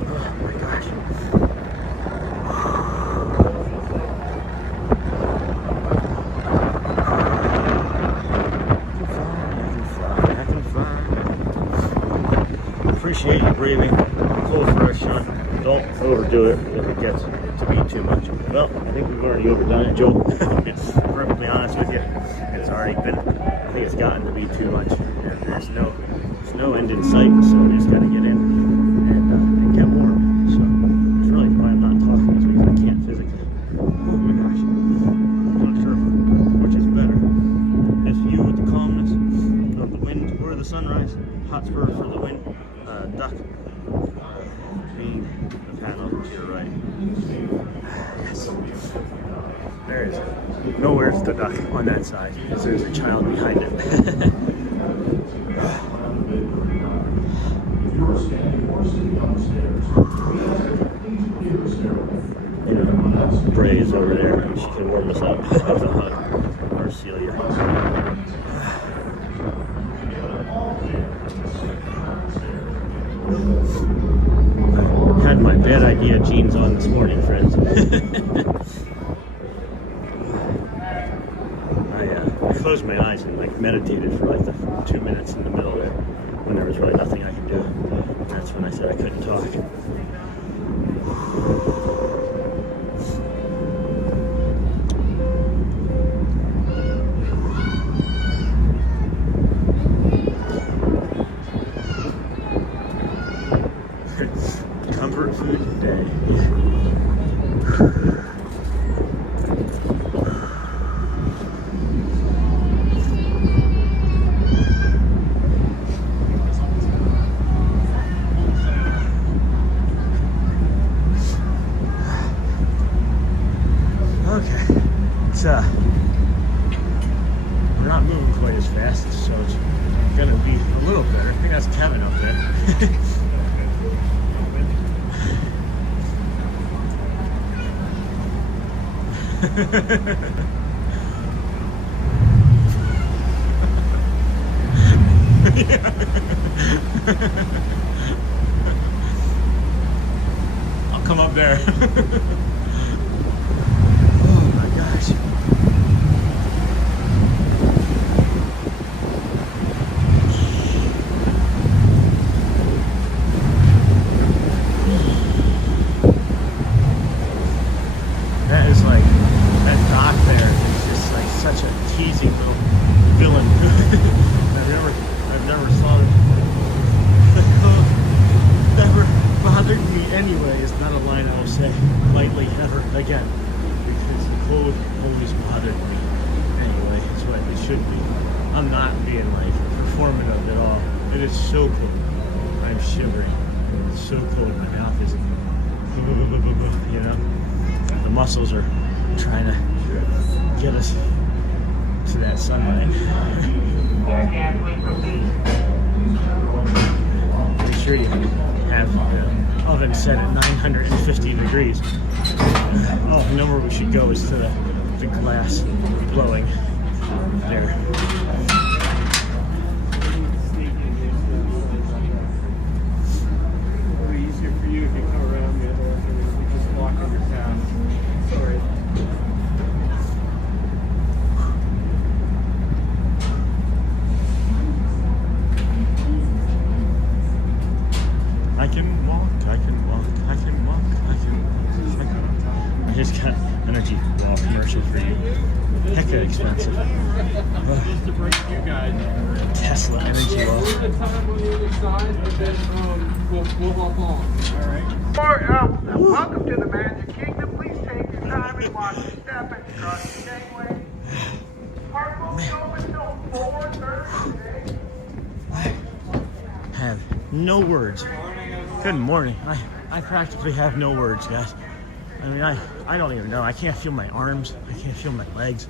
Oh my gosh. I can fly. Appreciate you breathing. Cold fresh, Sean. Don't overdo it if it gets to be too much. Well, I think we've already overdone it, Joel. It's perfectly honest with you. It's already been. I think it's gotten to be too much. There's no end in sight, so we just got to get in and get warm. So it's really why I'm not talking the sunrise, Hotspur for the wind, duck being the panel to your right. Yes. There is nowhere's the duck on that side because there's a child behind it. Bray is over there. She can warm us up with a hug. Or Celia. I had my bad idea jeans on this morning, friends. I closed my eyes and like meditated for like the 2 minutes in the middle there when there was really nothing I could do. And that's when I said I couldn't talk. Comfort food day. Okay, it's we're not moving quite as fast, so it's gonna be a little better. I think that's Kevin up there. I'll come up there. Oh my gosh. That is like, that dock there is just like such a teasing little villain. I've never thought of never bothered me anyway is not a line I will say lightly ever again, because the cold always bothered me anyway. It's what it should be. I'm not being like performative at all. It is so cold. I'm shivering. It's so cold. My mouth is, you know, the muscles are trying to get us to that sunlight. Make sure you have oven set at 950 degrees. Oh, I know where we should go is to the glass blowing there. It'll be easier for you if you come around the other way. You just walk on your path. Sorry. I can walk, I can walk, I can walk, I can walk. I just got energy wall commercial for you. Hecka expensive. Just to bring you guys. Tesla energy wall. We're going to time on the other side, and then we'll hop on. All right. Welcome to the Magic Kingdom. Please take your time and watch your step as you cross the gangway. Park will be open till 4:30 today. I have no words. Good morning. I practically have no words, guys. I mean, I don't even know. I can't feel my arms. I can't feel my legs.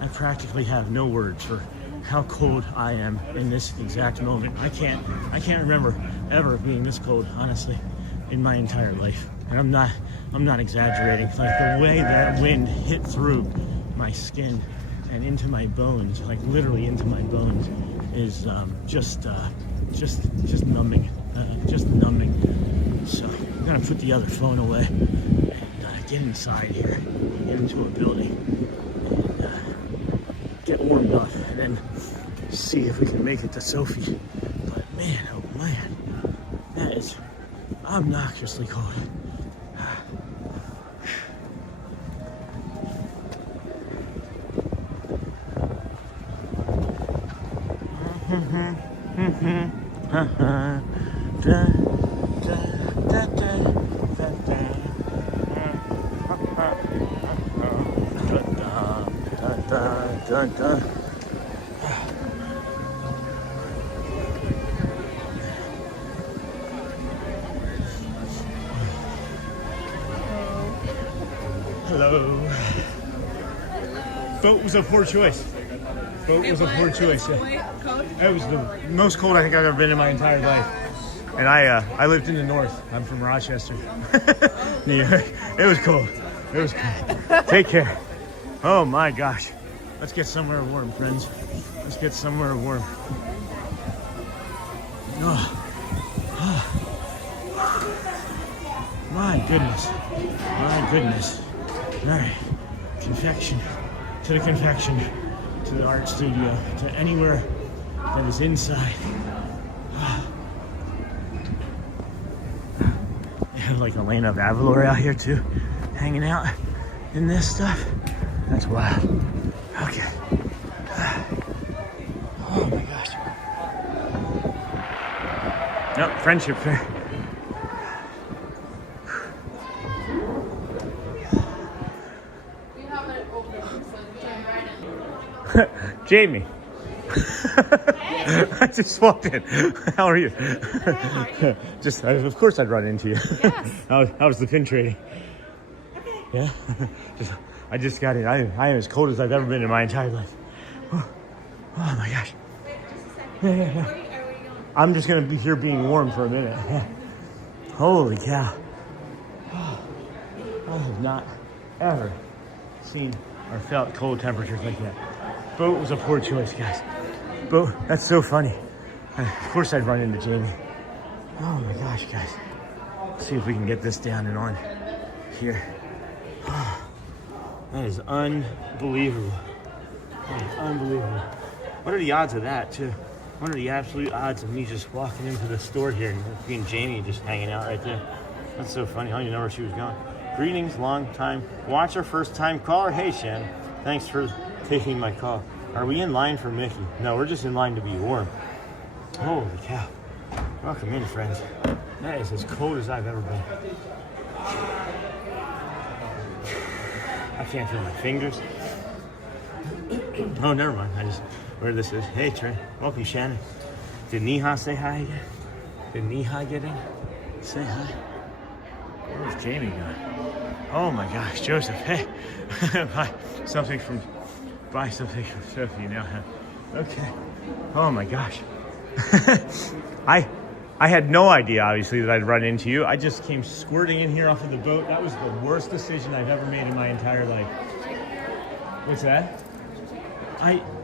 I practically have no words for how cold I am in this exact moment. I can't remember ever being this cold, honestly, in my entire life. And I'm not exaggerating. Like the way that wind hit through my skin and into my bones, like literally into my bones, is just numbing. Just numbing. So I'm gonna put the other phone away and get inside here, get into a building, and get warmed up, and then see if we can make it to Sophie. But man, oh man, that is obnoxiously cold. boat was a poor choice. Boat was a poor choice. It was the most cold I think I've ever been in my entire life. And I lived in the north. I'm from Rochester, New York. It was cold. It was cold. Take care. Oh my gosh. Let's get somewhere warm, friends. Let's get somewhere warm. Oh. My goodness. My goodness. All right. Confection. To the confection. To the art studio. To anywhere that is inside. Like Elena of Avalor out here too, hanging out in this stuff. That's wild. Okay. Oh my gosh. Nope, friendship fair. Jamie. I just walked in. How are you? Just, of course, I'd run into you. Yes. How was the pin trading? Okay. Yeah. I just got in. I am as cold as I've ever been in my entire life. Oh my gosh. Wait, just a second. Yeah. Where are you going? I'm just gonna be here being warm for a minute. Holy cow. I have not ever seen or felt cold temperatures like that. Boat was a poor choice, guys. Boat, that's so funny. Of course I'd run into Jamie. Oh my gosh, guys. Let's see if we can get this down and on here. That is unbelievable. That is unbelievable. What are the odds of that, too? What are the absolute odds of me just walking into the store here and being Jamie just hanging out right there? That's so funny. I don't even know where she was going. Greetings, long time watcher, first time caller. Hey, Shannon. Thanks for taking my call. Are we in line for Mickey? No, we're just in line to be warm. Holy cow. Welcome in, friends. That is as cold as I've ever been. I can't feel my fingers. Oh, never mind. I just, where this is. Hey, Trey. Welcome, Shannon. Did Neha say hi again? Did Neha get in? Say hi. Where's Jamie going? Oh my gosh, Joseph. Hey. Buy something from Sophie now. Okay. Oh my gosh. I had no idea, obviously, that I'd run into you. I just came squirting in here off of the boat. That was the worst decision I've ever made in my entire life. What's that?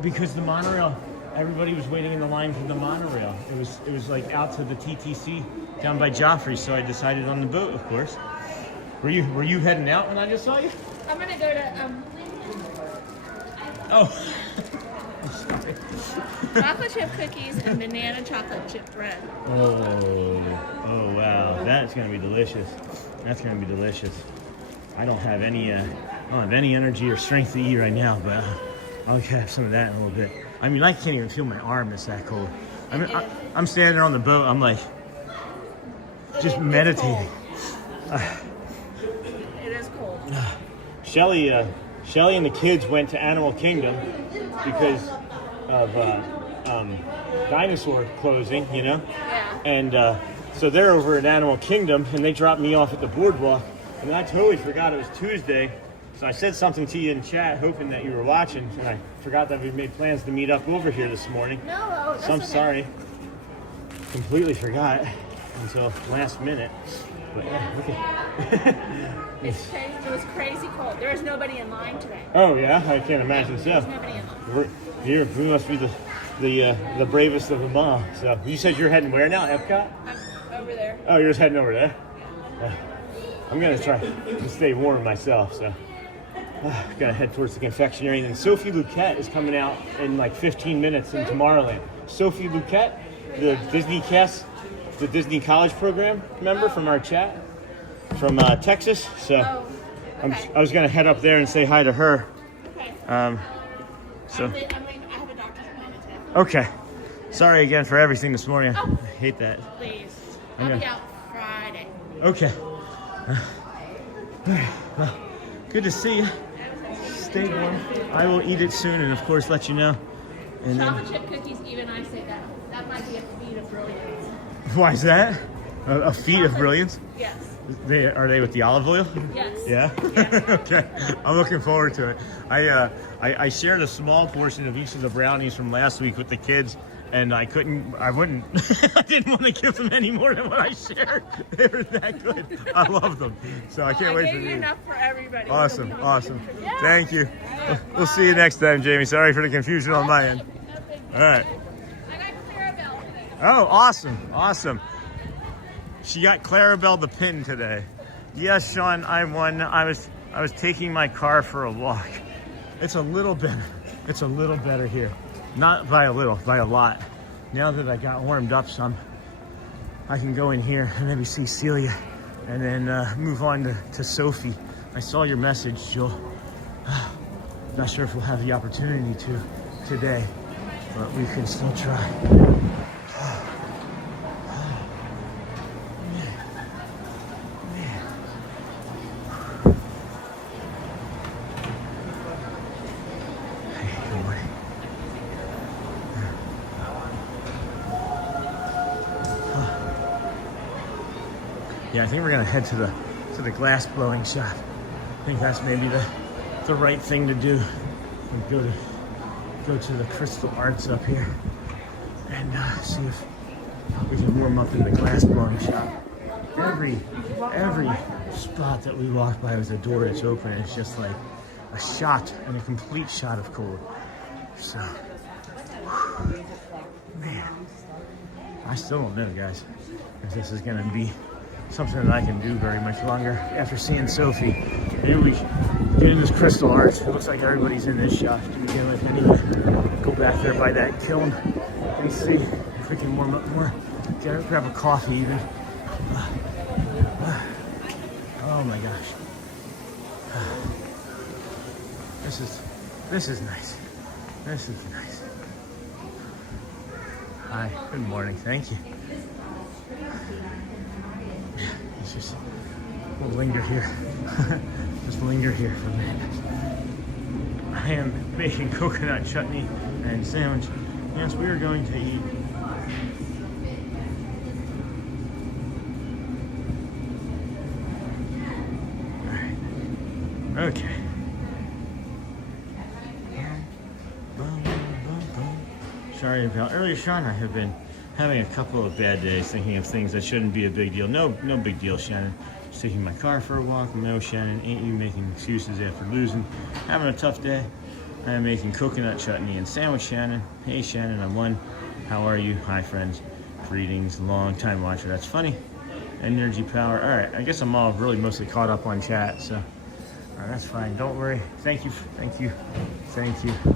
Because the monorail, everybody was waiting in the line for the monorail. It was like out to the TTC down by Joffrey, so I decided on the boat, of course. Were you heading out when I just saw you? I'm gonna go to Oh. chocolate chip cookies and banana chocolate chip bread. Oh wow, that's gonna be delicious. That's gonna be delicious. I don't have any energy or strength to eat right now, but I'll have some of that in a little bit. I mean, I can't even feel my arm. It's that cold. I mean, I'm standing there on the boat. I'm like, just meditating. It is cold. Shelly and the kids went to Animal Kingdom because of dinosaur closing, you know? Yeah. And so they're over at Animal Kingdom, and they dropped me off at the BoardWalk. And I totally forgot it was Tuesday. So I said something to you in chat, hoping that you were watching, and I forgot that we made plans to meet up over here this morning. No, So I'm sorry. Completely forgot until last minute. But yeah, okay. It's crazy. It was crazy cold. There was nobody in line today. Oh yeah, I can't imagine so. There's nobody in line. We must be the bravest of them all. So you said you're heading where now? Epcot? I'm over there. Oh, you're just heading over there. I'm gonna try to stay warm myself. So gotta head towards the confectionery. And Sophie Luquette is coming out in like 15 minutes in Tomorrowland. Sophie Luquette, the Disney College Program member from our chat from Texas. So Okay. I was gonna head up there and say hi to her. Okay. So. I have a doctor's appointment today. Okay. Sorry again for everything this morning. Oh. I hate that. Please. I'll be out Friday. Okay. Well, good to see you. Stay warm. I will eat it soon and, of course, let you know. And Chocolate chip cookies, even I say that might be a feat of brilliance. why is that? A feat of brilliance? Yes. Are they with the olive oil? Yes. Yeah? Okay. I'm looking forward to it. I shared a small portion of each of the brownies from last week with the kids, and I didn't want to give them any more than what I shared. They were that good. I love them. So I can't wait for you. Enough for everybody. Awesome. Thank you. We'll see you next time, Jamie. Sorry for the confusion on my end. All right. I got Clarabelle today. Oh, awesome. She got Clarabelle the pin today. Yes, Sean, I won. I was taking my car for a walk. It's a little better. It's a little better here. Not by a little, by a lot. Now that I got warmed up some, I can go in here and maybe see Celia and then move on to Sophie. I saw your message, Jill. Not sure if we'll have the opportunity to today, but we can still try. Yeah, I think we're gonna head to the glass blowing shop. I think that's maybe the right thing to do. And go to the Crystal Arts up here and see if we can warm up in the glass blowing shop. Every spot that we walk by with a door that's open, it's just like a shot and a complete shot of cold. So, man, I still don't know, guys, if this is gonna be something that I can do very much longer after seeing Sophie. Maybe we get in this Crystal Arts. It looks like everybody's in this shop to begin with anyway. Go back there by that kiln and see if we can warm up more. Grab a coffee even. Oh my gosh. This is nice. This is nice. Hi, good morning, thank you. It's just, we'll linger here. Just linger here for a minute. I am making coconut chutney and sandwich. Yes, we are going to eat. All right. Okay. Sorry about earlier, Sean. I have been having a couple of bad days, thinking of things that shouldn't be a big deal. No big deal, Shannon. Just taking my car for a walk. No, Shannon, ain't you making excuses after losing? Having a tough day. I'm making coconut chutney and sandwich, Shannon. Hey, Shannon, I won. How are you? Hi, friends. Greetings, long time watcher. That's funny. Energy power. All right, I guess I'm all really mostly caught up on chat, so that's fine. Don't worry. Thank you. I'm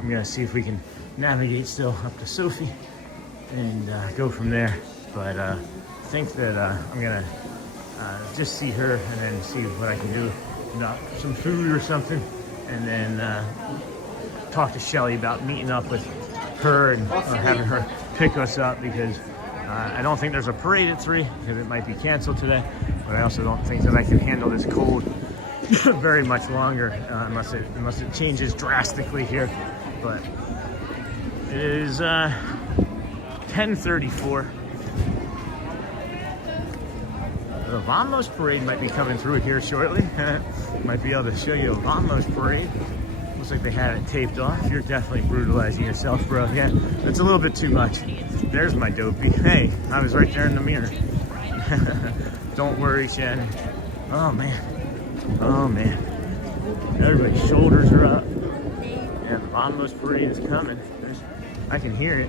gonna see if we can navigate still up to Sophie and go from there. But I think that I'm gonna just see her and then see what I can do about some food or something, and then talk to Shelly about meeting up with her and having her pick us up, because I don't think there's a parade at 3 because it might be canceled today, but I also don't think that I can handle this cold very much longer unless it changes drastically here. But it is 10:34. The Vamos parade might be coming through here shortly. Might be able to show you a Vamos parade. Looks like they had it taped off. You're definitely brutalizing yourself, bro. Yeah, that's a little bit too much. There's my dopey. Hey, I was right there in the mirror. Don't worry, Shannon. Oh man. Everybody's shoulders are up. Yeah, the Vamos parade is coming. I can hear it.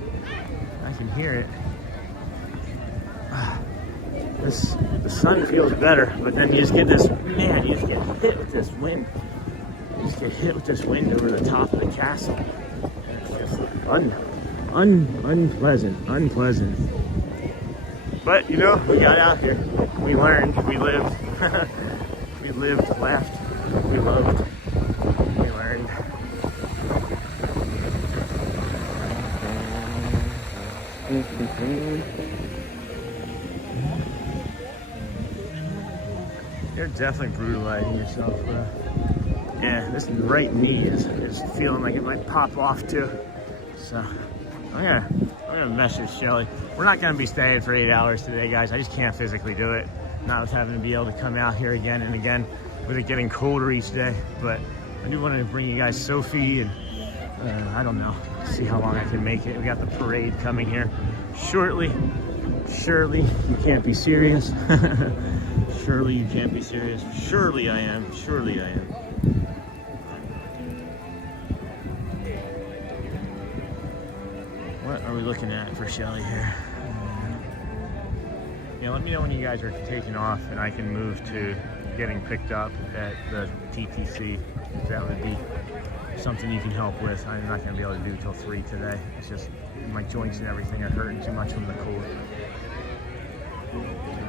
The sun feels better, but then you just get this, man, you just get hit with this wind. You just get hit with this wind over the top of the castle. It's just unpleasant. But, you know, we got out here. We learned, we lived. We lived, laughed, we loved, we learned. You're definitely brutalizing yourself, bro. Yeah, this right knee is feeling like it might pop off too. So I'm gonna message Shelly. We're not gonna be staying for 8 hours today, guys. I just can't physically do it. not with having to be able to come out here again and again with it getting colder each day. But I do want to bring you guys Sophie and I don't know, see how long I can make it. We got the parade coming here shortly. Surely you can't be serious. Surely you can't be serious. Surely I am. Surely I am. What are we looking at for Shelly here? Yeah, let me know when you guys are taking off and I can move to getting picked up at the TTC. If that would be something you can help with. I'm not going to be able to do till 3 today. It's just my joints and everything are hurting too much from the cold.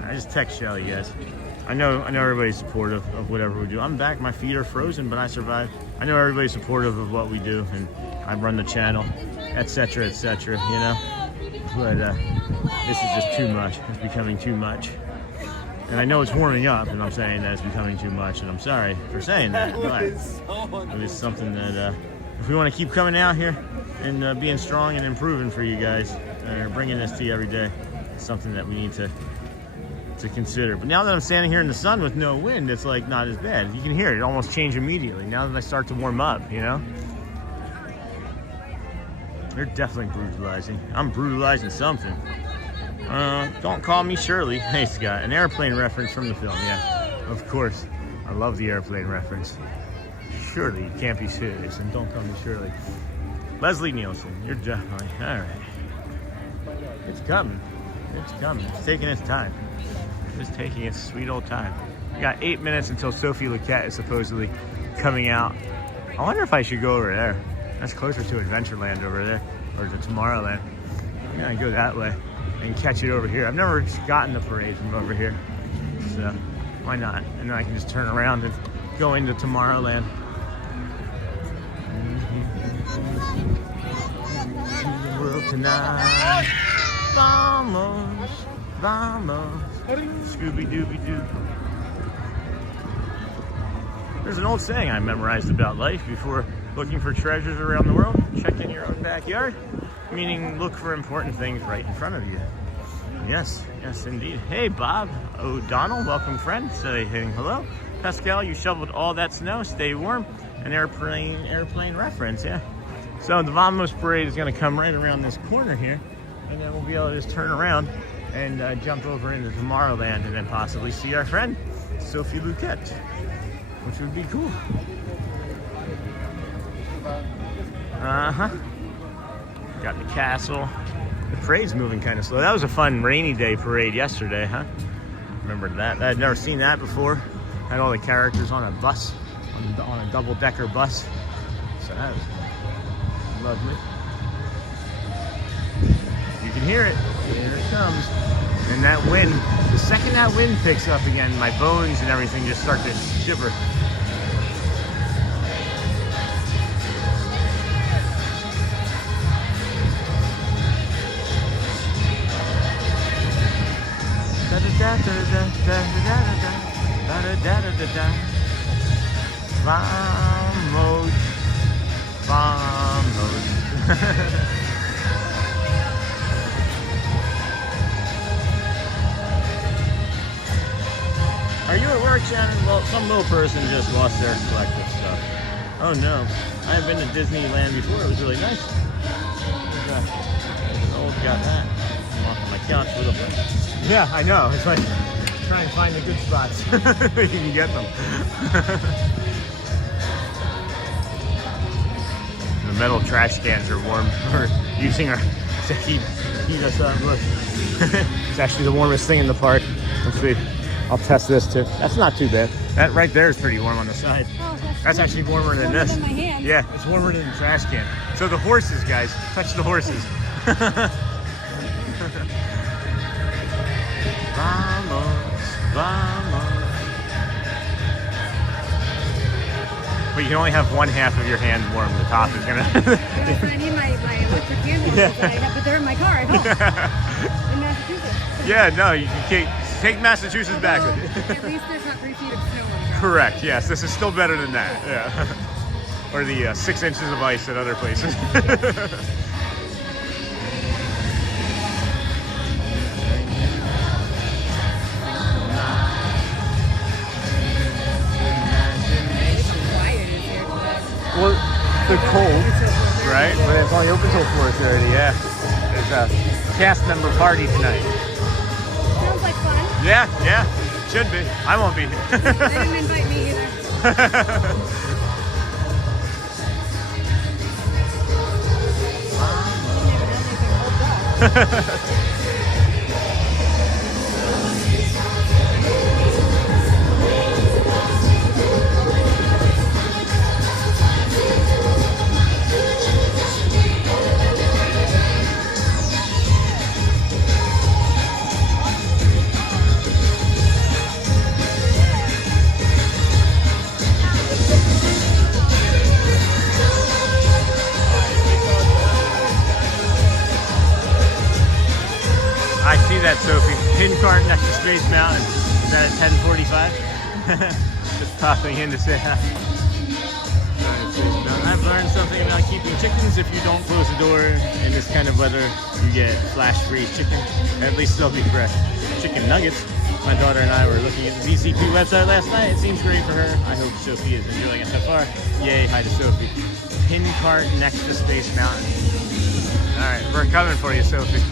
I just text Shelly, guys. I know everybody's supportive of whatever we do. I'm back, my feet are frozen, but I survived. I know everybody's supportive of what we do, and I run the channel, etc., etc., you know? But this is just too much. It's becoming too much. And I know it's warming up, and I'm saying that it's becoming too much, and I'm sorry for saying that, but it is something that if we want to keep coming out here and being strong and improving for you guys, bringing this to you every day, it's something that we need to consider. But now that I'm standing here in the sun with no wind, it's like not as bad. You can hear it almost change immediately now that I start to warm up, you know? They're definitely brutalizing. I'm brutalizing something. Don't call me Shirley. Hey, Scott, an airplane reference from the film, yeah. Of course. I love the airplane reference. Surely you can't be serious, and don't call me Shirley. Leslie Nielsen, you're definitely, all right. It's coming. It's coming. It's taking its time. It's taking its sweet old time. We got 8 minutes until Sophie Luquette is supposedly coming out. I wonder if I should go over there. That's closer to Adventureland over there, or to Tomorrowland. I'm gonna go that way and catch it over here. I've never gotten the parade from over here, so why not? And then I can just turn around and go into Tomorrowland. To the world tonight. Vamos, vamos, Scooby-Dooby-Doo. There's an old saying I memorized about life before looking for treasures around the world. Check in your own backyard, meaning look for important things right in front of you. Yes, yes indeed. Hey Bob O'Donnell, welcome friend, saying hello. Pascal, you shoveled all that snow, stay warm. An airplane reference, yeah. So the Vamos Parade is gonna come right around this corner here, and then we'll be able to just turn around and jump over into Tomorrowland and then possibly see our friend, Sophie Luquette, which would be cool. Got the castle. The parade's moving kind of slow. That was a fun rainy day parade yesterday, huh? Remember that? I'd never seen that before. Had all the characters on a bus, on a double-decker bus. So that was lovely. You can hear it. Here it comes. And that wind, the second that wind picks up again, my bones and everything just start to shiver. Vamos, vamos. Are you at work, Shannon? Well, some little person just lost their collective stuff. Oh no, I have been to Disneyland before. It was really nice. Old got that. I'm off on my couch with a friend. Yeah, I know. It's like try and find the good spots. You can get them. The metal trash cans are warm. We're using our to heat us up. Look, it's actually the warmest thing in the park. Let's see. I'll test this too. That's not too bad. That right there is pretty warm on the side. Oh, that's actually warmer than this. Than my hand. Yeah, it's warmer than the trash can. So the horses, guys, touch the horses. Vamos, vamos. But you can only have one half of your hand warm. The top is gonna. I need my electric hand warmers, but they're in my car at home in Massachusetts. Yeah, no, you can't take Massachusetts back with you. At least there's not 3 feet of snow on the ground. Correct. Yes, this is still better than that. Yeah. Or the 6 inches of ice at other places. Well, they're cold, right? But it's only open till 4:30. Yeah. There's a cast member party tonight. Sounds like fun. Yeah, yeah. Should be. I won't be. They didn't invite me either. I see that, Sophie. Pin cart next to Space Mountain. Is that at 10:45? Just popping in to say hi. Alright, Space Mountain. I've learned something about keeping chickens. If you don't close the door in this kind of weather, you get flash-free chicken. At least they'll be fresh. Chicken nuggets. My daughter and I were looking at the VCP website last night. It seems great for her. I hope Sophie is enjoying it so far. Yay, hi to Sophie. Pin cart next to Space Mountain. Alright, we're coming for you, Sophie.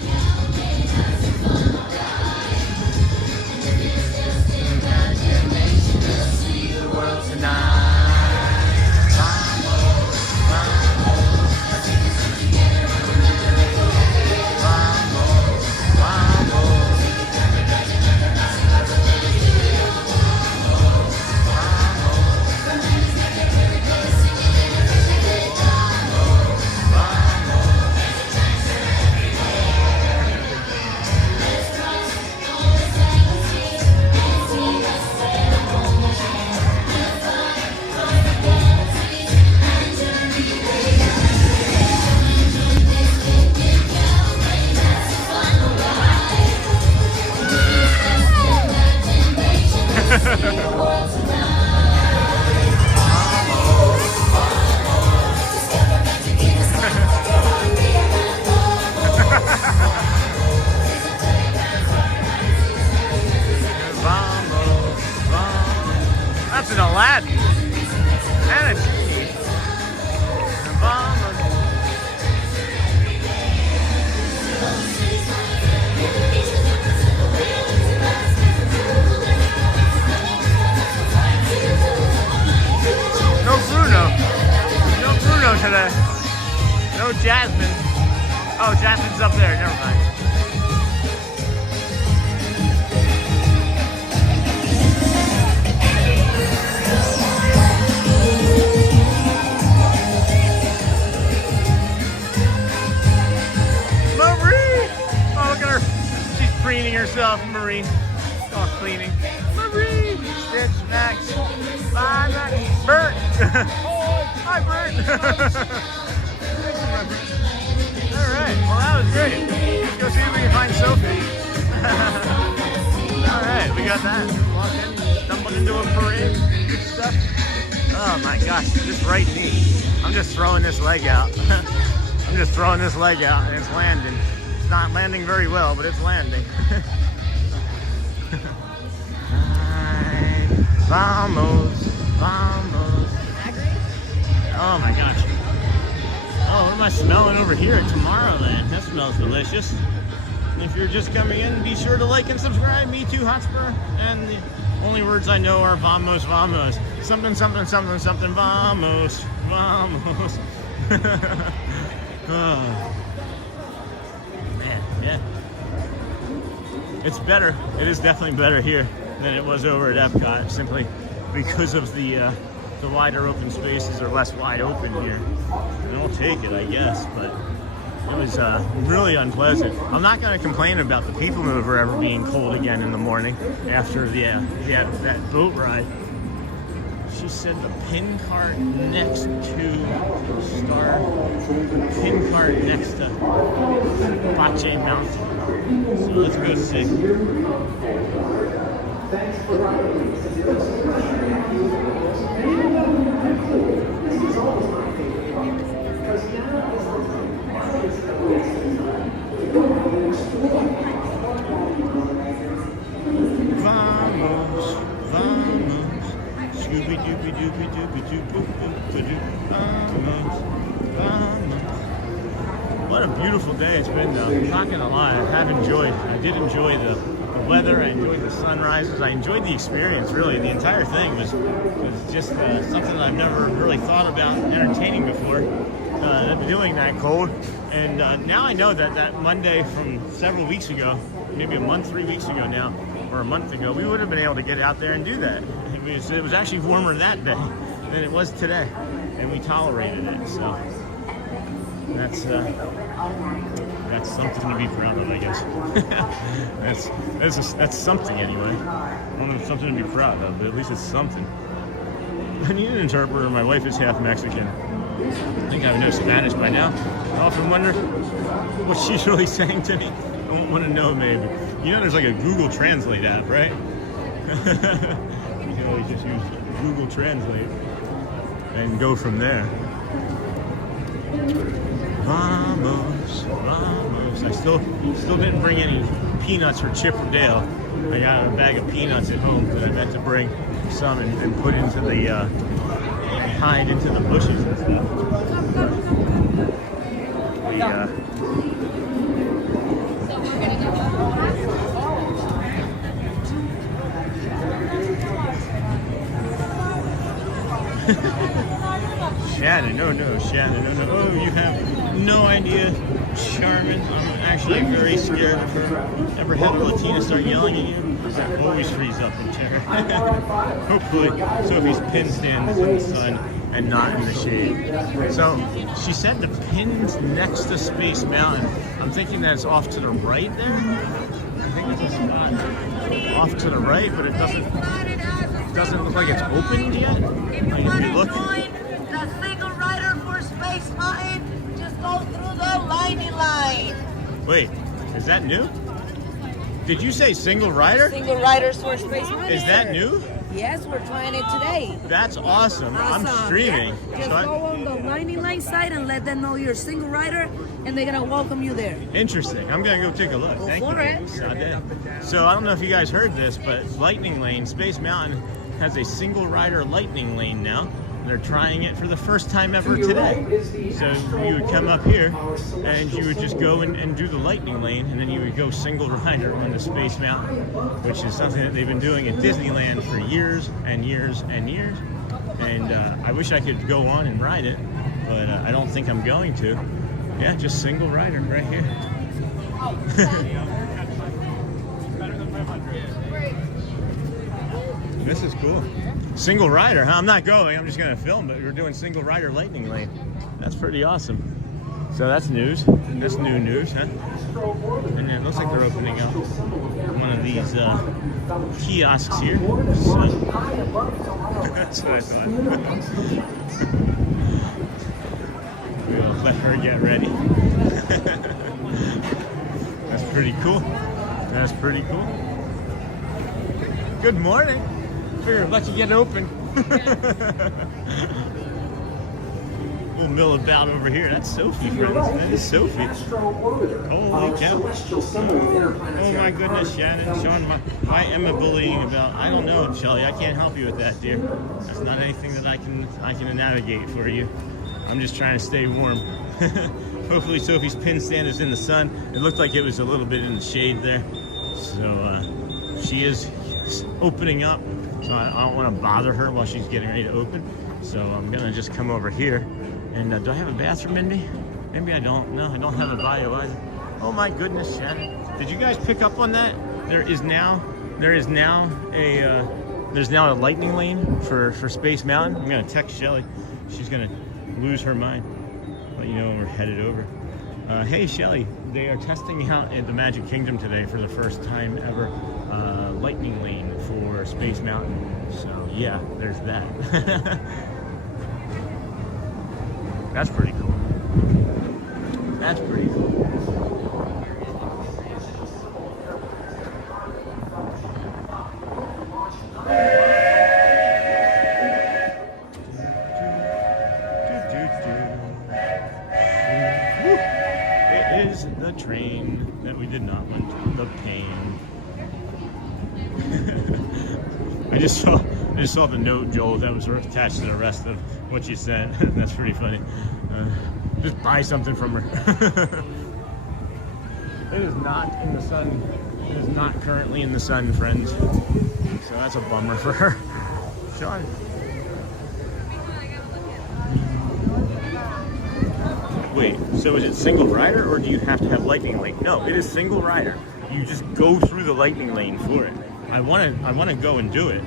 That's an Aladdin. And a genie. No Bruno. No Bruno today. No Jasmine. Oh, Jasmine's up there. Never mind. Preening herself, Marie. Oh, cleaning. Marie! Stitch, Max. Bye, Max. Bert! Hi, Bert! Alright, well that was great. Let's go see if we can find Sophie. Alright, we got that. Walked in, stumbled into a parade. Good stuff. Oh my gosh, this right knee. I'm just throwing this leg out. I'm just throwing this leg out and it's landing. It's not landing very well, but it's landing. Vamos, vamos. Oh my gosh. Oh, what am I smelling over here at Tomorrowland? That smells delicious. And if you're just coming in, be sure to like and subscribe. Me too, Hotspur. And the only words I know are vamos, vamos. Something, something, something, something. Vamos, vamos. Oh. Yeah, it's better. It is definitely better here than it was over at EPCOT, simply because of the wider open spaces are less wide open here. And I'll take it, I guess, but it was really unpleasant. I'm not going to complain about the people mover ever being cold again in the morning after that boat ride. She said the pin cart next to pin cart next to Bache Mountain. So let's go see. Vamos, vamos. Scooby dooby dooby dooby dooby dooby dooby. beautiful day it's been, though. I'm not gonna lie, I did enjoy the weather, I enjoyed the sunrises, I enjoyed the experience, really. The entire thing was just something that I've never really thought about entertaining before, doing that cold. And now I know that Monday from several weeks ago, maybe 3 weeks ago now, or a month ago, we would have been able to get out there and do that. It was actually warmer that day than it was today, and we tolerated it, so that's something to be proud of, I guess. that's something anyway. I don't know if it's something to be proud of, but at least it's something. I need an interpreter. My wife is half Mexican. I think I know Spanish by now. I often wonder what she's really saying to me. I want to know, maybe. You know, there's like a Google Translate app, right? You can always just use Google Translate and go from there. Vamos, vamos. I still didn't bring any peanuts for Chip or Dale. I got a bag of peanuts at home that I meant to bring some and put into the hide into the bushes and stuff. Shannon, no, Shannon, no. Oh, you have no idea, Charmin. I'm actually very scared of her. Ever had a Latina start yelling at you? I always freeze up in terror. Hopefully, Sophie's pin stand is in the sun and not in the shade. So, she said the pin's next to Space Mountain. I'm thinking that it's off to the right there. I think it's a spot off to the right, but it doesn't look like it's opened yet. Like if you look. The single rider for Space Mountain just goes through the lightning line. Wait, is that new? Did you say single rider? Single riders for Space Mountain. Is that new? Yes, we're trying it today. That's awesome. I'm streaming. Yeah. Just go on the lightning line side and let them know you're a single rider, and they're gonna welcome you there. Interesting. I'm gonna go take a look. Thank for it. So I don't know if you guys heard this, but Lightning Lane, Space Mountain has a single rider lightning lane now. They're trying it for the first time ever today. So you would come up here and you would just go and do the lightning lane, and then you would go single rider on the Space Mountain, which is something that they've been doing at Disneyland for years and years and years. And I wish I could go on and ride it, but I don't think I'm going to. Yeah, just single rider right here. This is cool. Single rider, huh? I'm not going, I'm just gonna film, but we're doing single rider lightning lane. That's pretty awesome. So that's news. That's new news, huh? And it looks like they're opening up one of these kiosks here. So, that's what I thought. We'll let her get ready. That's pretty cool. That's pretty cool. Good morning. Figure let you get open. We'll mill about over here. That's Sophie, friends. That is Sophie. Holy cow. Oh my goodness, Shannon. Sean, why am I bullying about? I don't know, Shelly. I can't help you with that, dear. That's not anything that I can navigate for you. I'm just trying to stay warm. Hopefully Sophie's pin stand is in the sun. It looked like it was a little bit in the shade there. So she is opening up. So I don't want to bother her while she's getting ready to open. So I'm gonna just come over here. And do I have a bathroom in me? Maybe I don't. No, I don't have a bio either. Oh my goodness, Shannon! Did you guys pick up on that? There is now a lightning lane for Space Mountain. I'm gonna text Shelly. She's gonna lose her mind. Let you know when we're headed over. Hey Shelly, they are testing out at the Magic Kingdom today for the first time ever. Lightning lane for Space Mountain. So yeah, there's that. That's pretty cool. That's pretty cool. It is the train that we did not want. The pain. I just saw the note, Joel, that was attached to the rest of what you said. That's pretty funny. Just buy something from her. It is not in the sun. It is not currently in the sun, friends. So that's a bummer for her. Sean. Wait, so is it single rider or do you have to have lightning lane? No, it is single rider. You just go through the lightning lane for it. I wanna go and do it.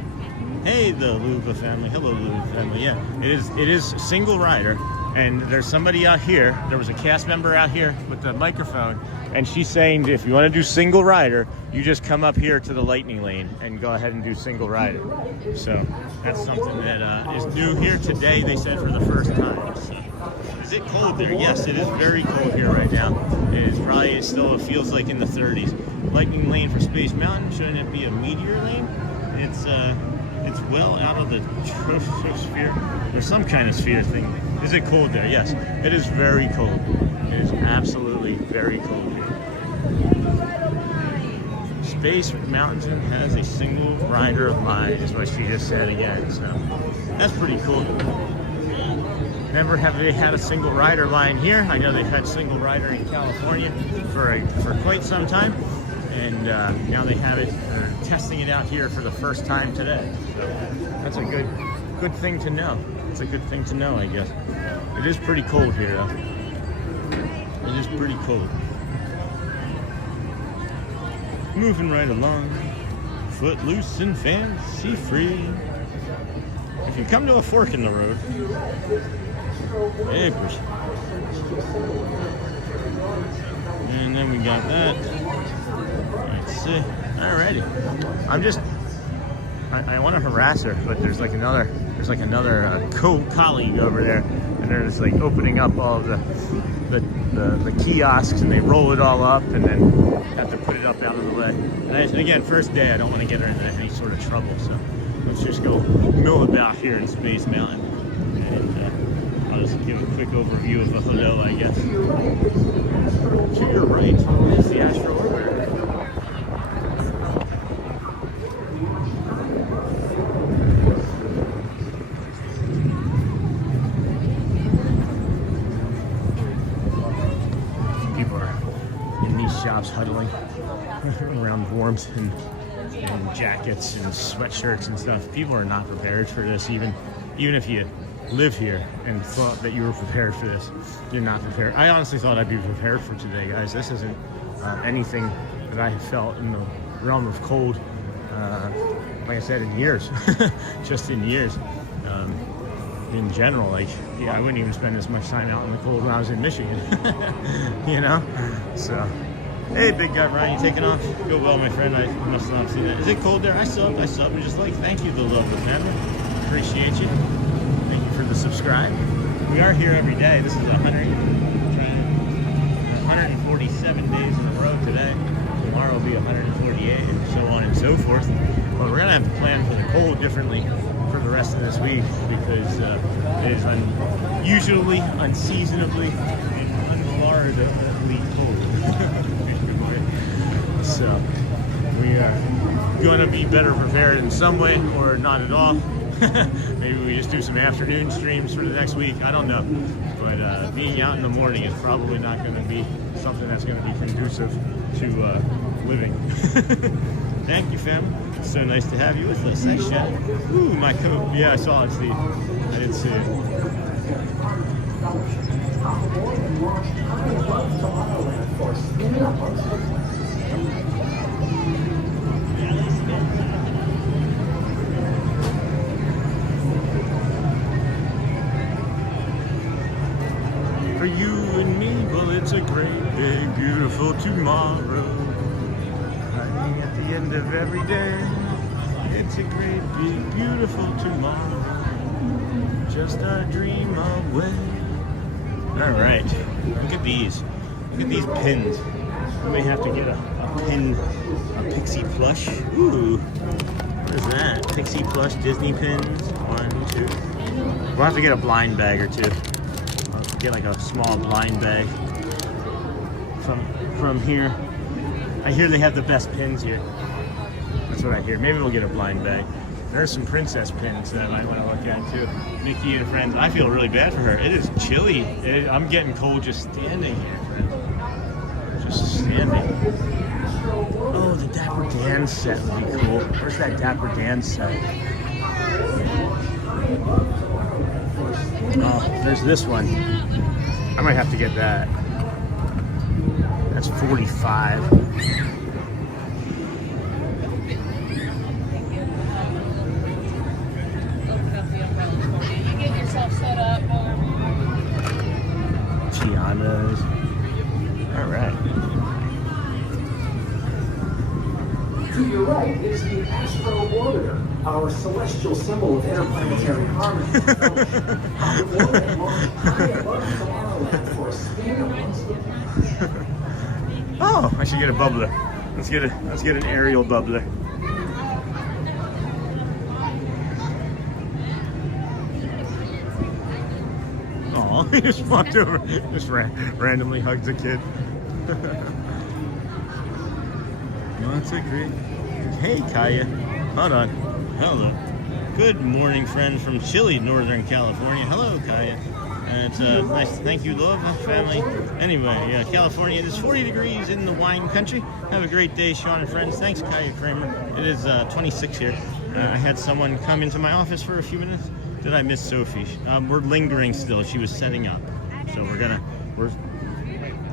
Hey, the Luva family. Hello, Luva family. Yeah, it is single rider, and there's somebody out here. There was a cast member out here with the microphone, and she's saying if you want to do single rider, you just come up here to the lightning lane and go ahead and do single rider. So that's something that is new here today. They said for the first time. So. Is it cold there? Yes, it is very cold here right now. It still feels like in the 30s. Lightning lane for Space Mountain. Shouldn't it be a meteor lane? It's well out of the troposphere. There's some kind of sphere thing. Is it cold there? Yes, it is very cold. It is absolutely very cold here. Space Mountain has a single rider line, is what she just said again. So that's pretty cool. Never have they had a single rider line here. I know they've had single rider in California for quite some time, and now they have it. They're testing it out here for the first time today. So that's a good thing to know. It's a good thing to know, I guess. It is pretty cold here, though. It is pretty cold. Moving right along, footloose and fancy free. If you come to a fork in the road. And then we got that. Let's see. Alrighty. I want to harass her, but there's like another colleague over there, and they're just like opening up all of the kiosks, and they roll it all up, and then have to put it up out of the way. And again, first day, I don't want to get her into any sort of trouble, so let's just go mill about here in Space Mountain. And I'll just give a quick overview of the hello, I guess. To your right is the Astro Orbiter. People are in these shops huddling around warmth and jackets and sweatshirts and stuff. People are not prepared for this, even if you live here and thought that you were prepared for this. You're not prepared. I honestly thought I'd be prepared for today, guys. This isn't anything that I have felt in the realm of cold, like I said, in years. Just in years. In general, like, yeah, I wouldn't even spend as much time out in the cold when I was in Michigan. You know? So, hey, big guy Ryan, you taking off? Go well, my friend. I must not have seen that. Is it cold there? I subbed. And just like, thank you, the love of the family. Appreciate you. Thank you for the subscribe. We are here every day. This is 147 days in a row today. Tomorrow will be 148, and so on and so forth. But we're gonna have to plan for the cold differently for the rest of this week, because it is unusually, unseasonably, and unwarrantably cold. So we are going to be better prepared in some way, or not at all. Maybe we just do some afternoon streams for the next week. I don't know. But being out in the morning is probably not going to be something that's going to be conducive to living. Thank you, fam. It's so nice to have you with us. Thanks, Chad. Ooh, my coat. Yeah, I saw it, Steve. I didn't see it. For you and me, well, it's a great, big, beautiful tomorrow. Hiding at the end of every day. It's a great, big, beautiful tomorrow. Just a dream away. All right, look at these. Look at these pins. We may have to get a pixie plush. Ooh, what is that? Pixie plush Disney pins. 1, 2. We'll have to get a blind bag or two. I'll get like a small blind bag from here. I hear they have the best pins here. That's what I hear. Maybe we'll get a blind bag. There's some princess pins that I might want to look at too. Mickey and friends. I feel really bad for her. It is chilly. I'm getting cold just standing here, friends. Just standing. dance set would be cool. Where's that dapper dance set? Oh, there's this one. I might have to get that. That's 45. Tianas. All right. To your right is the Astro Orbiter, our celestial symbol of interplanetary harmony. Our orbit launched high above Tomorrowland for a spin amongst the planets. Oh, I should get a bubbler. Let's get an aerial bubbler. Oh, he just walked over, just randomly hugged a kid. Well, that's a great. Hey, Kaya. Hold on. Hello. Good morning, friend from chilly Northern California. Hello, Kaya. It's nice. Thank you, love, family. Anyway, yeah, California. It is 40 degrees in the wine country. Have a great day, Sean and friends. Thanks, Kaya Kramer. It is 26 here. I had someone come into my office for a few minutes. Did I miss Sophie? We're lingering still. She was setting up. So we're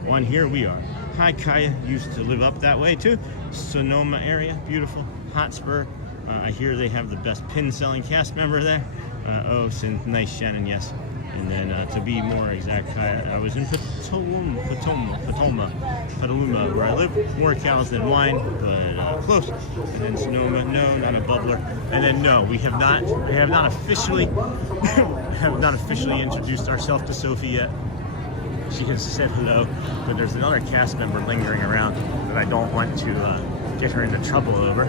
on here we are. Hi, Kaya. Used to live up that way too. Sonoma area, beautiful. Hotspur. I hear they have the best pin selling cast member there. Oh, nice, Shannon, yes. And then to be more exact, Kaya, I was in Petaluma, where I live. More cows than wine, but close. And then Sonoma, no, not a bubbler. And then no, we have not officially introduced ourselves to Sophie yet. She has said hello, but there's another cast member lingering around that I don't want to get her into trouble over.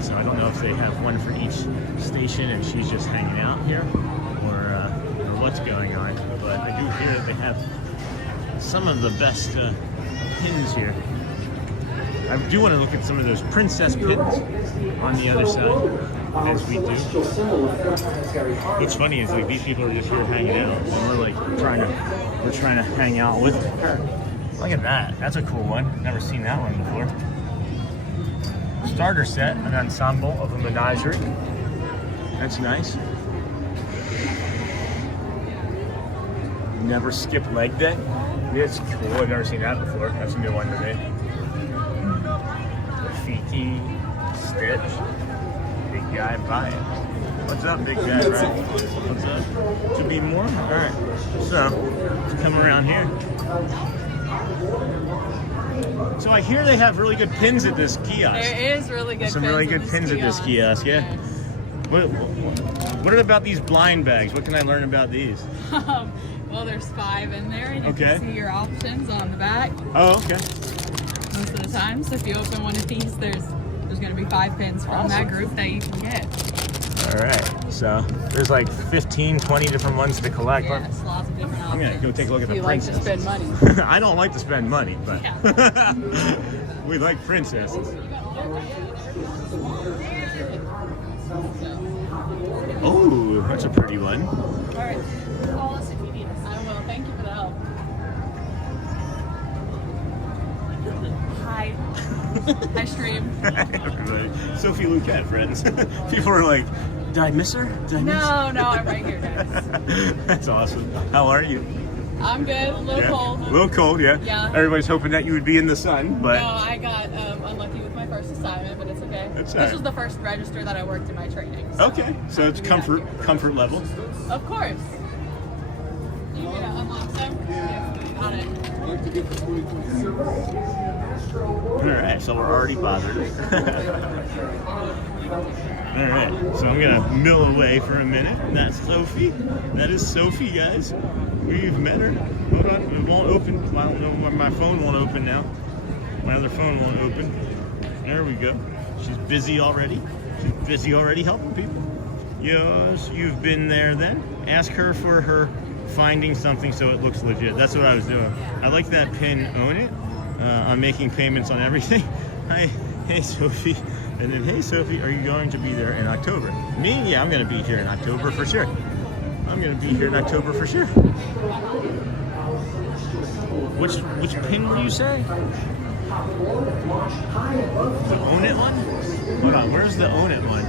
So I don't know if they have one for each station and she's just hanging out here, or what's going on. But I do hear that they have some of the best pins here. I do want to look at some of those princess pins on the other side, as we do. What's funny is like these people are just here hanging out, and we're like trying to hang out with them. Look at that. That's a cool one. Never seen that one before. Starter set, an ensemble of a menagerie. That's nice. Never skip leg day. It's cool. I've never seen that before. That's a new one to me. Rafiki, Stitch, big guy buy it. What's up, big guy? Right? What's up? To be more? All right. So, let's come around here. So I hear they have really good pins at this kiosk. There is really good. Some really good pins at this kiosk. Yeah. What about these blind bags? What can I learn about these? Well, there's 5 in there, and you Okay. can see your options on the back. Oh, okay. Most of the time, so if you open one of these, there's going to be 5 pins from that group that you can get. All right. So there's like 15, 20 different ones to collect. Yes, lots of different options. I'm gonna go take a look at the princesses. If you like to spend money. I don't like to spend money, but we like princesses. Oh, that's a pretty one. All right. Call us if you need us. I will. Thank you for the help. Hi. Hi, stream. Hi, everybody. Sophie Luquette, friends. People are like, did I miss her? Did I miss her? No, I'm right here, guys. That's awesome. How are you? I'm good. A little cold. A little cold, yeah. Yeah. Everybody's hoping that you would be in the sun, but No, I got unlucky with my first assignment, but it's okay. It's This was the first register that I worked in my training. okay. So it's comfort level. Of course. You gonna unlock them? Yeah. On it. All right, so we're already bothered. All right, so I'm gonna mill away for a minute. That's Sophie. That is Sophie, guys. We've met her. Hold on, it won't open. I don't know why my phone won't open now. My other phone won't open. There we go. She's busy already. She's busy already helping people. Yes, you've been there then. Ask her for her finding something so it looks legit. That's what I was doing. I like that pin, own it. I'm making payments on everything. Hi, hey Sophie. And then, hey Sophie, are you going to be there in October? Me? Yeah, I'm going to be here in October for sure. I'm going to be here in October for sure. Which pin were you saying? The Own It one? Hold on, where's the Own It one?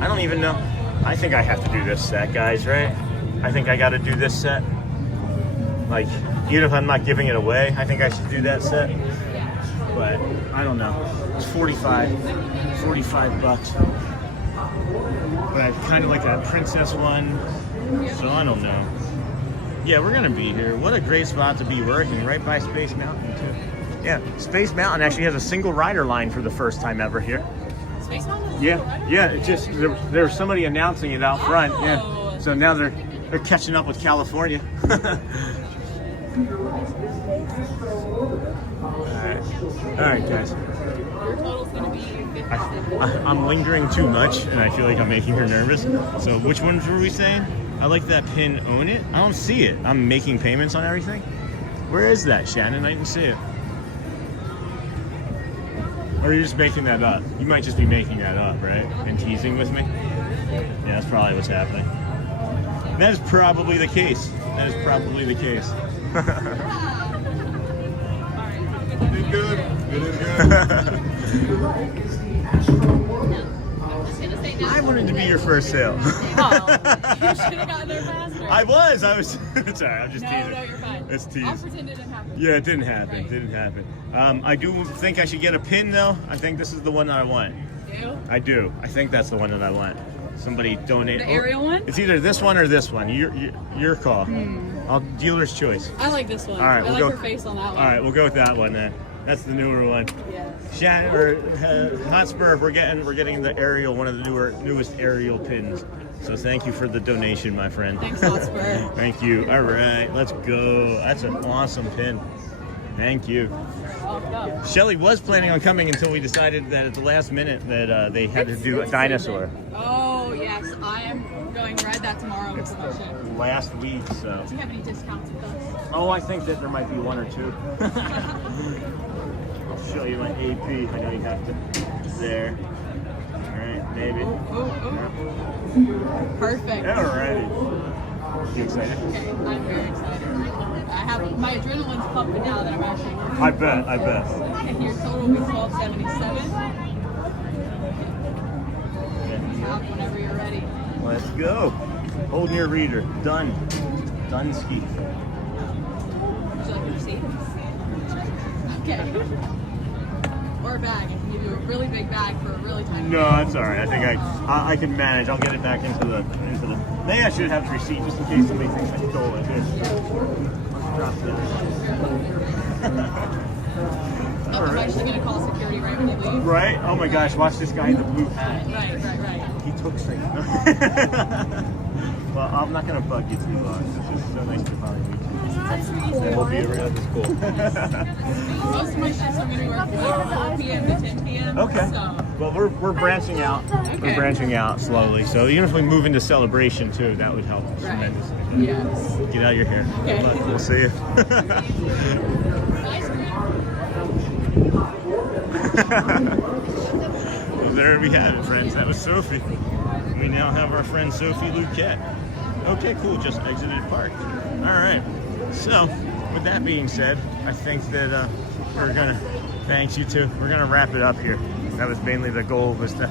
I don't even know. I think I have to do this set, guys, right? I think I gotta do this set. Like, even if I'm not giving it away, I think I should do that set. But I don't know. It's 45 bucks. But I kind of like that princess one, so I don't know. Yeah, we're gonna be here. What a great spot to be working, right by Space Mountain too. Yeah, Space Mountain actually has a single rider line for the first time ever here. Space Mountain? Yeah. It just there was somebody announcing it out front. Yeah, so now they're catching up with California. All right, guys. Your total's gonna be 50. I'm lingering too much, and I feel like I'm making her nervous. So which ones were we saying? I like that pin, Own It. I don't see it. I'm making payments on everything. Where is that, Shannon? I didn't see it. Or are you just making that up? You might just be making that up, right? And teasing with me? Yeah, that's probably what's happening. That is probably the case. That is probably the case. Good. Good is good. I wanted to be your first sale. Oh, you should have gotten there faster. I was. It's alright. I'm just teasing. No, you're fine. It's teasing. I'll pretend it didn't happen. Yeah, it didn't happen. Right. It didn't happen. I do think I should get a pin though. I think this is the one that I want. You? I do. I think that's the one that I want. Somebody donate. The aerial one? It's either this one or this one. Your call. Dealer's choice. I like this one. All right, I we'll like go. her face on that one. All right, we'll go with that one then. That's the newer one. Yes. Shannon or Hotspur, we're getting the aerial, one of the newest aerial pins. So thank you for the donation, my friend. Thanks, Hotspur. Thank you. All right, let's go. That's an awesome pin. Thank you. Shelly was planning on coming until we decided that at the last minute that they had to do a dinosaur. Oh yes, I am going to ride that tomorrow. It's the last week, so. Do you have any discounts with us? Oh, I think that there might be one or two. I'll show you my AP. I know you have to. There. All right, maybe. Oh. Perfect. Alrighty. You excited? Okay, I'm very excited. My adrenaline's pumping now that I'm actually working. I bet. And your total will be 1277. Stop whenever you're ready. Let's go. Holding your reader. Done. Done ski. Would you like a receipt? Okay. Or a bag. I can give you a really big bag for a really tiny No, that's all right. I think I can manage. I'll get it back into the. Maybe I should have the receipt just in case somebody thinks I stole it. Here. Drop that. I'm actually going to call security right when you leave. Right? Oh my gosh! Watch this guy in the blue hat. Right. He took things. Well, I'm not gonna bug you too long. It's just so nice to finally meet you. We'll be around. It's cool. Most of my shifts are going to work from like 4 p.m. to 10 p.m. Okay. So. Well, we're branching out. Okay. We're branching out slowly. So even if we move into celebration too, that would help tremendously. Yes. Get out of your hair. Okay. Good luck. We'll see you. Well, there we have it, friends. That was Sophie. We now have our friend Sophie Luquette. Okay, cool. Just exited park. All right. So, with that being said, I think that we're gonna. Thanks, you too. We're gonna wrap it up here. That was mainly the goal, was to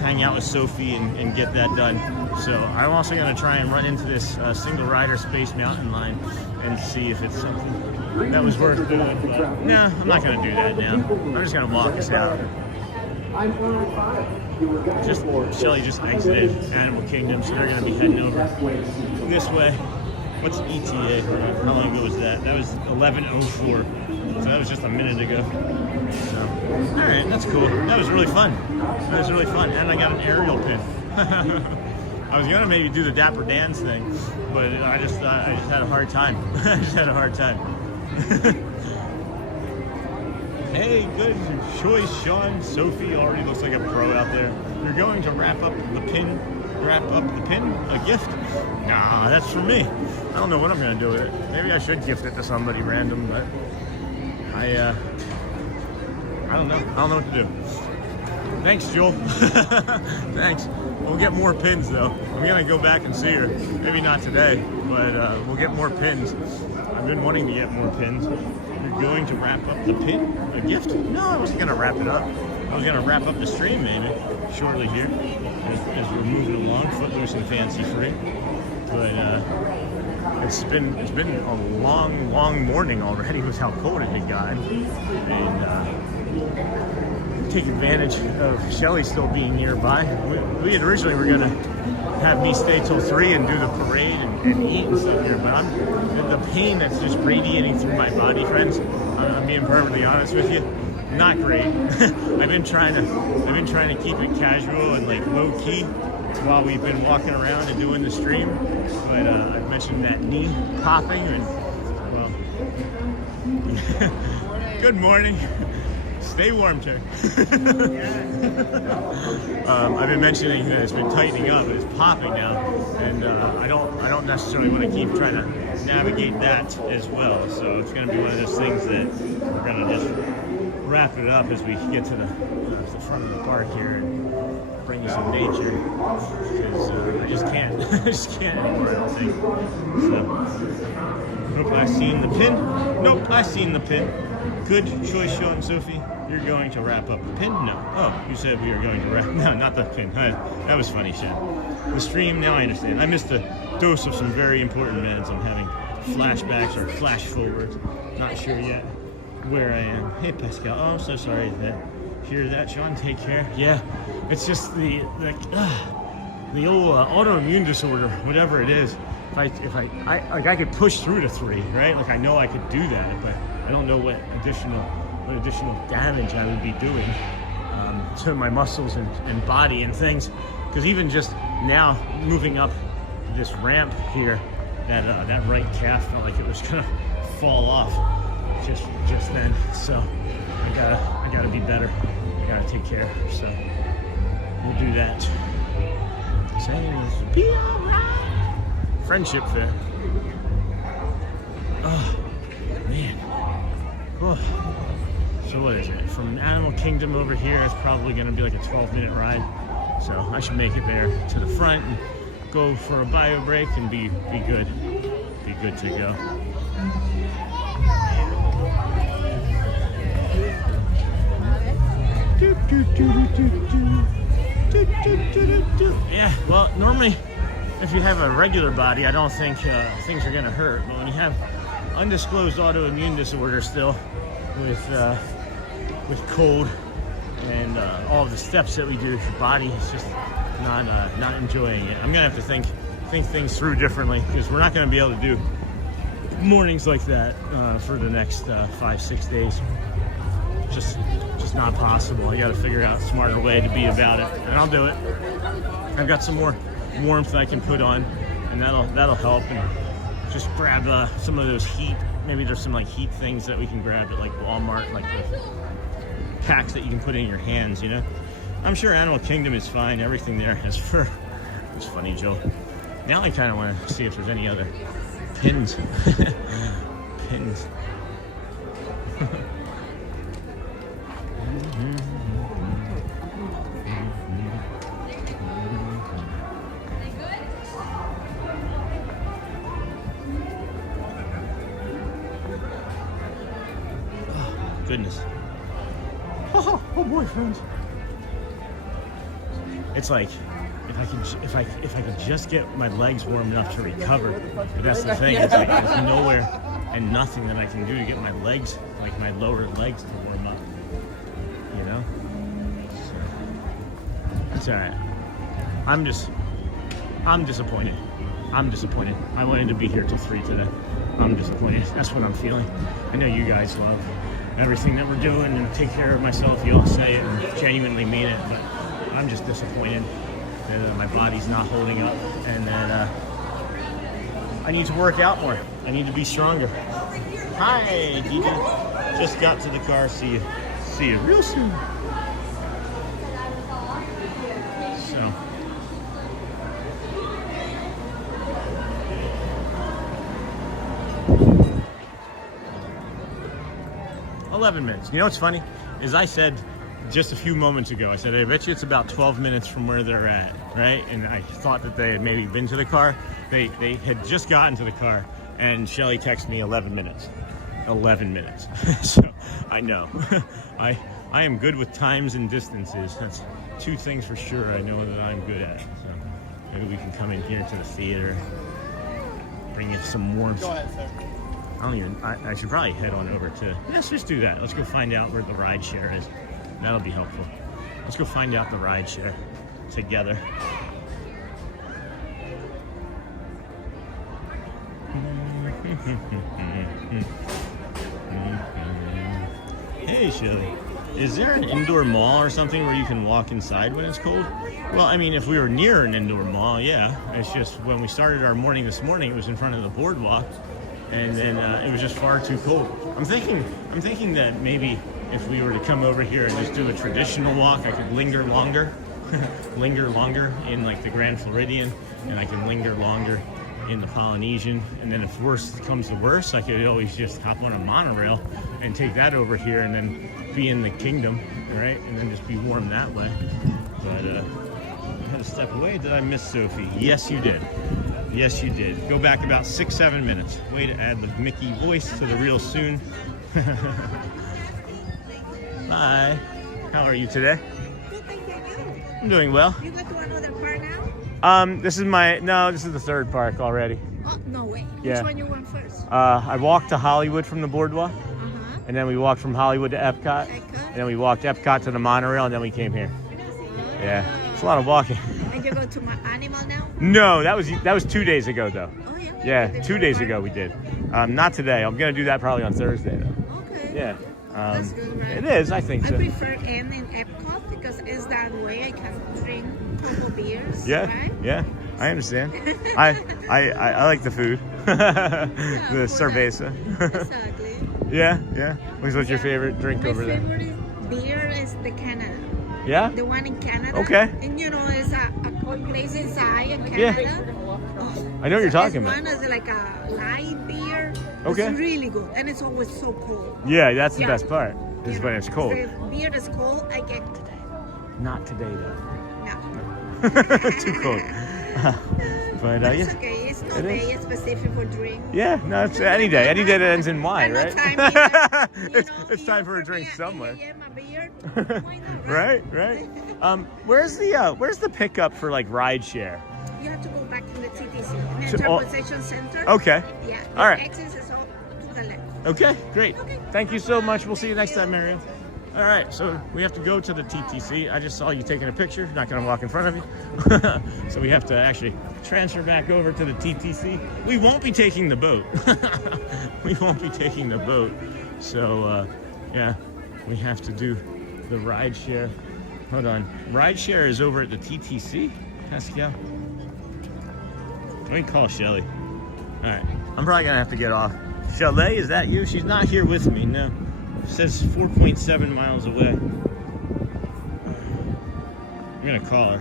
hang out with Sophie and get that done. So I'm also gonna try and run into this single rider Space Mountain line and see if it's something that was worth doing. But no, I'm not gonna do that now. I'm just gonna walk us out. Shelly just exited Animal Kingdom, so they're gonna be heading over this way. What's ETA? How long ago was that? That was 11:04. So that was just a minute ago. So, all right, that's cool. That was really fun. And I got an aerial pin. I was gonna maybe do the Dapper Dan's thing, but I just had a hard time. Hey, good choice, Sean. Sophie already looks like a pro out there. You're going to wrap up the pin? A gift? Nah, that's for me. I don't know what I'm gonna do with it. Maybe I should gift it to somebody random, but I don't know. I don't know what to do. Thanks, Joel. Thanks. We'll get more pins though. I'm gonna go back and see her. Maybe not today, but we'll get more pins. I've been wanting to get more pins. You're going to wrap up the pin? A gift? No, I wasn't gonna wrap it up. I was gonna wrap up the stream maybe shortly here as we're moving along, footloose and fancy free. But it's been a long morning already with how cold it had gotten, and take advantage of Shelly still being nearby. We had originally were gonna have me stay till 3 and do the parade and eat and stuff here, but the pain that's just radiating through my body, friends. I'm being perfectly honest with you, not great. I've been trying to keep it casual and like low key while we've been walking around and doing the stream, but I've mentioned that knee popping, and well, good morning. Stay warm, Chuck. I've been mentioning that it's been tightening up, but it's popping now, and I don't necessarily want to keep trying to navigate that as well. So it's going to be one of those things that we're going to just wrap it up as we get to the front of the park here and bring you some nature, because I just can't anymore, I don't think. So, nope, I've seen the pin. Nope, I've seen the pin. Good choice, Sean and Sophie. You're going to wrap up the pin? No. Oh, you said we are going to wrap. No, not the pin. That was funny, Sean. The stream, now I understand. I missed a dose of some very important meds. I'm having flashbacks or flash forwards. Not sure yet where I am. Hey, Pascal. Oh, I'm so sorry to hear that, Sean. Take care. Yeah, it's just the old autoimmune disorder, whatever it is. If I could push through to 3, right? Like I know I could do that, but I don't know what additional damage I would be doing to my muscles and body and things. Because even just now moving up this ramp here, that right calf felt like it was gonna fall off just then. So I gotta be better. I gotta take care. So we'll do that. Be alright. Friendship fair. Oh man. Oh. So what is it? From Animal Kingdom over here, it's probably going to be like a 12-minute ride. So I should make it there to the front and go for a bio break and be good. Be good to go. Yeah, well, normally if you have a regular body, I don't think things are going to hurt. But when you have undisclosed autoimmune disorder still, with cold and all of the steps that we do, the body is just not enjoying it. I'm gonna have to think things through differently, because we're not gonna be able to do mornings like that for the next 5-6 days. Just not possible. I gotta figure out a smarter way to be about it, and I'll do it. I've got some more warmth I can put on, and that'll help. And just grab some of those heat. Maybe there's some like heat things that we can grab at like Walmart, like the packs that you can put in your hands, you know. I'm sure Animal Kingdom is fine. Everything there is for. It's funny, Joe. Now I kind of want to see if there's any other pins. Pins. Goodness. Oh boy, friends. It's like if I could just get my legs warm enough to recover. But that's the thing. It's like there's nowhere and nothing that I can do to get my legs, like my lower legs, to warm up. You know. So it's all right. I'm disappointed. I'm disappointed. I wanted to be here till 3 today. I'm disappointed. That's what I'm feeling. I know you guys love everything that we're doing and take care of myself. You all say it and genuinely mean it, but I'm just disappointed that my body's not holding up, and that I need to work out more. I need to be stronger. Hi, DJ. Just got to the car. See you real soon. So. 11 minutes. You know what's funny? Is I said just a few moments ago, I said, I bet you it's about 12 minutes from where they're at. right? And I thought that they had maybe been to the car. They had just gotten to the car, and Shelly texted me 11 minutes. 11 minutes. So I know. I am good with times and distances. That's two things for sure I know that I'm good at. So maybe we can come in here to the theater, bring you some warmth. Go ahead, sir. I should probably head on over to, let's just do that. Let's go find out where the ride share is. That'll be helpful. Let's go find out the ride share together. Hey, Shelly. Is there an indoor mall or something where you can walk inside when it's cold? Well, I mean, if we were near an indoor mall, yeah. It's just when we started our morning this morning, it was in front of the BoardWalk, and then it was just far too cold. I'm thinking that maybe if we were to come over here and just do a traditional walk, I could linger longer, linger longer in like the Grand Floridian, and I can linger longer in the Polynesian, and then if worse comes to worse, I could always just hop on a monorail and take that over here and then be in the kingdom, right? And then just be warm that way. But I had to step away. Did I miss Sophie? Yes, you did. Yes, you did. Go back about 6-7 minutes. Way to add the Mickey voice to the real soon. Hi. How are you today? Good, thank you. I'm doing well. You go to another park now? This is the third park already. Oh, no way. Yeah. Which one you went first? I walked to Hollywood from the BoardWalk, and then we walked from Hollywood to EPCOT, and then we walked EPCOT to the monorail, and then we came here. Yeah, it's a lot of walking. And you go to my animal now? No, that was 2 days ago though. Oh yeah? Yeah, 2 days ago we did. Not today. I'm gonna do that probably on Thursday though. Okay. Yeah. That's good, right? It is, I think so. I prefer N in Epcot because it's that way I can drink couple beers. Yeah, right? yeah, I understand. I like the food, the cerveza. Exactly. Yeah. What's your favorite drink over there? My favorite beer is the Canada. Yeah. The one in Canada. Okay. And you know, it's a cold place inside in Canada. Yeah. I know what you're talking about. One is like a light beer. Okay. It's really good, and it's always so cold. Yeah, that's the Yeah. best part. Is You when know, it's cold. If the beer is cold, I get today. Not today though. No. Too cold. But It's yeah. okay. It's no It day is. specific for drink. Yeah, no, it's any day. Any day that ends in Y, And no right? time either. You It's know, time even for a drink me, somewhere. Yeah, my beer. Why not, Right. Where's the pickup for like ride share? You have to go back to the TTC, the To- oh. transportation center. Okay. Yeah. All right. The exit is all to the left. Okay, great. Okay. Thank you so much. We'll see you next time, Marion. All right, so we have to go to the TTC. I just saw you taking a picture. Not going to walk in front of you. So we have to actually transfer back over to the TTC. We won't be taking the boat. We won't be taking the boat. So, yeah, we have to do the ride share. Hold on. Ride share is over at the TTC, Pascal. Let me call Shelly. All right, I'm probably going to have to get off. Shelly, is that you? She's not here with me, no. It says 4.7 miles away. I'm gonna call her.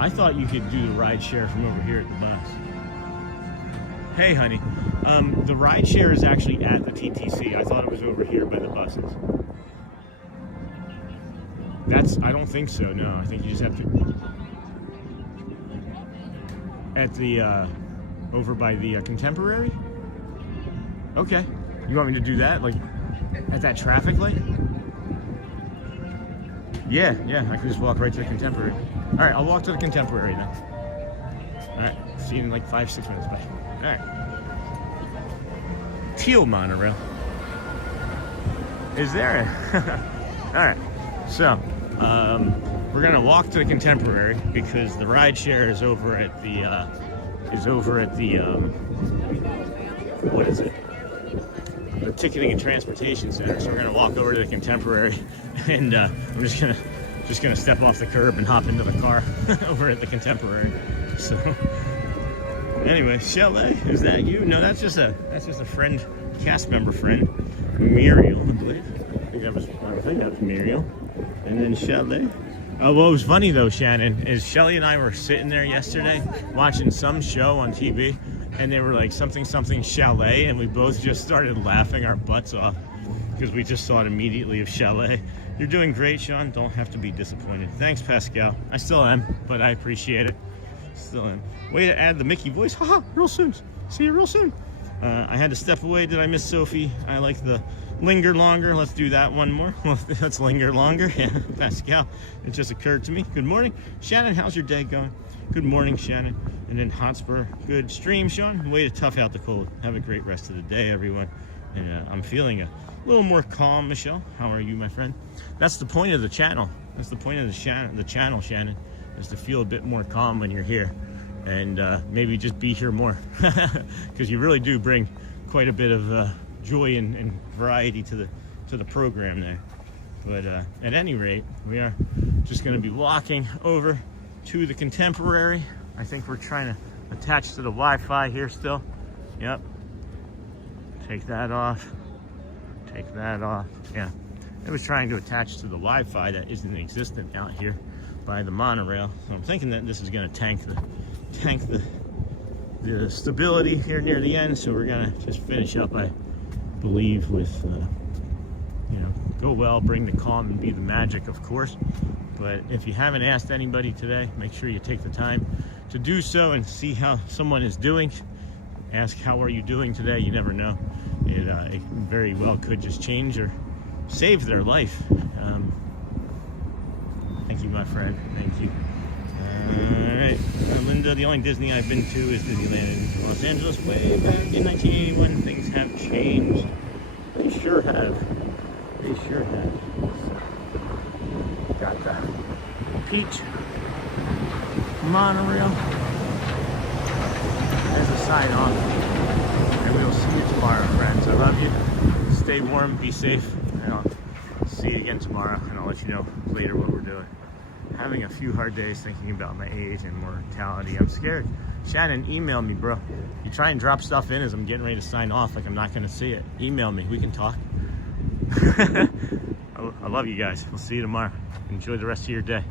I thought you could do the ride share from over here at the bus. Hey, honey. The ride share is actually at the TTC. I thought it was over here by the buses. I don't think so, no. I think you just have to... At the, over by the Contemporary? Okay. You want me to do that? Like, at that traffic light? Yeah, I can just walk right to the Contemporary. All right, I'll walk to the Contemporary then. All right, see you in like 5-6 minutes. Bye. All right. Teal monorail. Is there a... All right, so we're gonna walk to the Contemporary because the ride share is over at the what is it? The Ticketing and Transportation Center. So we're gonna walk over to the Contemporary, and I'm just gonna step off the curb and hop into the car over at the Contemporary. So anyway, Shelley, is that you? No, that's just a friend, cast member friend, Muriel, I believe. I think that was Muriel, and then Shelley. Oh, what was funny though, Shannon, is Shelly and I were sitting there yesterday watching some show on TV, and they were like something chalet, and we both just started laughing our butts off because we just thought immediately of chalet, You're doing great, Sean. Don't have to be disappointed. Thanks, Pascal. I still am, but I appreciate it. Still am. Way to add the Mickey voice. Haha, real soon. See you real soon. I had to step away. Did I miss Sophie? I like the linger longer. Let's do that one more. Let's linger longer. Yeah, Pascal, it just occurred to me. Good morning. Shannon, how's your day going? Good morning, Shannon. And then Hotspur, good stream, Sean. Way to tough out the cold. Have a great rest of the day, everyone. And I'm feeling a little more calm, Michelle. How are you, my friend? That's the point of the channel. That's the point of the channel, Shannon, is to feel a bit more calm when you're here. And maybe just be here more. Because you really do bring quite a bit of joy and variety to the program there. But at any rate, we are just going to be walking over to the Contemporary. I think we're trying to attach to the Wi-Fi here still. Yep. Take that off. Take that off. Yeah. It was trying to attach to the Wi-Fi that isn't existent out here by the monorail. So I'm thinking that this is going to tank the stability here near the end. So we're going to just finish up, I believe, with you know, go well, bring the calm, and be the magic, of course. But if you haven't asked anybody today, make sure you take the time to do so and see how someone is doing. Ask, how are you doing today? You never know. It very well could just change or save their life. Thank you, my friend. Thank you. All right, Linda, the only Disney I've been to is Disneyland in Los Angeles way back in 1981. Things have changed. They sure have. They sure have. Got the Peach monorail. There's a sign off. And we will see you tomorrow, friends. I love you. Stay warm, be safe, and I'll see you again tomorrow, and I'll let you know later what we're doing. Having a few hard days thinking about my age and mortality. I'm scared. Shannon, email me, bro. You try and drop stuff in as I'm getting ready to sign off like I'm not going to see it. Email me. We can talk. I love you guys. We'll see you tomorrow. Enjoy the rest of your day.